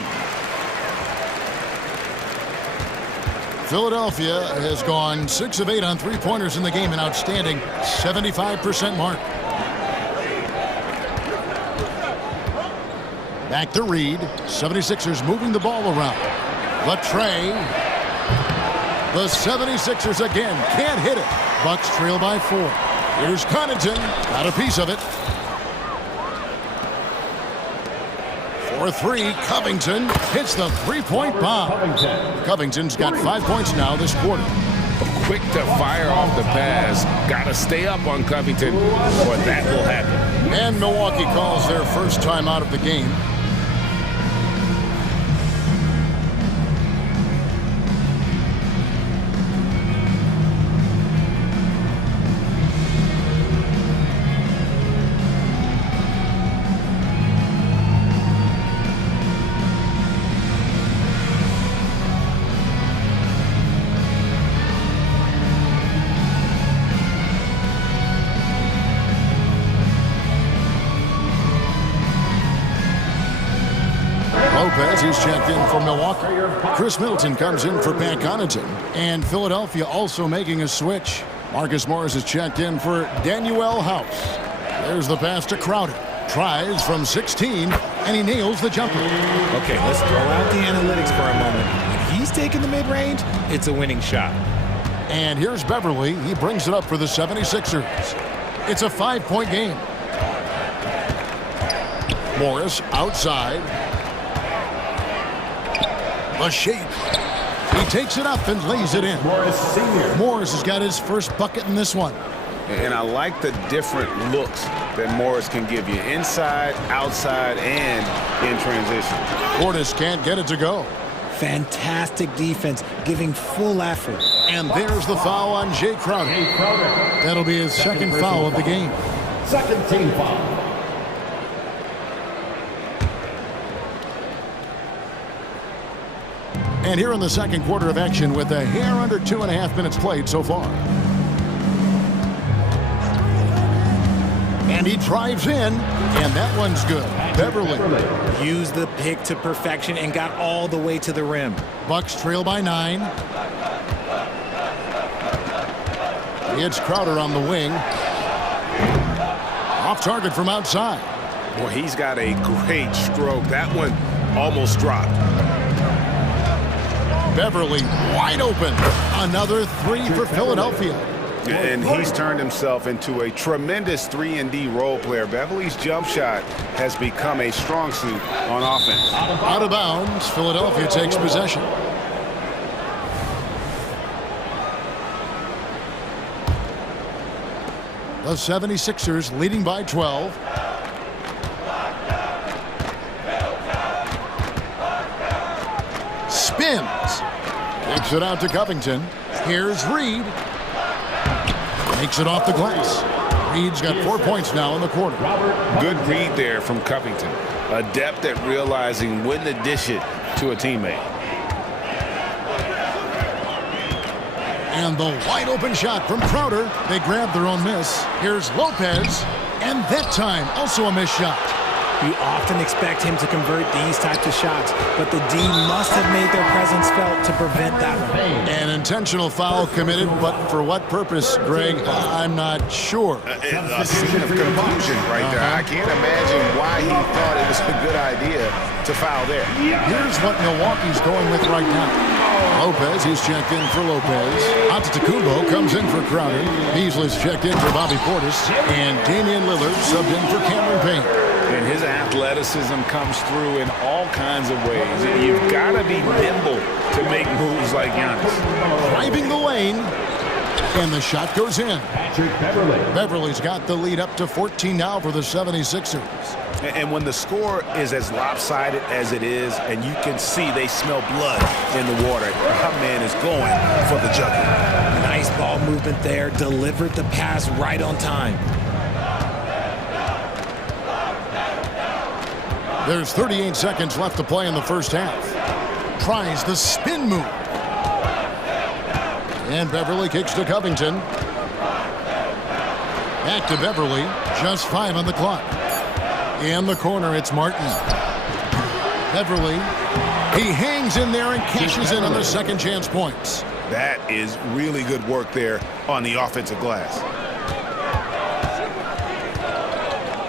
Philadelphia has gone 6 of 8 on three-pointers in the game, an outstanding 75% mark. Back to Reed. 76ers moving the ball around. Latrey. The 76ers again can't hit it. Bucks trail by 4. Here's Connaughton. Got a piece of it. 4-3. Covington hits the three-point bomb. Covington's got 5 points now this quarter. Quick to fire off the pass. Got to stay up on Covington or that will happen. And Milwaukee calls their first time out of the game. Lopez, he's checked in for Milwaukee. Chris Middleton comes in for Pat Connaughton. And Philadelphia also making a switch. Marcus Morris is checked in for Danuel House. There's the pass to Crowder. Tries from 16, and he nails the jumper. Okay, let's throw out the analytics for a moment. When he's taking the mid-range, it's a winning shot. And here's Beverly. He brings it up for the 76ers. It's a 5-point game. Morris outside. The shape. He takes it up and lays it in. Morris has got his first bucket in this one. And I like the different looks that Morris can give you. Inside, outside, and in transition. Portis can't get it to go. Fantastic defense, giving full effort. And there's the foul on Jay Crowder. That'll be his second foul of the game. Second team foul. And here in the second quarter of action with a hair under 2.5 minutes played so far. And he drives in, and that one's good. Beverly. Used the pick to perfection and got all the way to the rim. Bucks trail by 9. It's Crowder on the wing. Off target from outside. Boy, he's got a great stroke. That one almost dropped. Beverly wide open. Another 3 for Philadelphia. And he's turned himself into a tremendous 3-and-D role player. Beverly's jump shot has become a strong suit on offense. Out of bounds, Philadelphia takes possession. The 76ers leading by 12. Spins. Takes it out to Covington. Here's Reed. Makes it off the glass. Reed's got 4 points now in the quarter. Good read there from Covington. Adept at realizing when to dish it to a teammate. And the wide open shot from Crowder. They grab their own miss. Here's Lopez. And that time, also a missed shot. You often expect him to convert these types of shots, but the D must have made their presence felt to prevent that one. An intentional foul committed, but for what purpose, Greg? I'm not sure. A scene of confusion right there. I can't imagine why he thought it was a good idea to foul there. Here's what Milwaukee's going with right now. Lopez, he's checked in for Lopez. Antetokounmpo comes in for Crowder. Beasley's checked in for Bobby Portis. And Damian Lillard subbed in for Cameron Payne. And his athleticism comes through in all kinds of ways. You've got to be nimble to make moves like Giannis. Driving the lane. And the shot goes in. Beverly's got the lead up to 14 now for the 76ers. And when the score is as lopsided as it is, and you can see they smell blood in the water, our man is going for the jugular. Nice ball movement there. Delivered the pass right on time. There's 38 seconds left to play in the first half. Tries the spin move. And Beverly kicks to Covington. Back to Beverly. Just 5 on the clock. In the corner, it's Martin. Beverly. He hangs in there and cashes in on the second chance points. That is really good work there on the offensive glass.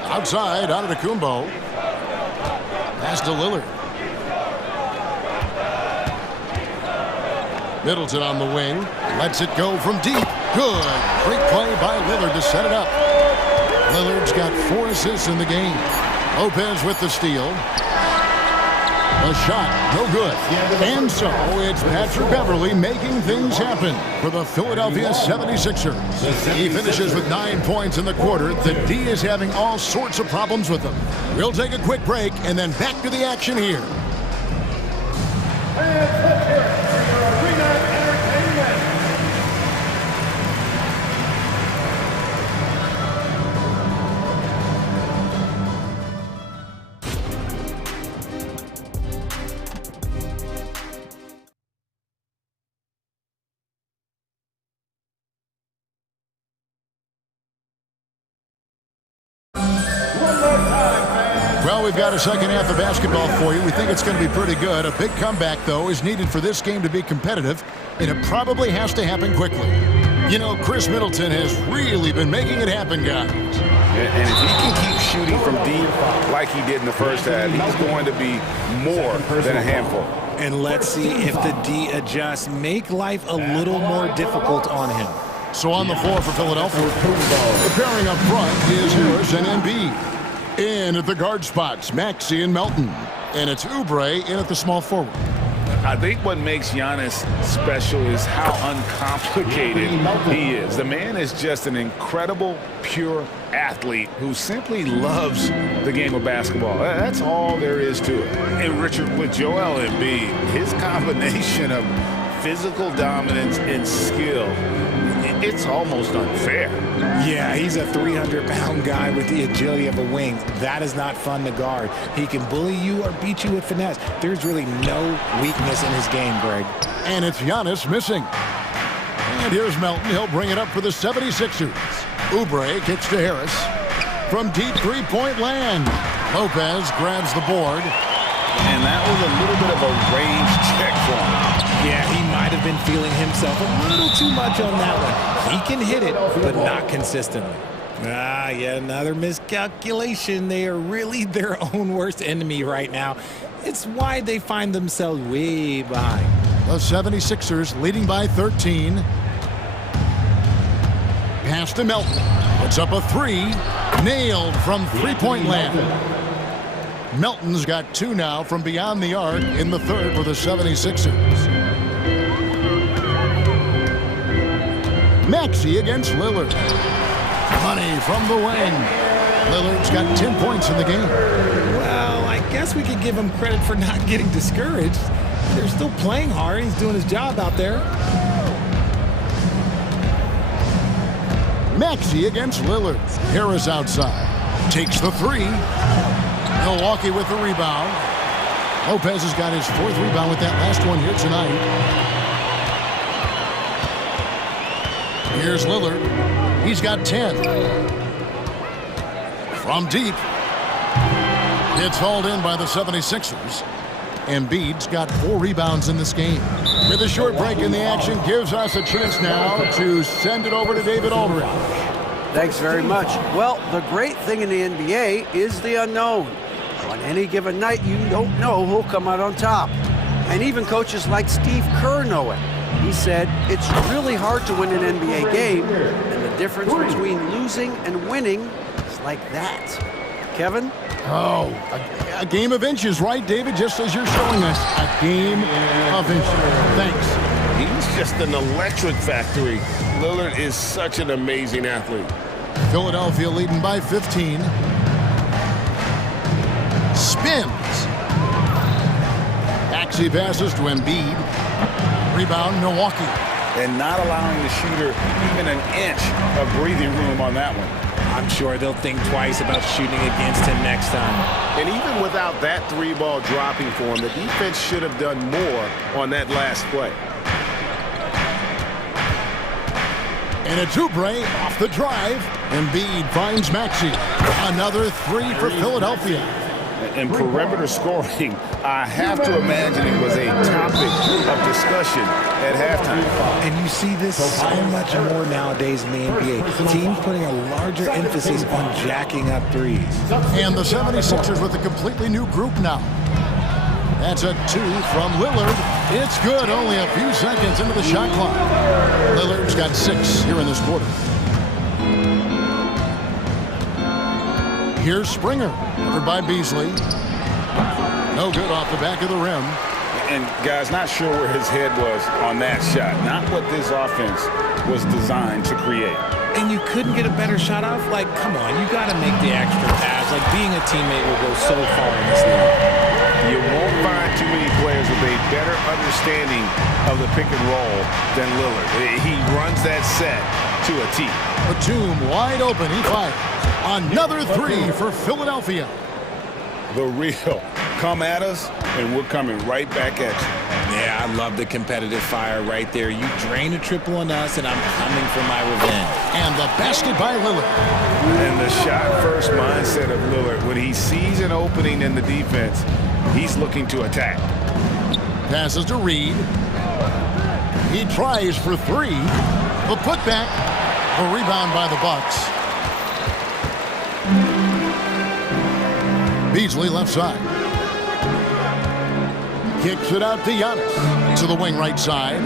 Outside, Antetokounmpo. Pass to Lillard. Middleton on the wing. Lets it go from deep. Good. Great play by Lillard to set it up. Lillard's got 4 assists in the game. Lopez with the steal. A shot, no good. And so it's Patrick Beverly making things happen for the Philadelphia 76ers. He finishes with 9 points in the quarter. The D is having all sorts of problems with them. We'll take a quick break and then back to the action here. Well, we've got a second half of basketball for you. We think it's going to be pretty good. A big comeback, though, is needed for this game to be competitive, and it probably has to happen quickly. You know, Chris Middleton has really been making it happen, guys. And if he can keep shooting from deep like he did in the first half, he's going to be more than a handful. And let's see if the D adjusts, make life a little more difficult on him. So on the floor for Philadelphia, the pairing up front is Harris and Embiid. In at the guard spots, Maxey and Melton. And it's Oubre in at the small forward. I think what makes Giannis special is how uncomplicated he is. The man is just an incredible, pure athlete who simply loves the game of basketball. That's all there is to it. And Richard, with Joel Embiid, his combination of physical dominance and skill, it's almost unfair. Yeah, he's a 300-pound guy with the agility of a wing. That is not fun to guard. He can bully you or beat you with finesse. There's really no weakness in his game, Greg. And it's Giannis missing. And here's Melton. He'll bring it up for the 76ers. Oubre kicks to Harris. From deep three-point land. Lopez grabs the board. And that was a little bit of a range check for him. Yeah, he might have been feeling himself a little too much on that one. He can hit it, but not consistently. Yet another miscalculation. They are really their own worst enemy right now. It's why they find themselves way behind. The 76ers leading by 13. Pass to Melton. Puts up a three. Nailed from three-point land. Melton's got two now from beyond the arc in the third for the 76ers. Maxey against Lillard. Money from the wing. Lillard's got 10 points in the game. Well, I guess we could give him credit for not getting discouraged. They're still playing hard. He's doing his job out there. Maxey against Lillard. Harris outside. Takes the three. Milwaukee with the rebound. Lopez has got his fourth rebound with that last one here tonight. Here's Lillard. He's got 10. From deep. It's hauled in by the 76ers. Embiid's got 4 rebounds in this game. With a short break in the action, gives us a chance now to send it over to David Aldridge. Thanks very much. Well, the great thing in the NBA is the unknown. On any given night, you don't know who'll come out on top. And even coaches like Steve Kerr know it. He said, it's really hard to win an NBA game, and the difference between losing and winning is like that. Kevin? Oh, a game of inches, right, David? Just as you're showing us, a game of inches. Thanks. He's just an electric factory. Lillard is such an amazing athlete. Philadelphia leading by 15. Spins. Maxey passes to Embiid. Rebound, Milwaukee. And not allowing the shooter even an inch of breathing room on that one. I'm sure they'll think twice about shooting against him next time. And even without that three ball dropping for him, the defense should have done more on that last play. And it's Oubre off the drive. Embiid finds Maxey. Another three for Philadelphia. And perimeter scoring, I have to imagine it was a topic of discussion at halftime. And you see this so much more nowadays in the NBA. Teams putting a larger emphasis on jacking up threes. And the 76ers with a completely new group now. That's a 2 from Lillard. It's good, only a few seconds into the shot clock. Lillard's got 6 here in this quarter. Here's Springer, covered by Beasley. No good off the back of the rim. And guys, not sure where his head was on that shot. Not what this offense was designed to create. And you couldn't get a better shot off? Like, come on, you got to make the extra pass. Like, being a teammate will go so far in this league. You won't find too many players with a better understanding of the pick and roll than Lillard. He runs that set to a T. Batum wide open, he fires. Another 3 for Philadelphia. The real. Come at us, and we're coming right back at you. Yeah, I love the competitive fire right there. You drain a triple on us, and I'm coming for my revenge. And the basket by Lillard. And the shot-first mindset of Lillard. When he sees an opening in the defense, he's looking to attack. Passes to Reed. He tries for three. The putback. A rebound by the Bucks. Beasley left side. Kicks it out to Giannis. To the wing right side.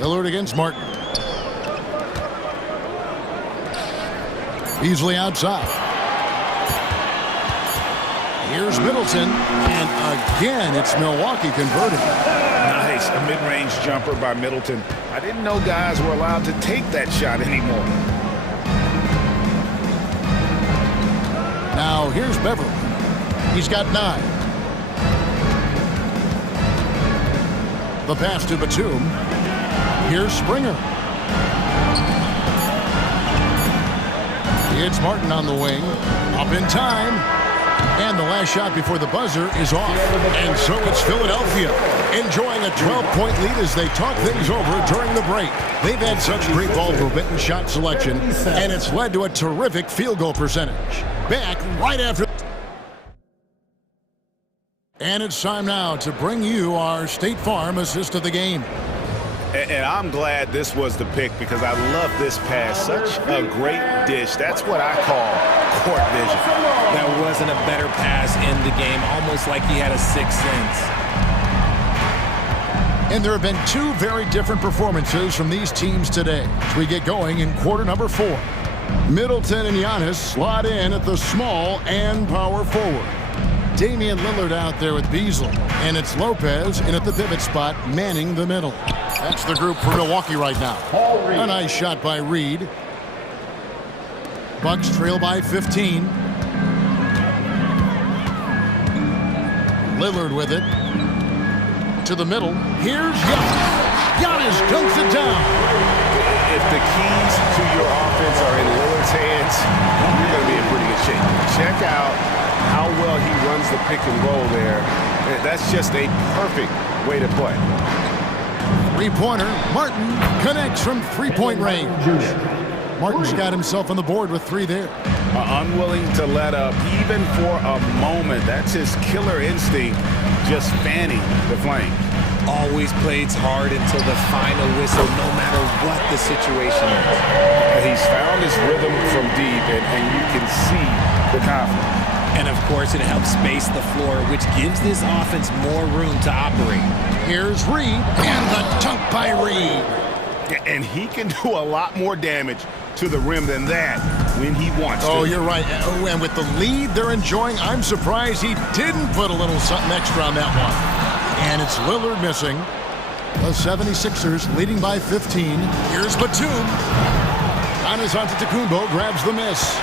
Lillard against Martin. Beasley outside. Here's Middleton, and again, it's Milwaukee converting. Nice, a mid-range jumper by Middleton. I didn't know guys were allowed to take that shot anymore. Now, here's Beverly. He's got 9. The pass to Batum. Here's Springer. It's Martin on the wing. Up in time. And the last shot before the buzzer is off. And so it's Philadelphia enjoying a 12-point lead as they talk things over during the break. They've had such great ball movement and shot selection, and it's led to a terrific field goal percentage. Back right after. And it's time now to bring you our State Farm assist of the game. And I'm glad this was the pick because I love this pass. Such a great dish. That's what I call court vision. There wasn't a better pass in the game, almost like he had a sixth sense. And there have been 2 very different performances from these teams today as we get going in quarter number 4. Middleton and Giannis slot in at the small and power forward. Damian Lillard out there with Beasley. And it's Lopez in at the pivot spot, manning the middle. That's the group for Milwaukee right now. A nice shot by Reed. Bucks trail by 15. Lillard with it. To the middle. Here's Giannis. Giannis dunks it down. If the keys to your offense are in Lillard's hands, you're going to be in pretty good shape. Check out how well he runs the pick and roll there. That's just a perfect way to play. Three-pointer. Martin connects from three-point range. Martin's got himself on the board with 3 there. Unwilling to let up even for a moment. That's his killer instinct, just fanning the flames. Always plays hard until the final whistle, no matter what the situation is. He's found his rhythm from deep, and you can see the confidence. And, of course, it helps space the floor, which gives this offense more room to operate. Here's Reed, and the dunk by Reed. And he can do a lot more damage to the rim than that when he wants to. Oh, you're right. And with the lead they're enjoying, I'm surprised he didn't put a little something extra on that one. And it's Lillard missing. The 76ers leading by 15. Here's Batum. Giannis Antetokounmpo grabs the miss.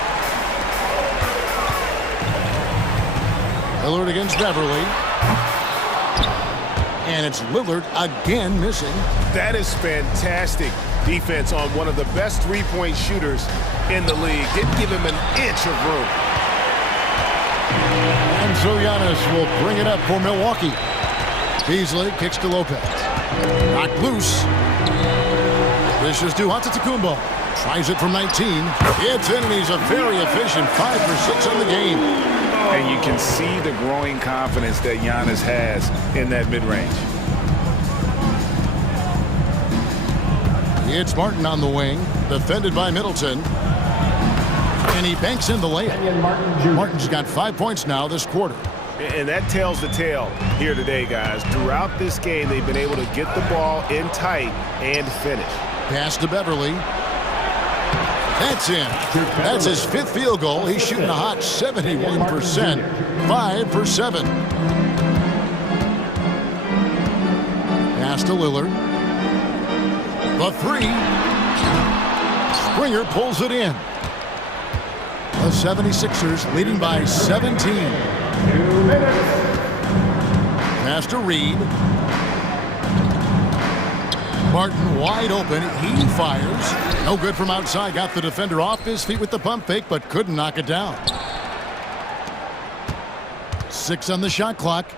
Lillard against Beverly. And it's Lillard again missing. That is fantastic defense on one of the best three-point shooters in the league. Didn't give him an inch of room. And so Giannis will bring it up for Milwaukee. Beasley kicks to Lopez. Knocked loose. This is to Antetokounmpo. Tries it from 19. It's in, and he's a very efficient 5 for 6 on the game. And you can see the growing confidence that Giannis has in that mid-range. It's Martin on the wing, defended by Middleton. And he banks in the layup. Martin's got 5 points now this quarter. And that tells the tale here today, guys. Throughout this game, they've been able to get the ball in tight and finish. Pass to Beverly. That's in. That's his 5th field goal. He's shooting a hot 71%. 5 for 7. Pass to Lillard. The 3. Springer pulls it in. The 76ers leading by 17. 2 minutes. Pass to Reed. Martin wide open. He fires. No good from outside. Got the defender off his feet with the pump fake, but couldn't knock it down. 6 on the shot clock.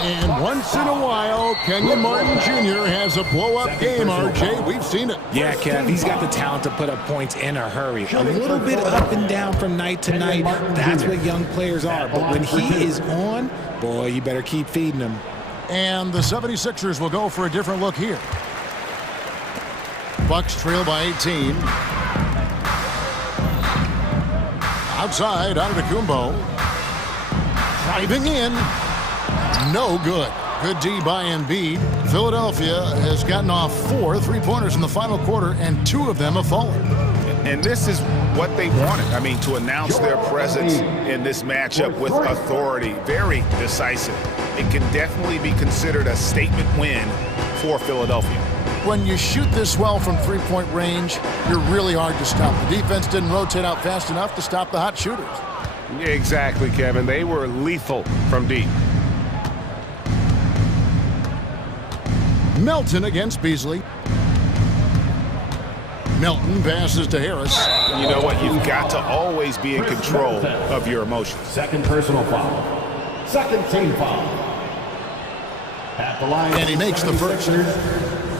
And once in a while, Kenyon Martin Jr. has a blow-up game, RJ. We've seen it. Yeah, Kev, he's got the talent to put up points in a hurry. A little bit up and down from night to night. That's what young players are. But when he is on, boy, you better keep feeding him. And the 76ers will go for a different look here. Bucks trail by 18. Outside, Antetokounmpo. Driving in. No good. Good D by Embiid. Philadelphia has gotten off 4 3-pointers in the final quarter, and 2 of them have fallen. And this is what they wanted. I mean, to announce their presence in this matchup with authority. Very decisive. It can definitely be considered a statement win for Philadelphia. When you shoot this well from 3-point range, you're really hard to stop. The defense didn't rotate out fast enough to stop the hot shooters. Exactly, Kevin. They were lethal from deep. Melton against Beasley. Melton passes to Harris. You know what? You've got to always be in control of your emotions. Second personal foul. Second team foul. At the line. And he makes the first.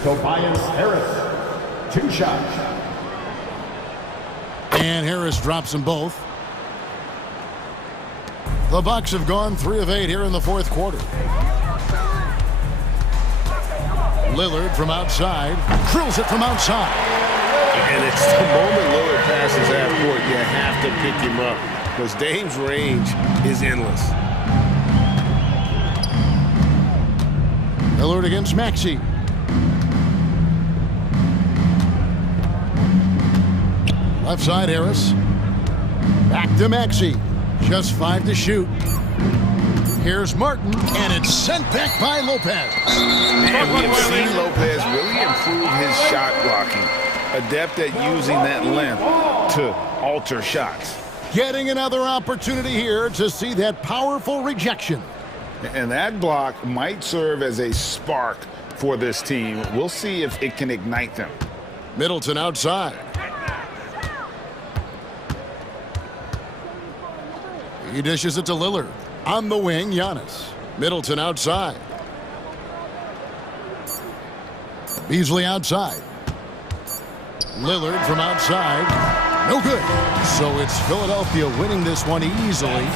Tobias Harris. 2 shots. And Harris drops them both. The Bucks have gone 3 of 8 here in the 4th quarter. Lillard from outside. Drills it from outside. And it's the moment Lillard passes half court, you have to pick him up because Dame's range is endless. Lillard against Maxey. Left side, Harris. Back to Maxey. Just 5 to shoot. Here's Martin, and it's sent back by Lopez. And we have seen Lopez really improve his shot blocking. Adept at using that length to alter shots. Getting another opportunity here to see that powerful rejection. And that block might serve as a spark for this team. We'll see if it can ignite them. Middleton outside. He dishes it to Lillard. On the wing, Giannis. Middleton outside. Beasley outside. Lillard from outside. No good. So it's Philadelphia winning this one easily.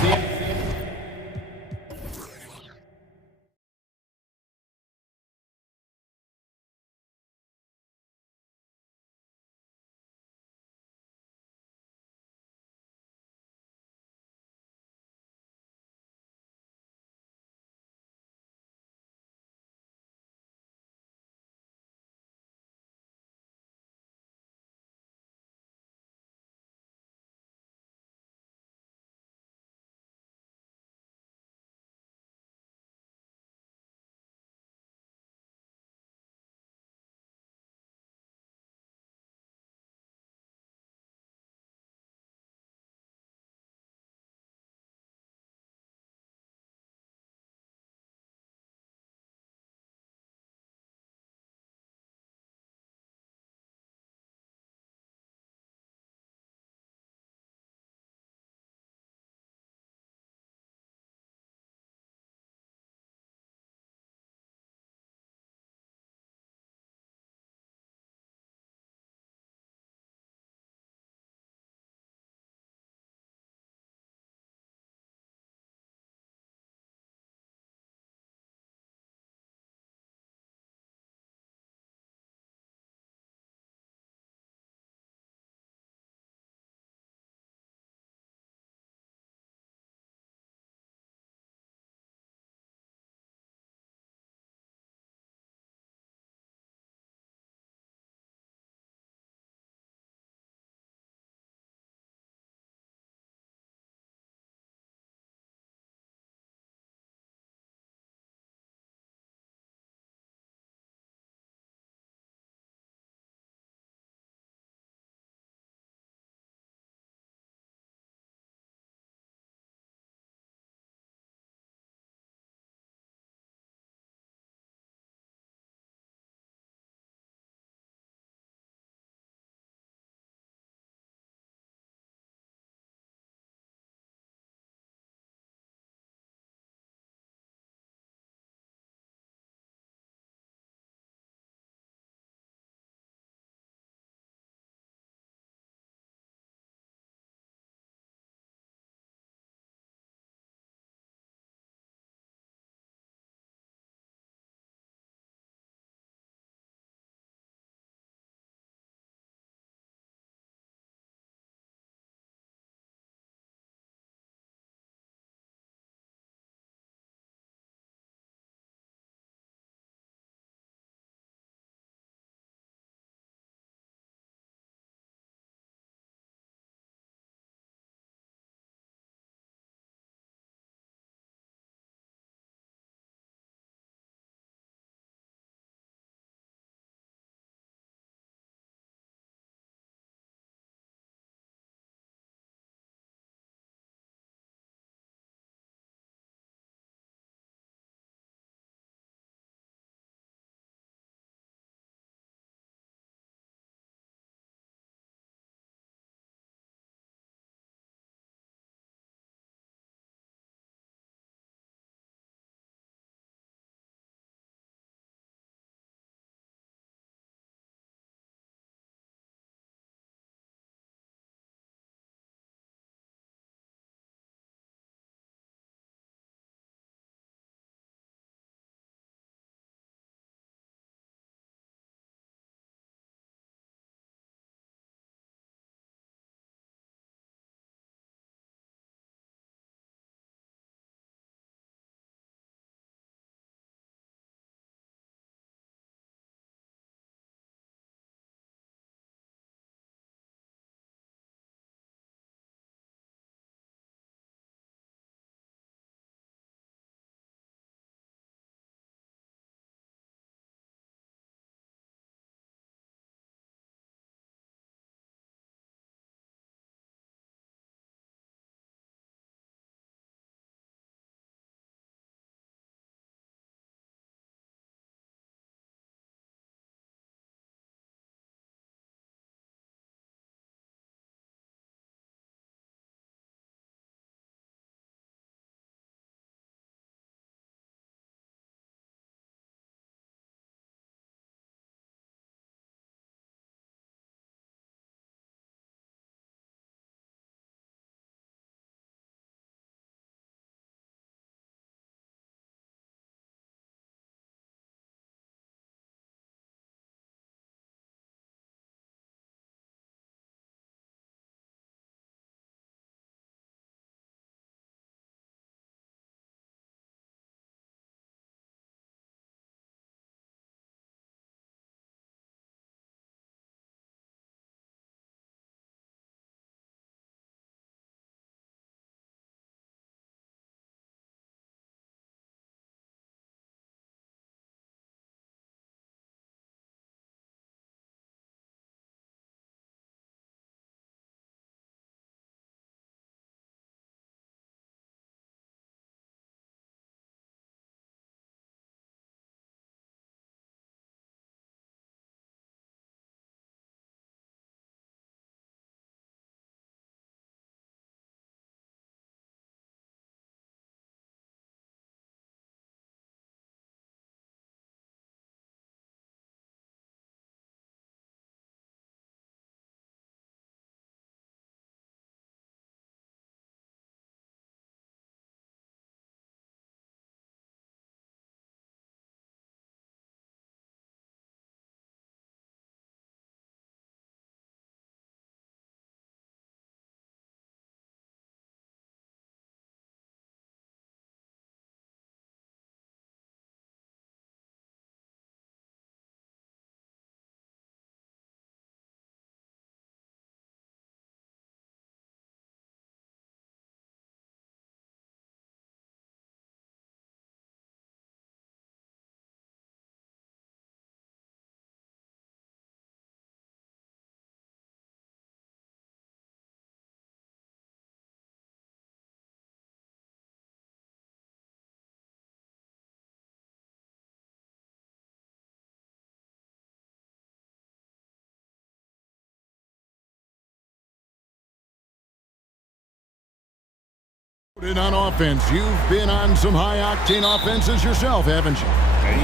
On offense, you've been on some high-octane offenses yourself, haven't you?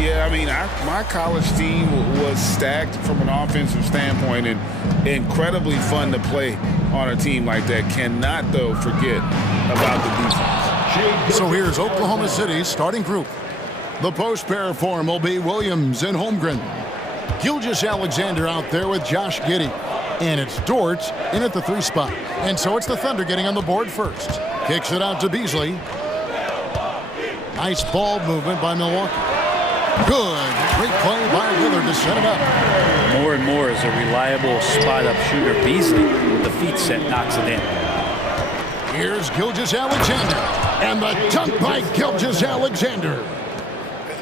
Yeah, I mean, my college team was stacked from an offensive standpoint and incredibly fun to play on a team like that. Cannot, though, forget about the defense. So here's Oklahoma City's starting group. The post pair form will be Williams and Holmgren. Gilgeous-Alexander out there with Josh Giddey. And it's Dort in at the 3 spot. And so it's the Thunder getting on the board first. Kicks it out to Beasley. Nice ball movement by Milwaukee. Good. Great play by Lillard to set it up. More and more as a reliable spot-up shooter. Beasley, with the feet set, knocks it in. Here's Gilgeous-Alexander. And the dunk by Gilgeous-Alexander.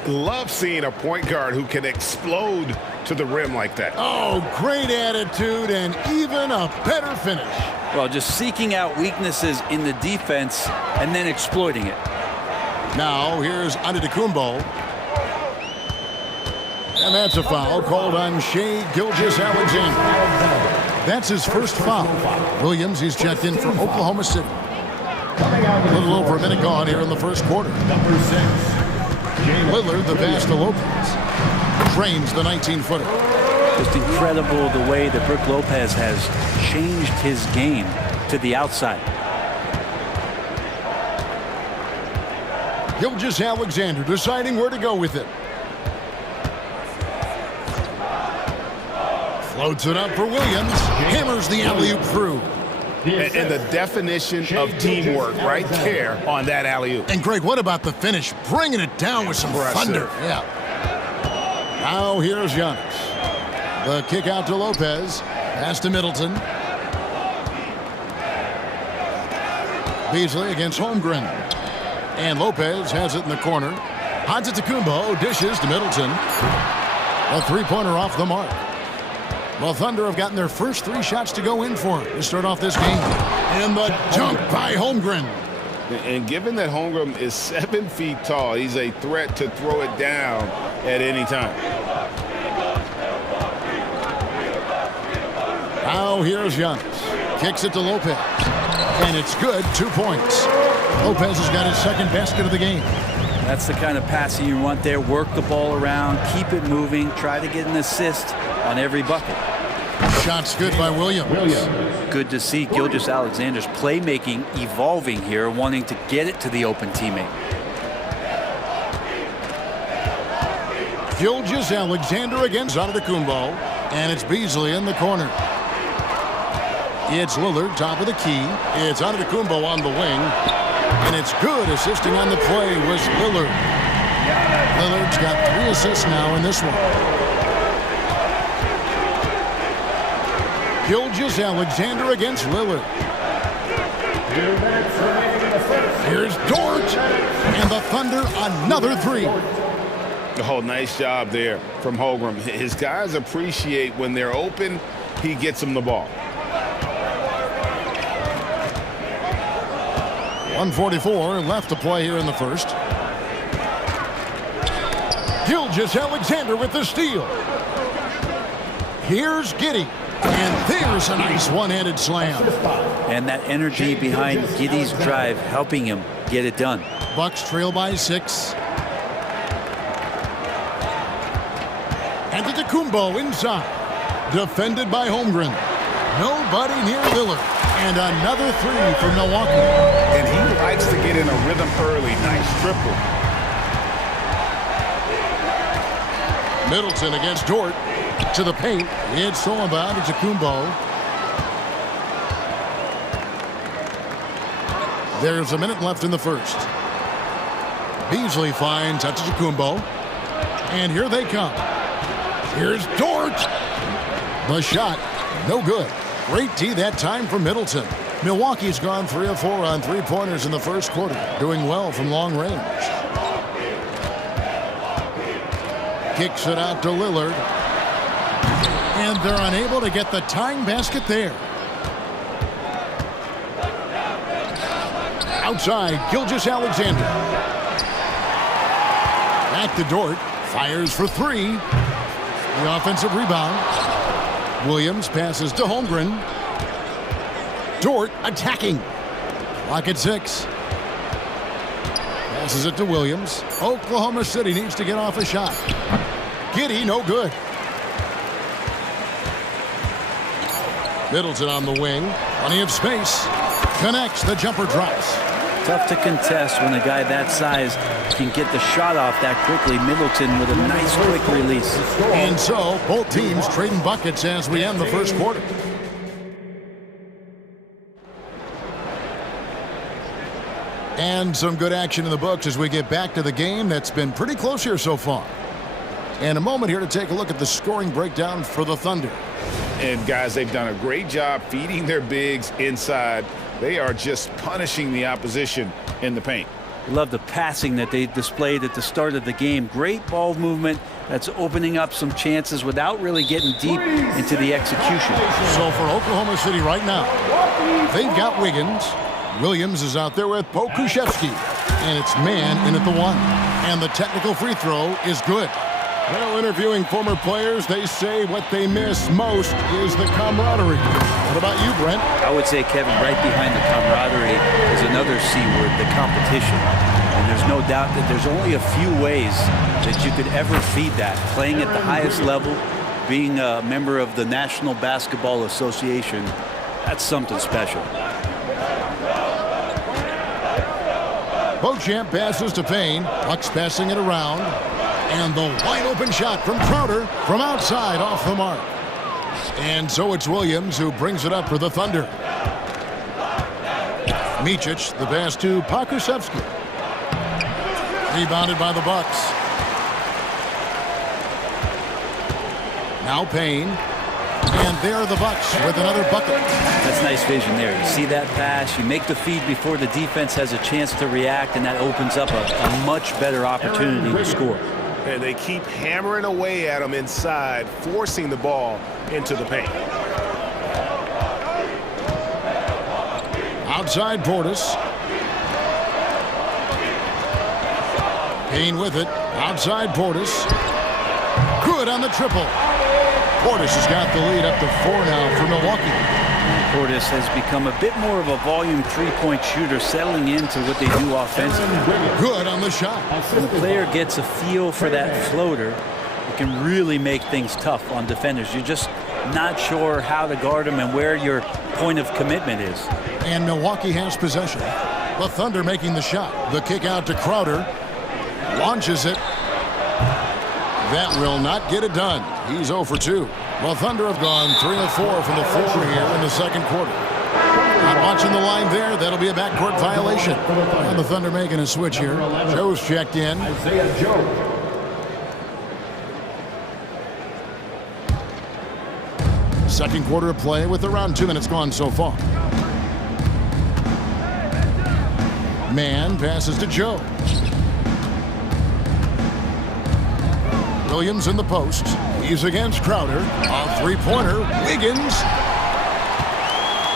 Love seeing a point guard who can explode to the rim like that. Oh, great attitude and even a better finish. Well, just seeking out weaknesses in the defense and then exploiting it. Now, here's Antetokounmpo. And that's a foul called on Shai Gilgeous-Alexander. That's his first foul. Williams, he's checked in for Oklahoma City. A little over a minute gone here in the first quarter. Lillard, the pass to Lopez. Drains the 19-footer. Just incredible the way that Brook Lopez has changed his game to the outside. Gilgeous-Alexander deciding where to go with it. Floats it up for Williams. Hammers the alley-oop through. And the definition of teamwork right there on that alley-oop. And Greg, what about the finish? Bringing it down with some thunder. Yeah. Now here's Giannis. The kick out to Lopez. Pass to Middleton. Beasley against Holmgren. And Lopez has it in the corner. Antetokounmpo dishes to Middleton. A three-pointer off the mark. Well, Thunder have gotten their first 3 shots to go in for him to start off this game. And the dunk by Holmgren. And given that Holmgren is 7 feet tall, he's a threat to throw it down at any time. Now here's Giannis. Kicks it to Lopez. And it's good. 2 points. Lopez has got his second basket of the game. That's the kind of passing you want there. Work the ball around, keep it moving, try to get an assist on every bucket. Shots good by Williams. Good to see Gilgeous-Alexander's playmaking evolving here, wanting to get it to the open teammate. Gilgeous-Alexander against Antetokounmpo. And it's Beasley in the corner. It's Lillard, top of the key. It's Antetokounmpo on the wing. And it's good. Assisting on the play was Lillard. Lillard's got 3 assists now in this one. Gilgeous-Alexander against Lillard. Here's Dort. And the Thunder another 3. Oh, nice job there from Holmgren. His guys appreciate when they're open, he gets them the ball. 1:44 left to play here in the first. Gilgeous-Alexander with the steal. Here's Giddey. And there's a nice one-handed slam. And that energy behind Giddey's drive helping him get it done. Bucks trail by 6. Antetokounmpo inside. Defended by Holmgren. Nobody near Lillard. And another 3 for Milwaukee. And he likes to get in a rhythm early. Nice triple. Middleton against Dort. To the paint. It's thrown by Antetokounmpo. There's a minute left in the first. Beasley finds Antetokounmpo. And here they come. Here's Dort. The shot. No good. Great D that time from Middleton. Milwaukee's gone 3 of 4 on 3-pointers in the first quarter. Doing well from long range. Kicks it out to Lillard. And they're unable to get the tying basket there. Outside, Gilgeous-Alexander. Back to Dort. Fires for 3. The offensive rebound. Williams passes to Holmgren. Dort attacking. Clock at 6. Passes it to Williams. Oklahoma City needs to get off a shot. Giddy, no good. Middleton on the wing. Plenty of space. Connects. The jumper drops. Tough to contest when a guy that size can get the shot off that quickly. Middleton with a nice quick release. And so both teams trading buckets as we end the first quarter. And some good action in the books as we get back to the game that's been pretty close here so far. And a moment here to take a look at the scoring breakdown for the Thunder. And guys, they've done a great job feeding their bigs inside. They are just punishing the opposition in the paint. Love the passing that they displayed at the start of the game. Great ball movement that's opening up some chances without really getting deep into the execution. So for Oklahoma City right now, they've got Wiggins. Williams is out there with Pokuševski. And it's man in at the one. And the technical free throw is good. Well, interviewing former players, they say what they miss most is the camaraderie. What about you, Brent? I would say, Kevin, right behind the camaraderie is another C word, the competition. And there's no doubt that there's only a few ways that you could ever feed that. Playing at the highest level, being a member of the National Basketball Association, that's something special. Beauchamp passes to Payne. Bucks passing it around. And the wide open shot from Crowder from outside off the mark. And so it's Williams who brings it up for the Thunder. Micic, the pass to Pokuševski. Rebounded by the Bucks. Now Payne. And there are the Bucks with another bucket. That's nice vision there. You see that pass, you make the feed before the defense has a chance to react, and that opens up a much better opportunity to score. And they keep hammering away at him inside, forcing the ball into the paint. Outside Portis. Payne with it. Outside Portis. Good on the triple. Portis has got the lead up to 4 now for Milwaukee. Portis has become a bit more of a volume three-point shooter, settling into what they do offensively. Good on the shot. When the player gets a feel for that floater, it can really make things tough on defenders. You're just not sure how to guard them and where your point of commitment is. And Milwaukee has possession. The Thunder making the shot. The kick out to Crowder. Launches it. That will not get it done. He's 0 for 2. The Thunder have gone 3 of 4 from the floor here in the second quarter. Not watching the line there. That'll be a backcourt violation. And the Thunder making a switch here. Joe's checked in. Second quarter of play with around 2 minutes gone so far. Man passes to Joe. Williams in the post. He's against Crowder. A three-pointer. Wiggins.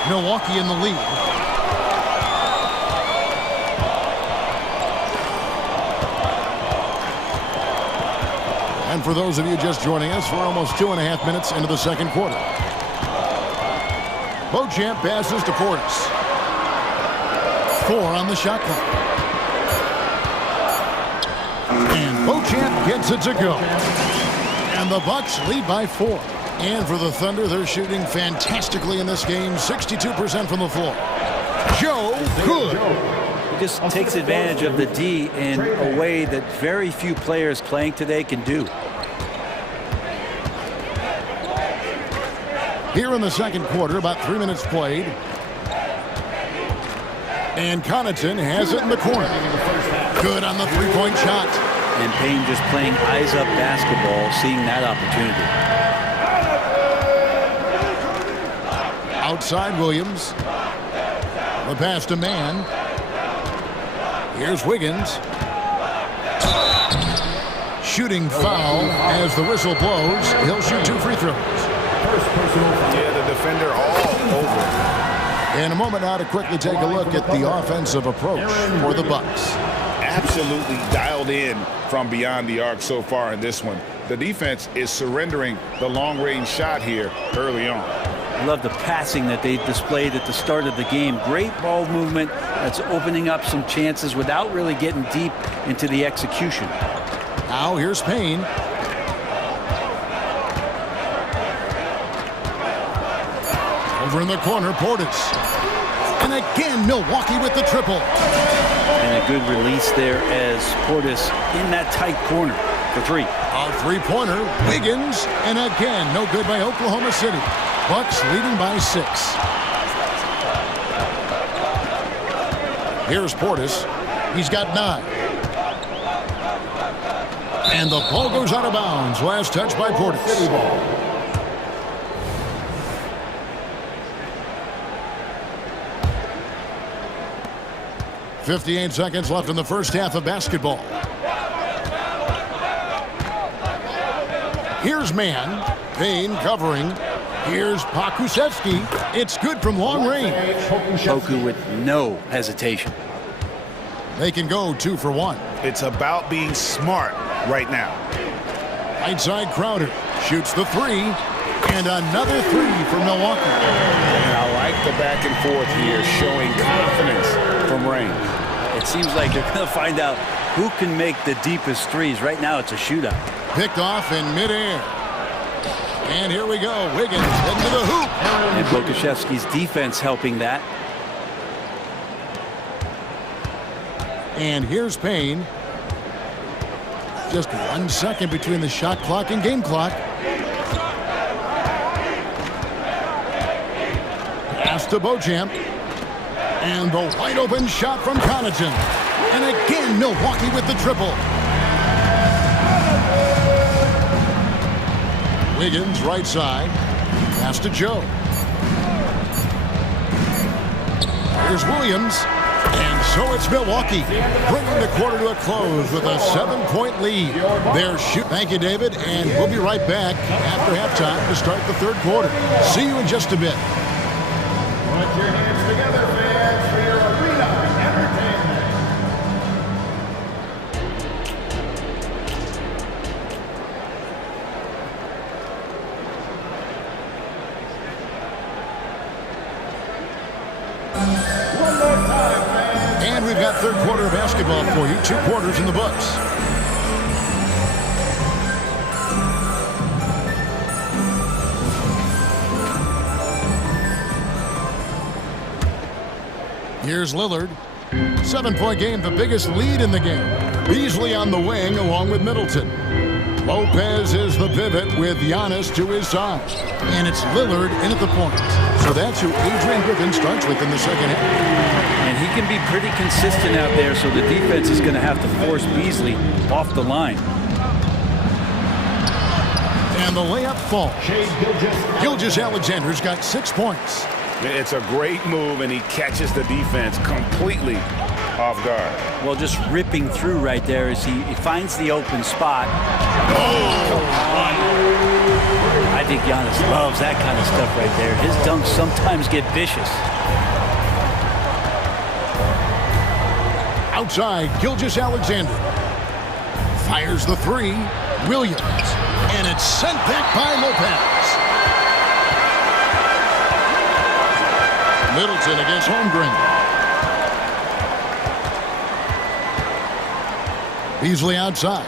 Milwaukee in the lead. And for those of you just joining us, we're almost 2.5 minutes into the second quarter. Beauchamp passes to Portis. 4 on the shot clock. And Beauchamp gets it to go. And the Bucks lead by 4. And for the Thunder, they're shooting fantastically in this game. 62% from the floor. Joe, good. He just takes advantage of the D in a way that very few players playing today can do. Here in the second quarter, about 3 minutes played. And Connaughton has it in the corner. Good on the three-point shot. And Payne just playing eyes-up basketball, seeing that opportunity. Outside Williams. The pass to Man. Here's Wiggins. Shooting foul as the whistle blows. He'll shoot 2 free throws. Yeah, the defender all over. In a moment now to quickly take a look at the offensive approach for the Bucks. Absolutely dialed in from beyond the arc so far in this one. The defense is surrendering the long-range shot here early on. I love the passing that they displayed at the start of the game. Great ball movement that's opening up some chances without really getting deep into the execution. Now here's Payne. Over in the corner, Portis. And again, Milwaukee with the triple. And a good release there as Portis in that tight corner for three. A three-pointer, Wiggins, and again, no good by Oklahoma City. Bucks leading by 6. Here's Portis. He's got 9. And the ball goes out of bounds. Last touch by Portis. 58 seconds left in the first half of basketball. Here's man. Payne covering. Here's Pokusevski. It's good from long range. Poku with no hesitation. They can go 2 for 1. It's about being smart right now. Right side, Crowder shoots the 3. And another 3 for Milwaukee. And I like the back and forth here, showing confidence from range. It seems like they're going to find out who can make the deepest threes. Right now, it's a shootout. Picked off in midair. And here we go. Wiggins into the hoop. And Pokusevski's defense helping that. And here's Payne. Just 1 second between the shot clock and game clock. Pass to Beauchamp. And the wide open shot from Connaughton. And again, Milwaukee with the triple. Wiggins right side. Pass to Joe. Here's Williams. And so it's Milwaukee, bringing the quarter to a close with a 7-point lead. Thank you, David, and we'll be right back after halftime to start the third quarter. See you in just a bit. Put your hands together, fans, for your arena entertainment. One more time, fans. And we've got third quarter of basketball for you. 2 quarters in the books. Here's Lillard. 7-point game, the biggest lead in the game. Beasley on the wing along with Middleton. Lopez is the pivot with Giannis to his side. And it's Lillard in at the point. So that's who Adrian Griffin starts with in the second half. And he can be pretty consistent out there, so the defense is going to have to force Beasley off the line. And the layup falls. Gilgeous-Alexander's got 6 points. It's a great move, and he catches the defense completely off guard. Well, just ripping through right there as he finds the open spot. I think Giannis loves that kind of stuff right there. His dunks sometimes get vicious. Outside, Gilgeous-Alexander fires the 3. Williams. And it's sent back by Lopez. Middleton against Holmgren. Beasley outside.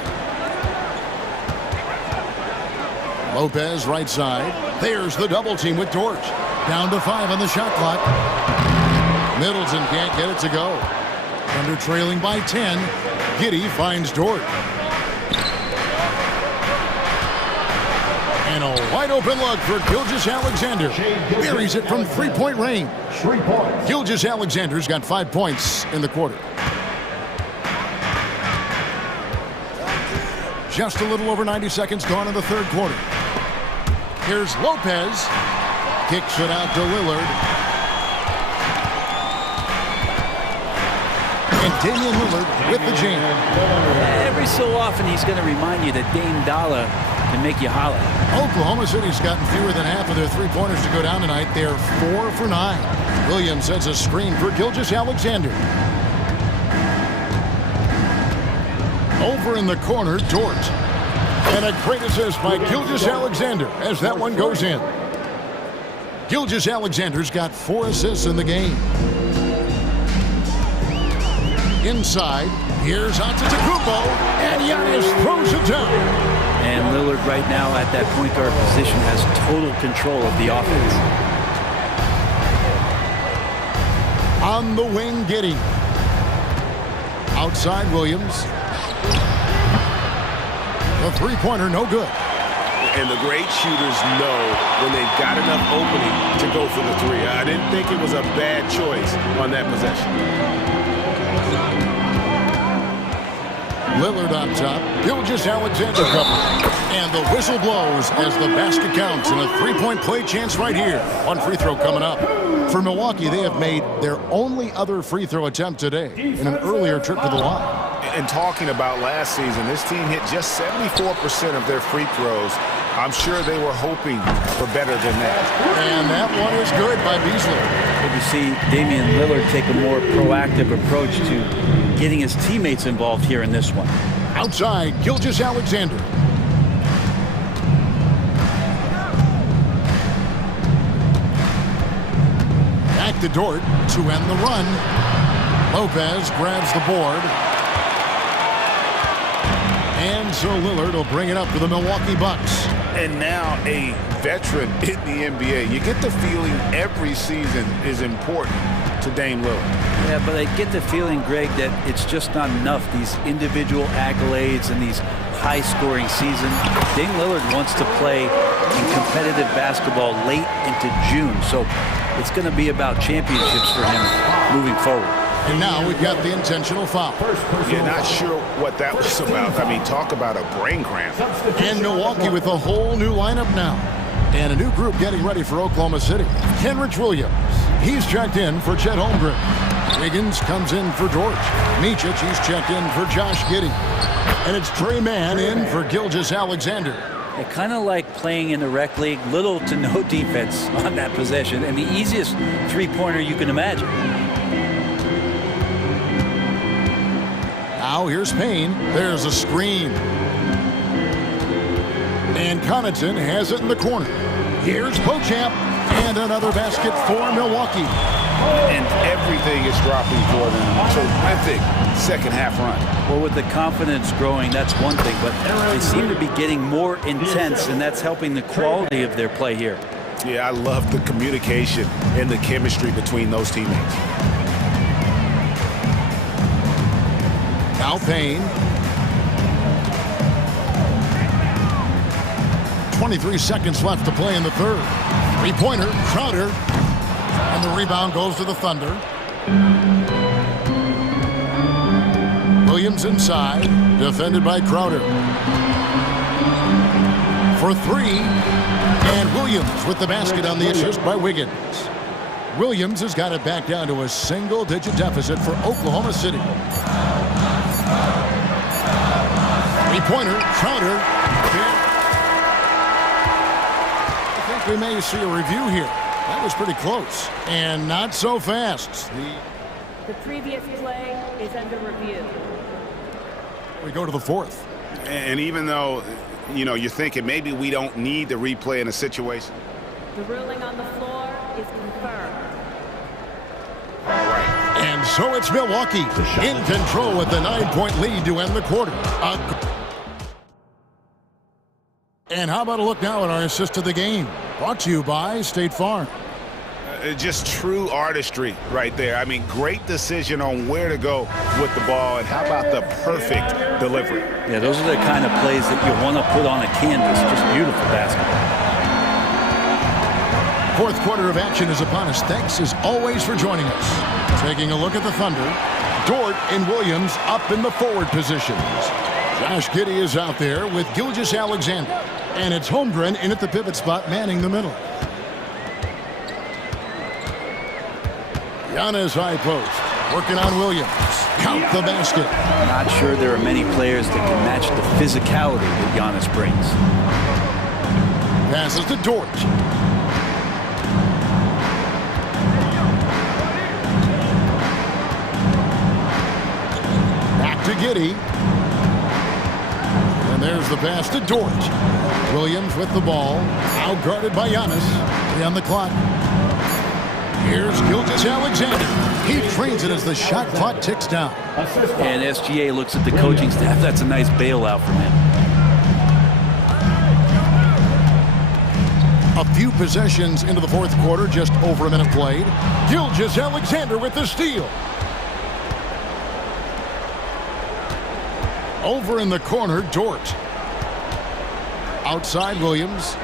Lopez right side. There's the double team with Dort. Down to 5 on the shot clock. Middleton can't get it to go. Under trailing by 10. Giddey finds Dort. And a wide open look for Gilgeous-Alexander. Buries it from 3-point range. 3 points. Gilgeous-Alexander's got 5 points in the quarter. Just a little over 90 seconds gone in the third quarter. Here's Lopez. Kicks it out to Lillard. And Damian Lillard with the jam. Every so often he's going to remind you that Dame Dollar can make you holler. Oklahoma City's gotten fewer than half of their 3-pointers to go down tonight. They're 4 for 9. Williams sends a screen for Gilgeous-Alexander. Over in the corner, Dort. And a great assist by Gilgeous-Alexander as that one goes in. Gilgeous-Alexander's got 4 assists in the game. Inside, here's Antetokounmpo, and Giannis throws it down. And Lillard right now at that point guard position has total control of the offense. On the wing, Giddey. Outside, Williams. The three-pointer, no good. And the great shooters know when they've got enough opening to go for the three. I didn't think it was a bad choice on that possession. Lillard on top. Gilgeous-Alexander cover. And the whistle blows as the basket counts in a three-point play chance right here. One free throw coming up. For Milwaukee, they have made their only other free throw attempt today in an earlier trip to the line. And talking about last season, this team hit just 74% of their free throws. I'm sure they were hoping for better than that. And that one is good by Beasley. Good to see Damian Lillard take a more proactive approach to getting his teammates involved here in this one. Outside, Gilgeous-Alexander. Back to Dort to end the run. Lopez grabs the board. And so Lillard will bring it up for the Milwaukee Bucks. And now a veteran in the NBA. You get the feeling every season is important to Dame Lillard. Yeah, but I get the feeling, Greg, that it's just not enough. These individual accolades and these high-scoring seasons. Dame Lillard wants to play in competitive basketball late into June. So it's going to be about championships for him moving forward. And now we've got the intentional foul. You're not sure what that was about. I mean, talk about a brain cramp. And Milwaukee with a whole new lineup now. And a new group getting ready for Oklahoma City. Kenrich Williams. He's checked in for Chet Holmgren. Wiggins comes in for George. Micic, he's checked in for Josh Giddey. And it's Trey Mann in for Gilgeous-Alexander. I kind of like playing in the rec league. Little to no defense on that possession. And the easiest three-pointer you can imagine. Now here's Payne. There's a screen. And Connaughton has it in the corner. Here's Beauchamp. And another basket for Milwaukee. And everything is dropping for them. Terrific second half run. Well, with the confidence growing, that's one thing. But they seem to be getting more intense, and that's helping the quality of their play here. Yeah, I love the communication and the chemistry between those teammates. Now Payne. 23 seconds left to play in the third. Three-pointer, Crowder. And the rebound goes to the Thunder. Williams inside, defended by Crowder. For three, and Williams with the basket on the assist by Wiggins. Williams has got it back down to a single-digit deficit for Oklahoma City. Three-pointer, Crowder. I think we may see a review here. That was pretty close. And not so fast. The previous play is under review. We go to the fourth. And even though, you know, you're thinking maybe we don't need the replay in a situation. The ruling on the floor is confirmed. All right. And so it's Milwaukee in control with the 9-point lead to end the quarter. And how about a look now at our assist of the game? Brought to you by State Farm. Just true artistry right there. I mean, great decision on where to go with the ball, and how about the perfect delivery? Yeah, those are the kind of plays that you want to put on a canvas. Just beautiful basketball. Fourth quarter of action is upon us. Thanks as always for joining us. Taking a look at the Thunder. Dort and Williams up in the forward positions. Josh Giddey is out there with Gilgeous-Alexander. And it's Holmgren in at the pivot spot, manning the middle. Giannis high post, working on Williams. Count the basket. Not sure there are many players that can match the physicality that Giannis brings. Passes to Dort. Back to Giddey. And there's the pass to Dort. Williams with the ball, out guarded by Giannis. 3 on the clock. Here's Gilgeous-Alexander. He trains it as the shot clock ticks down. And SGA looks at the coaching staff. That's a nice bailout from him. A few possessions into the fourth quarter, just over a minute played. Gilgeous-Alexander with the steal. Over in the corner, Dort. Outside Williams.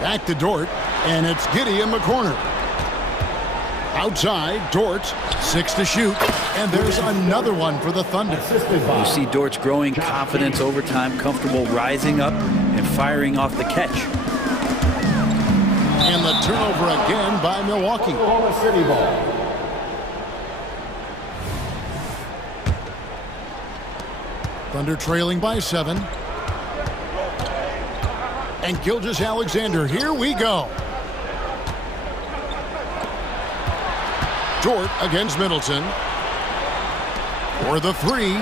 Back to Dort, and it's Giddey in the corner. Outside, Dort, 6 to shoot, and there's another one for the Thunder. You see Dort's growing confidence over time, comfortable rising up and firing off the catch. And the turnover again by Milwaukee. City ball. Thunder trailing by 7. And Gilgeous-Alexander, here we go. Dort against Middleton. For the 3.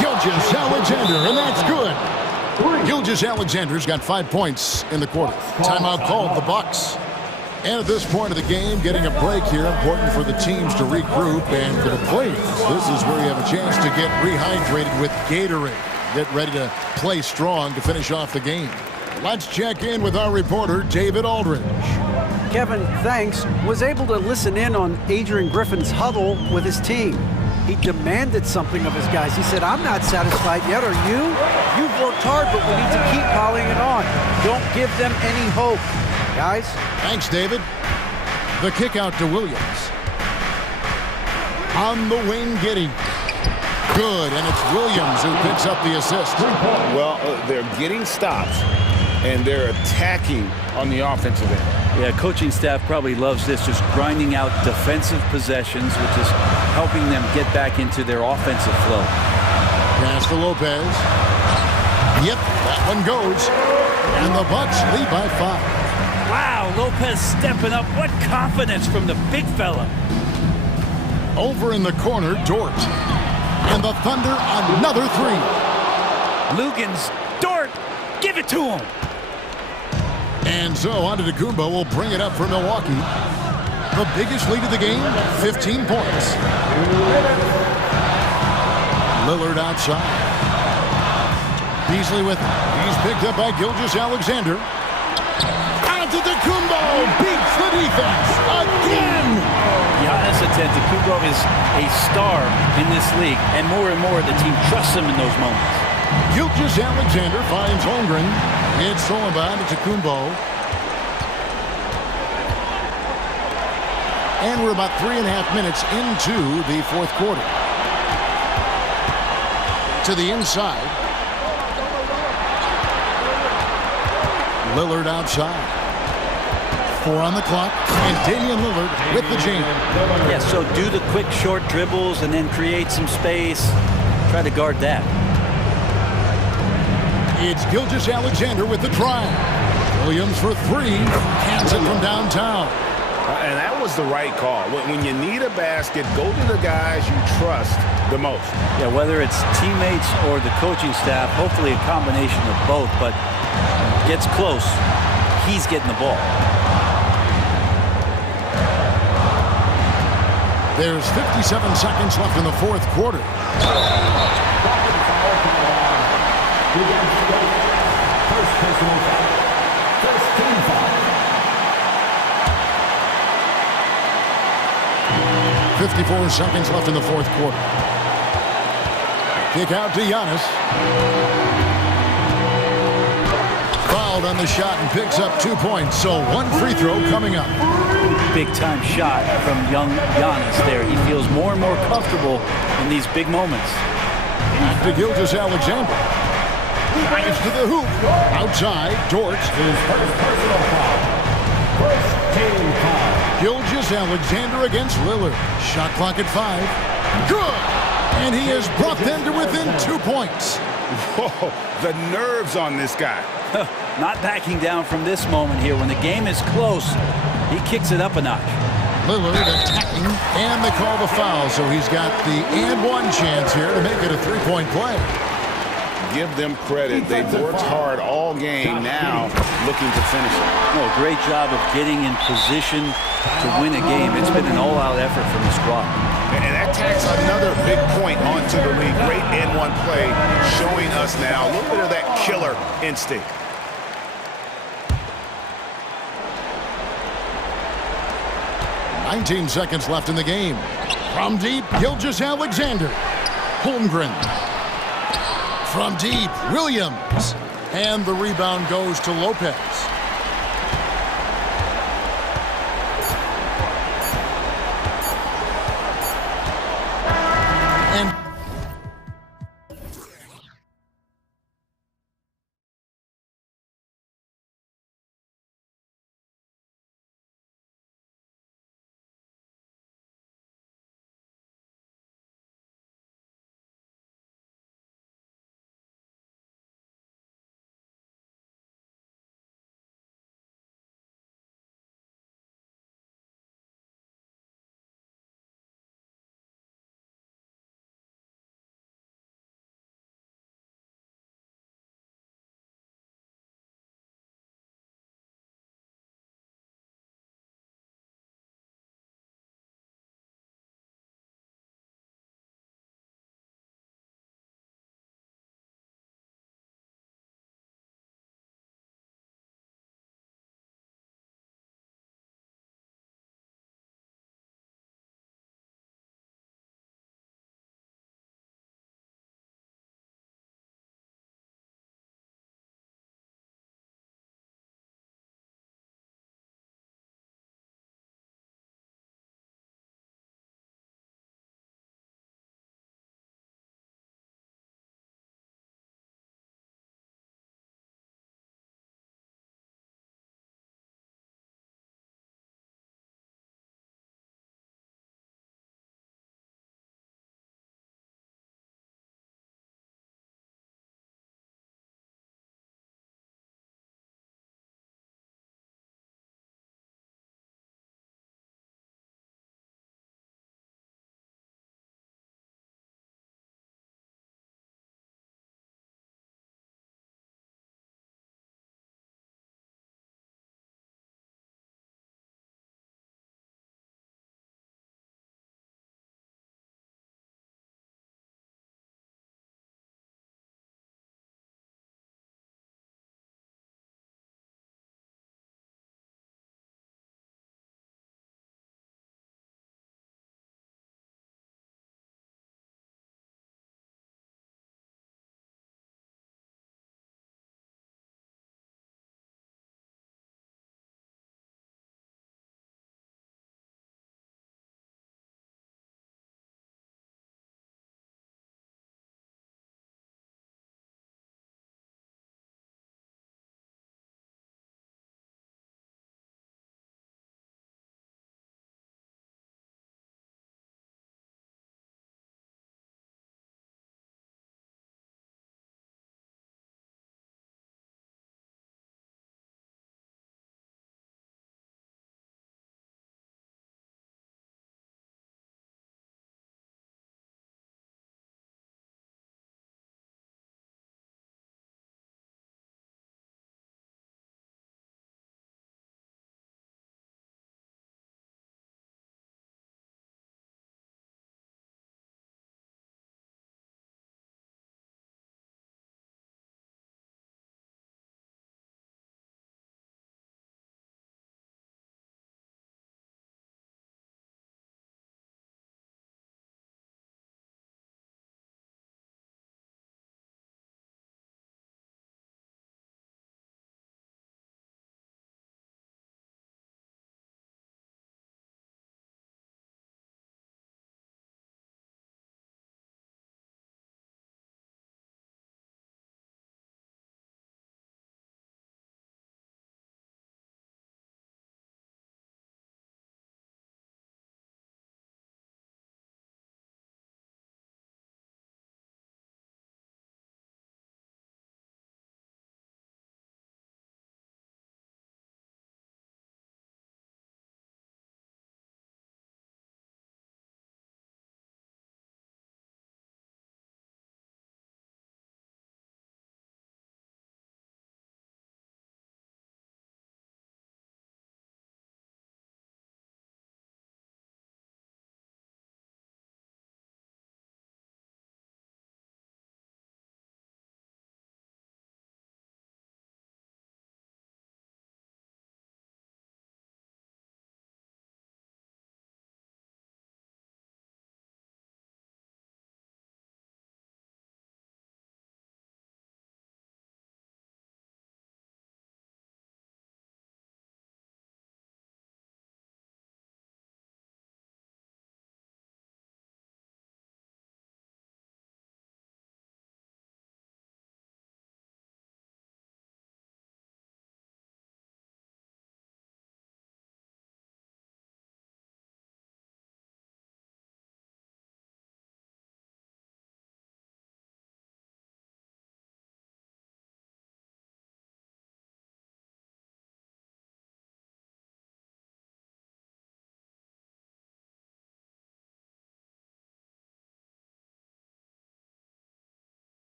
Gilgeous-Alexander, and that's good. Gilgeous-Alexander's got 5 points in the quarter. Timeout called the Bucks. And at this point of the game, getting a break here, important for the teams to regroup, and for the players, this is where you have a chance to get rehydrated with Gatorade. Get ready to play strong to finish off the game. Let's check in with our reporter, David Aldridge. Kevin, thanks, was able to listen in on Adrian Griffin's huddle with his team. He demanded something of his guys. He said, I'm not satisfied yet, are you? You've worked hard, but we need to keep piling it on. Don't give them any hope. Guys? Thanks, David. The kick out to Williams. On the wing, Giddey. Good, and it's Williams who picks up the assist. Well, they're getting stops, and they're attacking on the offensive end. Yeah, coaching staff probably loves this, just grinding out defensive possessions, which is helping them get back into their offensive flow. Pass to Lopez. Yep, that one goes. And the Bucks lead by 5. Wow, Lopez stepping up. What confidence from the big fella. Over in the corner, Dort. And the Thunder, another 3. Lugans, Dort, give it to him. And so Antetokounmpo will bring it up for Milwaukee. The biggest lead of the game, 15 points. Lillard outside. Beasley with it. He's picked up by Gilgeous-Alexander. Antetokounmpo beats the defense again. Giannis Antetokounmpo is a star in this league, and more the team trusts him in those moments. Gilgeous-Alexander finds Holmgren. It's thrown by Antetokounmpo. And we're about 3.5 minutes into the fourth quarter. To the inside. Lillard outside. 4 on the clock, and Damian Lillard with the jam. Yeah, so do the quick short dribbles and then create some space. Try to guard that. It's Gilgeous-Alexander with the drive. Williams for 3. Hands it from downtown. And that was the right call. When you need a basket, go to the guys you trust the most. Yeah, whether it's teammates or the coaching staff, hopefully a combination of both, but gets close, he's getting the ball. There's 57 seconds left in the fourth quarter. 54 seconds left in the fourth quarter. Kick out to Giannis. Fouled on the shot and picks up 2 points. So 1 free throw coming up. Big time shot from young Giannis there. He feels more and more comfortable in these big moments. Back to Gilgeous-Alexander. Drives to the hoop. Outside, Dort. His first personal foul. First team foul. Gilgeous-Alexander against Lillard. Shot clock at 5. Good! And he has brought them to within 2 points. Whoa, the nerves on this guy. Not backing down from this moment here. When the game is close, he kicks it up a notch. Lillard attacking, and they call the foul. So he's got the and one chance here to make it a 3-point play. give them credit. They've worked hard all game, now looking to finish it. No, great job of getting in position to win a game. It's been an all-out effort from the squad. And that tacks another big point onto the league. Great N1 play, showing us now a little bit of that killer instinct. "19 seconds left in the game. From deep, Gilgeous-Alexander. Holmgren. From deep, Williams. And the rebound goes to Lopez.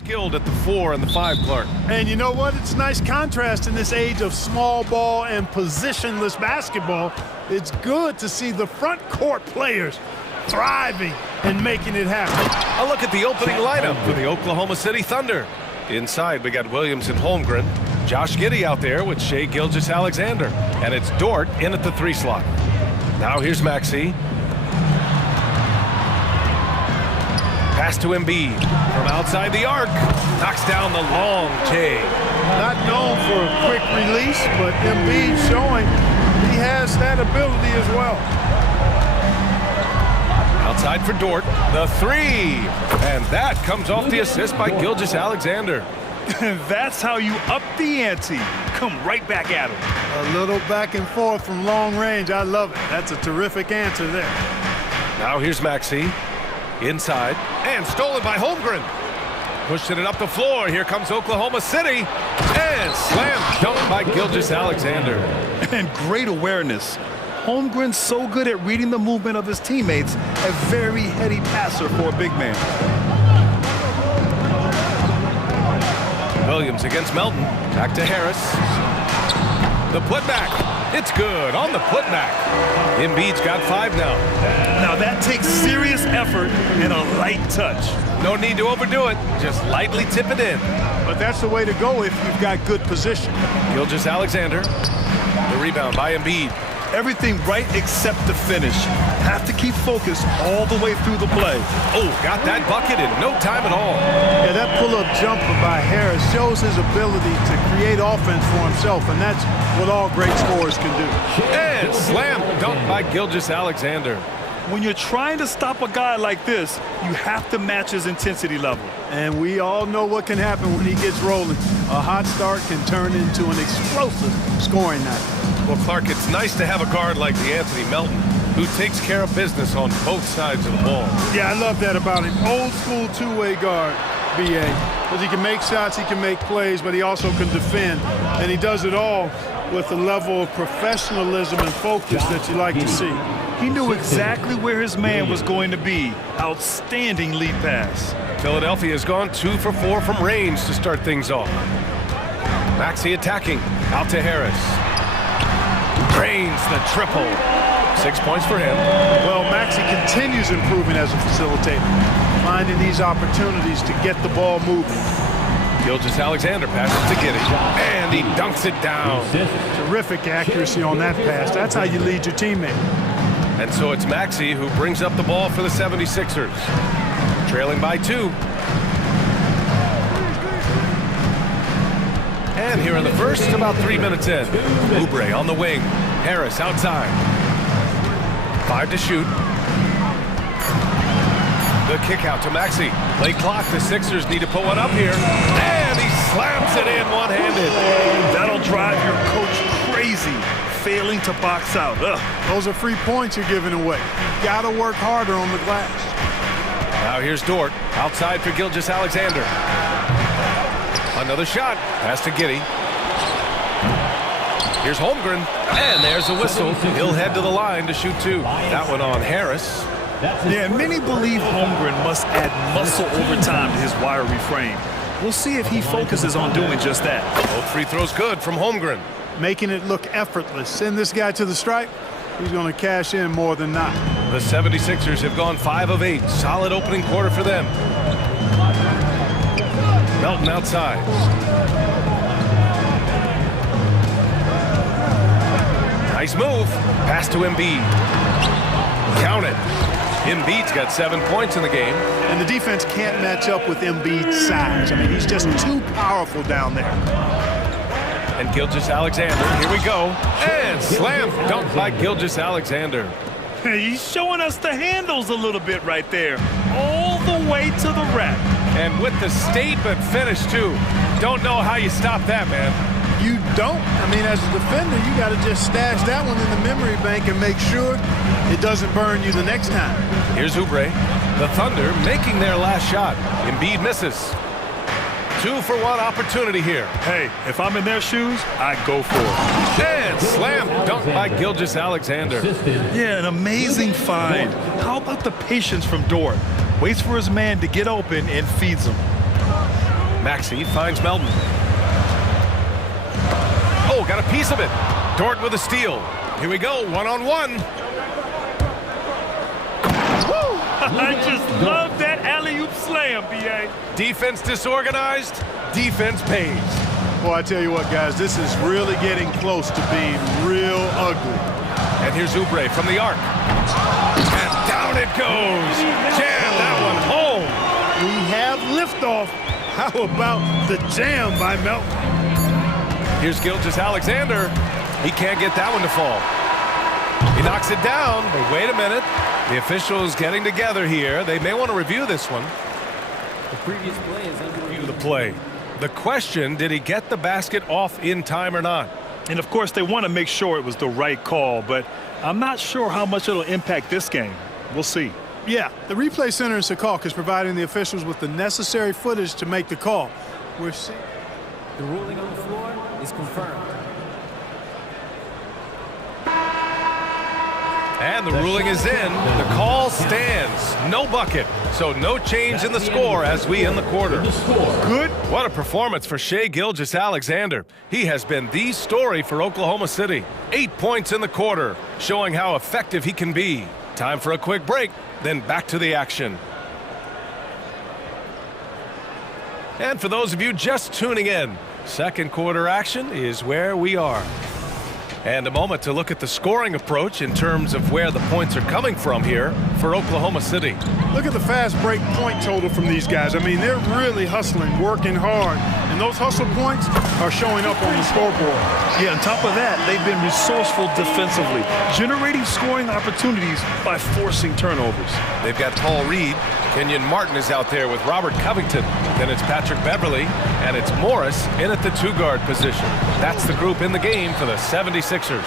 Skilled at the 4 and the 5, Clark. And you know what? It's a nice contrast in this age of small ball and positionless basketball. It's good to see the front court players thriving and making it happen. A look at the opening lineup for the Oklahoma City Thunder. Inside, we got Williams and Holmgren. Josh Giddey out there with Shai Gilgeous-Alexander. And it's Dort in at the 3 slot. Now here's Maxey. Pass to Embiid from outside the arc. Knocks down the long J. Not known for a quick release, but Embiid showing he has that ability as well. Outside for Dort, the 3. And that comes off the assist by Gilgeous-Alexander. That's how you up the ante. Come right back at him. A little back and forth from long range. I love it. That's a terrific answer there. Now here's Maxey. Inside, and stolen by Holmgren. Pushing it up the floor. Here comes Oklahoma City. And slam dunk by Gilgeous-Alexander. And great awareness. Holmgren's so good at reading the movement of his teammates. A very heady passer for a big man. Williams against Melton. Back to Harris. The putback. It's good on the putback. Embiid's got 5 now. Now that takes serious effort and a light touch. No need to overdo it. Just lightly tip it in. But that's the way to go if you've got good position. Gilgeous-Alexander. The rebound by Embiid. Everything right except the finish. Have to keep focused all the way through the play. Oh, got that bucket in no time at all. Yeah, that pull-up jumper by Harris shows his ability to create offense for himself, and that's what all great scorers can do. And slam dunk by Gilgeous-Alexander. When you're trying to stop a guy like this, you have to match his intensity level. And we all know what can happen when he gets rolling. A hot start can turn into an explosive scoring night. Well, Clark, it's nice to have a guard like DeAnthony Melton who takes care of business on both sides of the ball. Yeah, I love that about him. Old school two-way guard, BA. Because he can make shots, he can make plays, but he also can defend. And he does it all with a level of professionalism and focus that you like to see. He knew exactly where his man was going to be. Outstanding lead pass. Philadelphia's gone 2 for 4 from range to start things off. Maxey attacking. Out to Harris. Drains the triple. 6 points for him. Well, Maxey continues improving as a facilitator, finding these opportunities to get the ball moving. Gilgeous-Alexander passes to Giddey, and he dunks it down. Terrific accuracy on that pass. That's how you lead your teammate. And so it's Maxey who brings up the ball for the 76ers. Trailing by 2. And here in the first, about 3 minutes in. Oubre on the wing. Harris outside. 5 to shoot. The kick out to Maxey. Late clock. The Sixers need to put one up here. And he slams it in one-handed. That'll drive your coach crazy. Failing to box out. Ugh. Those are free points you're giving away. You gotta work harder on the glass. Now here's Dort. Outside for Gilgeous-Alexander. Another shot. Pass to Giddey. Here's Holmgren. And there's a whistle. He'll head to the line to shoot 2. That one on Harris. Yeah, many believe Holmgren must add muscle over time to his wiry frame. We'll see if he focuses on doing just that. Both free throws good from Holmgren. Making it look effortless. Send this guy to the stripe. He's going to cash in more than not. The 76ers have gone 5 of 8. Solid opening quarter for them. Melton outside. Nice move. Pass to Embiid. Count it. Embiid's got 7 points in the game. And the defense can't match up with Embiid's size. I mean, he's just too powerful down there. And Gilgeous-Alexander, here we go. And slam dunk by Gilgeous-Alexander. He's showing us the handles a little bit right there. All the way to the rack. And with the statement finish, too. Don't know how you stop that, man. You don't. I mean, as a defender, you got to just stash that one in the memory bank and make sure it doesn't burn you the next time. Here's Oubre. The Thunder making their last shot. Embiid misses. 2-for-1 opportunity here. Hey, if I'm in their shoes, I go for it. And slam dunk by Gilgeous-Alexander. Yeah, an amazing find. How about the patience from Dort? Waits for his man to get open and feeds him. Maxey finds Melton. Oh, got a piece of it. Dort with a steal. Here we go, one-on-one. I just love that alley-oop slam, B.A. Defense disorganized, defense pays. Well, I tell you what, guys, this is really getting close to being real ugly. And here's Oubre from the arc. And down it goes. Jam that one home. We have liftoff. How about the jam by Melton? Here's Gilgeous-Alexander. He can't get that one to fall. He knocks it down, but wait a minute. The officials getting together here. They may want to review this one. The previous play is under review. The play. The question, did he get the basket off in time or not? And of course, they want to make sure it was the right call, but I'm not sure how much it'll impact this game. We'll see. Yeah, the replay center in Secaucus is providing the officials with the necessary footage to make the call. We're seeing. The ruling on the floor is confirmed. And the ruling is in. The call stands. No bucket. So no change in the score as we end the quarter. Good. What a performance for Shai Gilgeous-Alexander. He has been the story for Oklahoma City. 8 points in the quarter, showing how effective he can be. Time for a quick break, then back to the action. And for those of you just tuning in, second quarter action is where we are. And a moment to look at the scoring approach in terms of where the points are coming from here for Oklahoma City. Look at the fast break point total from these guys. I mean, they're really hustling, working hard, and those hustle points are showing up on the scoreboard. Yeah, on top of that, they've been resourceful defensively, generating scoring opportunities by forcing turnovers. They've got Paul Reed. Kenyon Martin is out there with Robert Covington. Then it's Patrick Beverly, and it's Morris in at the two-guard position. That's the group in the game for the 76ers.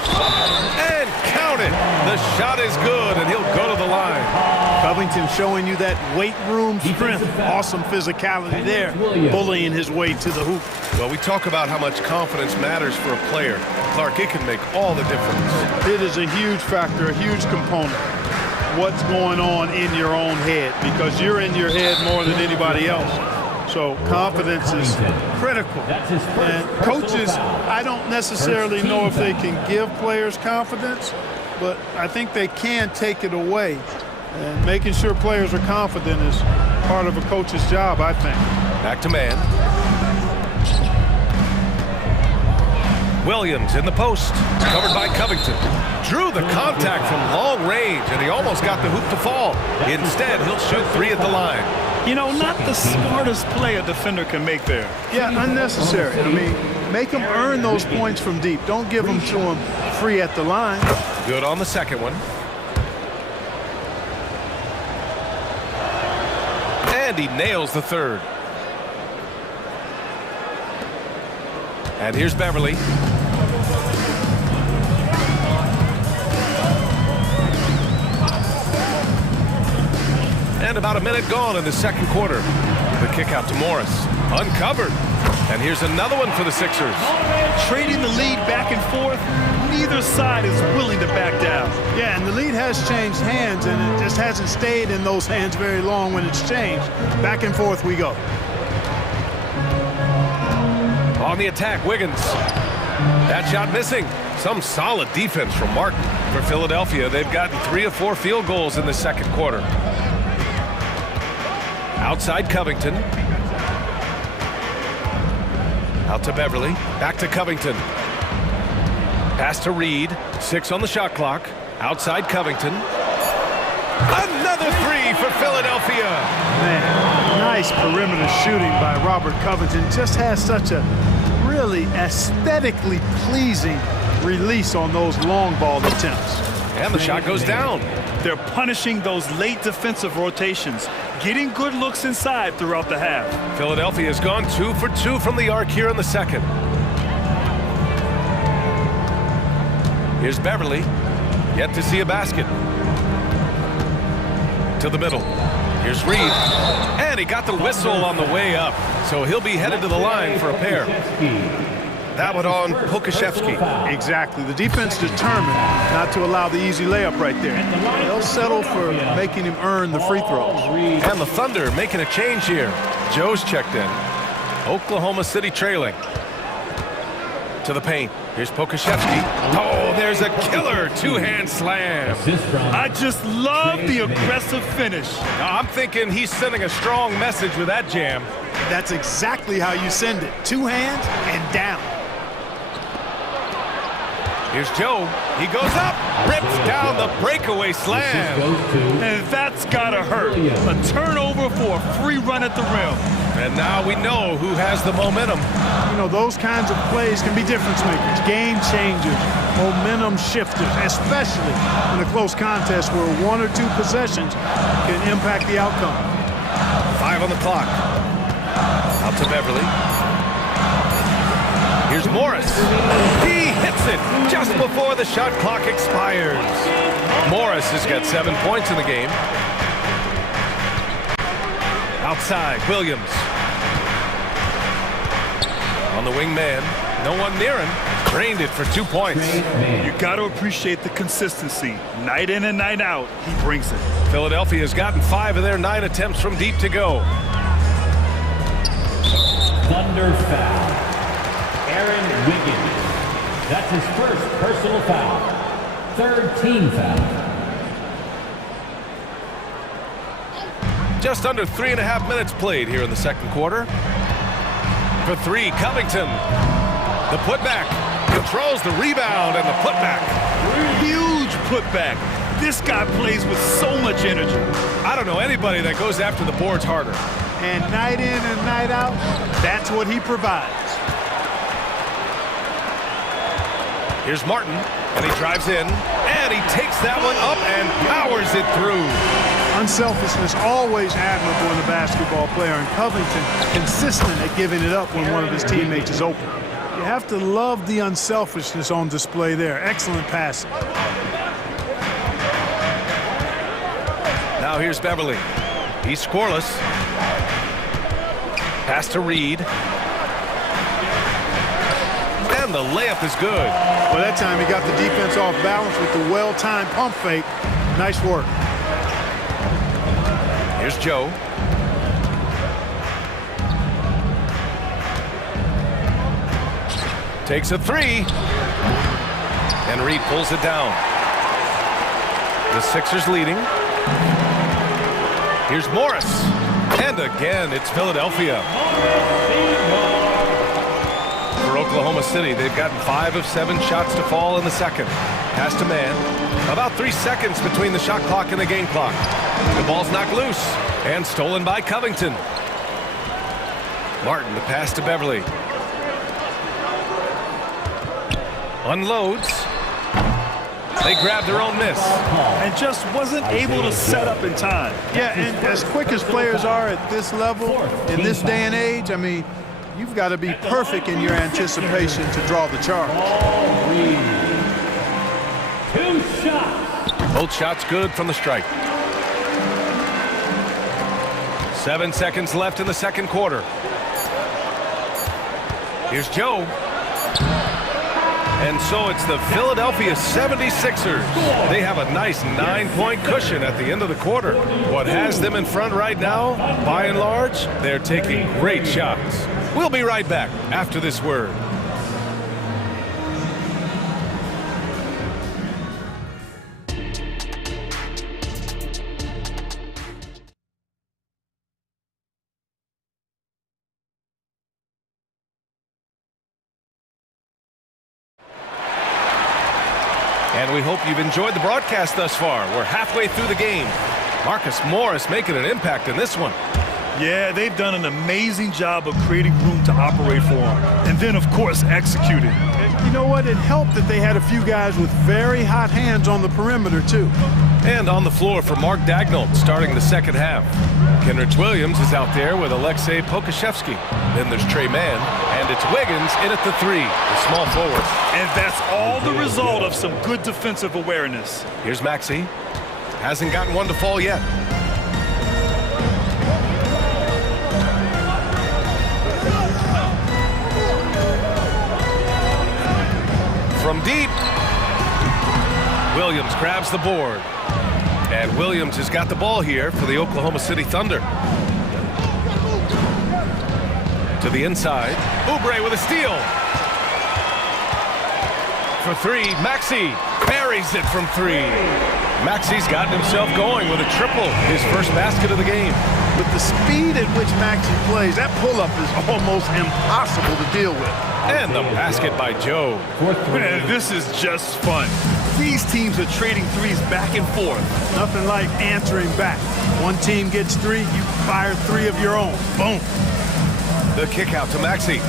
And count it! The shot is good, and he'll go to the line. Covington showing you that weight room strength. Awesome physicality there, bullying his way to the hoop. Well, we talk about how much confidence matters for a player. Clark, it can make all the difference. It is a huge factor, a huge component. What's going on in your own head, because you're in your head more than anybody else. So confidence is critical. And coaches, I don't necessarily know if they can give players confidence, but I think they can take it away. And making sure players are confident is part of a coach's job, I think. Back to man. Williams in the post, covered by Covington. Drew the contact from long range, and he almost got the hoop to fall. Instead, he'll shoot three at the line. You know, not the smartest play a defender can make there. Yeah, unnecessary. I mean, make them earn those points from deep. Don't give them to them free at the line. Good on the second one. And he nails the third. And here's Beverly. And about a minute gone in the second quarter. The kick out to Morris. Uncovered. And here's another one for the Sixers. Trading the lead back and forth. Neither side is willing to back down. Yeah, and the lead has changed hands, and it just hasn't stayed in those hands very long when it's changed. Back and forth we go. On the attack, Wiggins. That shot missing. Some solid defense from Martin. For Philadelphia, they've gotten 3 of 4 field goals in the second quarter. Outside Covington. Out to Beverly. Back to Covington. Pass to Reed. 6 on the shot clock. Outside Covington. Another 3 for Philadelphia. Man, nice perimeter shooting by Robert Covington. Just has such a really aesthetically pleasing release on those long ball attempts. And the shot goes down. They're punishing those late defensive rotations, getting good looks inside throughout the half. Philadelphia has gone 2 for 2 from the arc here in the second. Here's Beverly. Yet to see a basket. To the middle. Here's Reed. And he got the whistle on the way up. So he'll be headed to the line for a pair. That one on Pokashevsky. Exactly. The defense determined not to allow the easy layup right there. They'll settle for making him earn the free throws. And the Thunder making a change here. Joe's checked in. Oklahoma City trailing. To the paint. Here's Pokashevsky. Oh, there's a killer two-hand slam. I just love the aggressive finish. Now, I'm thinking he's sending a strong message with that jam. That's exactly how you send it. Two hands and down. Here's Joe. He goes up, rips down the breakaway slam. And that's gotta hurt. A turnover for a free run at the rim. And now we know who has the momentum. You know, those kinds of plays can be difference makers, game changers, momentum shifters, especially in a close contest where one or two possessions can impact the outcome. 5 on the clock. Out to Beverly. Here's Morris. He hits it just before the shot clock expires. Morris has got 7 points in the game. Outside, Williams. On the wing man, no one near him. Drained it for 2 points. You got to appreciate the consistency. Night in and night out, he brings it. Philadelphia has gotten 5 of their 9 attempts from deep to go. Thunder foul. Aaron Wiggins. That's his first personal foul. 3rd team foul. Just under 3.5 minutes played here in the second quarter. For 3, Covington. The putback. Controls the rebound and the putback. Huge putback. This guy plays with so much energy. I don't know anybody that goes after the boards harder. And night in and night out, that's what he provides. Here's Martin, and he drives in, and he takes that one up and powers it through. Unselfishness always admirable in a basketball player, and Covington consistent at giving it up when one of his teammates is open. You have to love the unselfishness on display there. Excellent passing. Now here's Beverly. He's scoreless. Pass to Reed. And the layup is good. Well, that time he got the defense off balance with the well-timed pump fake. Nice work. Here's Joe. Takes a 3. And Reed pulls it down. The Sixers leading. Here's Morris. And again, it's Philadelphia. For Oklahoma City, they've gotten 5 of 7 shots to fall in the second. Pass to man. About 3 seconds between the shot clock and the game clock. The ball's knocked loose and stolen by Covington. Martin, the pass to Beverly. Unloads. They grabbed their own miss. And just wasn't able to set up in time. Yeah, and as quick as players are at this level, in this day and age, I mean, you've got to be perfect in your anticipation to draw the charge. 2 shots. Both shots good from the strike. 7 seconds left in the second quarter. Here's Joe. And so it's the Philadelphia 76ers. They have a nice 9-point cushion at the end of the quarter. What has them in front right now, by and large, they're taking great shots. We'll be right back after this word. And we hope you've enjoyed the broadcast thus far. We're halfway through the game. Marcus Morris making an impact in this one. Yeah, they've done an amazing job of creating room to operate for him. And then, of course, executing. And you know what? It helped that they had a few guys with very hot hands on the perimeter, too. And on the floor for Mark Daigneault starting the second half. Kenrich Williams is out there with Alexei Pokashevsky. Then there's Trey Mann, and it's Wiggins in at the 3, the small forward. And that's all the result of some good defensive awareness. Here's Maxey. Hasn't gotten one to fall yet. From deep, Williams grabs the board. And Williams has got the ball here for the Oklahoma City Thunder. To To the inside. Oubre with a steal. For three, Maxey buries it from three. Maxey's gotten himself going with a triple, his first basket of the game. With the speed at which Maxey plays, that pull-up is almost impossible to deal with. And the basket by Joe. Man, this is just fun. These teams are trading threes back and forth. Nothing like answering back. One team gets three, you fire three of your own. Boom. The kick out to Maxey.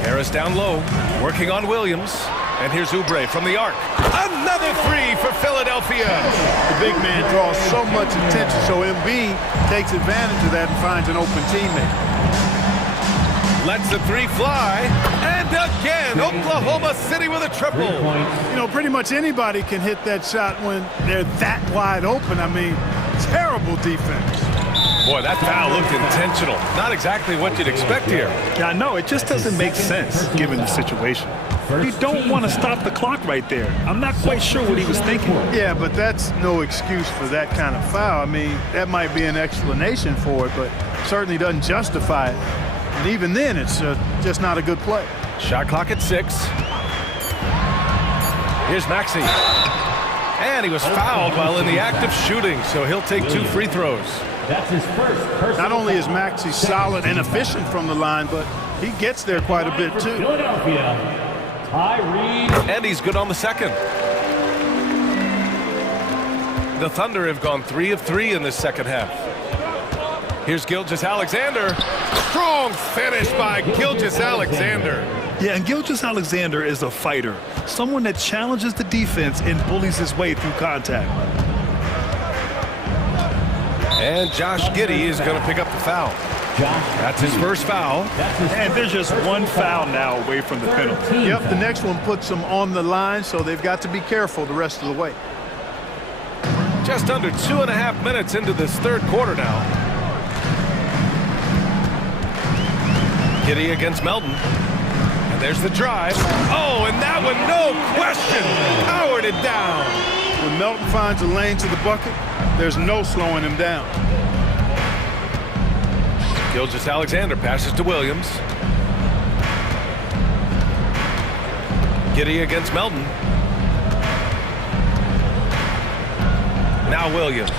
Harris down low, working on Williams. And here's Oubre from the arc. Another three for Philadelphia. The big man draws so much attention, so Embiid takes advantage of that and finds an open teammate. Lets the three fly. And again, Oklahoma City with a triple. You know, pretty much anybody can hit that shot when they're that wide open. I mean, terrible defense. Boy, that foul looked intentional. Not exactly what you'd expect here. Yeah, no, it just doesn't make sense given the situation. You don't want to stop the clock right there. I'm not quite sure what he was thinking. Yeah, but that's no excuse for that kind of foul. I mean, that might be an explanation for it, but certainly doesn't justify it. And even then, it's just not a good play. Shot clock at 6. Here's Maxey. And he was fouled while in the act of shooting, so he'll take 2 free throws. That's his first. Not only is Maxey solid and efficient from the line, but he gets there quite a bit, too. Philadelphia. And he's good on the second. The Thunder have gone 3 of 3 in this second half. Here's Gilgeous-Alexander. Strong finish by Gilgeous-Alexander. Yeah, and Gilgeous-Alexander is a fighter. Someone that challenges the defense and bullies his way through contact. And Josh Giddey is going to pick up the foul. That's his first foul. And there's just one foul now away from the penalty. Yep, the next one puts them on the line, so they've got to be careful the rest of the way. Just under 2.5 minutes into this third quarter now. Giddey against Melton. And there's the drive. Oh, and that one, no question, powered it down. When Melton finds a lane to the bucket, there's no slowing him down. Gilgeous-Alexander passes to Williams. Giddey against Melton. Now Williams.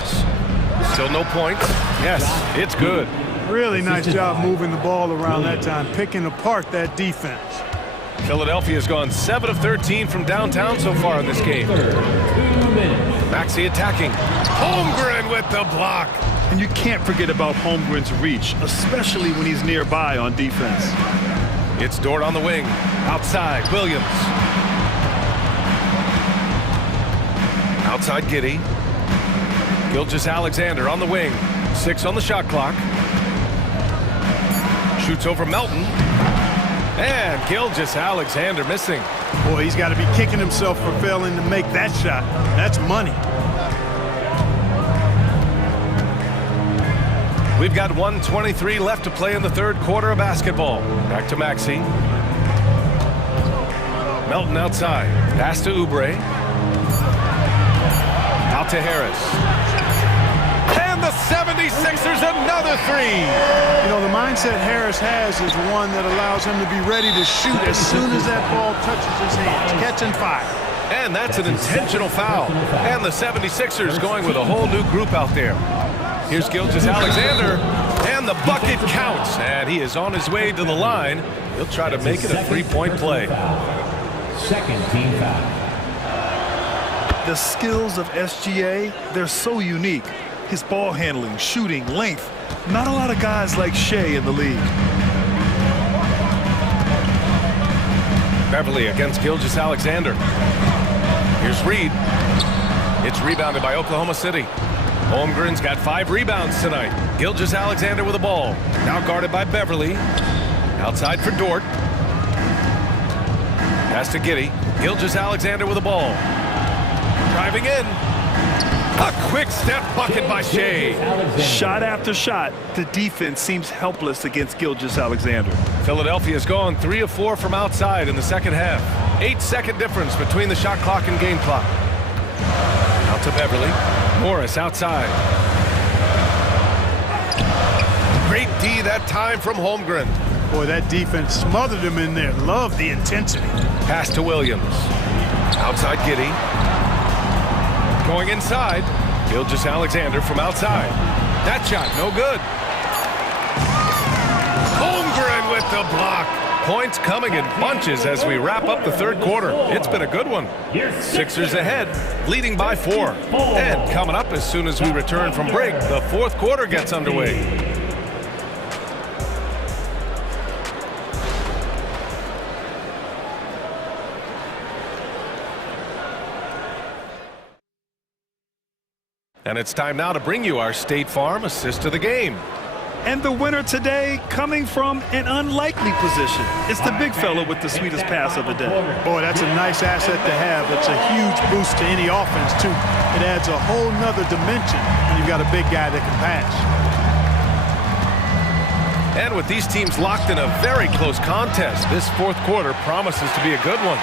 Still no points. Yes, it's good. Really nice job moving the ball around that time, picking apart that defense. Philadelphia has gone 7 of 13 from downtown so far in this game. Maxey attacking. Holmgren with the block. And you can't forget about Holmgren's reach, especially when he's nearby on defense. It's Dort on the wing. Outside, Williams. Outside, Giddey. Gilgeous-Alexander on the wing. 6 on the shot clock. Shoots over Melton. And Gilgeous-Alexander missing. Boy, he's got to be kicking himself for failing to make that shot. That's money. We've got 1:23 left to play in the third quarter of basketball. Back to Maxey. Melton outside. Pass to Oubre. Out to Harris. And the 76ers another three. You know, the mindset Harris has is one that allows him to be ready to shoot as soon as that ball touches his hands. Catch and fire. And that's an intentional foul. And the 76ers going with a whole new group out there. Here's Gilgeous-Alexander, and the bucket counts, and he is on his way to the line. He'll try to make it a three-point play. Second team foul. The skills of SGA, they're so unique. His ball handling, shooting, length. Not a lot of guys like Shea in the league. Beverly against Gilgeous-Alexander. Here's Reed. It's rebounded by Oklahoma City. Holmgren's got 5 rebounds tonight. Gilgeous-Alexander with the ball. Now guarded by Beverly. Outside for Dort. Pass to Giddey. Gilgeous-Alexander with the ball. Driving in. A quick step bucket by Shea. Shot after shot, the defense seems helpless against Gilgeous-Alexander. Philadelphia's gone 3 of 4 from outside in the second half. 8-second difference between the shot clock and game clock. Out to Beverly. Morris outside. Great D that time from Holmgren. Boy, that defense smothered him in there. Love the intensity. Pass to Williams. Outside Giddy. Going inside. Gilgeous-Alexander from outside. That shot, no good. Holmgren with the block. Points coming in bunches as we wrap up the third quarter. It's been a good one. Sixers ahead, leading by 4. And coming up as soon as we return from break, the fourth quarter gets underway. And it's time now to bring you our State Farm assist of the game. And the winner today coming from an unlikely position. It's the big fella with the sweetest pass of the day. Boy, that's a nice asset to have. It's a huge boost to any offense, too. It adds a whole nother dimension when you've got a big guy that can pass. And with these teams locked in a very close contest, this fourth quarter promises to be a good one.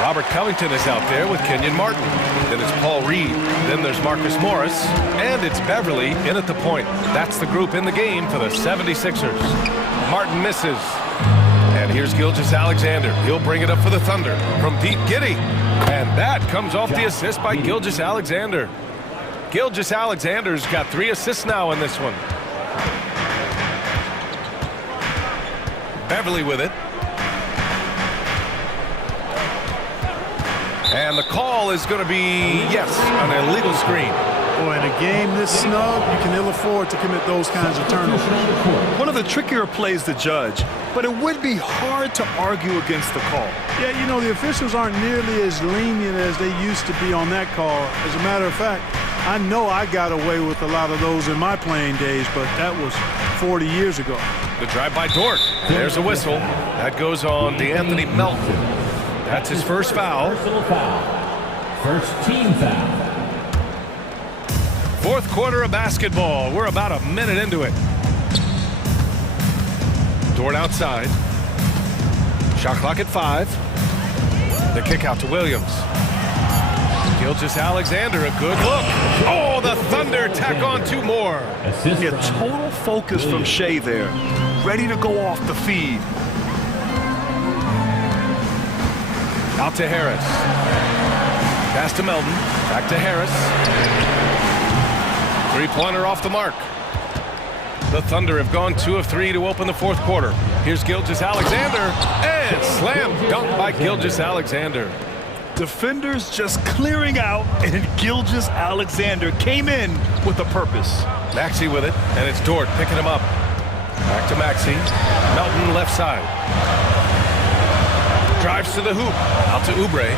Robert Covington is out there with Kenyon Martin. Then it's Paul Reed. Then there's Marcus Morris. And it's Beverly in at the point. That's the group in the game for the 76ers. Martin misses. And here's Gilgeous-Alexander. He'll bring it up for the Thunder from deep Giddy. And that comes off the assist by Gilgeous-Alexander. Gilgeous-Alexander's got 3 assists now in this one. Beverly with it. And the call is going to be, yes, an illegal screen. Boy, in a game this snug, you can ill afford to commit those kinds of turnovers. One of the trickier plays to judge, but it would be hard to argue against the call. Yeah, you know, the officials aren't nearly as lenient as they used to be on that call. As a matter of fact, I know I got away with a lot of those in my playing days, but that was 40 years ago. The drive by Dort. There's a whistle. That goes on DeAnthony Melton. That's his first foul. First team foul. Fourth quarter of basketball. We're about a minute into it. Dort outside. Shot clock at 5. The kick out to Williams. Gilgeous-Alexander, a good look. Oh, the Thunder tack on 2 more. Yeah, total focus from Shea there. Ready to go off the feed. Out to Harris. Pass to Melton. Back to Harris. 3-pointer off the mark. The Thunder have gone 2 of 3 to open the fourth quarter. Here's Gilgeous-Alexander. And slam dunk by Gilgeous-Alexander. Defenders just clearing out, and Gilgeous-Alexander came in with a purpose. Maxey with it, and it's Dort picking him up. Back to Maxey. Melton left side. Drives to the hoop. Out to Oubre.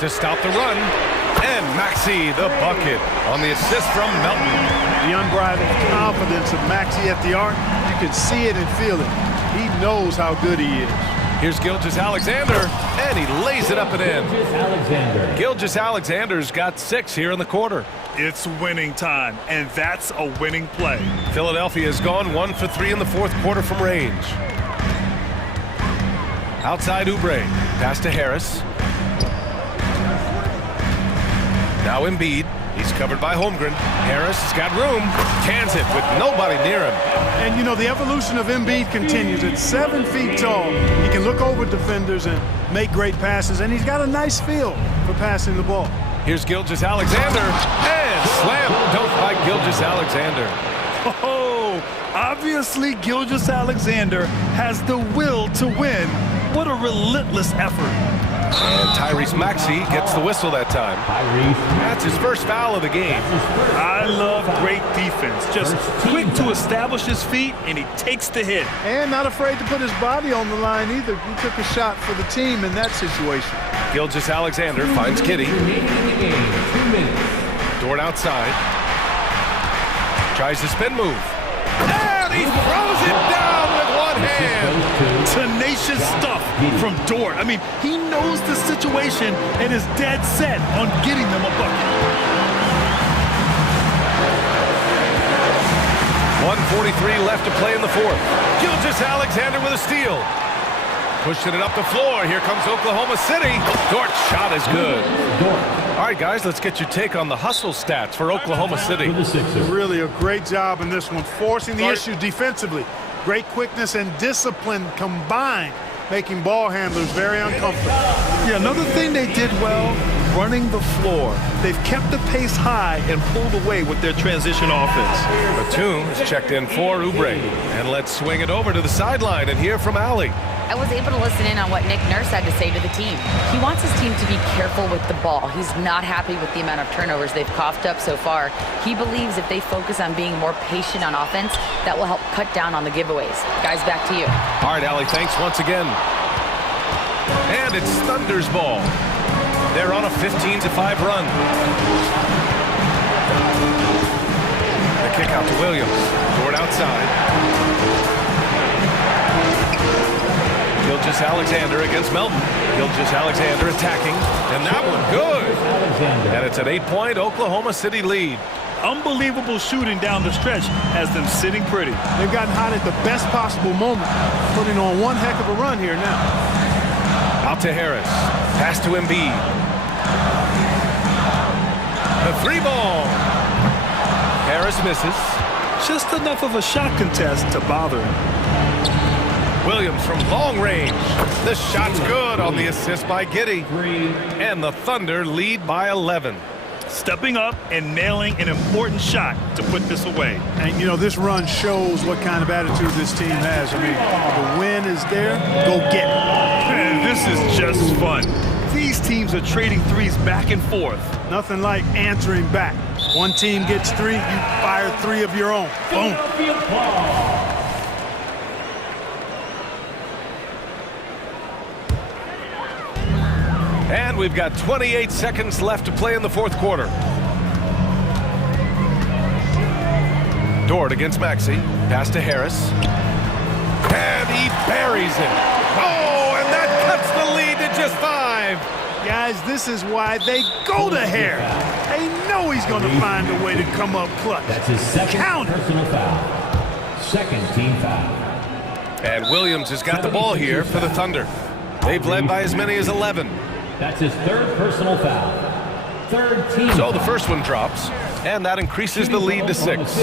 To stop the run. And Maxey, the bucket, on the assist from Melton. The unbridled confidence of Maxey at the arc, you can see it and feel it. He knows how good he is. Here's Gilgeous-Alexander, and he lays it up and in. Gilgeous-Alexander's got 6 here in the quarter. It's winning time, and that's a winning play. Philadelphia has gone 1 for 3 in the fourth quarter from range. Outside Oubre, pass to Harris. Now Embiid, he's covered by Holmgren. Harris has got room, cans it with nobody near him. And you know, the evolution of Embiid continues. At 7 feet tall, he can look over defenders and make great passes, and he's got a nice feel for passing the ball. Here's Gilgeous-Alexander, and slam dunk by Gilgeous-Alexander. Oh, obviously Gilgeous-Alexander has the will to win. What a relentless effort. And Tyrese Maxey gets the whistle that time. That's his first foul of the game. I love great defense. Just quick to establish his feet, and he takes the hit. And not afraid to put his body on the line either. He took a shot for the team in that situation. Gilgeous-Alexander finds Giddy. Dort outside. Tries the spin move. And he throws it down with one hand. Tenacious stuff from Dort. I mean, he knows the situation and is dead set on getting them a bucket. 1:43 left to play in the fourth. Gilgeous-Alexander with a steal. Pushing it up the floor. Here comes Oklahoma City. Dort's shot is good. All right, guys, let's get your take on the hustle stats for Oklahoma City. Really a great job in this one, forcing the issue defensively. Great quickness and discipline combined, making ball handlers very uncomfortable. Yeah, another thing they did well, running the floor. They've kept the pace high and pulled away with their transition offense. Batum has checked in for Oubre. And let's swing it over to the sideline and hear from Ali. I was able to listen in on what Nick Nurse had to say to the team. He wants his team to be careful with the ball. He's not happy with the amount of turnovers they've coughed up so far. He believes if they focus on being more patient on offense, that will help cut down on the giveaways. Guys, back to you. All right, Ali, thanks once again. And it's Thunder's ball. They're on a 15-5 run. The kick out to Williams. Toward outside. Gilgeous Alexander against Melton. Gilgeous Alexander attacking. And that one good. And it's an 8-point Oklahoma City lead. Unbelievable shooting down the stretch has them sitting pretty. They've gotten hot at the best possible moment, putting on one heck of a run here now. Out to Harris. Pass to Embiid. The three ball. Harris misses. Just enough of a shot contest to bother him. Williams from long range. The shot's good on the assist by Giddey. And the Thunder lead by 11. Stepping up and nailing an important shot to put this away. And, you know, this run shows what kind of attitude this team has. I mean, the win is there, go get it. Man, this is just fun. These teams are trading threes back and forth. Nothing like answering back. One team gets three, you fire three of your own. Boom. And we've got 28 seconds left to play in the fourth quarter. Dort against Maxey. Pass to Harris. And he buries it. Oh, and that cuts the lead to just 5. Guys, this is why they go to Harris. They know he's going to find a way to come up clutch. That's his second personal foul. Second team foul. And Williams has got the ball here for the Thunder. They've led by as many as 11. That's his third personal foul. Third team. So the first one drops, and that increases the lead to 6.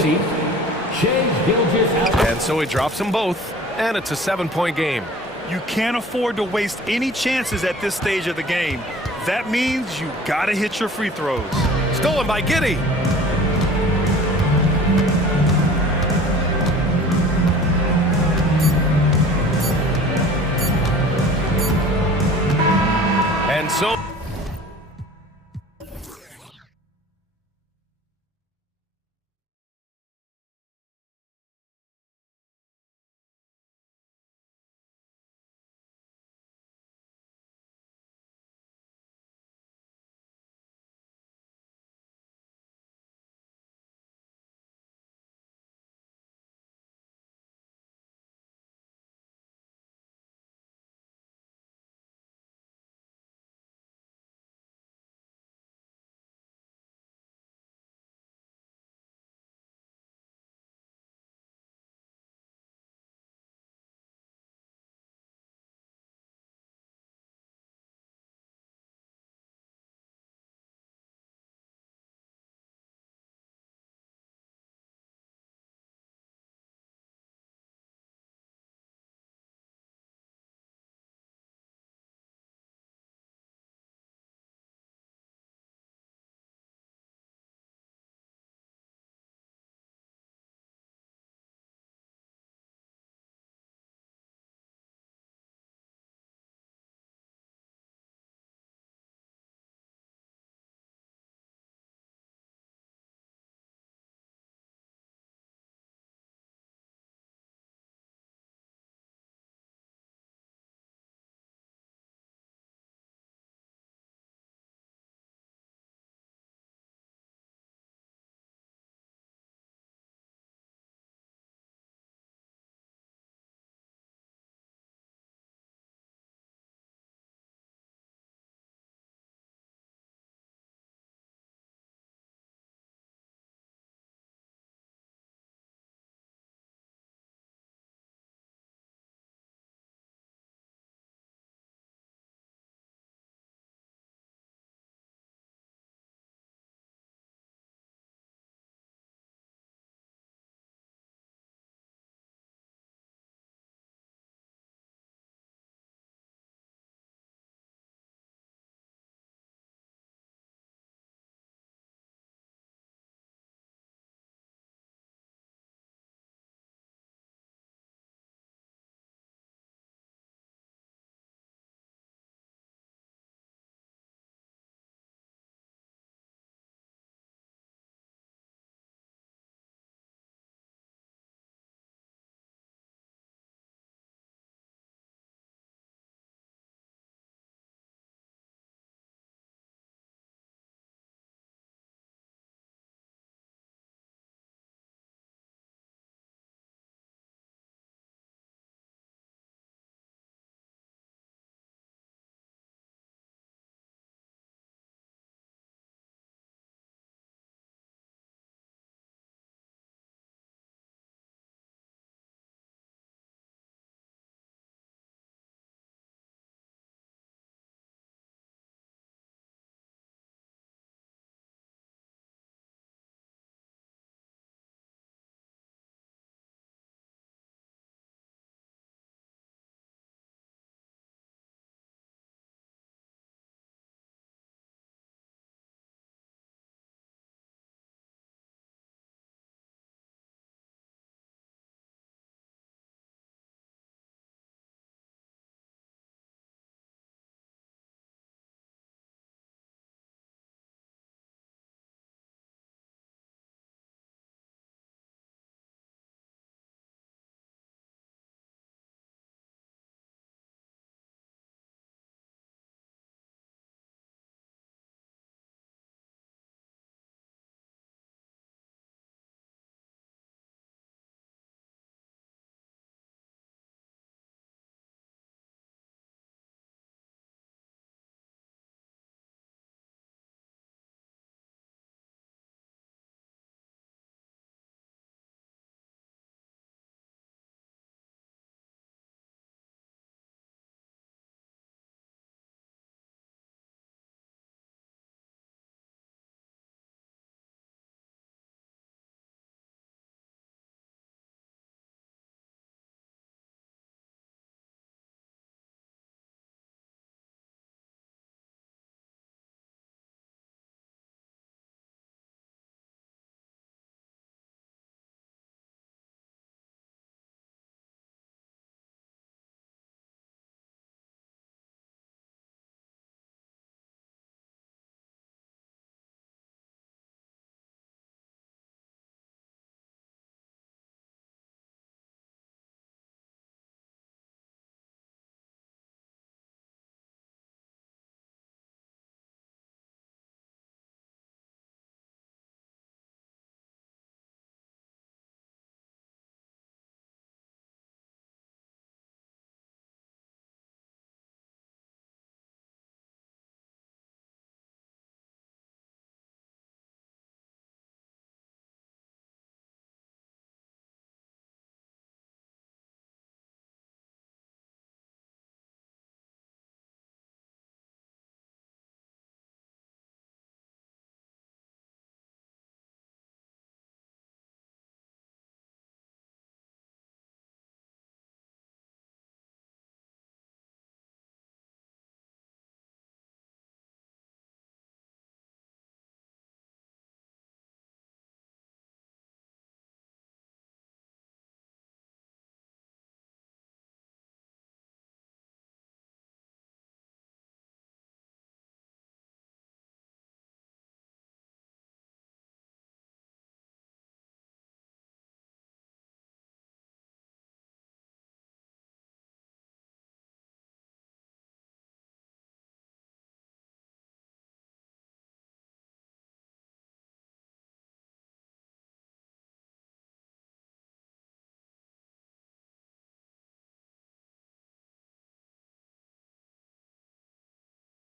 And so he drops them both, and it's a 7-point game. You can't afford to waste any chances at this stage of the game. That means you gotta hit your free throws. Stolen by Giddey. And so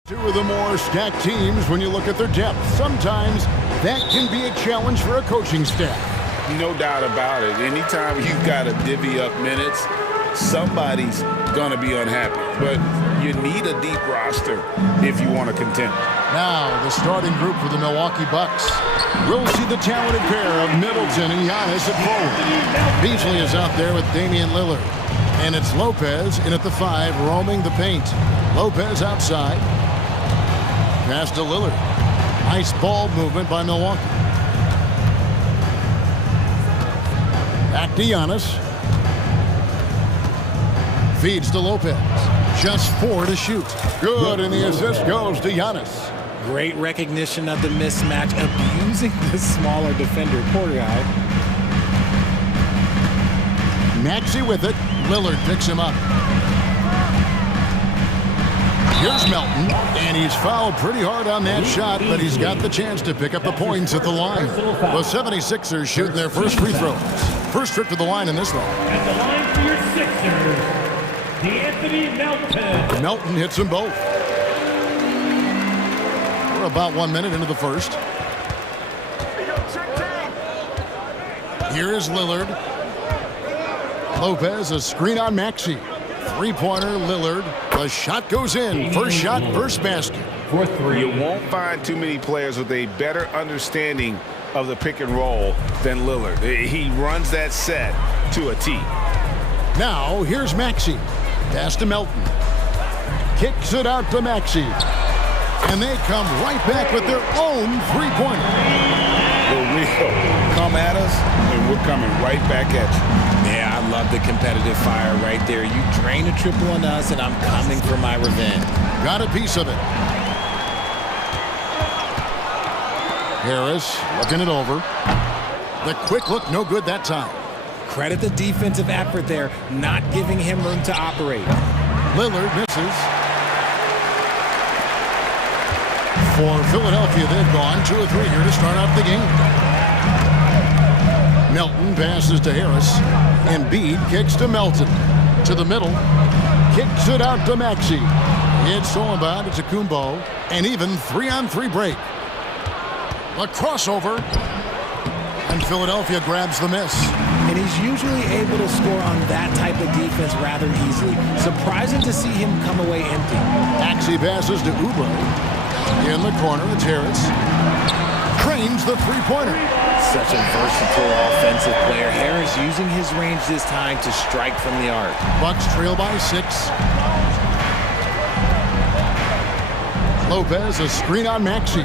Two of the more stacked teams when you look at their depth. Sometimes that can be a challenge for a coaching staff. No doubt about it. Anytime you've got to divvy up minutes, somebody's going to be unhappy. But you need a deep roster if you want to contend. Now, the starting group for the Milwaukee Bucks. We'll see the talented pair of Middleton and Giannis at forward. Beasley is out there with Damian Lillard. And it's Lopez in at the 5, roaming the paint. Lopez outside. Pass to Lillard. Nice ball movement by Milwaukee. Back to Giannis. Feeds to Lopez. Just 4 to shoot. Good, and the assist goes to Giannis. Great recognition of the mismatch, abusing the smaller defender. Poor guy. Maxey with it. Lillard picks him up. Here's Melton, and he's fouled pretty hard on that shot, but he's got the chance to pick up the points at the line. The 76ers shooting their first free throws. First trip to the line in this one. At the line for your Sixers, D'Anthony Melton. Melton hits them both. We're about 1 minute into the first. Here is Lillard. Lopez, a screen on Maxey. Three-pointer, Lillard. The shot goes in. First shot, first basket. You won't find too many players with a better understanding of the pick and roll than Lillard. He runs that set to a T. Now, here's Maxey. Pass to Melton. Kicks it out to Maxey. And they come right back with their own three-pointer. The real come at us, and we're coming right back at you. Yeah, I love the competitive fire right there. You drain a triple on us, and I'm coming for my revenge. Got a piece of it. Harris looking it over. The quick look, no good that time. Credit the defensive effort there, not giving him room to operate. Lillard misses. For Philadelphia, they've gone 2 of 3 here to start out the game. Melton passes to Harris. Embiid kicks to Melton. To the middle. Kicks it out to Maxey. It's all about it to Kumbo. And even 3-on-3 break. A crossover. And Philadelphia grabs the miss. And he's usually able to score on that type of defense rather easily. Surprising to see him come away empty. Maxey passes to Oubre. In the corner, it's Harris. Trains the three-pointer. Such a versatile offensive player. Harris using his range this time to strike from the arc. Bucks trail by 6. Lopez, a screen on Maxey.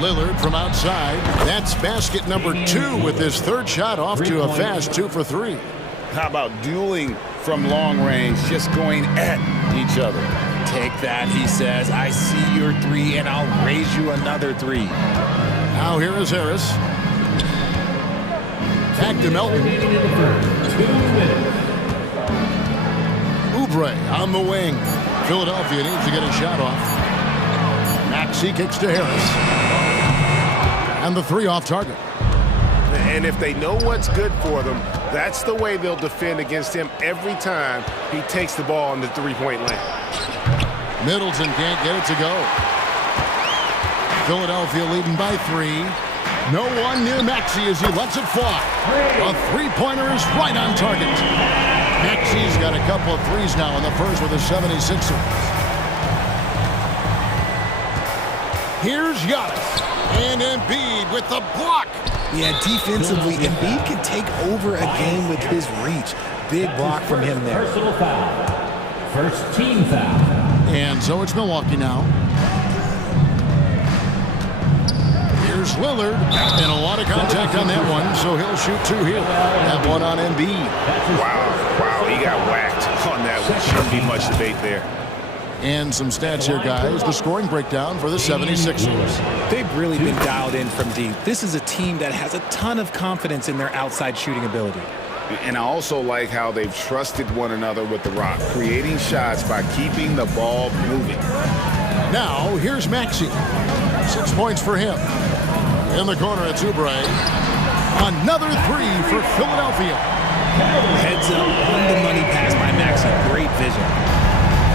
Lillard from outside. That's basket number 2 with his third shot off to a fast 2 for 3. How about dueling from long range, just going at each other? Take that, he says. I see your 3, and I'll raise you another 3. Now here is Harris. Back to Melton. Oubre on the wing. Philadelphia needs to get a shot off. Maxey kicks to Harris. And the 3 off target. And if they know what's good for them, that's the way they'll defend against him every time he takes the ball in the three-point lane. Middleton can't get it to go. Philadelphia leading by 3. No one near Maxey as he lets it fly. A three-pointer is right on target. Maxey's got a couple of threes now in the first with the 76ers. Here's Giannis. And Embiid with the block. Yeah, defensively, Embiid can take over a game with his reach. Big block from him there. Personal foul. First team foul. And so it's Milwaukee now. Here's Lillard. And a lot of contact on that one, so he'll shoot 2 here. That one on Embiid. Wow, he got whacked on that one. Shouldn't be much debate there. And some stats here, guys. The scoring breakdown for the 76ers. They've really been dialed in from deep. This is a team that has a ton of confidence in their outside shooting ability. And I also like how they've trusted one another with the rock, creating shots by keeping the ball moving. Now, here's Maxey. 6 points for him. In the corner, it's Oubre. Another 3 for Philadelphia. Heads up, on the money pass by Maxey. Great vision.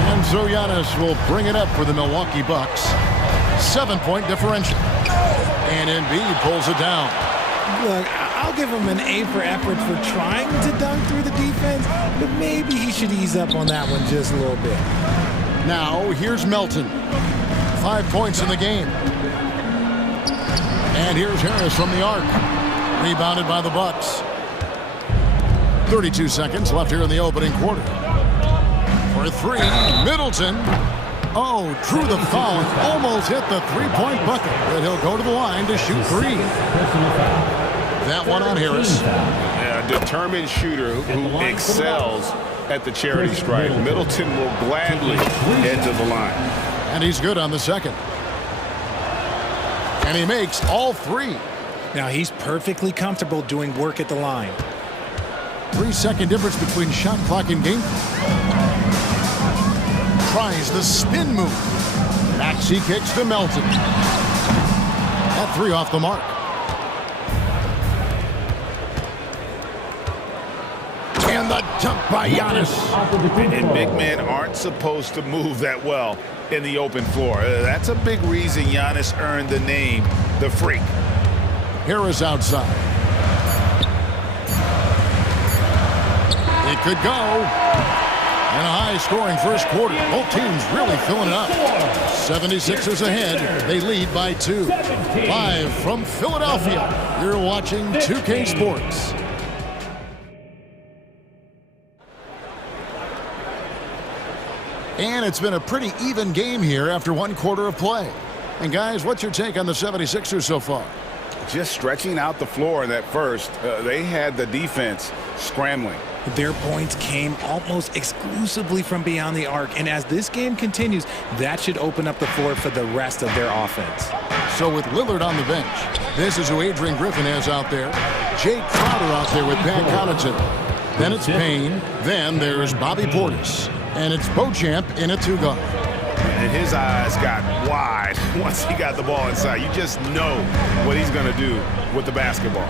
And so Giannis will bring it up for the Milwaukee Bucks. 7-point differential. And Embiid pulls it down. Look, I'll give him an A for effort for trying to dunk through the defense, but maybe he should ease up on that one just a little bit. Now, here's Melton. 5 points in the game. And here's Harris from the arc. Rebounded by the Bucks. 32 seconds left here in the opening quarter. For three, Middleton. Oh, drew the foul. Almost hit the three-point bucket. But he'll go to the line to shoot three. That one on Harris. A determined shooter who excels at the charity stripe. Middleton will gladly head to the line. And he's good on the second. And he makes all three. Now he's perfectly comfortable doing work at the line. 3-second difference between shot clock and game. Tries the spin move. Maxey kicks to Melton. That three off the mark. And the dunk by Giannis. And big men aren't supposed to move that well in the open floor. That's a big reason Giannis earned the name the Freak. Harris outside. It could go. And a high-scoring first quarter. Both teams really filling it up. 76ers ahead. They lead by 2. Live from Philadelphia, you're watching 2K Sports. And it's been a pretty even game here after 1 quarter of play. And guys, what's your take on the 76ers so far? Just stretching out the floor in that first. They had the defense scrambling. Their points came almost exclusively from beyond the arc. And as this game continues, that should open up the floor for the rest of their offense. So with Lillard on the bench, this is who Adrian Griffin has out there. Jake Crowder out there with Pat Connaughton. Then it's Payne. Then there's Bobby Portis. And it's Beauchamp in a 2-guard. And his eyes got wide once he got the ball inside. You just know what he's going to do with the basketball.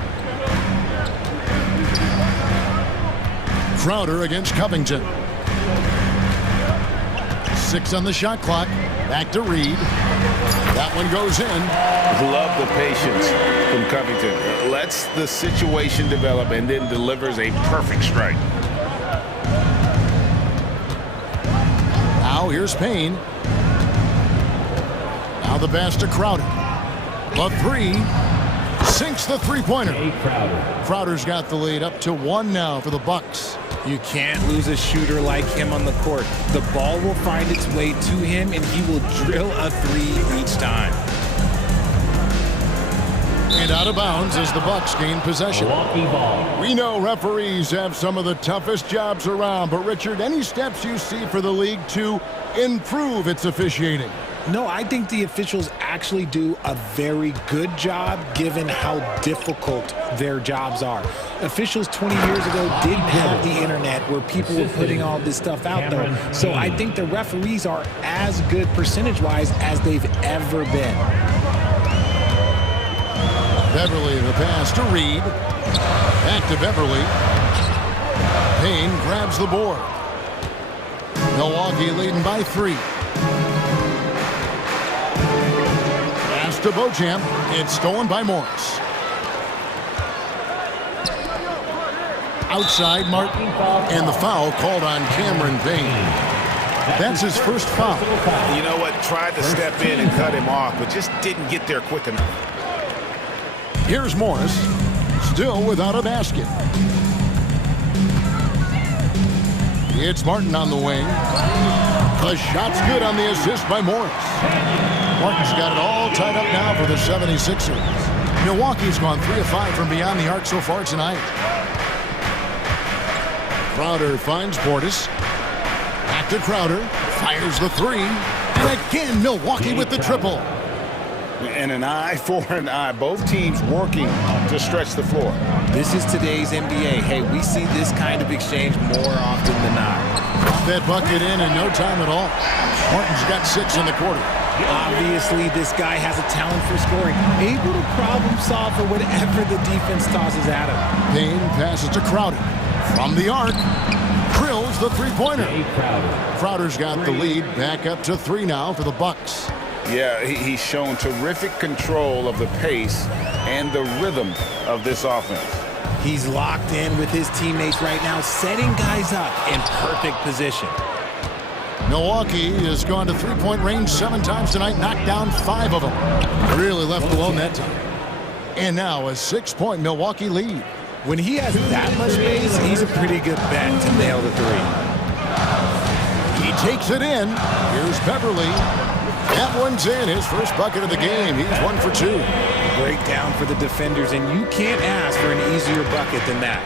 Crowder against Covington. 6 on the shot clock. Back to Reed. That one goes in. Love the patience from Covington. Lets the situation develop and then delivers a perfect strike. Now here's Payne. Now the pass to Crowder. The three. Sinks the three-pointer. Crowder's got the lead up to 1 now for the Bucks. You can't lose a shooter like him on the court. The ball will find its way to him, and he will drill a three each time. And out of bounds as the Bucks gain possession. We know referees have some of the toughest jobs around, but Richard, any steps you see for the league to improve its officiating? No, I think the officials actually do a very good job given how difficult their jobs are. Officials 20 years ago didn't have the internet where people were putting all this stuff out there. So I think the referees are as good percentage-wise as they've ever been. Beverly, the pass to Reed. Back to Beverly. Payne grabs the board. Milwaukee leading by 3. Pass to Beauchamp. It's stolen by Morris. Outside Martin. And the foul called on Cameron Payne. That's his first foul. You know what? Tried to step in and cut him off, but just didn't get there quick enough. Here's Morris, still without a basket. It's Martin on the wing. The shot's good on the assist by Morris. Martin's got it all tied up now for the 76ers. Milwaukee's gone 3 of 5 from beyond the arc so far tonight. Crowder finds Portis. Back to Crowder. Fires the 3. And again, Milwaukee with the triple. And an eye for an eye. Both teams working to stretch the floor. This is today's NBA. Hey, we see this kind of exchange more often than not. That bucket in no time at all. Martin's got 6 in the quarter. Obviously, this guy has a talent for scoring. Able to problem solve for whatever the defense tosses at him. Payne passes to Crowder. From the arc. Krills hits the three-pointer. Crowder's got the lead back up to 3 now for the Bucks. Yeah, he's shown terrific control of the pace and the rhythm of this offense. He's locked in with his teammates right now, setting guys up in perfect position. Milwaukee has gone to three-point range 7 times tonight, knocked down 5 of them. Really left below net time. And now a 6-point Milwaukee lead. When he has that much space, he's a pretty good bet to nail the three. He takes it in. Here's Beverly. That one's in, his first bucket of the game. He's 1 for 2. Breakdown for the defenders, and you can't ask for an easier bucket than that.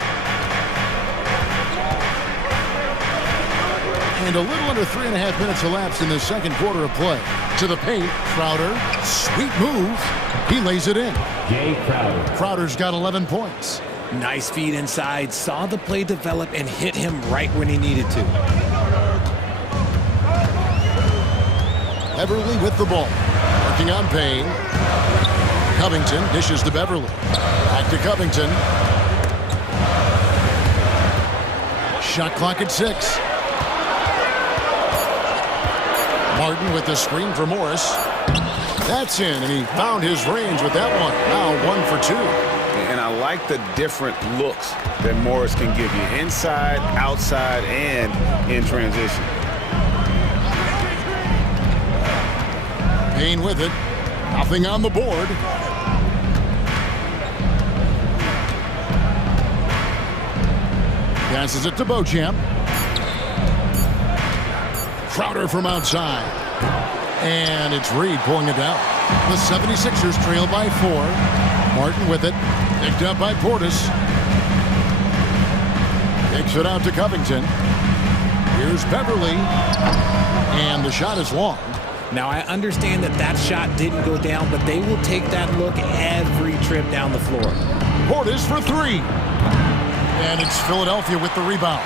And a little under 3.5 minutes elapsed in the second quarter of play. To the paint, Crowder, sweet move. He lays it in. Jay Crowder. Crowder's got 11 points. Nice feed inside, saw the play develop and hit him right when he needed to. Beverly with the ball. Working on Payne. Covington dishes to Beverly. Back to Covington. Shot clock at 6. Martin with the screen for Morris. That's in, and he found his range with that one. Now 1 for 2. And I like the different looks that Morris can give you. Inside, outside, and in transition. Payne with it. Nothing on the board. Passes it to Beauchamp. Crowder from outside. And it's Reed pulling it down. The 76ers trail by 4. Martin with it. Picked up by Portis. Kicks it out to Covington. Here's Beverly. And the shot is long. Now, I understand that that shot didn't go down, but they will take that look every trip down the floor. Portis for 3. And it's Philadelphia with the rebound.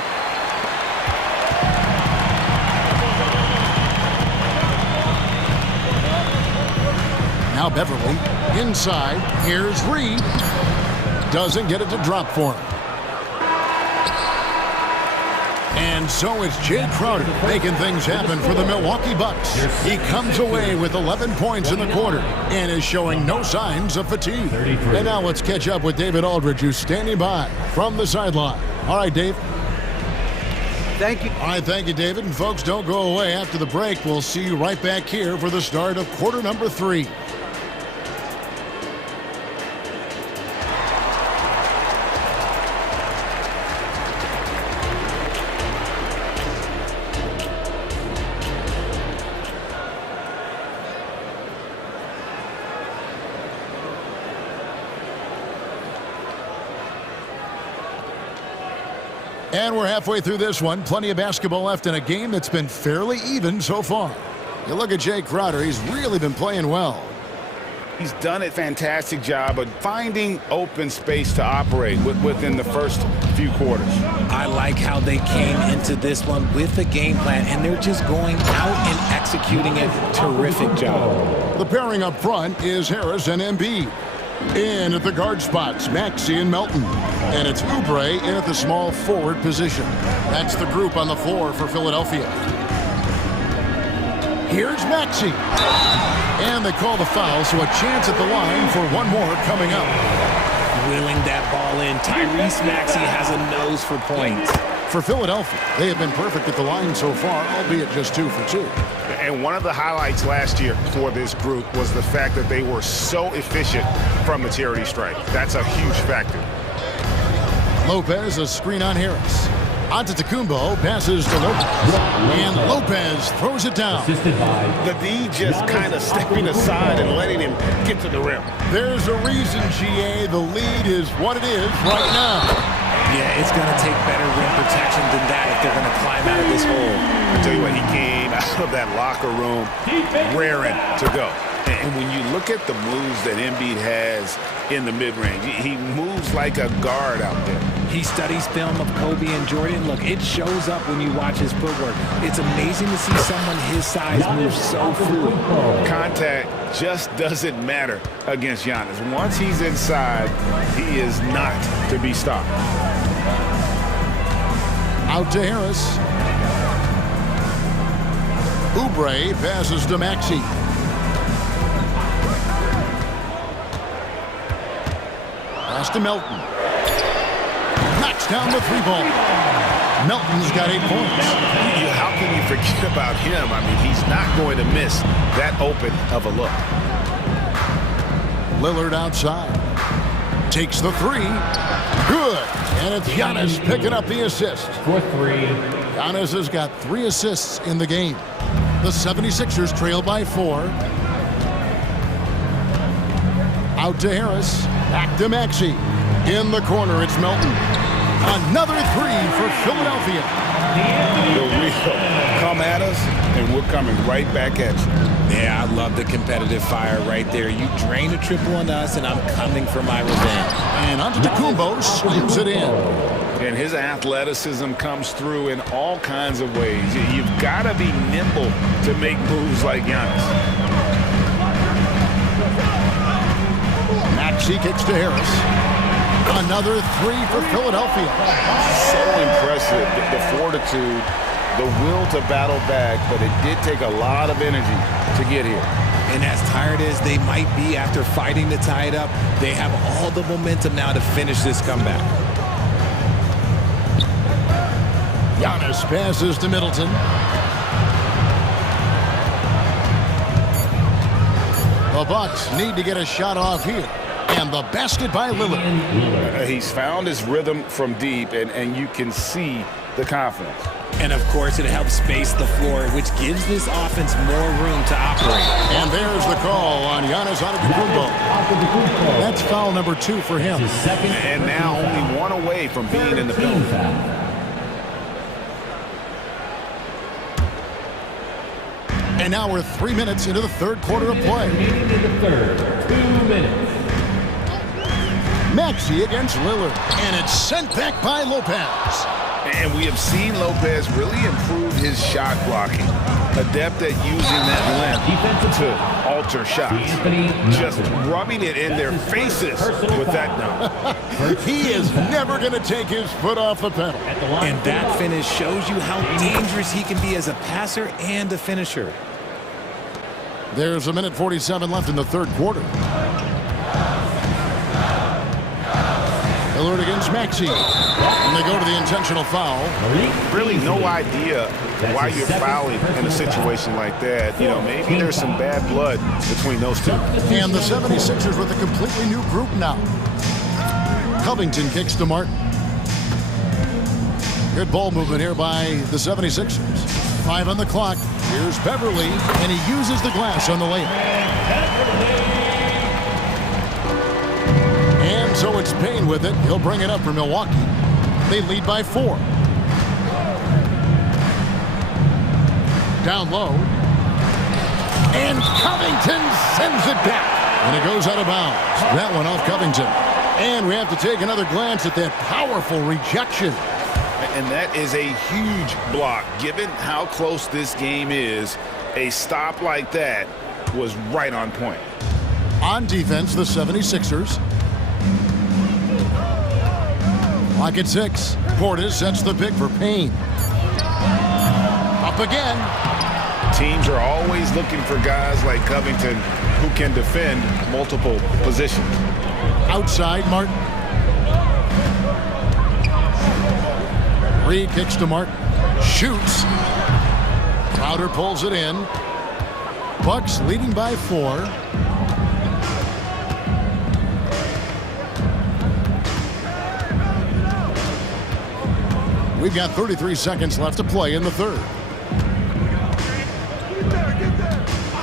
Now Beverly inside. Here's Reed. Doesn't get it to drop for him. And so it's Jay Crowder making things happen for the Milwaukee Bucks. He comes away with 11 points in the quarter and is showing no signs of fatigue. And now let's catch up with David Aldridge, who's standing by from the sideline. All right, Dave. Thank you. All right, thank you, David. And folks, don't go away after the break. We'll see you right back here for the start of quarter number 3. And we're halfway through this one. Plenty of basketball left in a game that's been fairly even so far. You look at Jay Crowder, he's really been playing well. He's done a fantastic job of finding open space to operate within the first few quarters. I like how they came into this one with a game plan, and they're just going out and executing it. Terrific job. The pairing up front is Harris and Embiid. In at the guard spots, Maxey and Melton. And it's Oubre in at the small forward position. That's the group on the floor for Philadelphia. Here's Maxey. And they call the foul, so a chance at the line for one more coming up. Willing that ball in. Tyrese Maxey has a nose for points. For Philadelphia, they have been perfect at the line so far, albeit just 2 for 2. And one of the highlights last year for this group was the fact that they were so efficient from the charity stripe. That's a huge factor. Lopez, a screen on Harris. Antetokounmpo passes to Lopez. And Lopez throws it down. The D just kind of stepping aside and letting him get to the rim. There's a reason, GA. The lead is what it is right now. Yeah, it's going to take better rim protection than that if they're going to climb out of this hole. I tell you what, he came out of that locker room raring to go. And when you look at the moves that Embiid has in the mid-range, he moves like a guard out there. He studies film of Kobe and Jordan. Look, it shows up when you watch his footwork. It's amazing to see someone his size move so fluid. Contact just doesn't matter against Giannis. Once he's inside, he is not to be stopped. Out to Harris. Oubre passes to Maxey. Pass to Melton. Knocks down the three ball. Melton's got 8 points. How can you forget about him? I mean, he's not going to miss that open of a look. Lillard outside. Takes the three. Good. And it's Giannis picking up the assist. For 3. Giannis has got 3 assists in the game. The 76ers trail by 4. Out to Harris. Back to Maxey. In the corner, it's Melton. Another 3 for Philadelphia. The real come at us, and we're coming right back at you. Yeah, I love the competitive fire right there. You drain a triple on us, and I'm coming for my revenge. And Antetokounmpo slams it in. And his athleticism comes through in all kinds of ways. You've got to be nimble to make moves like Giannis. Maxey kicks to Harris. Another 3 for Philadelphia. So impressive, the fortitude, the will to battle back, but it did take a lot of energy to get here. And as tired as they might be after fighting to tie it up, they have all the momentum now to finish this comeback. Giannis passes to Middleton. The Bucks need to get a shot off here. And the basket by Lillard. He's found his rhythm from deep, and you can see the confidence. And, of course, it helps space the floor, which gives this offense more room to operate. And there's the call on Giannis Antetokounmpo. That's foul number 2 for him. And now only 1 away from being in the penalty. And now we're 3 minutes into the third quarter of play. Remaining in the third, 2 minutes. Maxey against Lillard, and it's sent back by Lopez. And we have seen Lopez really improve his shot blocking. Adept at using that length to alter shots. Just rubbing it in their faces with that dunk. He is never going to take his foot off the pedal. And that finish shows you how dangerous he can be as a passer and a finisher. There's 1:47 left in the third quarter. Lillard against Maxey. And they go to the intentional foul. Really no idea why you're fouling in a situation like that. You know, maybe there's some bad blood between those two. And the 76ers with a completely new group now. Covington kicks to Martin. Good ball movement here by the 76ers. 5 on the clock. Here's Beverly, and he uses the glass on the layup. And so it's Payne with it. He'll bring it up for Milwaukee. They lead by 4. Down low. And Covington sends it back. And it goes out of bounds. That one off Covington. And we have to take another glance at that powerful rejection. And that is a huge block. Given how close this game is, a stop like that was right on point. On defense, the 76ers. Clock at 6. Portis sets the pick for Payne. Up again. Teams are always looking for guys like Covington who can defend multiple positions. Outside, Martin. Reed kicks to Martin. Shoots. Crowder pulls it in. Bucks leading by 4. We've got 33 seconds left to play in the third.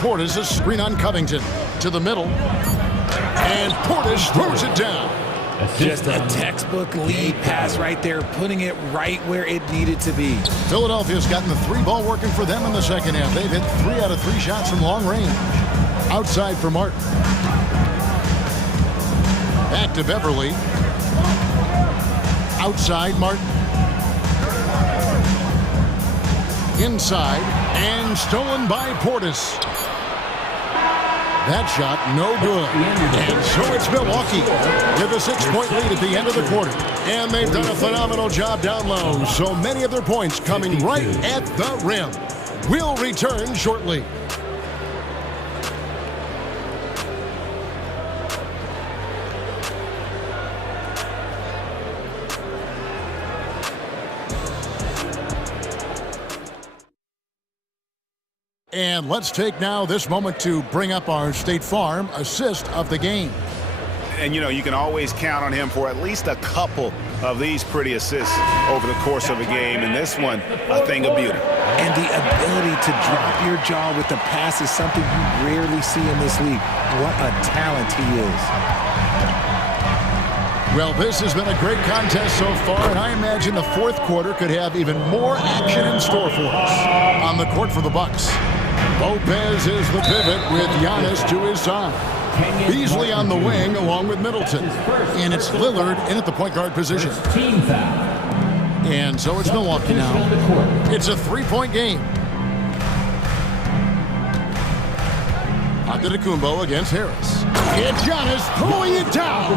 Portis a screen on Covington to the middle. And Portis throws it down. Just a textbook lead pass right there, putting it right where it needed to be. Philadelphia's gotten the 3-ball working for them in the second half. They've hit 3 out of 3 shots from long range. Outside for Martin. Back to Beverly. Outside, Martin. Inside, and stolen by Portis. That shot, no good. And so it's Milwaukee with a 6-point lead at the end of the quarter. And they've done a phenomenal job down low. So many of their points coming right at the rim. We'll return shortly. And let's take now this moment to bring up our State Farm assist of the game. And, you know, you can always count on him for at least a couple of these pretty assists over the course of a game. And this one, a thing of beauty. And the ability to drop your jaw with the pass is something you rarely see in this league. What a talent he is. Well, this has been a great contest so far, and I imagine the fourth quarter could have even more action in store for us. On the court for the Bucks, Lopez is the pivot with Giannis to his side. Beasley on the wing along with Middleton. And it's Lillard in at the point guard position. And so it's Milwaukee now. It's a three-point game. Antetokounmpo against Harris. It's Giannis throwing it down.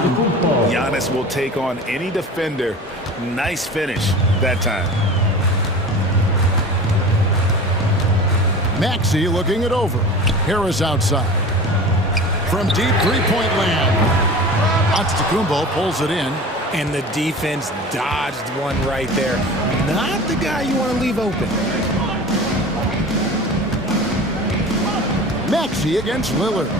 Giannis will take on any defender. Nice finish that time. Maxey looking it over. Harris outside. From deep three-point land. Antetokounmpo pulls it in. And the defense dodged one right there. Not the guy you want to leave open. Maxey against Lillard.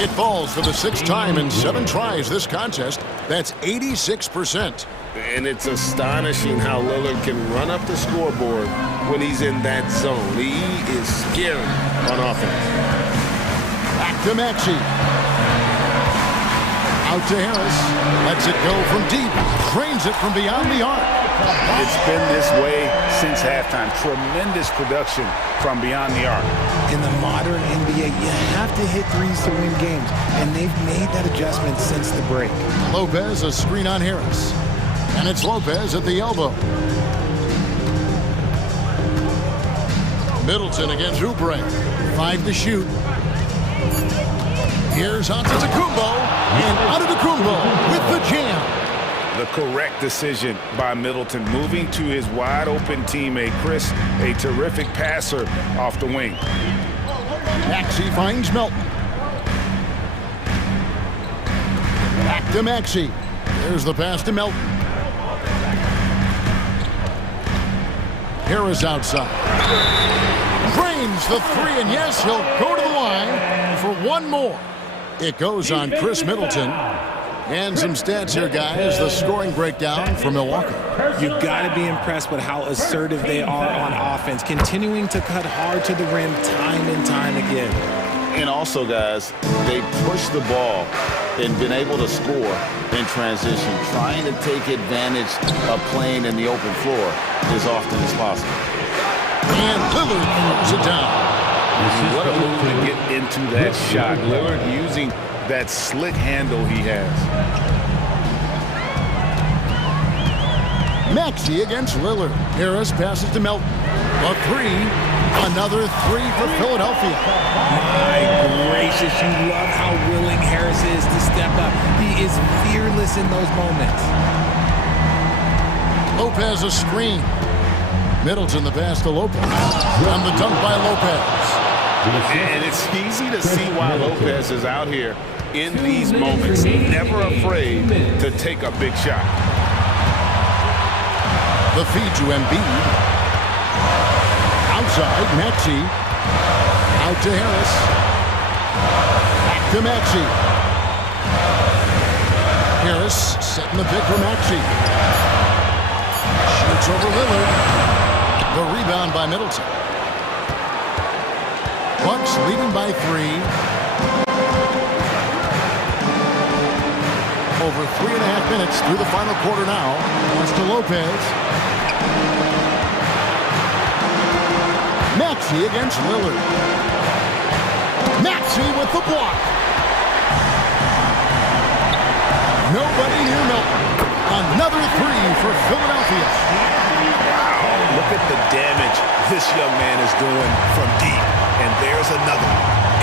It falls for the sixth time in 7 tries this contest. That's 86%. And it's astonishing how Lillard can run up the scoreboard when he's in that zone. He is scary on offense. Back to Maxey. Out to Harris. Lets it go from deep. Drains it from beyond the arc. It's been this way since halftime. Tremendous production from beyond the arc. In the modern NBA, you have to hit threes to win games, and they've made that adjustment since the break. Lopez, a screen on Harris. And it's Lopez at the elbow. Middleton against Oubre. 5 to shoot. Here's Antetokounmpo, and Antetokounmpo with the jam. The correct decision by Middleton, moving to his wide-open teammate, Chris, a terrific passer off the wing. Maxey finds Melton. Back to Maxey. There's the pass to Melton. Harris outside. Drains the three, and yes, he'll go to the line for one more. It goes on Chris Middleton. And some stats here, guys. The scoring breakdown for Milwaukee. You've got to be impressed with how assertive they are on offense, continuing to cut hard to the rim time and time again. And also, guys, they push the ball and been able to score in transition, trying to take advantage of playing in the open floor as often as possible. And Lillard throws it down. What a move to get into that shot. Lillard using that slick handle he has. Maxey against Lillard. Harris passes to Melton. A three. Another three for Philadelphia. My gracious, you love how willing Harris is to step up. He is fearless in those moments. Lopez a screen. Middleton the pass to Lopez. And the dunk by Lopez. And it's easy to see why Lopez is out here in these moments, never afraid to take a big shot. The feed to Embiid. Outside, Maxey. Out to Harris. Back to Maxey. Harris setting the pick for Maxey. Shoots over Lillard. The rebound by Middleton. Bucks leading by 3. Over 3.5 minutes through the final quarter now. Pass to Lopez. Maxey against Lillard. Maxey with the block. Nobody near Melton. Another three for Philadelphia. Wow, look at the damage this young man is doing from deep. And there's another.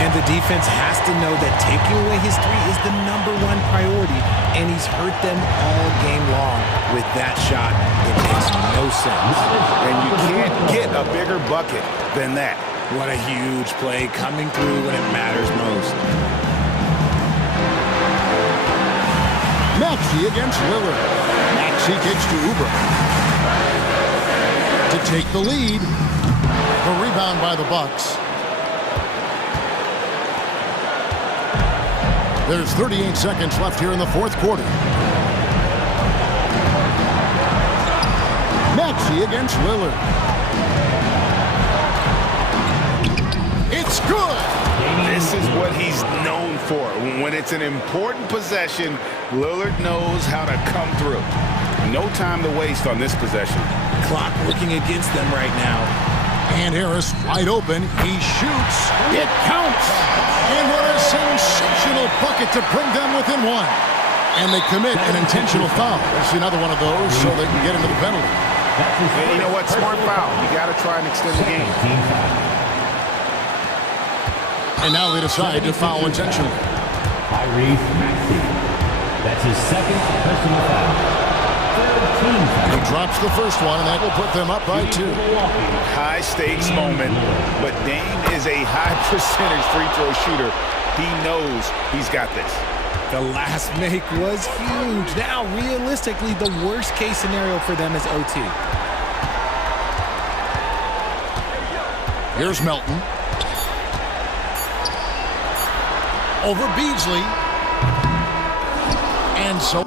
And the defense has to know that taking away his three is the #1 priority, and he's hurt them all game long with that shot. It makes no sense. And you can't get a bigger bucket than that. What a huge play coming through when it matters most. Maxey against Lillard. Maxey kicks to Uber to take the lead. The rebound by the Bucks. There's 38 seconds left here in the fourth quarter. Maxey against Lillard. It's good. This is what he's known for. When it's an important possession, Lillard knows how to come through. No time to waste on this possession. Clock working against them right now. And Harris wide open. He shoots. It counts. And what a sensational bucket to bring them within one. And they commit an intentional foul. That's another one of those so they can get into the penalty. And you know what? Smart foul. You got to try and extend the game. And now they decide to foul intentionally. Tyrese Maxey. That's his second personal foul. He drops the first one, and that will put them up by 2. High stakes moment, but Dame is a high percentage free throw shooter. He knows he's got this. The last make was huge. Now, realistically, the worst case scenario for them is OT. Here's Melton. Over Beasley. And so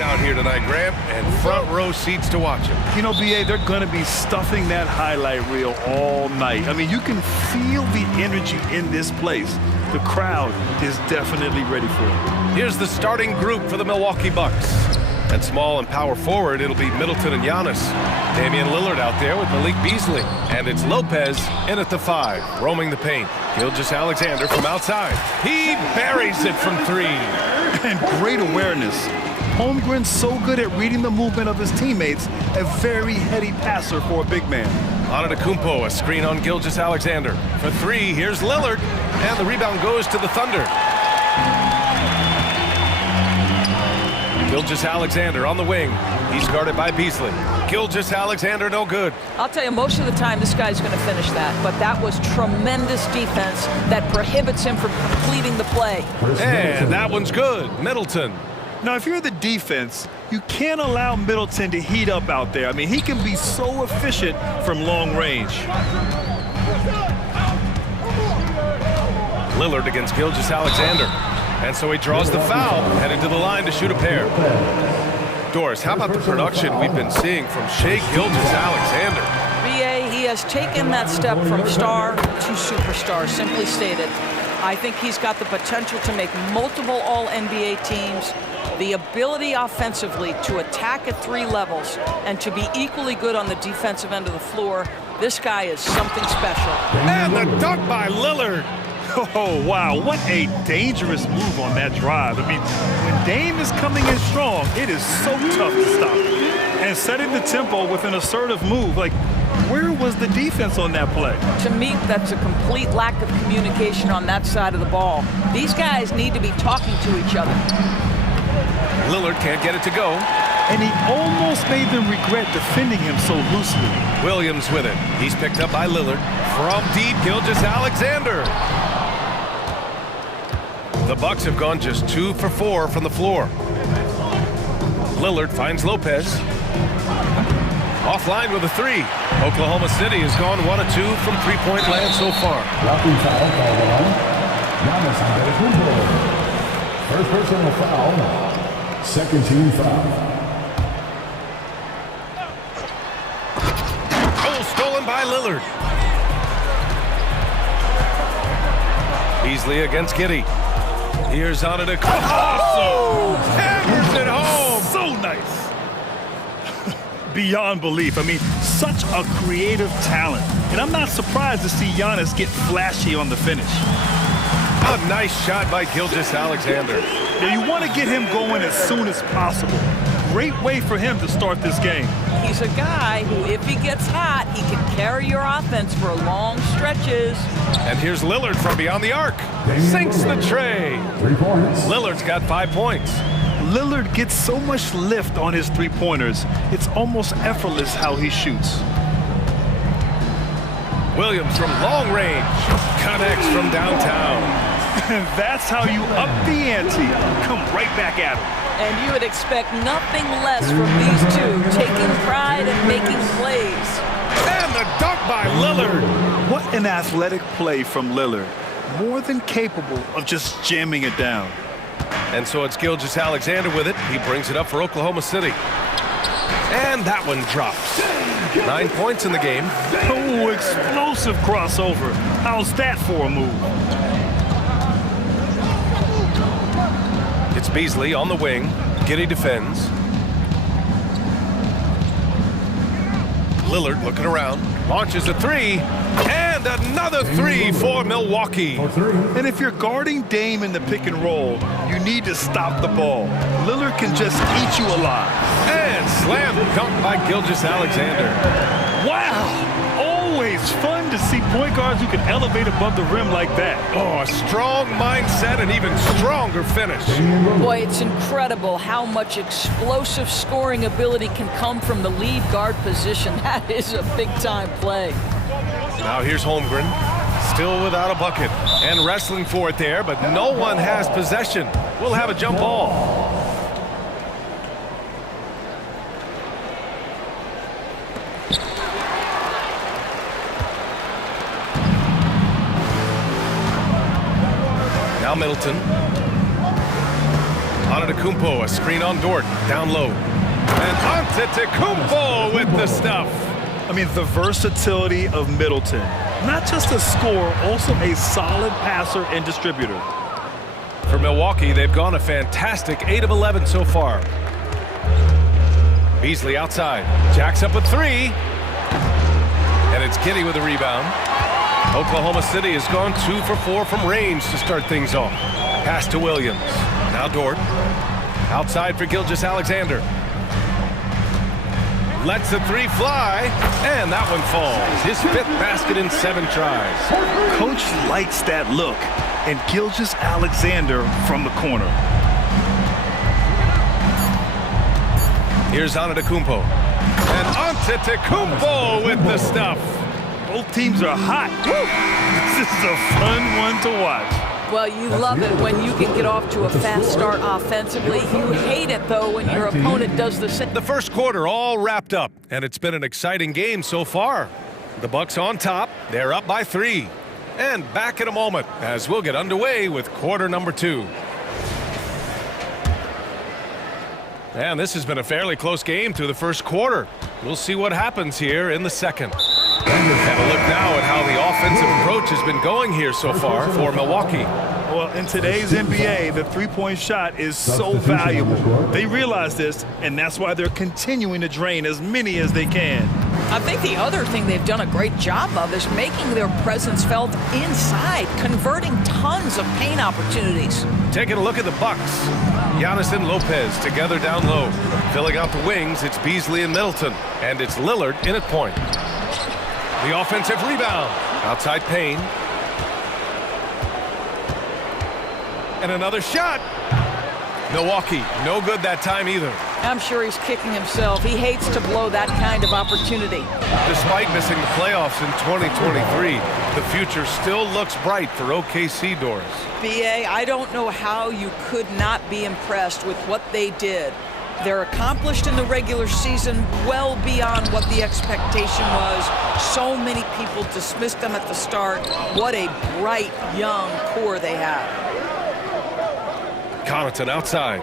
Out here tonight, Grant, and front row seats to watch him. You know, BA, they're going to be stuffing that highlight reel all night. I mean, you can feel the energy in this place. The crowd is definitely ready for it. Here's the starting group for the Milwaukee Bucks. At small and power forward, it'll be Middleton and Giannis. Damian Lillard out there with Malik Beasley. And it's Lopez in at the 5, roaming the paint. Gilgeous-Alexander from outside. He buries it from 3. And great awareness. Holmgren's so good at reading the movement of his teammates, a very heady passer for a big man. Antetokounmpo, a screen on Gilgeous-Alexander. For 3, here's Lillard, and the rebound goes to the Thunder. Gilgeous-Alexander on the wing. He's guarded by Beasley. Gilgeous-Alexander no good. I'll tell you, most of the time this guy's going to finish that, but that was tremendous defense that prohibits him from completing the play. And that one's good. Middleton. Now, if you're the defense, you can't allow Middleton to heat up out there. I mean, he can be so efficient from long range. Lillard against Gilgeous-Alexander. And so he draws the foul, headed to the line to shoot a pair. Doris, how about the production we've been seeing from Shai Gilgeous-Alexander? BA, he has taken that step from star to superstar, simply stated. I think he's got the potential to make multiple All-NBA teams, the ability offensively to attack at 3 levels, and to be equally good on the defensive end of the floor. This guy is something special. And the dunk by Lillard. Oh, wow, what a dangerous move on that drive. I mean, when Dame is coming in strong, it is so tough to stop. And setting the tempo with an assertive move, like, where was the defense on that play? To me, that's a complete lack of communication on that side of the ball. These guys need to be talking to each other. Lillard can't get it to go. And he almost made them regret defending him so loosely. Williams with it. He's picked up by Lillard. From deep, Gilgeous-Alexander. The Bucks have gone just 2 for 4 from the floor. Lillard finds Lopez. Offline with a 3. Oklahoma City has gone 1 of 2 from 3-point land so far. First personal foul. Second team foul. Goal stolen by Lillard. Beasley against Giddey. Here's Antetokounmpo. Oh! Hammers it home. So nice. Beyond belief. I mean, such a creative talent. And I'm not surprised to see Giannis get flashy on the finish. A nice shot by Gilgeous-Alexander. Now, you want to get him going as soon as possible. Great way for him to start this game. He's a guy who, if he gets hot, he can carry your offense for long stretches. And here's Lillard from beyond the arc. Sinks the tray. 3 points. Lillard's got 5 points. Lillard gets so much lift on his 3-pointers, it's almost effortless how he shoots. Williams from long range. Connects from downtown. And that's how you up the ante. Come right back at him. And you would expect nothing less from these two, taking pride and making plays. And the dunk by Lillard. What an athletic play from Lillard. More than capable of just jamming it down. And so it's Gilgeous-Alexander with it. He brings it up for Oklahoma City. And that one drops. 9 points in the game. Oh, explosive crossover. How's that for a move? It's Beasley on the wing. Giddey defends. Lillard looking around. Launches a 3. And another 3 for Milwaukee. And if you're guarding Dame in the pick and roll, you need to stop the ball. Lillard can just eat you alive. And slam dunk by Gilgeous-Alexander. Wow! Always fun to see point guards who can elevate above the rim like that. Oh, a strong mindset and even stronger finish. Boy, it's incredible how much explosive scoring ability can come from the lead guard position. That is a big-time play. Now here's Holmgren, still without a bucket, and wrestling for it there, but no one has possession. We'll have a jump ball. Now Middleton. Antetokounmpo, a screen on Dort, down low. And Antetokounmpo with the stuff. I mean, the versatility of Middleton. Not just a scorer, also a solid passer and distributor. For Milwaukee, they've gone a fantastic 8 of 11 so far. Beasley outside, jacks up a three. And it's Kitty with a rebound. Oklahoma City has gone 2 for 4 from range to start things off. Pass to Williams. Now Dort. Outside for Gilgeous-Alexander. Lets the three fly, and that one falls. His 5th basket in 7 tries. Coach likes that look, and Gilgeous-Alexander from the corner. Here's Antetokounmpo. And Antetokounmpo with the stuff. Both teams are hot. Woo! This is a fun one to watch. Well, you love it when you can get off to a fast start offensively. You hate it, though, when your opponent does the same. The first quarter all wrapped up, and it's been an exciting game so far. The Bucks on top. They're up by 3. And back in a moment as we'll get underway with quarter number 2. And this has been a fairly close game through the first quarter. We'll see what happens here in the second. And a look now at how the offensive approach has been going here so far for Milwaukee. Well, in today's NBA, the three-point shot is so valuable. They realize this, and that's why they're continuing to drain as many as they can. I think the other thing they've done a great job of is making their presence felt inside, converting tons of paint opportunities. Taking a look at the Bucks. Giannis and Lopez together down low. Filling out the wings, it's Beasley and Middleton. And it's Lillard in at point. The offensive rebound. Outside Payne. And another shot. Milwaukee, no good that time either. I'm sure he's kicking himself. He hates to blow that kind of opportunity. Despite missing the playoffs in 2023, the future still looks bright for OKC, Doris. BA, I don't know how you could not be impressed with what they did. They're accomplished in the regular season well beyond what the expectation was. So many people dismissed them at the start. What a bright, young core they have. Connaughton outside.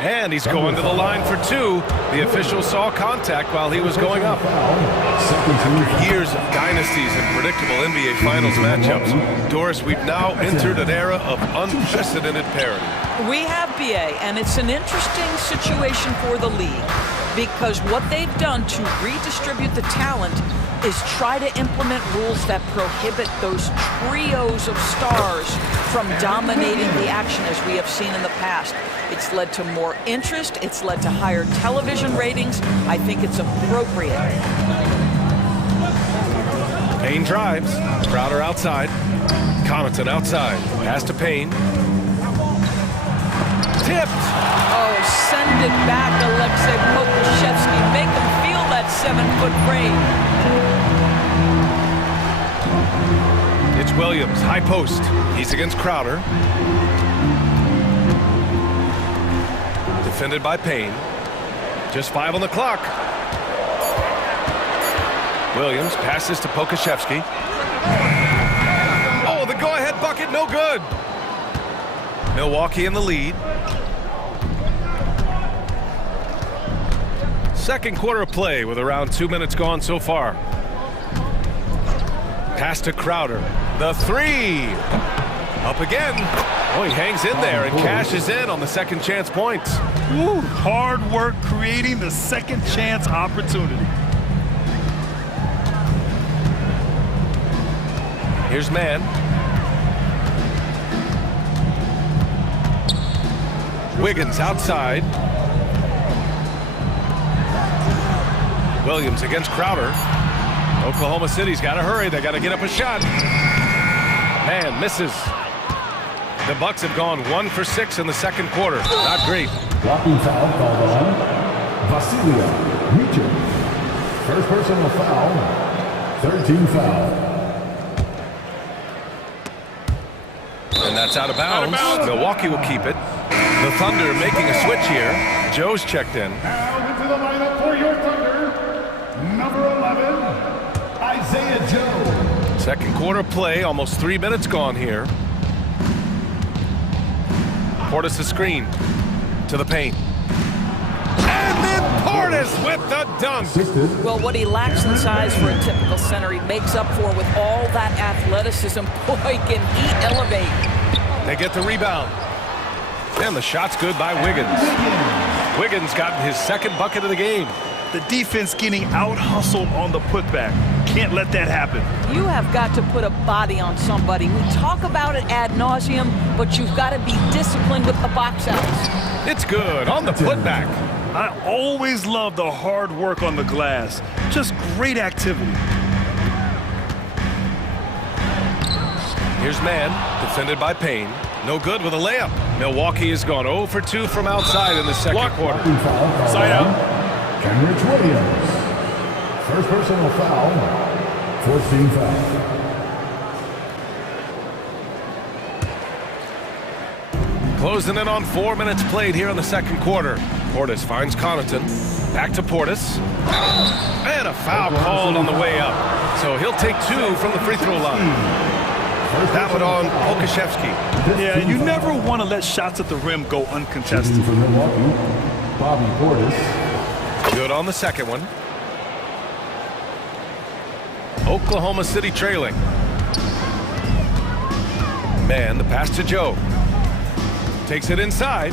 And he's going to the line for 2. The official saw contact while he was going up. After years of dynasties and predictable NBA Finals matchups, Doris, we've now entered an era of unprecedented parity. We have, BA, and it's an interesting situation for the league because what they've done to redistribute the talent is try to implement rules that prohibit those trios of stars from dominating the action as we have seen in the past. It's led to more interest. It's led to higher television ratings. I think it's appropriate. Payne drives. Crowder outside. Connaughton outside. Pass to Payne. Tipped. Oh, send it back, Alexei Pokusevski. Make him feel that 7-foot frame. It's Williams, high post. He's against Crowder. Defended by Payne. Just 5 on the clock. Williams passes to Pokusevski. Oh, the go-ahead bucket, no good. Milwaukee in the lead. Second quarter of play with around 2 minutes gone so far. Pass to Crowder. The 3. Up again. Oh, he hangs in there and cashes in on the second chance points. Woo, hard work creating the second chance opportunity. Here's Mann. Wiggins outside. Williams against Crowder. Oklahoma City's got to hurry. They got to get up a shot. Man misses. The Bucks have gone 1 for 6 in the second quarter. Not great. Blocking foul called on Vasilia Richard. First personal foul. 13 foul. And that's out of bounds. Milwaukee will keep it. The Thunder making a switch here. Joe's checked in. Now into the lineup for your Thunder, number 11, Isaiah Joe. Second quarter play, almost 3 minutes gone here. Portis a screen to the paint. And then Portis with the dunk. Well, what he lacks in size for a typical center, he makes up for with all that athleticism. Boy, can he elevate. They get the rebound. And the shot's good by Wiggins. Wiggins got his second bucket of the game. The defense getting out-hustled on the putback. Can't let that happen. You have got to put a body on somebody. We talk about it ad nauseum, but you've got to be disciplined with the box outs. It's good on the putback. I always love the hard work on the glass. Just great activity. Here's man, defended by Payne. No good with a layup. Milwaukee has gone 0 for 2 from outside in the second quarter. Side out. Kenrich Williams. First personal foul. 14 foul. Closing in on 4 minutes played here in the second quarter. Portis finds Connaughton. Back to Portis. And a foul called on the way up. So he'll take 2 from the free throw line. That one on Okashevsky. Yeah, you never want to let shots at the rim go uncontested. For Milwaukee, Bobby Portis. Good on the second one. Oklahoma City trailing. Man, the pass to Joe. Takes it inside.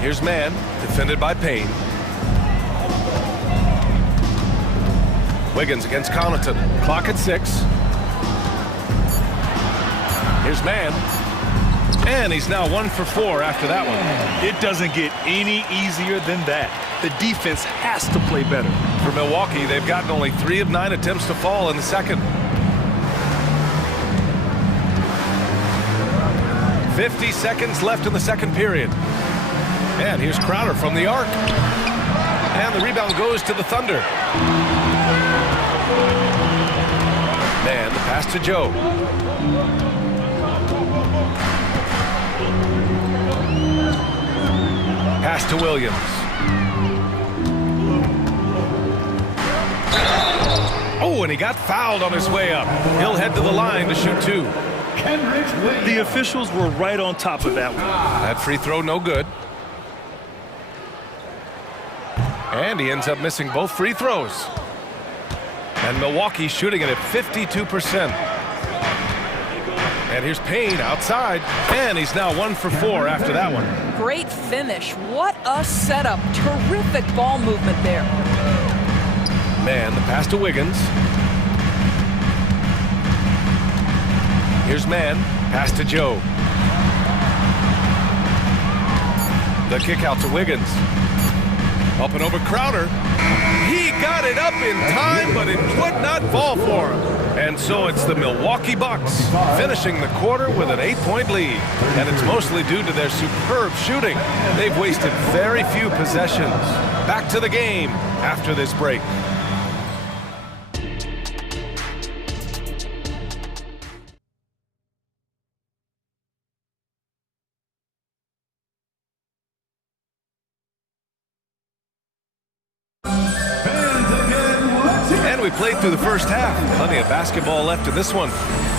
Here's man, defended by Payne. Wiggins against Connaughton. Clock at 6. Here's man. And he's now 1 for 4 after that one. It doesn't get any easier than that. The defense has to play better. For Milwaukee, they've gotten only 3 of 9 attempts to fall in the second. 50 seconds left in the second period. And here's Crowder from the arc. And the rebound goes to the Thunder. Man, the pass to Joe. Pass to Williams. Oh, and he got fouled on his way up. He'll head to the line to shoot 2. The officials were right on top of that one. That free throw no good. And he ends up missing both free throws. And Milwaukee shooting it at 52%. And here's Payne outside. And he's now 1 for 4 after that one. Great finish. What a setup. Terrific ball movement there. Man, the pass to Wiggins. Here's man. Pass to Joe. The kick out to Wiggins. Up and over Crowder. He got it up in time, but it would not fall for him. And so it's the Milwaukee Bucks finishing the quarter with an 8-point lead. And it's mostly due to their superb shooting. They've wasted very few possessions. Back to the game after this break. We played through the first half. Plenty of basketball left in this one.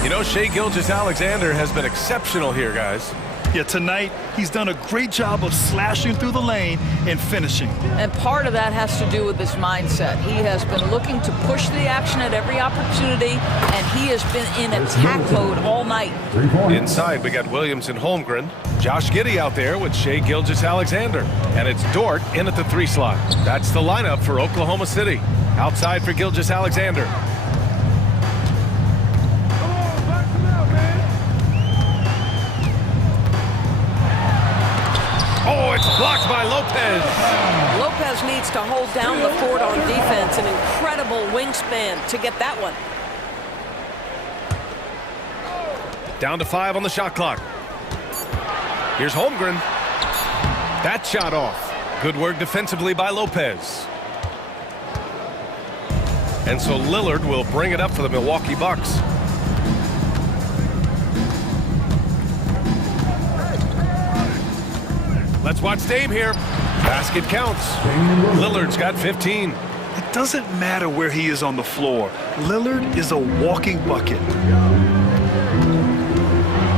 You know, Shai Gilgeous-Alexander has been exceptional here, guys. Yeah, tonight he's done a great job of slashing through the lane and finishing. And part of that has to do with his mindset. He has been looking to push the action at every opportunity, and he has been in attack mode all night. Inside, we got Williams and Holmgren. Josh Giddey out there with Shai Gilgeous-Alexander. And it's Dort in at the 3 slot. That's the lineup for Oklahoma City. Outside for Gilgeous-Alexander. Oh, it's blocked by Lopez. Lopez needs to hold down the fort on defense. An incredible wingspan to get that one. Down to 5 on the shot clock. Here's Holmgren. That shot off. Good work defensively by Lopez. And so Lillard will bring it up for the Milwaukee Bucks. Let's watch Dame here. Basket counts. Lillard's got 15. It doesn't matter where he is on the floor. Lillard is a walking bucket.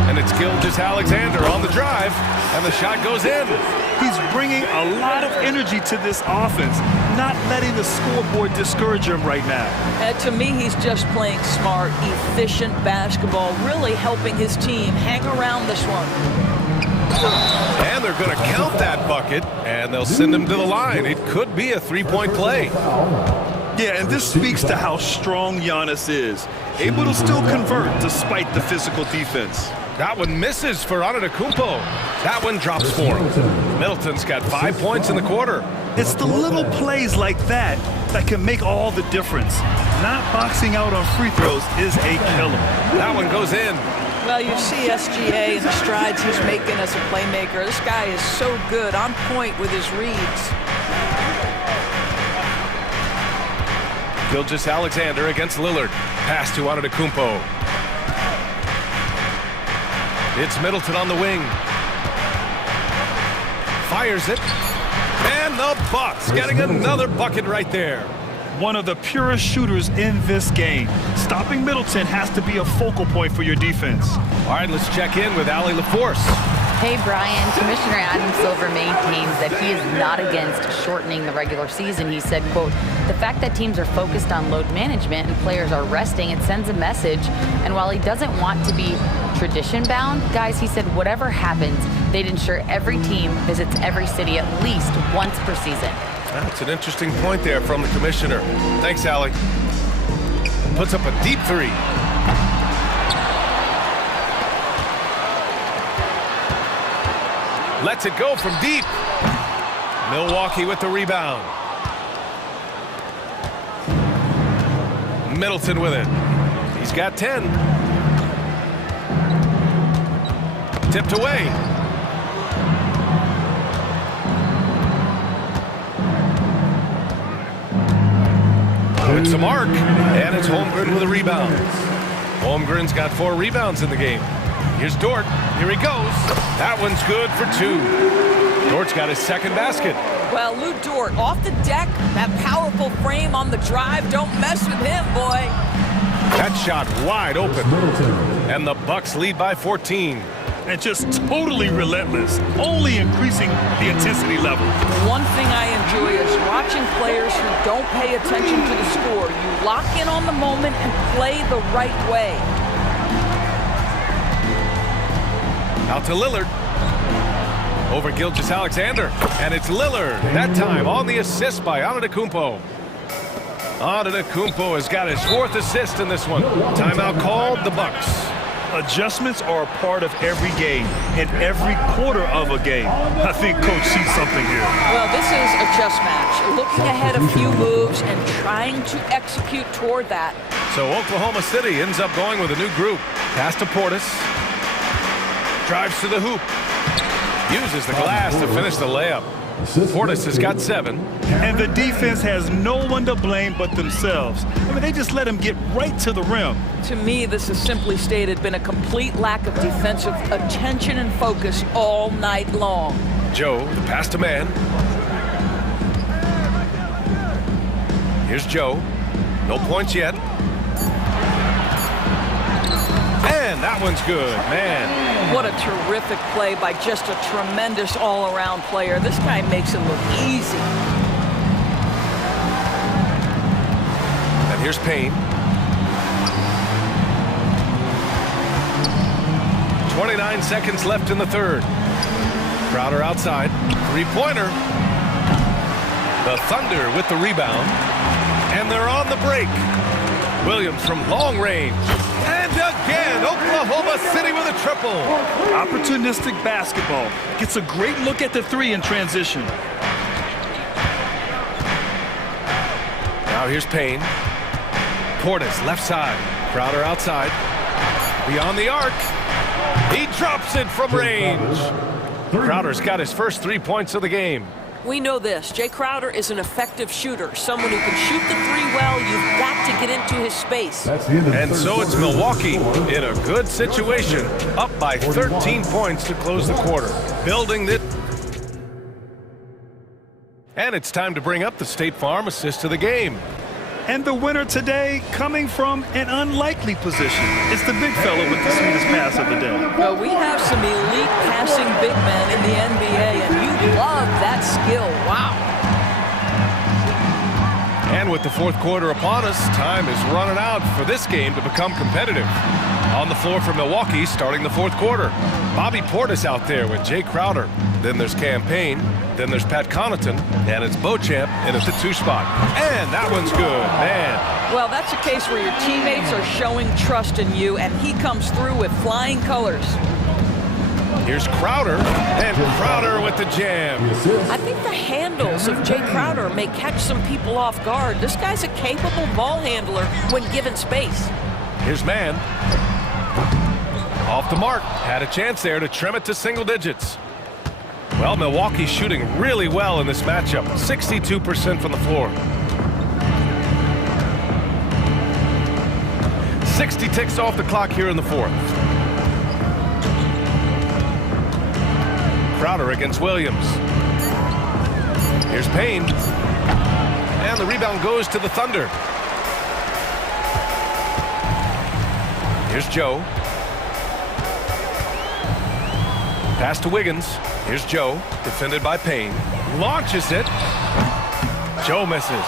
And it's Gilgeous-Alexander on the drive, and the shot goes in. He's bringing a lot of energy to this offense, not letting the scoreboard discourage him right now. And to me, he's just playing smart, efficient basketball, really helping his team hang around this one. And they're going to count that bucket, and they'll send him to the line. It could be a three-point play. Yeah, and this speaks to how strong Giannis is. Able to still convert despite the physical defense. That one misses for Antetokounmpo. That one drops for him. Middleton's got 5 points in the quarter. It's the little plays like that that can make all the difference. Not boxing out on free throws is a killer. That one goes in. Well, you see SGA and the strides he's making as a playmaker. This guy is so good, on point with his reads. Gilgeous-Alexander against Lillard. Pass to Antetokounmpo. It's Middleton on the wing. Fires it. And the Bucks getting another bucket right there. One of the purest shooters in this game. Stopping Middleton has to be a focal point for your defense. All right, let's check in with Allie LaForce. Hey, Brian. Commissioner Adam Silver maintains that he is not against shortening the regular season. He said, quote, the fact that teams are focused on load management and players are resting, it sends a message. And while he doesn't want to be tradition-bound, guys, he said whatever happens, they'd ensure every team visits every city at least once per season. That's an interesting point there from the commissioner. Thanks, Allie. Puts up a deep three. Lets it go from deep. Milwaukee with the rebound. Middleton with it. He's got 10. Tipped away. It's a mark, and it's Holmgren with a rebound. Holmgren's got 4 rebounds in the game. Here's Dort. Here he goes. That one's good for 2. Dort's got his second basket. Well, Lou Dort off the deck, that powerful frame on the drive. Don't mess with him, boy. That shot wide open. And the Bucks lead by 14. And just totally relentless, only increasing the intensity level. One thing I enjoy is watching players who don't pay attention to the score. You lock in on the moment and play the right way. Out to Lillard. Over Gilgeous-Alexander. And it's Lillard, that time on the assist by Antetokounmpo. Antetokounmpo has got his 4th assist in this one. Timeout called, the Bucks. Adjustments are a part of every game, and every quarter of a game. I think Coach sees something here. Well, this is a chess match. Looking ahead a few moves and trying to execute toward that. So Oklahoma City ends up going with a new group. Pass to Portis. Drives to the hoop. Uses the glass to finish the layup. Portis has got 7. And the defense has no one to blame but themselves. I mean, they just let him get right to the rim. To me, this has simply stated been a complete lack of defensive attention and focus all night long. Joe, the pass to man. Here's Joe. No points yet. And that one's good, man. What a terrific play by just a tremendous all-around player. This guy makes it look easy. And here's Payne. 29 seconds left in the third. Crowder outside. 3-pointer. The Thunder with the rebound. And they're on the break. Williams from long range. And again, Oklahoma City with a triple. Opportunistic basketball. Gets a great look at the 3 in transition. Now here's Payne. Portis, left side. Crowder outside. Beyond the arc. He drops it from range. Crowder's got his first 3 points of the game. We know this. Jay Crowder is an effective shooter. Someone who can shoot the 3 well. You've got to get into his space. And so it's Milwaukee in a good situation, up by 13 points to close the quarter. Building it. And it's time to bring up the State Farm assist of the game. And the winner today coming from an unlikely position. It's the big fella with the sweetest pass of the day. Well, we have some elite passing big men in the NBA, and you love that skill. Wow. And with the fourth quarter upon us, time is running out for this game to become competitive. On the floor for Milwaukee, starting the fourth quarter. Bobby Portis out there with Jay Crowder. Then there's Cam Payne. Then there's Pat Connaughton. And it's Beauchamp in at the 2 spot. And that one's good, man. Well, that's a case where your teammates are showing trust in you, and he comes through with flying colors. Here's Crowder, and Crowder with the jam. I think the handles of Jay Crowder may catch some people off guard. This guy's a capable ball handler when given space. Here's Mann. Off the mark. Had a chance there to trim it to single digits. Well, Milwaukee's shooting really well in this matchup. 62% from the floor. 60 ticks off the clock here in the fourth. Crowder against Williams. Here's Payne. And the rebound goes to the Thunder. Here's Joe. Pass to Wiggins. Here's Joe, defended by Payne. Launches it. Joe misses.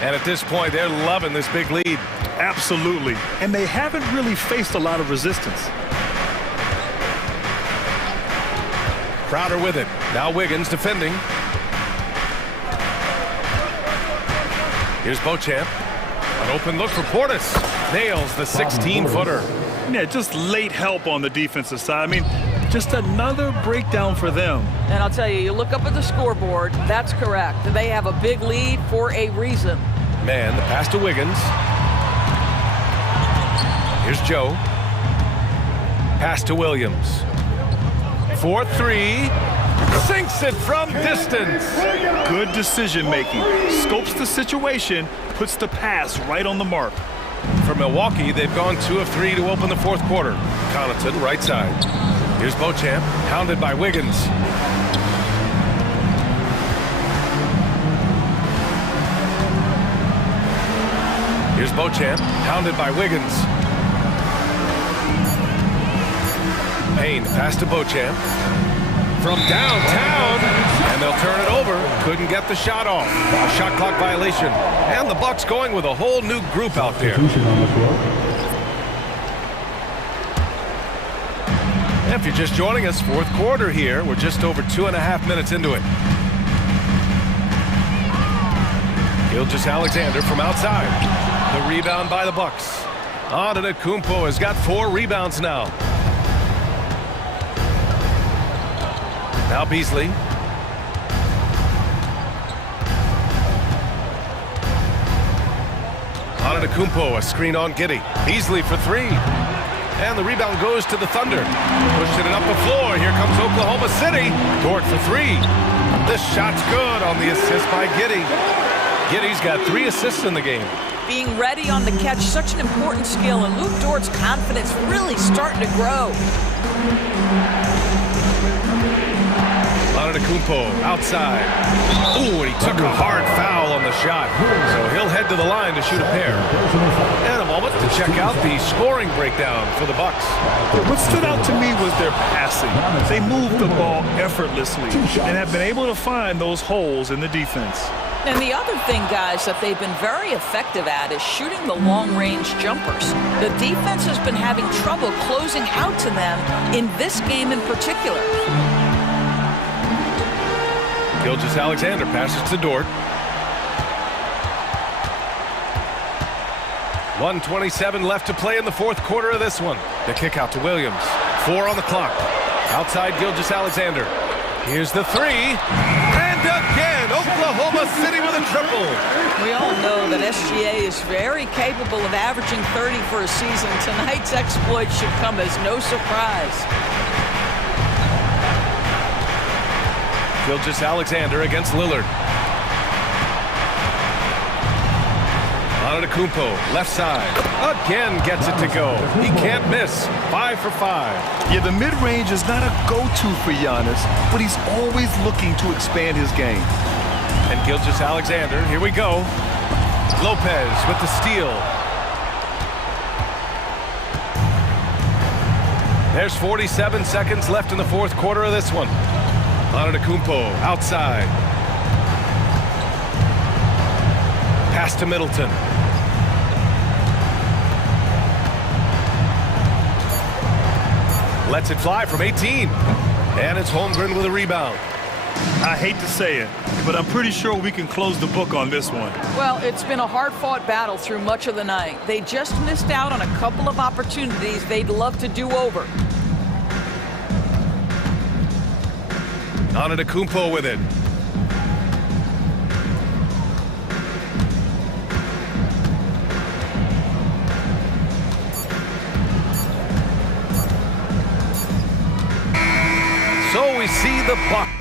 And at this point, they're loving this big lead. Absolutely. And they haven't really faced a lot of resistance. Crowder with it. Now Wiggins defending. Here's Beauchamp. An open look for Portis. Nails the 16-footer. Yeah, just late help on the defensive side. I mean, just another breakdown for them. And I'll tell you, you look up at the scoreboard, that's correct. They have a big lead for a reason. Man, the pass to Wiggins. Here's Joe. Pass to Williams. 4-3. Sinks it from distance. Good decision making. Scopes the situation, puts the pass right on the mark. For Milwaukee, they've gone 2 of 3 to open the fourth quarter. Connaughton, right side. Here's Beauchamp, hounded by Wiggins. Here's Beauchamp, hounded by Wiggins. Payne, pass to Beauchamp. From downtown, and they'll turn it over. Couldn't get the shot off. A shot clock violation. And the Bucks going with a whole new group out there. If you're just joining us, fourth quarter here. We're just over 2.5 minutes into it. Gilgeous-Alexander from outside. The rebound by the Bucks. Antetokounmpo has got 4 rebounds now. Now Beasley. Antetokounmpo, a screen on Giddey. Beasley for 3. And the rebound goes to the Thunder. Pushing it up the floor. Here comes Oklahoma City. Dort for 3. This shot's good on the assist by Giddey. Giddey's got 3 assists in the game. Being ready on the catch, such an important skill, and Luke Dort's confidence really starting to grow. Antetokounmpo outside. Ooh, and he took a hard foul on the shot. So he'll head to the line to shoot a pair. And a moment to check out the scoring breakdown for the Bucks. What stood out to me was their passing. They moved the ball effortlessly and have been able to find those holes in the defense. And the other thing, guys, that they've been very effective at is shooting the long-range jumpers. The defense has been having trouble closing out to them in this game in particular. Gilgeous-Alexander passes to Dort. 1:27 left to play in the fourth quarter of this one. The kick out to Williams. 4 on the clock. Outside Gilgeous-Alexander. Here's the 3. And again, Oklahoma City with a triple. We all know that SGA is very capable of averaging 30 for a season. Tonight's exploit should come as no surprise. Gilgeous-Alexander against Lillard. Antetokounmpo, left side. Again gets it to go. He can't miss. 5 for 5. Yeah, the mid-range is not a go-to for Giannis, but he's always looking to expand his game. And Gilgeous-Alexander, here we go. Lopez with the steal. There's 47 seconds left in the fourth quarter of this one. Antetokounmpo outside. Pass to Middleton. Lets it fly from 18. And it's Holmgren with a rebound. I hate to say it, but I'm pretty sure we can close the book on this one. Well, it's been a hard-fought battle through much of the night. They just missed out on a couple of opportunities they'd love to do over. Antetokounmpo with it. So we see the Bucks.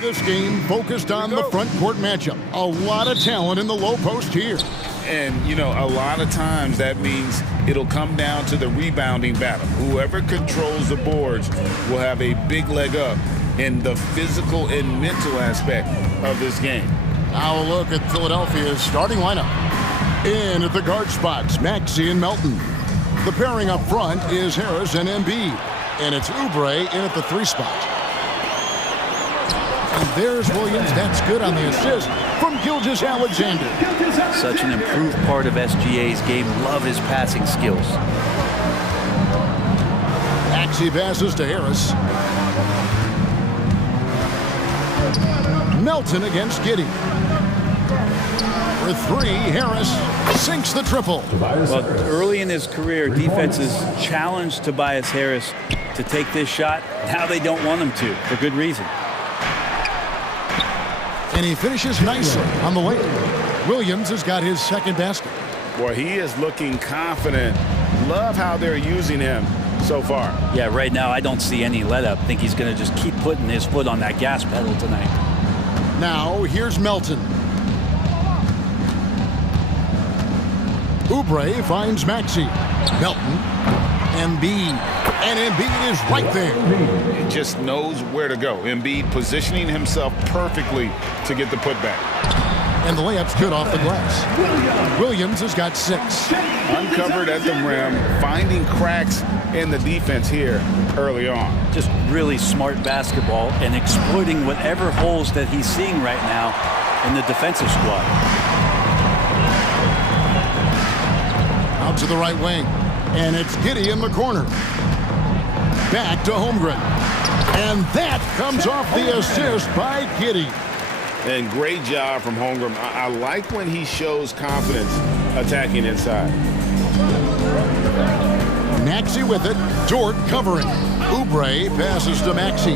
This game focused on the front court matchup. A lot of talent in the low post here. And, you know, a lot of times that means it'll come down to the rebounding battle. Whoever controls the boards will have a big leg up in the physical and mental aspect of this game. Now a look at Philadelphia's starting lineup. In at the guard spots, Maxey and Melton. The pairing up front is Harris and Embiid. And it's Oubre in at the 3 spot. And there's Williams. That's good on the assist from Gilgeous-Alexander. Such an improved part of SGA's game. Love his passing skills. Maxey passes to Harris. Melton against Giddey. For 3, Harris sinks the triple. Well, early in his career, defenses challenged Tobias Harris to take this shot. Now they don't want him to, for good reason. And he finishes nicely on the way. Williams has got his second basket. Boy, he is looking confident. Love how they're using him so far. Yeah, right now I don't see any let up. Think he's going to just keep putting his foot on that gas pedal tonight. Now here's Melton. Oubre finds Maxey. Melton. Embiid. And Embiid is right there. He just knows where to go. Embiid positioning himself perfectly to get the putback. And the layup's good off the glass. Williams has got 6. Uncovered at the rim, finding cracks in the defense here early on. Just really smart basketball and exploiting whatever holes that he's seeing right now in the defensive squad. Out to the right wing. And it's Giddey in the corner. Back to Holmgren. And that comes off the assist by Giddey. And great job from Holmgren. I like when he shows confidence attacking inside. Maxey with it. Dort covering. Oubre passes to Maxey.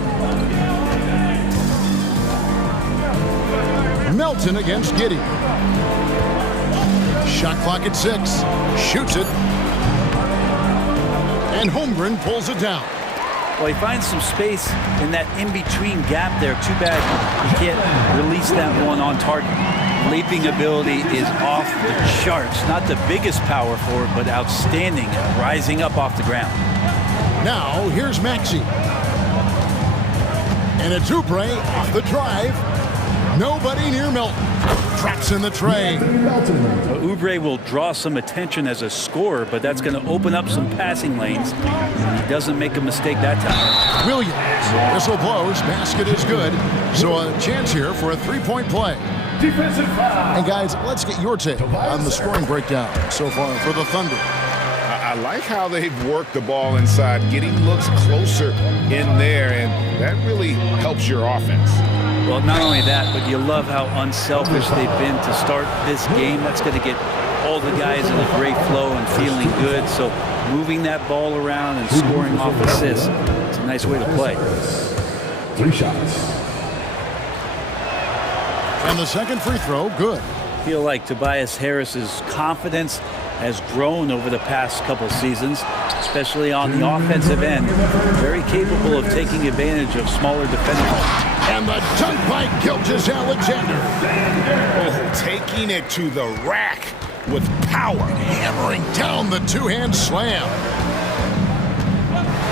Melton against Giddey. Shot clock at 6. Shoots it. And Holmgren pulls it down. Well, he finds some space in that in-between gap there. Too bad he can't release that one on target. Leaping ability is off the charts. Not the biggest power forward, but outstanding at rising up off the ground. Now, here's Maxey. And it's Oubre off the drive. Nobody near Melton. Traps in the tray. Oubre will draw some attention as a scorer, but that's going to open up some passing lanes. He doesn't make a mistake that time. Williams. Whistle blows. Basket is good. So a chance here for a 3-point play. And guys, let's get your take on the scoring breakdown so far for the Thunder. I like how they've worked the ball inside, getting looks closer in there, and that really helps your offense. Well, not only that, but you love how unselfish they've been to start this game. That's going to get all the guys in a great flow and feeling good. So moving that ball around and scoring off assists, it's a nice way to play. 3 shots. And the second free throw, good. I feel like Tobias Harris's confidence has grown over the past couple seasons, especially on the offensive end. Very capable of taking advantage of smaller defenders. And the dunk by Gilgeous-Alexander. Oh, taking it to the rack with power. Hammering down the two-hand slam.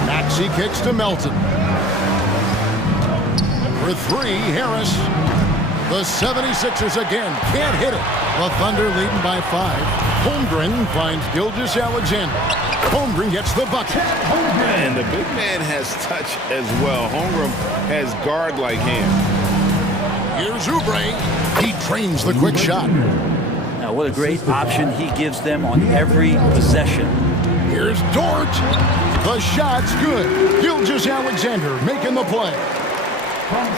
Maxey kicks to Melton. For 3, Harris. The 76ers again can't hit it. The Thunder leading by 5. Holmgren finds Gilgeous-Alexander. Holmgren gets the bucket. And the big man has touch as well. Holmgren has guard-like hands. Here's Oubre. He trains the quick shot. Now, what a great option he gives them on every possession. Here's Dort. The shot's good. Gilgeous-Alexander making the play.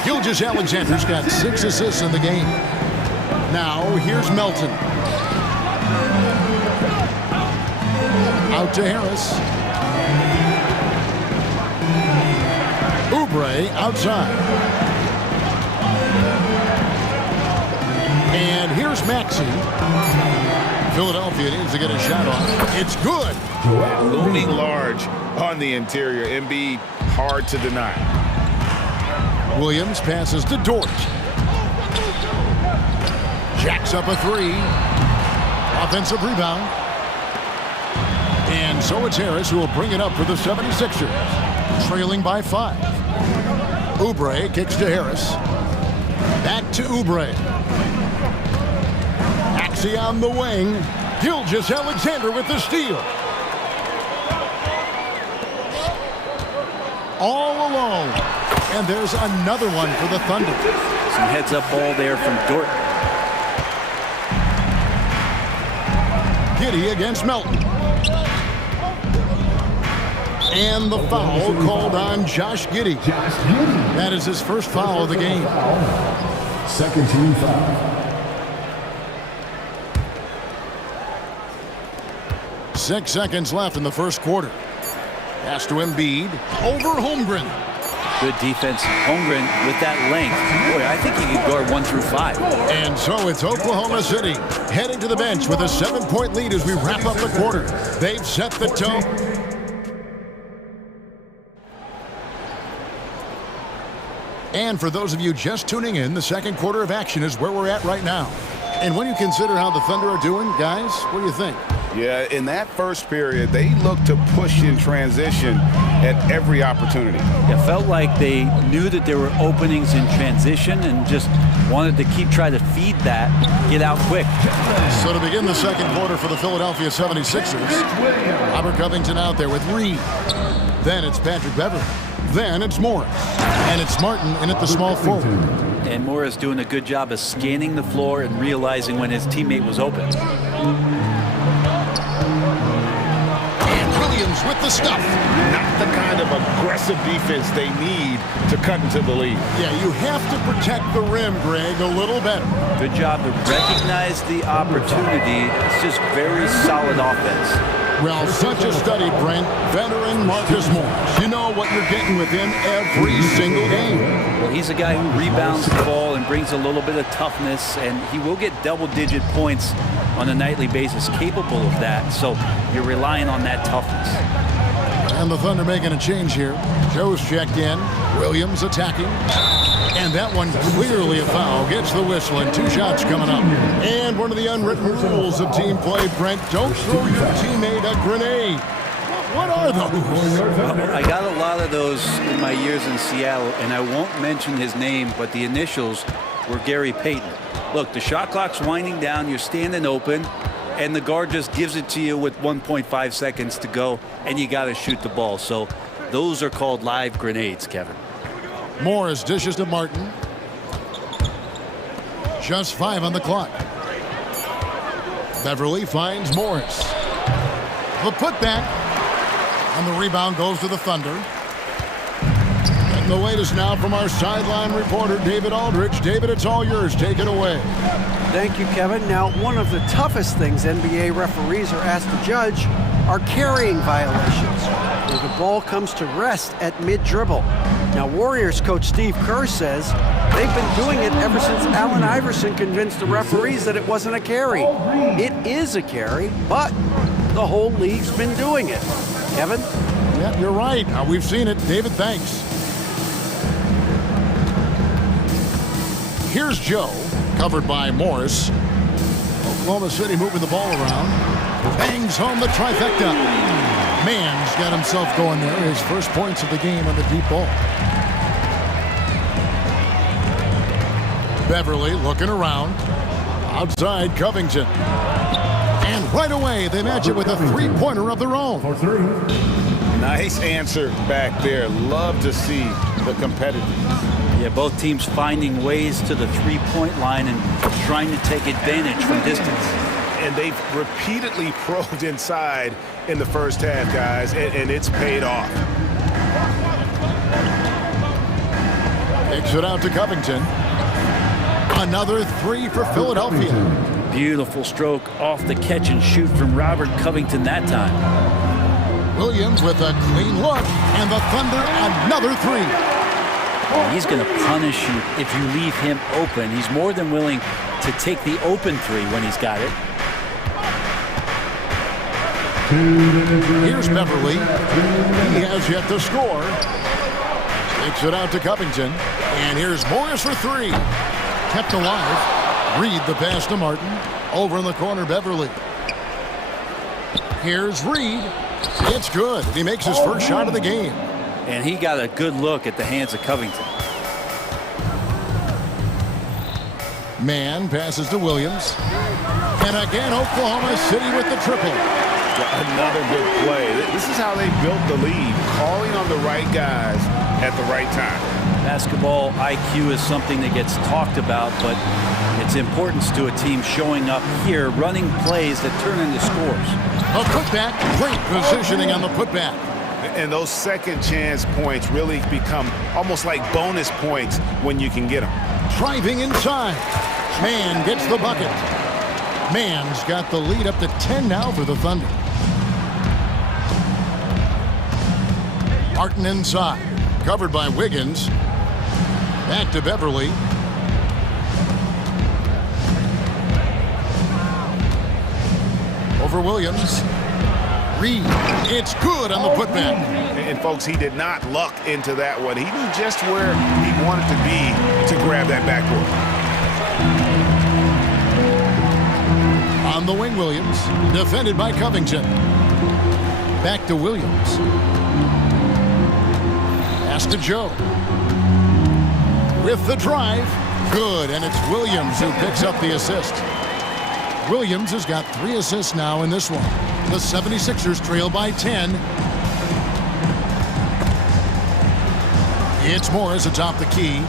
Gilgeous-Alexander's got 6 assists in the game. Now, here's Melton. Out to Harris. Oubre outside. And here's Maxey. Philadelphia needs to get a shot off. It's good. Looming large on the interior. Embiid hard to deny. Williams passes to Dort. Jacks up a three. Offensive rebound. And so it's Harris who will bring it up for the 76ers. Trailing by 5. Oubre kicks to Harris. Back to Oubre. Axie on the wing. Gilgeous-Alexander with the steal. All alone. And there's another one for the Thunder. Some heads-up ball there from Dort. Giddey against Melton. And the foul called on Josh Giddey. That is his first foul of the game. Second team foul. 6 seconds left in the first quarter. Pass to Embiid. Over Holmgren. Good defense. Holmgren with that length. Boy, I think he could guard 1 through 5. And so it's Oklahoma City heading to the bench with a 7-point lead as we wrap up the quarter. They've set the tone. And for those of you just tuning in, the second quarter of action is where we're at right now. And when you consider how the Thunder are doing, guys, what do you think? Yeah, in that first period, they looked to push in transition at every opportunity. It felt like they knew that there were openings in transition and just wanted to keep trying to feed that, get out quick. So to begin the second quarter for the Philadelphia 76ers, Robert Covington out there with Reed. Then it's Patrick Beverley. Then it's Morris. And it's Martin in at the small forward. And Morris doing a good job of scanning the floor and realizing when his teammate was open. With the stuff. Not the kind of aggressive defense they need to cut into the lead. Yeah, you have to protect the rim, Greg, a little better. Good job to recognize the opportunity. It's just very solid offense. Well, such a study, Brent. Veteran Marcus Morris. You know what you're getting with him every single game. Well, he's a guy who rebounds the ball and brings a little bit of toughness, and he will get double-digit points on a nightly basis, capable of that. So you're relying on that toughness. And the Thunder making a change here. Joe's checked in. Williams attacking. And that one clearly a foul. Gets the whistle and 2 shots coming up. And one of the unwritten rules of team play, Brent, don't throw your teammate a grenade. What are those? I got a lot of those in my years in Seattle, and I won't mention his name, but the initials were Gary Payton. Look, the shot clock's winding down, you're standing open, and the guard just gives it to you with 1.5 seconds to go, and you got to shoot the ball. So those are called live grenades, Kevin. Morris dishes to Martin. Just 5 on the clock. Beverly finds Morris. The putback. And the rebound goes to the Thunder. And the latest now from our sideline reporter, David Aldridge. David, it's all yours. Take it away. Thank you, Kevin. Now, one of the toughest things NBA referees are asked to judge are carrying violations, where the ball comes to rest at mid-dribble. Now, Warriors coach Steve Kerr says they've been doing it ever since Allen Iverson convinced the referees that it wasn't a carry. It is a carry, but the whole league's been doing it. Kevin? Yeah, you're right. We've seen it. David, thanks. Here's Joe, covered by Morris. Oklahoma City moving the ball around. Bangs home the trifecta. Mann's got himself going there. His first points of the game on the deep ball. Beverly looking around. Outside Covington. And right away, they match it with a three-pointer of their own. Nice answer back there. Love to see the competitiveness. Yeah, both teams finding ways to the three-point line and trying to take advantage from distance. And they've repeatedly probed inside in the first half, guys, and it's paid off. Kicks it out to Covington. Another three for Philadelphia. Beautiful stroke off the catch and shoot from Robert Covington that time. Williams with a clean look, and the Thunder another three. He's going to punish you if you leave him open. He's more than willing to take the open three when he's got it. Here's Beverly. He has yet to score. Takes it out to Covington. And here's Morris for three. Kept alive. Reed the pass to Martin. Over in the corner, Beverly. Here's Reed. It's good. He makes his first shot of the game. And he got a good look at the hands of Covington. Mann passes to Williams. And again, Oklahoma City with the triple. Another good play. This is how they built the lead, calling on the right guys at the right time. Basketball IQ is something that gets talked about, but its importance to a team showing up here, running plays that turn into scores. A putback, great positioning on the putback. And those second chance points really become almost like bonus points when you can get them. Driving inside. Mann gets the bucket. Mann's got the lead up to 10 now for the Thunder. Martin inside. Covered by Wiggins. Back to Beverly. Over Williams. Reed. It's good on the putback. And folks, he did not luck into that one. He knew just where he wanted to be to grab that backboard. On the wing, Williams. Defended by Covington. Back to Williams. Pass to Joe. With the drive. Good, and it's Williams who picks up the assist. Williams has got 3 assists now in this one. The 76ers trail by 10. It's Morris atop the key.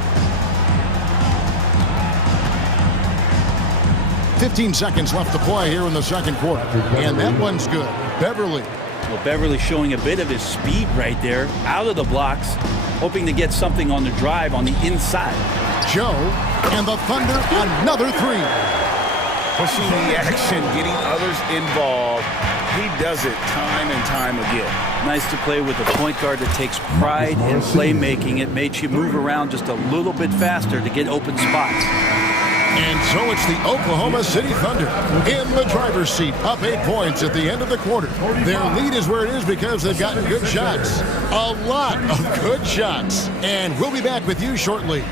15 seconds left to play here in the second quarter. And that one's good. Beverly. Well, Beverly showing a bit of his speed right there, out of the blocks, hoping to get something on the drive on the inside. Joe, and the Thunder, another 3. Pushing the action, getting others involved. He does it time and time again. Nice to play with a point guard that takes pride in playmaking. It makes you move around just a little bit faster to get open spots. And so it's the Oklahoma City Thunder in the driver's seat, up 8 points at the end of the quarter. Their lead is where it is because they've gotten good shots. A lot of good shots. And we'll be back with you shortly.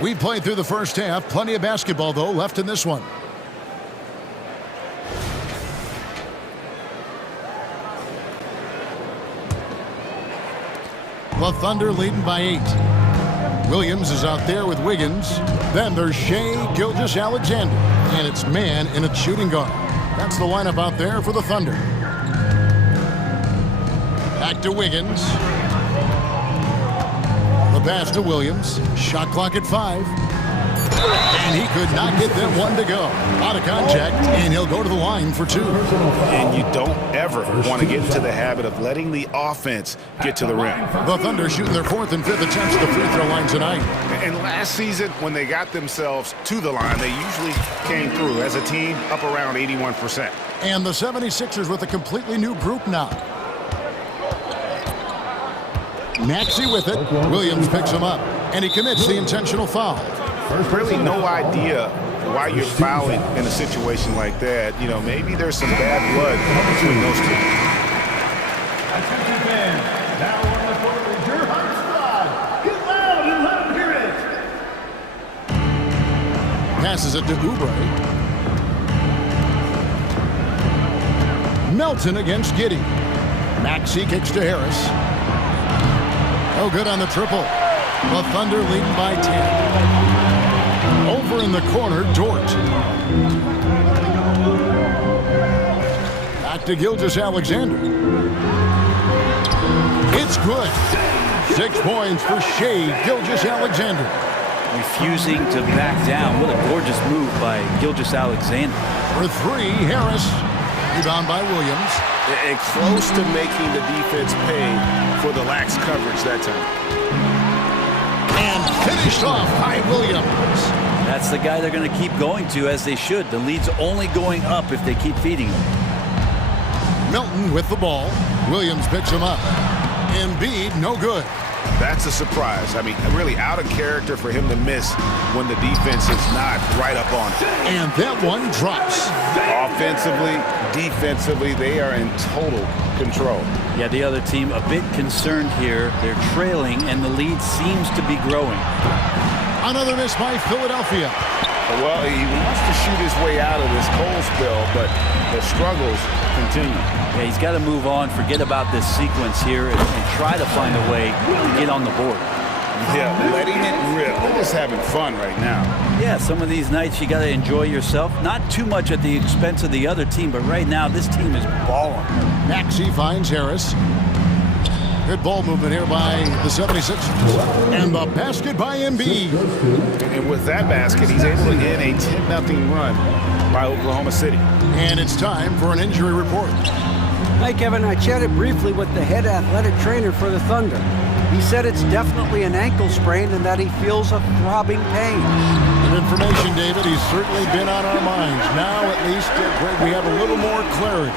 We played through the first half. Plenty of basketball, though, left in this one. The Thunder leading by 8. Williams is out there with Wiggins. Then there's Shea Gilgeous-Alexander. And it's Mann in a shooting guard. That's the lineup out there for the Thunder. Back to Wiggins. The pass to Williams. Shot clock at 5. And he could not get that one to go. Out of contact, and he'll go to the line for 2. And you don't ever want to get into the habit of letting the offense get to the rim. The Thunder shooting their 4th and 5th attempts at the free throw line tonight. And last season, when they got themselves to the line, they usually came through as a team up around 81%. And the 76ers with a completely new group now. Maxey with it. Williams picks him up, and he commits the intentional foul. There's really no idea why you're fouling in a situation like that. You know, maybe there's some bad blood between those two. Attention fans, now on the court is your hot squad. Get loud and let them hear it. Passes it to Oubre. Melton against Giddey. Maxey kicks to Harris. Oh, good on the triple. The Thunder leading by 10. Over in the corner, Dort. Back to Gilgeous-Alexander. It's good. 6 points for Shea Gilgeous-Alexander. Refusing to back down. What a gorgeous move by Gilgeous-Alexander. For 3, Harris. Rebound by Williams. And close to making the defense pay for the lax coverage that time. And finished off by Williams. That's the guy they're going to keep going to, as they should. The lead's only going up if they keep feeding him. Milton with the ball. Williams picks him up. Embiid, no good. That's a surprise. I mean, really out of character for him to miss when the defense is not right up on it. And that one drops. Offensively, defensively, they are in total control. Yeah, the other team a bit concerned here. They're trailing, and the lead seems to be growing. Another miss by Philadelphia. Well, he wants to shoot his way out of this cold spell, but the struggles continue. Yeah, he's got to move on, forget about this sequence here, and try to find a way to get on the board. Yeah, letting it rip. They're just having fun right now. Yeah, some of these nights you got to enjoy yourself. Not too much at the expense of the other team, but right now this team is balling. Maxey finds Harris. Good ball movement here by the 76ers. And the basket by Embiid. And with that basket, he's able to end a 10-0 run by Oklahoma City. And it's time for an injury report. Hi, Kevin. I chatted briefly with the head athletic trainer for the Thunder. He said it's definitely an ankle sprain and that he feels a throbbing pain. Good information, David. He's certainly been on our minds. Now, at least, Greg, we have a little more clarity.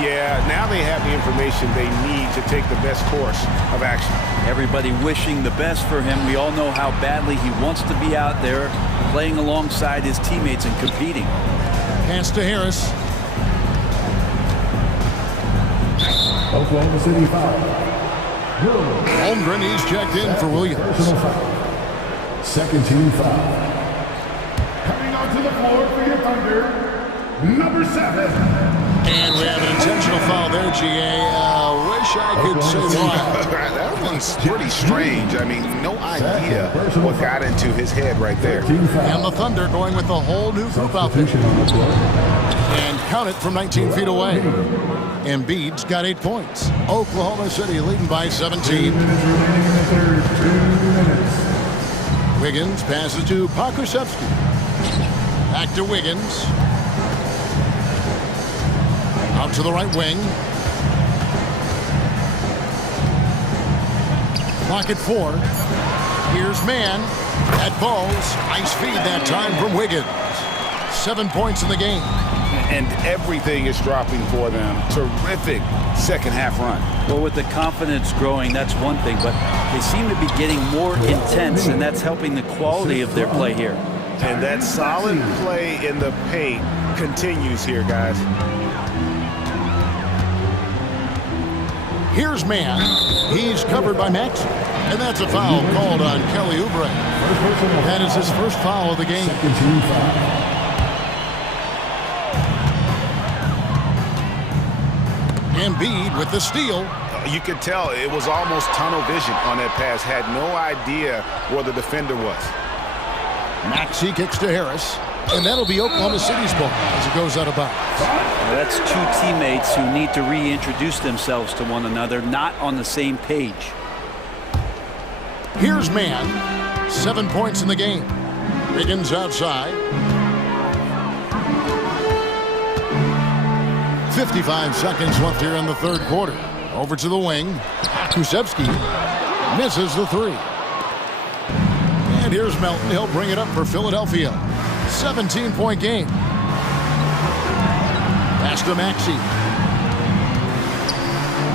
Yeah, now they have the information they need to take the best course of action. Everybody wishing the best for him. We all know how badly he wants to be out there playing alongside his teammates and competing. Pass to Harris. Oklahoma City foul. Holmgren, he's checked in for Williams. Second team foul. Coming onto the floor for your Thunder, number 7. And we have an intentional foul there, GA. Wish I could say why. That one's pretty strange. I mean, no idea what got into his head right there. And the Thunder going with a whole new group out there. And count it from 19 feet away. Embiid's got 8 points. Oklahoma City leading by 17. Wiggins passes to Pokusevski. Back to Wiggins. Out to the right wing. Clock at 4. Here's Mann. That falls. Nice feed that time from Wiggins. 7 points in the game. And everything is dropping for them. Terrific second half run. Well, with the confidence growing, that's one thing, but they seem to be getting more intense, and that's helping the quality of their play here. And that solid play in the paint continues here, guys. Here's Mann. He's covered by Maxey. And that's a foul called on Kelly Oubre. That is his first foul of the game. Embiid with the steal. You could tell it was almost tunnel vision on that pass. Had no idea where the defender was. Maxey kicks to Harris. And that'll be Oklahoma City's ball as it goes out of bounds. Well, that's two teammates who need to reintroduce themselves to one another, not on the same page. Here's Mann. 7 points in the game. Wiggins outside. 55 seconds left here in the third quarter. Over to the wing. Pokusevski misses the three. And here's Melton. He'll bring it up for Philadelphia. 17-point game. Pass to Maxey.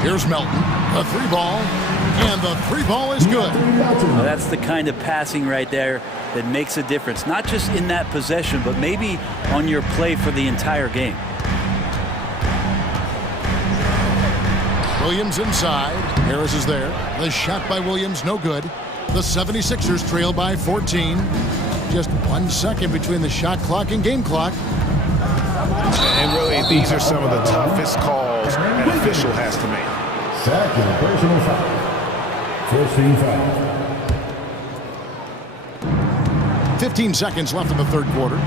Here's Melton. The three ball. And the three ball is good. Well, that's the kind of passing right there that makes a difference. Not just in that possession, but maybe on your play for the entire game. Williams inside. Harris is there. The shot by Williams, no good. The 76ers trail by 14. Just 1 second between the shot clock and game clock. And really, these are some of the toughest calls an official has to make. Second personal foul. First team foul. 15 seconds left in the third quarter.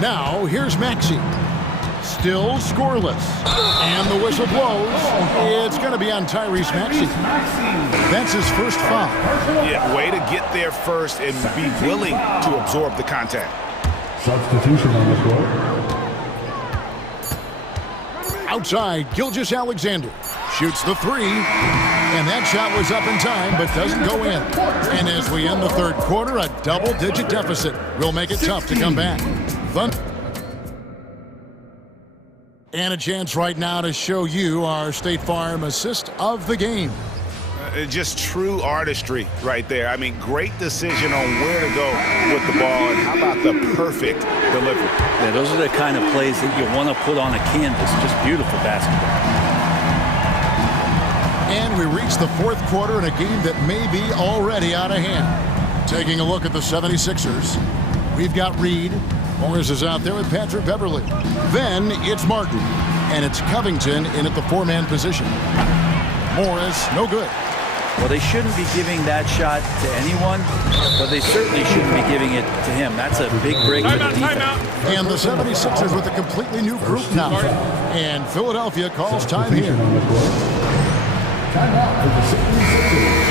Now, here's Maxey. Still scoreless. And the whistle blows. It's going to be on Tyrese Maxey. That's his first foul. Yeah, way to get there first and be willing to absorb the contact. Substitution on the court. Outside, Gilgeous-Alexander. Shoots the three. And that shot was up in time, but doesn't go in. And as we end the third quarter, a double-digit deficit will make it tough to come back. And a chance right now to show you our State Farm assist of the game. Just true artistry right there. I mean, great decision on where to go with the ball, and how about the perfect delivery? Yeah, those are the kind of plays that you want to put on a canvas. Just beautiful basketball. And we reach the fourth quarter in a game that may be already out of hand. Taking a look at the 76ers, we've got Reed. Morris is out there with Patrick Beverly. Then it's Martin, and it's Covington in at the four-man position. Morris, no good. Well, they shouldn't be giving that shot to anyone, but they certainly shouldn't be giving it to him. That's a big break for the defense. And the 76ers with a completely new group now. And Philadelphia calls time here.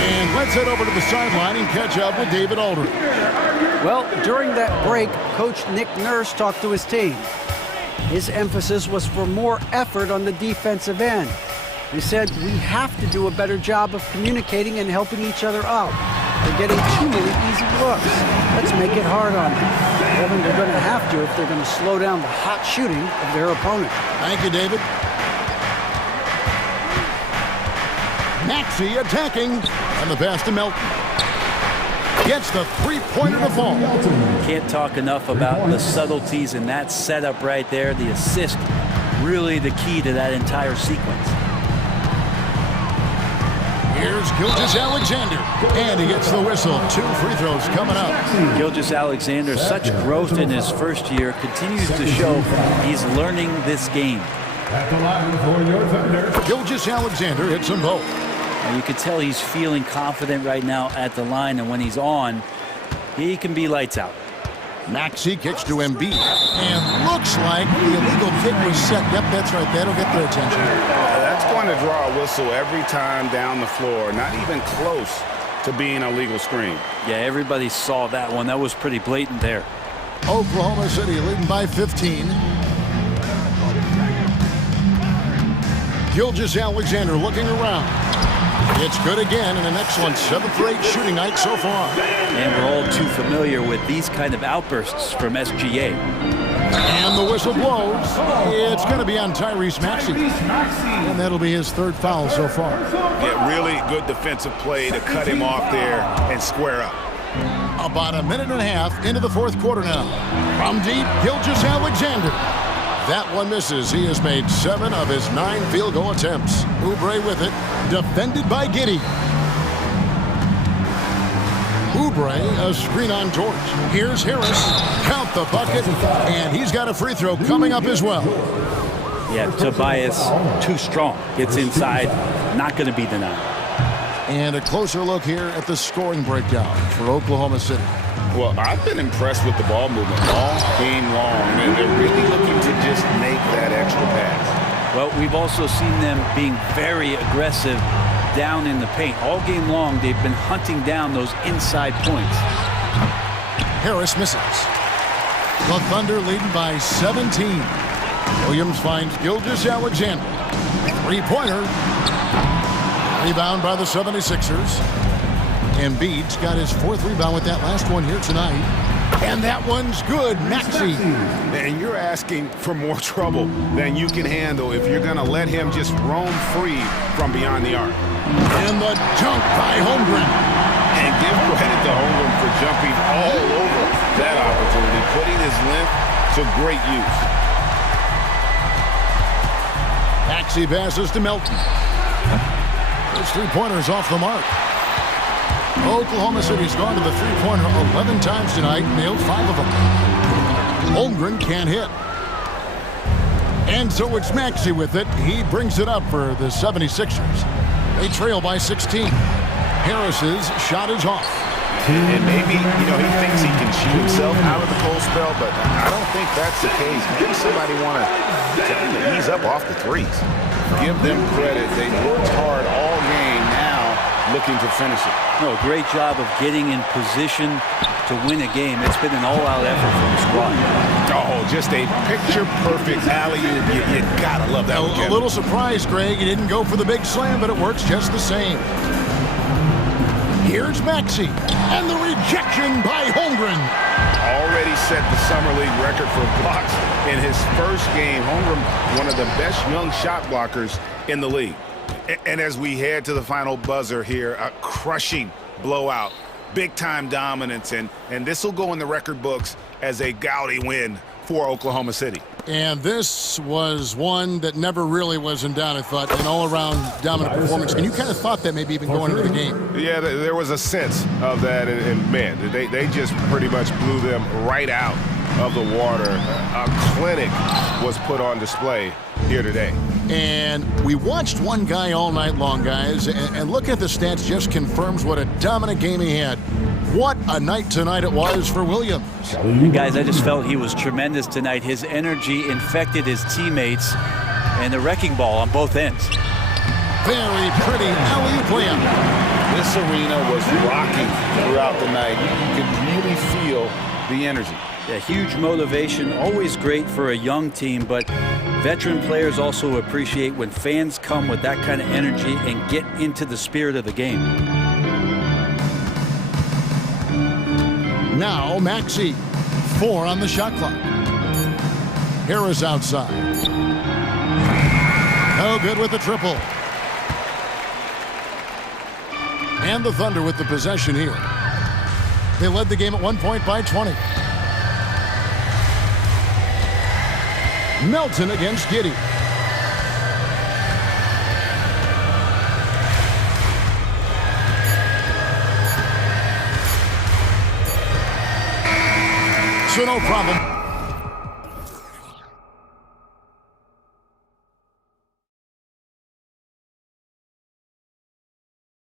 And let's head over to the sideline and catch up with David Aldridge. Well, during that break, Coach Nick Nurse talked to his team. His emphasis was for more effort on the defensive end. He said, we have to do a better job of communicating and helping each other out. They're getting too many easy looks. Let's make it hard on them. Kevin, they're going to have to if they're going to slow down the hot shooting of their opponent. Thank you, David. Maxey attacking, and the pass to Melton. Gets the three-pointer to fall. Can't talk enough about the subtleties in that setup right there. The assist, really the key to that entire sequence. Here's Gilgeous-Alexander, and he gets the whistle. 2 free throws coming up. Gilgeous-Alexander, such growth in his first year, continues to show he's learning this game. At the line for your thunder, Gilgeous-Alexander hits them both. And you can tell he's feeling confident right now at the line, and when he's on, he can be lights out. Maxey kicks to Embiid, and looks like the illegal kick was set. Yep, that's right. That'll get their attention. That's going to draw a whistle every time down the floor. Not even close to being a legal screen. Yeah, everybody saw that one. That was pretty blatant there. Oklahoma City leading by 15. Gilgeous-Alexander looking around. It's good again, and an excellent 7th or 8th shooting night so far. And we're all too familiar with these kind of outbursts from SGA. And the whistle blows. It's going to be on Tyrese Maxey. And that'll be his 3rd foul so far. Yeah, really good defensive play to cut him off there and square up. About a minute and a half into the 4th quarter now. From deep, Gilgeous-Alexander. That one misses. He has made 7 of his 9 field goal attempts. Oubre with it, defended by Giddey. Oubre, a screen on George. Here's Harris. Count the bucket, and he's got a free throw coming up as well. Yeah, Tobias, too strong. Gets inside, not going to be denied. And a closer look here at the scoring breakdown for Oklahoma City. Well, I've been impressed with the ball movement all game long. They're really looking to just make that extra pass. Well, we've also seen them being very aggressive down in the paint. All game long, they've been hunting down those inside points. Harris misses. The Thunder leading by 17. Williams finds Gilgeous-Alexander. 3-pointer. Rebound by the 76ers. Embiid's got his 4th rebound with that last one here tonight. And that one's good. Maxey. And you're asking for more trouble than you can handle if you're going to let him just roam free from beyond the arc. And the dunk by Holmgren. And give credit to Holmgren for jumping all over that opportunity, putting his length to great use. Maxey passes to Melton. Those 3-pointers off the mark. Oklahoma City's gone to the 3-pointer 11 times tonight, nailed 5 of them. Holmgren can't hit. And so it's Maxey with it. He brings it up for the 76ers. They trail by 16. Harris's shot is off. And maybe, he thinks he can shoot himself out of the cold spell, but I don't think that's the case. Maybe somebody want to tell him to ease up off the threes. Give them credit. They worked hard all game, now looking to finish it. No, great job of getting in position to to win a game. It's been an all-out effort from the squad. Oh, just a picture-perfect alley-oop. You gotta love that one, A Kevin. little surprised, Greg. He didn't go for the big slam, but it works just the same. Here's Maxey, and the rejection by Holmgren. Already set the Summer League record for blocks in his first game. Holmgren, one of the best young shot blockers in the league. And as we head to the final buzzer here, a crushing blowout, big-time dominance, and this will go in the record books as a gaudy win for Oklahoma City. And this was one that never really was in doubt, I thought, an all-around dominant performance. And you kind of thought that maybe even going into the game. Yeah, there was a sense of that, and man, they just pretty much blew them right out of the water. A clinic was put on display here today. And we watched one guy all night long, guys, and looking at the stats just confirms what a dominant game he had. What a night tonight it was for Williams. And guys, I just felt he was tremendous tonight. His energy infected his teammates, and the wrecking ball on both ends. Very pretty alley-oop layup. This arena was rocking throughout the night. You could really feel the energy. Yeah, huge motivation, always great for a young team, but veteran players also appreciate when fans come with that kind of energy and get into the spirit of the game. Now Maxey, 4 on the shot clock. Harris outside. No good with the triple. And the Thunder with the possession here. They led the game at 1 point by 20. Melton against Giddey. So no problem.